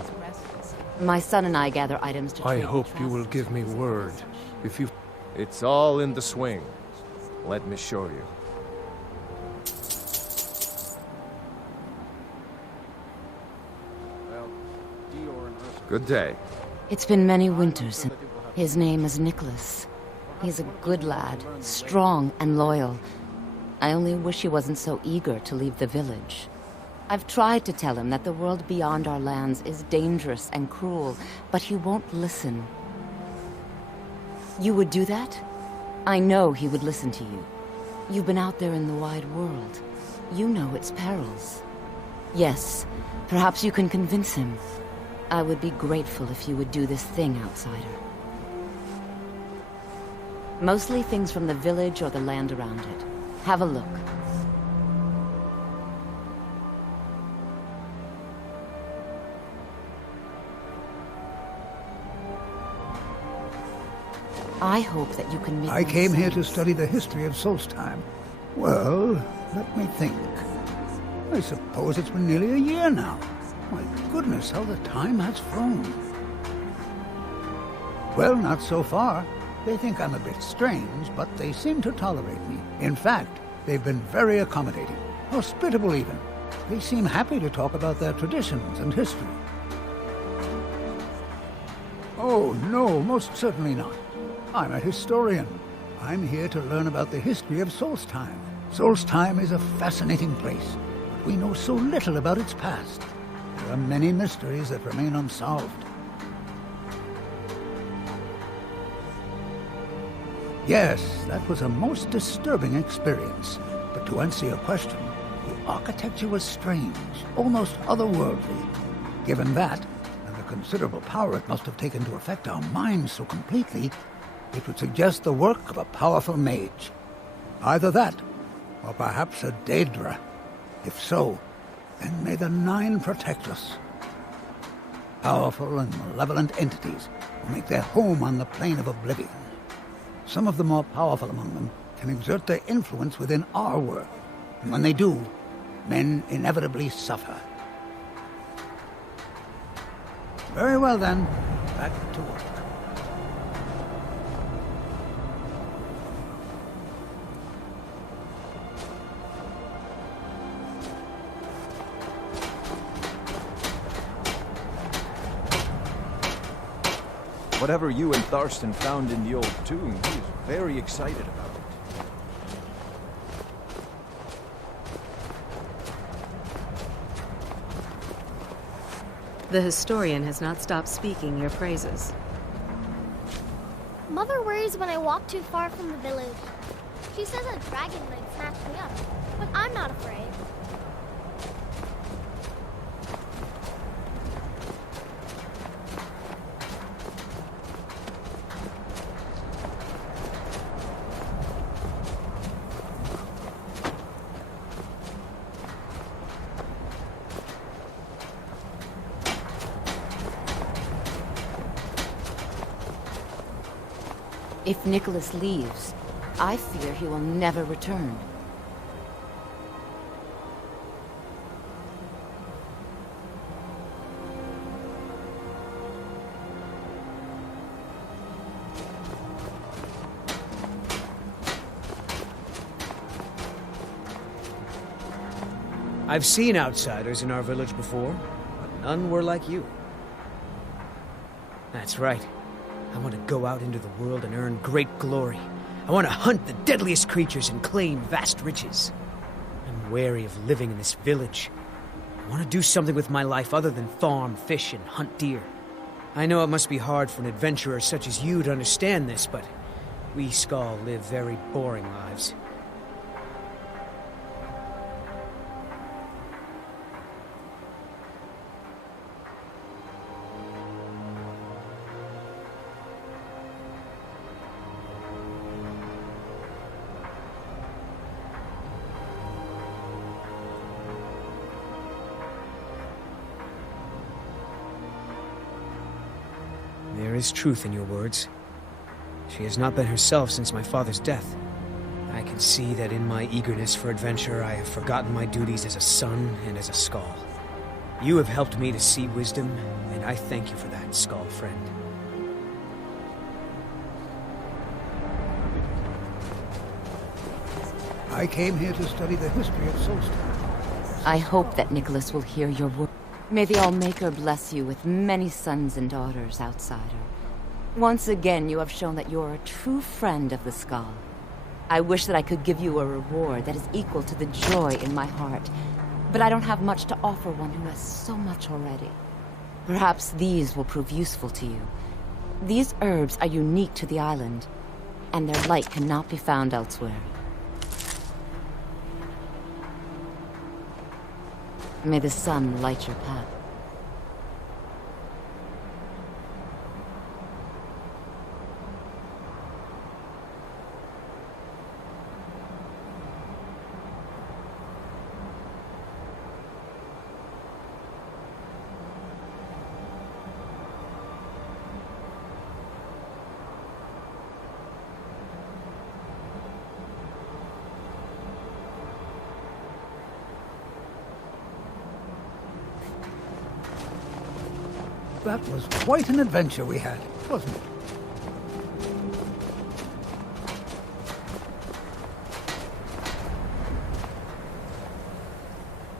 My son and I gather items to I trade. hope you will give me word. If you... It's all in the swing. Let me show you. Good day. It's been many winters. His name is Nicholas. He's a good lad, strong and loyal. I only wish he wasn't so eager to leave the village. I've tried to tell him that the world beyond our lands is dangerous and cruel, but he won't listen. You would do that? I know he would listen to you. You've been out there in the wide world. You know its perils. Yes, perhaps you can convince him. I would be grateful if you would do this thing, outsider. Mostly things from the village or the land around it. Have a look. I hope that you can make I came here to study the history of Solstheim. Well, let me think. I suppose it's been nearly a year now. My goodness, how the time has flown. Well, not so far. They think I'm a bit strange, but they seem to tolerate me. In fact, they've been very accommodating, hospitable even. They seem happy to talk about their traditions and history. Oh, no, most certainly not. I'm a historian. I'm here to learn about the history of Solstheim. Solstheim is a fascinating place, but we know so little about its past. There are many mysteries that remain unsolved. Yes, that was a most disturbing experience. But to answer your question, the architecture was strange, almost otherworldly. Given that, and the considerable power it must have taken to affect our minds so completely, it would suggest the work of a powerful mage. Either that, or perhaps a Daedra. If so, then may the Nine protect us. Powerful and malevolent entities who make their home on the plane of oblivion. Some of the more powerful among them can exert their influence within our world, and when they do, men inevitably suffer. Very well then, back to work. Whatever you and Tharstan found in the old tomb, he was very excited about it. The historian has not stopped speaking your praises. Mother worries when I walk too far from the village. She says a dragon might snatch me up, but I'm not afraid. If Nicholas leaves, I fear he will never return. I've seen outsiders in our village before, but none were like you. That's right. I want to go out into the world and earn great glory. I want to hunt the deadliest creatures and claim vast riches. I'm wary of living in this village. I want to do something with my life other than farm, fish, and hunt deer. I know it must be hard for an adventurer such as you to understand this, but we Skall live very boring lives. There is truth in your words. She has not been herself since my father's death. I can see that in my eagerness for adventure, I have forgotten my duties as a son and as a Skall. You have helped me to see wisdom, and I thank you for that, Skull friend. I came here to study the history of Solstheim. I hope that Nicholas will hear your word. May the Allmaker bless you with many sons and daughters, outsider. Once again, you have shown that you're a true friend of the Skull. I wish that I could give you a reward that is equal to the joy in my heart, but I don't have much to offer one who has so much already. Perhaps these will prove useful to you. These herbs are unique to the island, and their light cannot be found elsewhere. May the sun light your path. That was quite an adventure we had, wasn't it?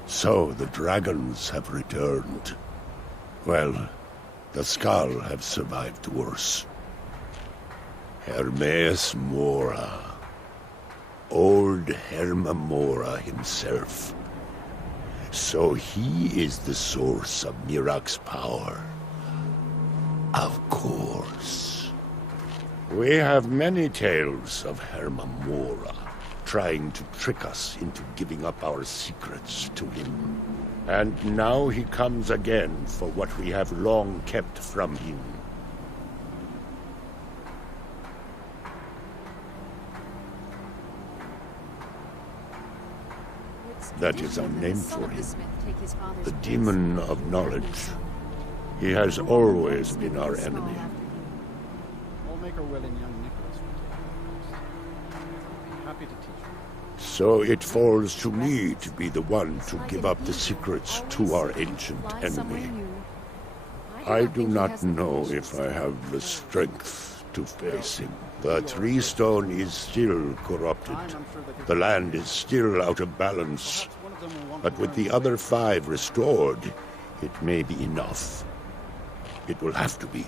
So the dragons have returned. Well, the Skull have survived worse. Hermes Mora. Old Hermamora himself. So he is the source of Mirac's power. Of course. We have many tales of Hermamora trying to trick us into giving up our secrets to him. And now he comes again for what we have long kept from him. That is our name for him. The Demon of Knowledge. He has always been our enemy. So it falls to me to be the one to give up the secrets to our ancient enemy. I do not know if I have the strength to face him. The Tree Stone is still corrupted. The land is still out of balance. But with the other 5 restored, it may be enough. It will have to be.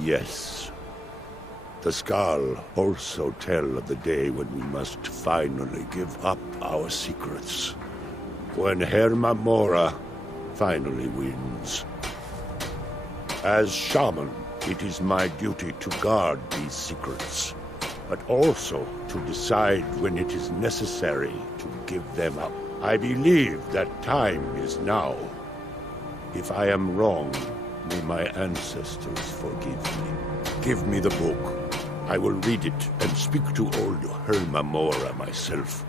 Yes. The Skull also tell of the day when we must finally give up our secrets. When Hermamora finally wins. As shaman, it is my duty to guard these secrets, but also to decide when it is necessary to give them up. I believe that time is now. If I am wrong, may my ancestors forgive me. Give me the book. I will read it and speak to old Hermamora myself.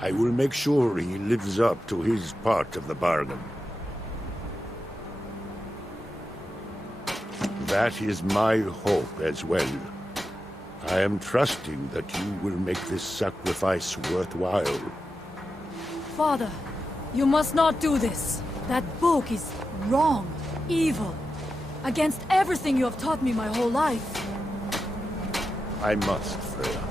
I will make sure he lives up to his part of the bargain. That is my hope as well. I am trusting that you will make this sacrifice worthwhile. Father, you must not do this. That book is wrong, evil, against everything you have taught me my whole life. I must, Freya.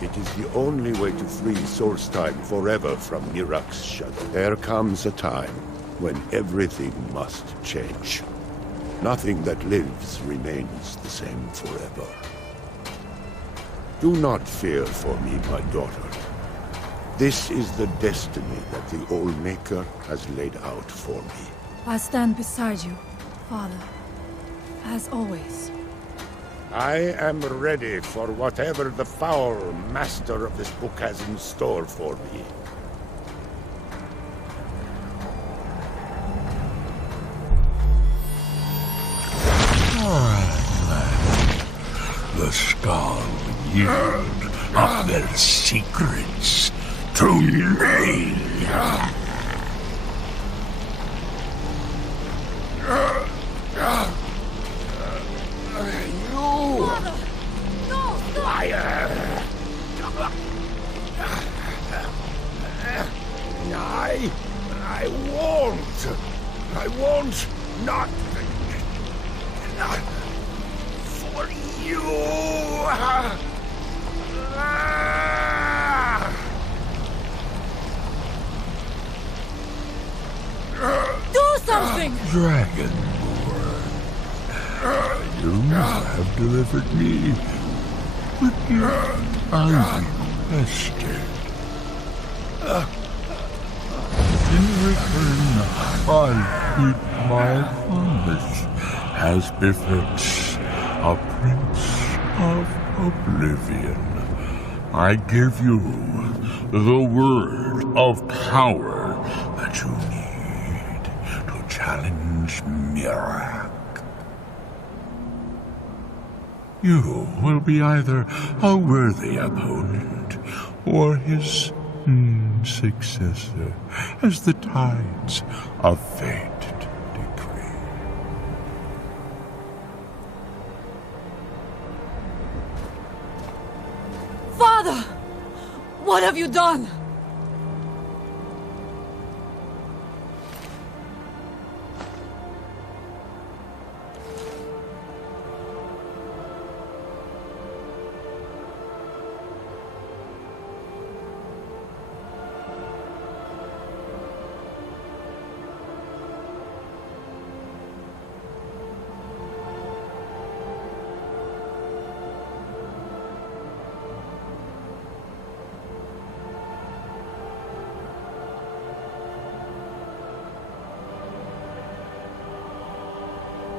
It is the only way to free Solstheim forever from Mirac's shadow. There comes a time when everything must change. Nothing that lives remains the same forever. Do not fear for me, my daughter. This is the destiny that the Old Maker has laid out for me. I stand beside you, Father, as always. I am ready for whatever the foul master of this book has in store for me. The Skull yield of their secrets to me. Father! No! Liar! I ground, not for you. Do something! Dragonborn, you have delivered me, but I requested. In return, I keep my promise as befits a prince of oblivion. I give you the word of power that you need to challenge Mirak. You will be either a worthy opponent or his successor, as the tides of fate decree. Father! What have you done?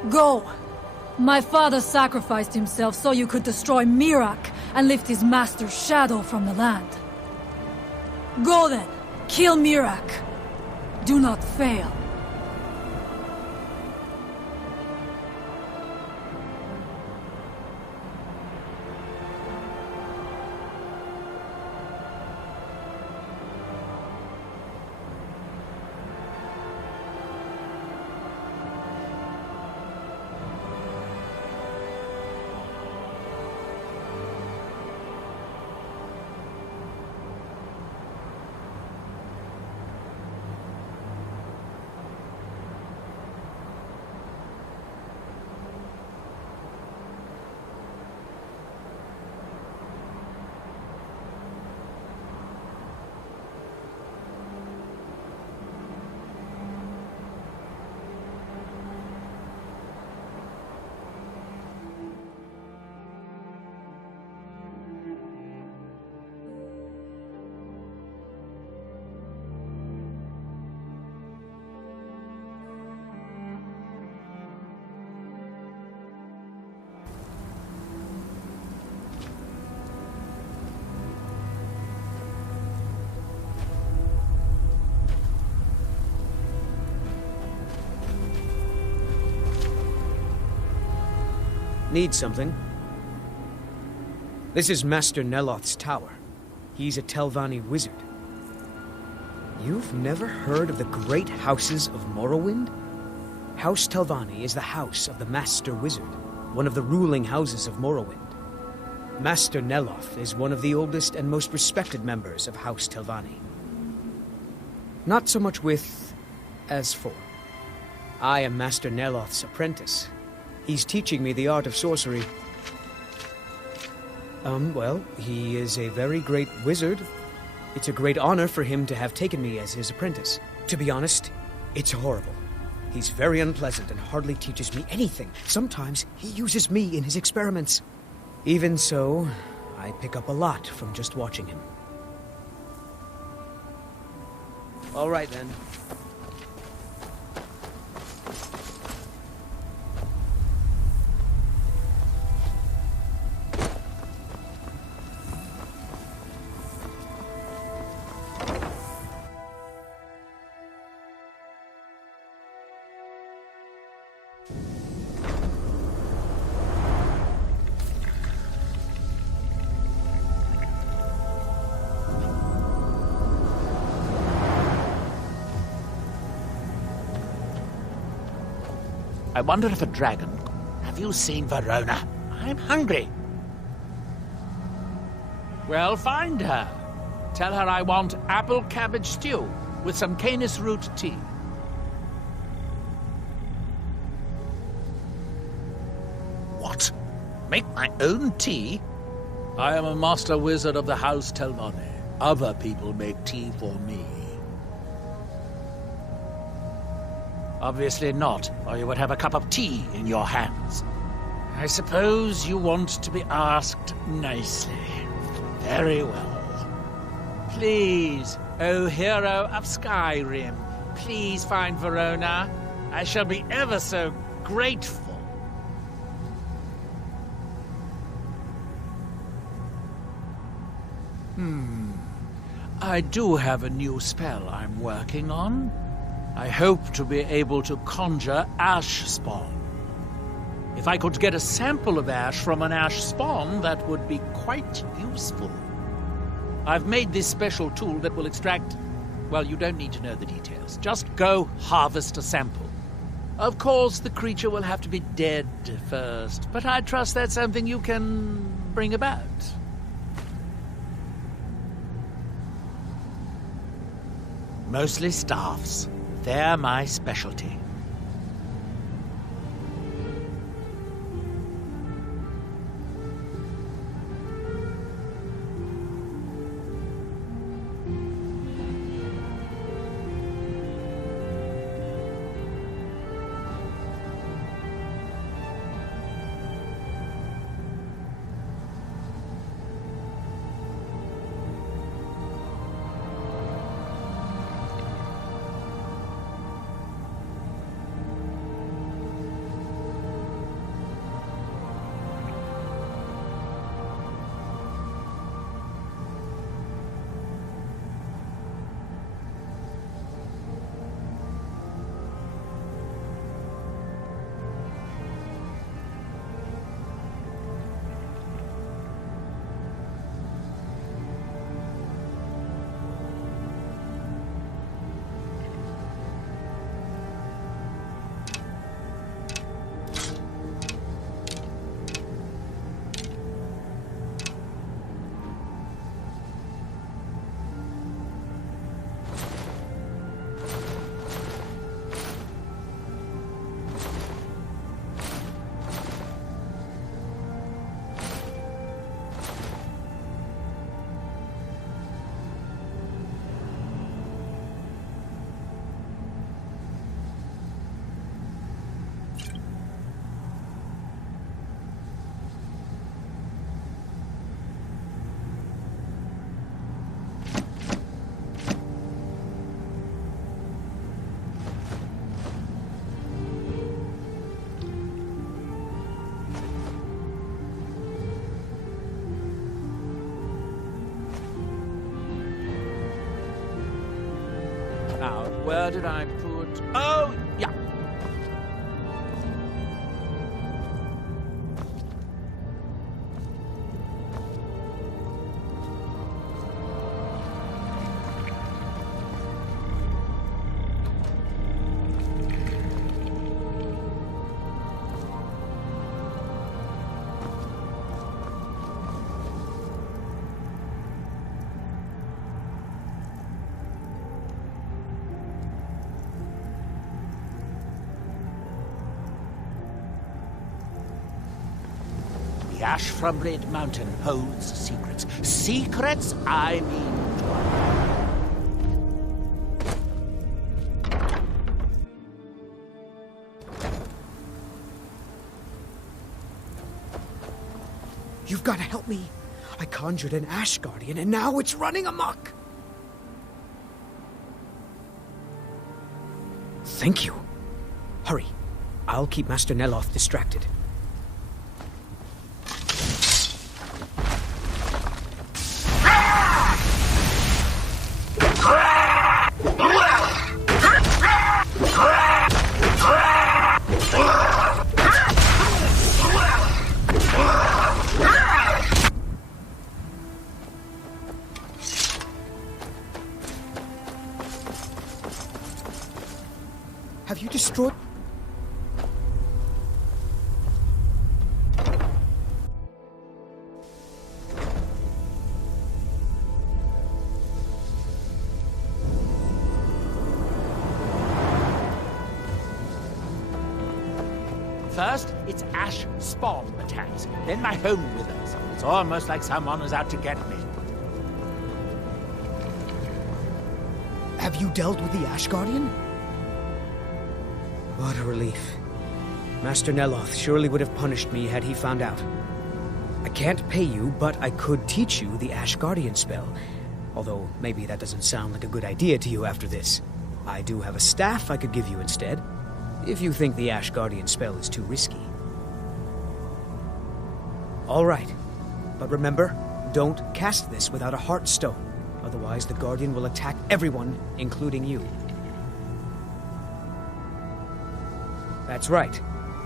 Go! My father sacrificed himself so you could destroy Mirak and lift his master's shadow from the land. Go then! Kill Mirak! Do not fail. Need something? This is Master Neloth's tower. He's a Telvanni wizard. You've never heard of the great houses of Morrowind? House Telvanni is the house of the Master Wizard, one of the ruling houses of Morrowind. Master Neloth is one of the oldest and most respected members of House Telvanni. Not so much with as for. I am Master Neloth's apprentice. He's teaching me the art of sorcery. Well, he is a very great wizard. It's a great honor for him to have taken me as his apprentice. To be honest, it's horrible. He's very unpleasant and hardly teaches me anything. Sometimes he uses me in his experiments. Even so, I pick up a lot from just watching him. All right, then. I wonder if a dragon... Have you seen Verona? I'm hungry. Well, find her. Tell her I want apple cabbage stew with some canis root tea. Make my own tea? I am a master wizard of the House Telmane. Other people make tea for me. Obviously not, or you would have a cup of tea in your hands. I suppose you want to be asked nicely. Very well. Please, O hero of Skyrim, please find Verona. I shall be ever so grateful. I do have a new spell I'm working on. I hope to be able to conjure ash spawn. If I could get a sample of ash from an ash spawn, that would be quite useful. I've made this special tool that will extract... Well, you don't need to know the details. Just go harvest a sample. Of course, the creature will have to be dead first, but I trust that's something you can bring about. Mostly staffs. They're my specialty. Now, where did I put... Oh, yeah. The ash from Red Mountain holds secrets. Secrets, I mean. You've got to help me. I conjured an Ash Guardian, and now it's running amok. Thank you. Hurry. I'll keep Master Neloth distracted. Have you destroyed... First, it's ash spawn attacks. Then my home withers. It's almost like someone is out to get me. Have you dealt with the Ash Guardian? What a relief. Master Neloth surely would have punished me had he found out. I can't pay you, but I could teach you the Ash Guardian spell. Although, maybe that doesn't sound like a good idea to you after this. I do have a staff I could give you instead, if you think the Ash Guardian spell is too risky. All right, but remember, don't cast this without a Heartstone. Otherwise, the Guardian will attack everyone, including you. That's right.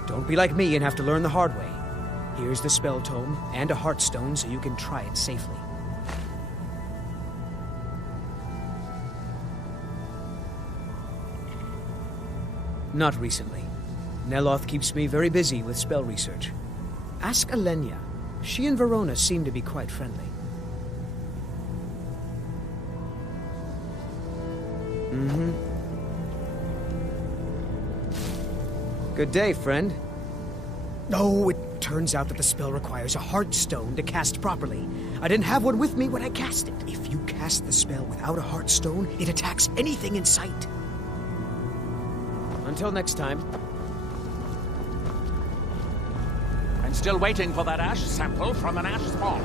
Don't be like me and have to learn the hard way. Here's the spell tome and a Heartstone so you can try it safely. Not recently. Neloth keeps me very busy with spell research. Ask Alenia. She and Verona seem to be quite friendly. Good day, friend. Oh, it turns out that the spell requires a Heartstone to cast properly. I didn't have one with me when I cast it. If you cast the spell without a Heartstone, it attacks anything in sight. Until next time. I'm still waiting for that ash sample from an ash spawn.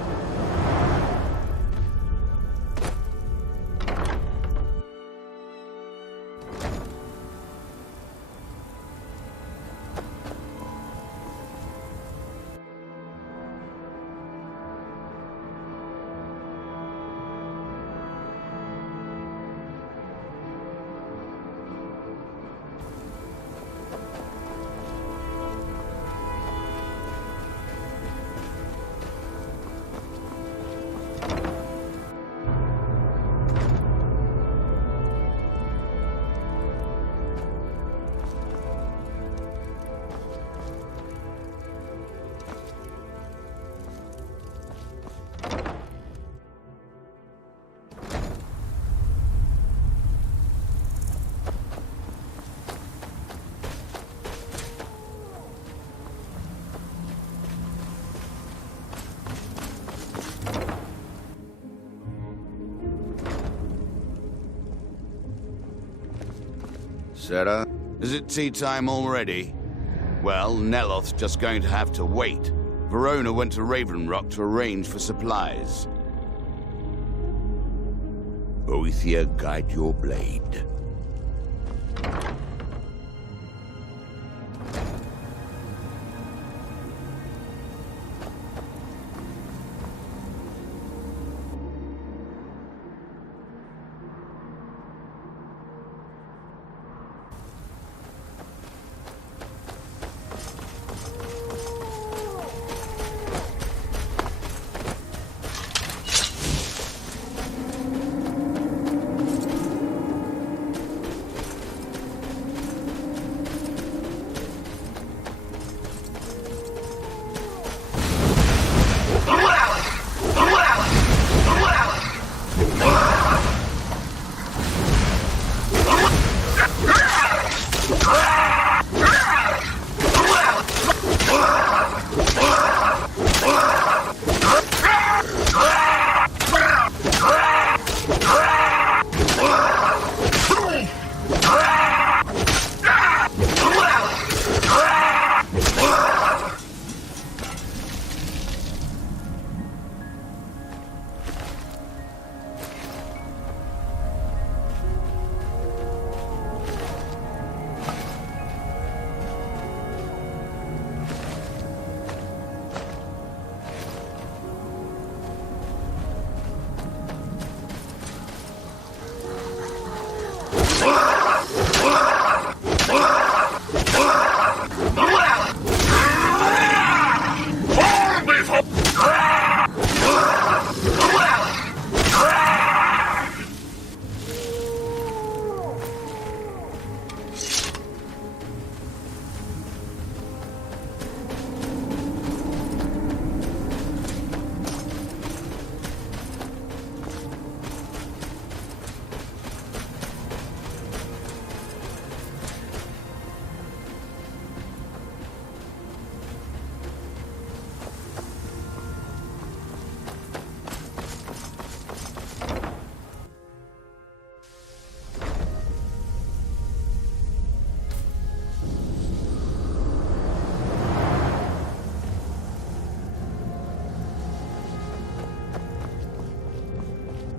Sarah, is it tea time already? Well, Neloth's just going to have to wait. Verona went to Raven Rock to arrange for supplies. Boethia, guide your blade.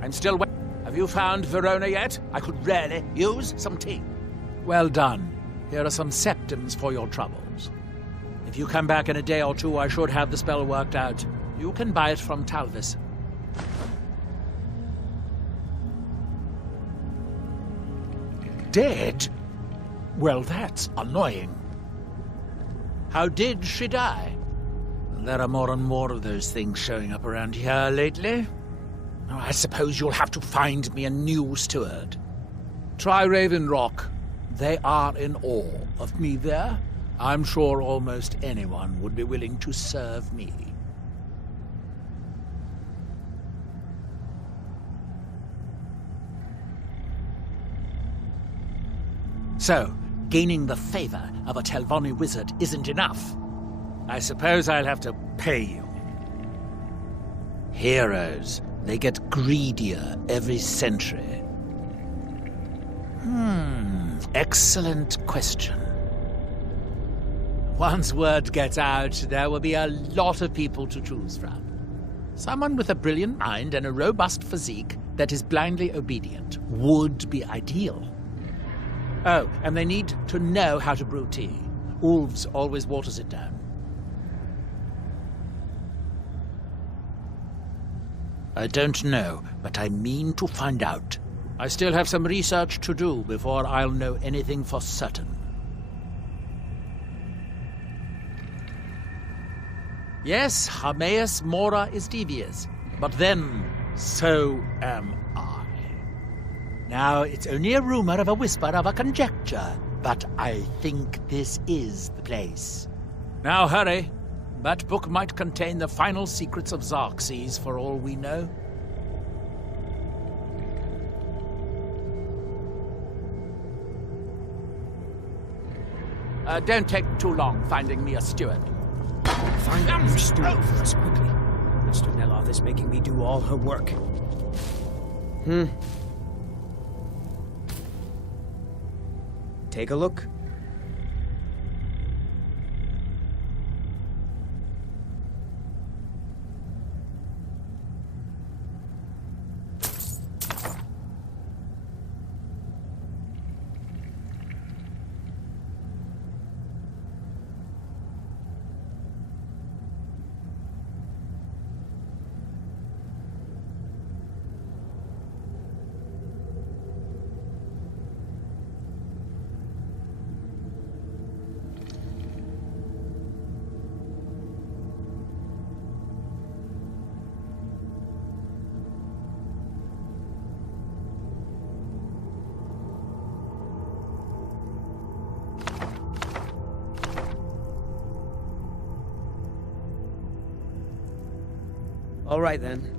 I'm still Have you found Verona yet? I could really use some tea. Well done. Here are some septims for your troubles. If you come back in a day or two, I should have the spell worked out. You can buy it from Talvis. Dead? Well, that's annoying. How did she die? There are more and more of those things showing up around here lately. Oh, I suppose you'll have to find me a new steward. Try Raven Rock. They are in awe of me there. I'm sure almost anyone would be willing to serve me. So, gaining the favor of a Telvanni wizard isn't enough. I suppose I'll have to pay you. Heroes, they get greedier every century. Excellent question. Once word gets out, there will be a lot of people to choose from. Someone with a brilliant mind and a robust physique that is blindly obedient would be ideal. Oh, and they need to know how to brew tea. Ulves always waters it down. I don't know, but I mean to find out. I still have some research to do before I'll know anything for certain. Yes, Hameus Mora is devious, but then so am I. Now, it's only a rumor of a whisper of a conjecture, but I think this is the place. Now hurry. That book might contain the final secrets of Xerxes, for all we know. Don't take too long finding me a steward. Find a new steward for us quickly. Mr. Neloth is making me do all her work. Take a look. All right, then.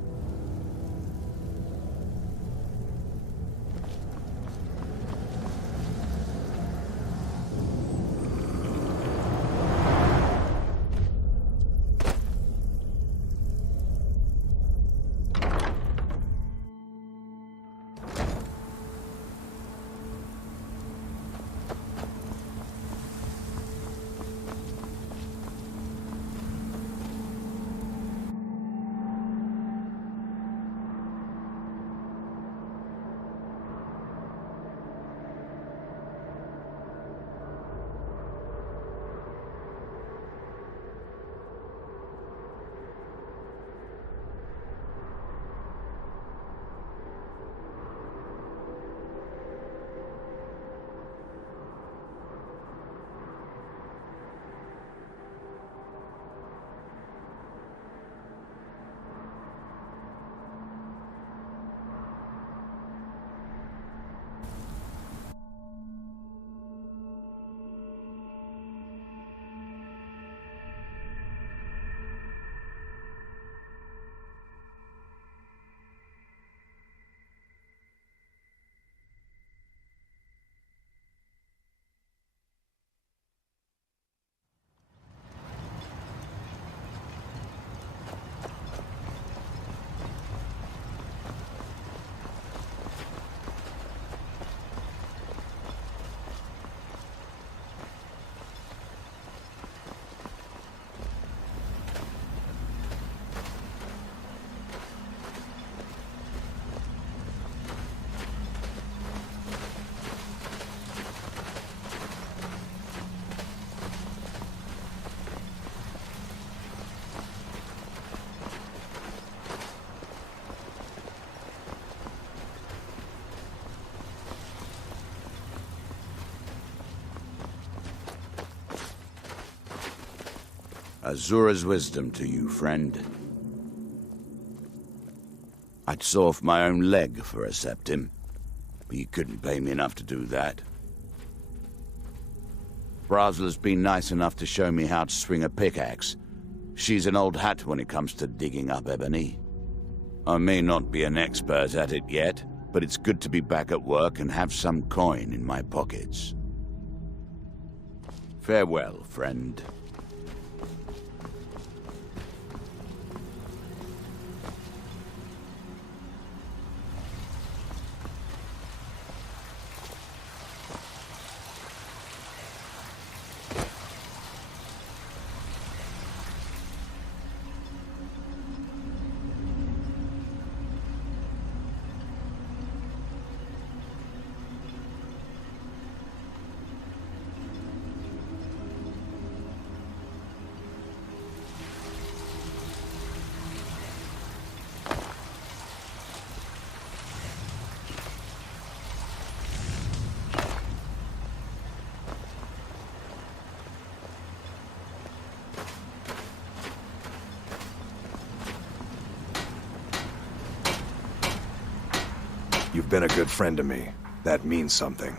Azura's wisdom to you, friend. I'd saw off my own leg for a septim, but you couldn't pay me enough to do that. Brasla's been nice enough to show me how to swing a pickaxe. She's an old hat when it comes to digging up ebony. I may not be an expert at it yet, but it's good to be back at work and have some coin in my pockets. Farewell, friend. You've been a good friend to me. That means something.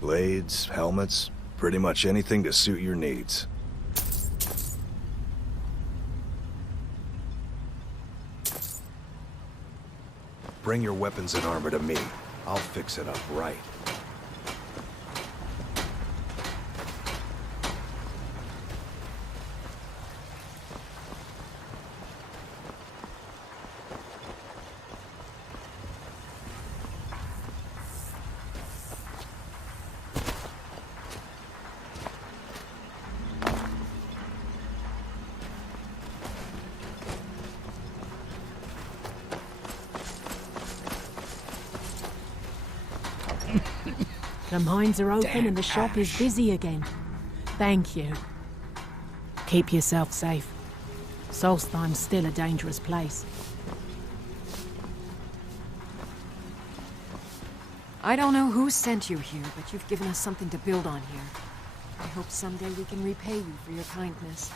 Blades, helmets, pretty much anything to suit your needs. Bring your weapons and armor to me. I'll fix it up right. The mines are open and the shop is busy again. Thank you. Keep yourself safe. Solstheim's still a dangerous place. I don't know who sent you here, but you've given us something to build on here. I hope someday we can repay you for your kindness.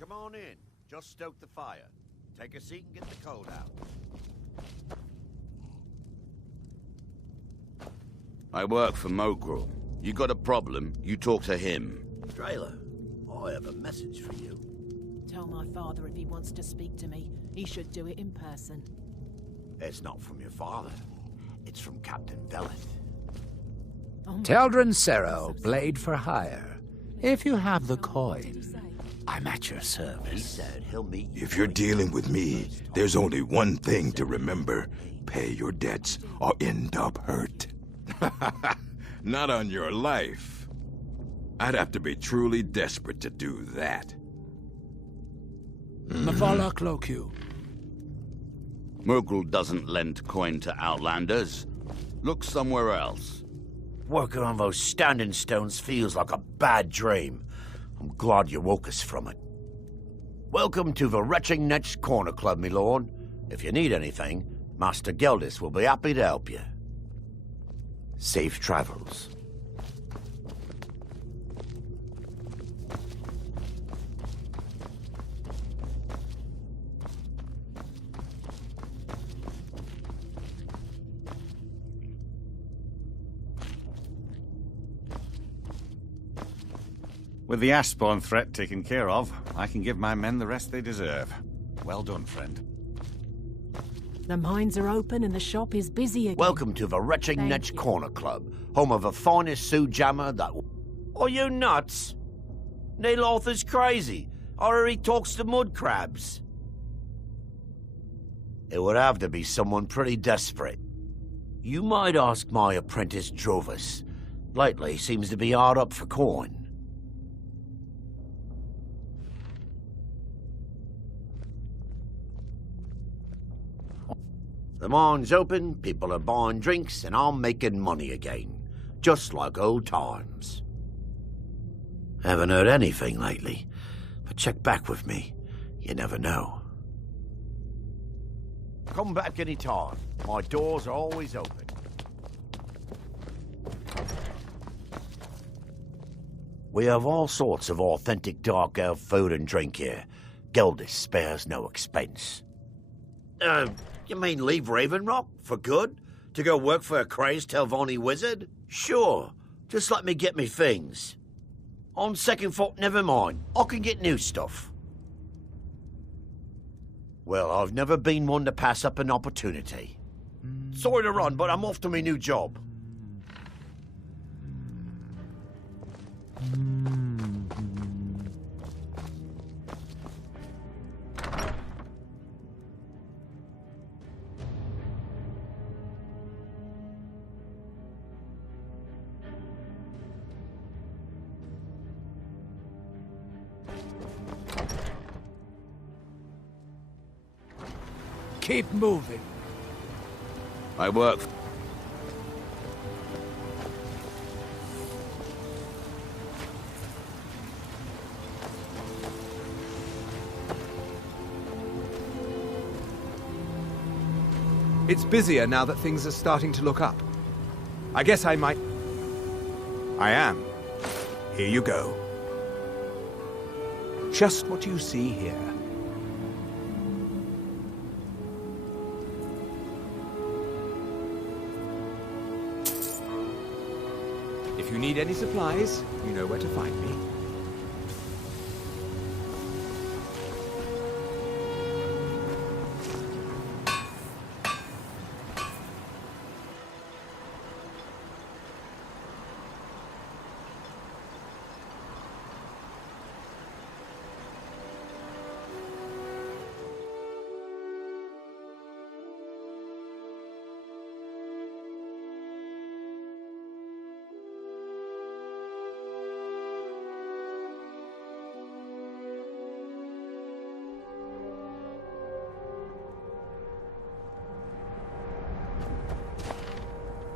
Come on in. Just stoke the fire. Take a seat and get the cold out. I work for Mogul. You got a problem, you talk to him. Drayler, I have a message for you. Tell my father if he wants to speak to me, he should do it in person. It's not from your father. It's from Captain Vellet. Teldrin Sero, blade for hire. If you have the coin, I'm at your service. He said he'll meet you. If you're dealing with me, there's only one thing to remember. Pay your debts or end up hurt. Not on your life. I'd have to be truly desperate to do that. Mavala Clocu. Mogul doesn't lend coin to outlanders. Look somewhere else. Working on those standing stones feels like a bad dream. I'm glad you woke us from it. Welcome to the Retching Netch Corner Club, my lord. If you need anything, Master Geldis will be happy to help you. Safe travels. With the Ashspawn threat taken care of, I can give my men the rest they deserve. Well done, friend. The mines are open and the shop is busy again. Welcome to the Retching Netch Corner Club, home of the finest Sioux jammer that... Are you nuts? Neloth is crazy, or he talks to mud crabs. It would have to be someone pretty desperate. You might ask my apprentice Drovus. Lately seems to be hard up for coin. The mine's open, people are buying drinks, and I'm making money again. Just like old times. Haven't heard anything lately, but check back with me. You never know. Come back any time. My doors are always open. We have all sorts of authentic dark elf food and drink here. Geldis spares no expense. You mean leave Ravenrock for good? To go work for a crazed Telvanni wizard? Sure, just let me get me things. On second thought, never mind. I can get new stuff. Well, I've never been one to pass up an opportunity. Sorry to run, but I'm off to my new job. Keep moving. I work. It's busier now that things are starting to look up. I guess I might... I am. Here you go. Just what you see here. If you need any supplies, you know where to find me.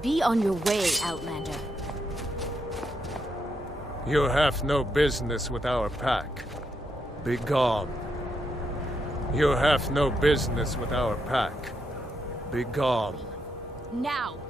Be on your way, Outlander. You have no business with our pack. Be gone. You have no business with our pack. Be gone. Now!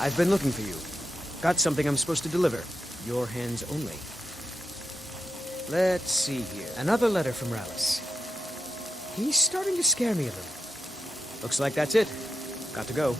I've been looking for you. Got something I'm supposed to deliver. Your hands only. Let's see here. Another letter from Rallis. He's starting to scare me a little. Looks like that's it. Got to go.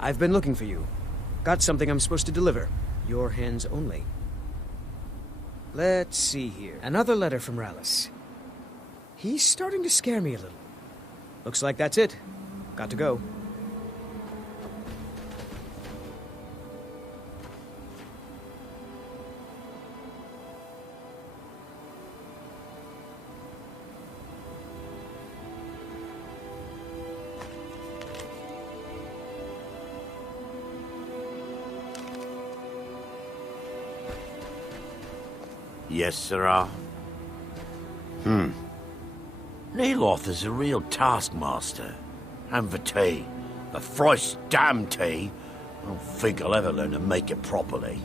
I've been looking for you. Got something I'm supposed to deliver. Your hands only. Let's see here. Another letter from Rallis. He's starting to scare me a little. Looks like that's it. Got to go. Yes, sirrah. Neloth is a real taskmaster. And the tea. The thrice damned tea. I don't think I'll ever learn to make it properly.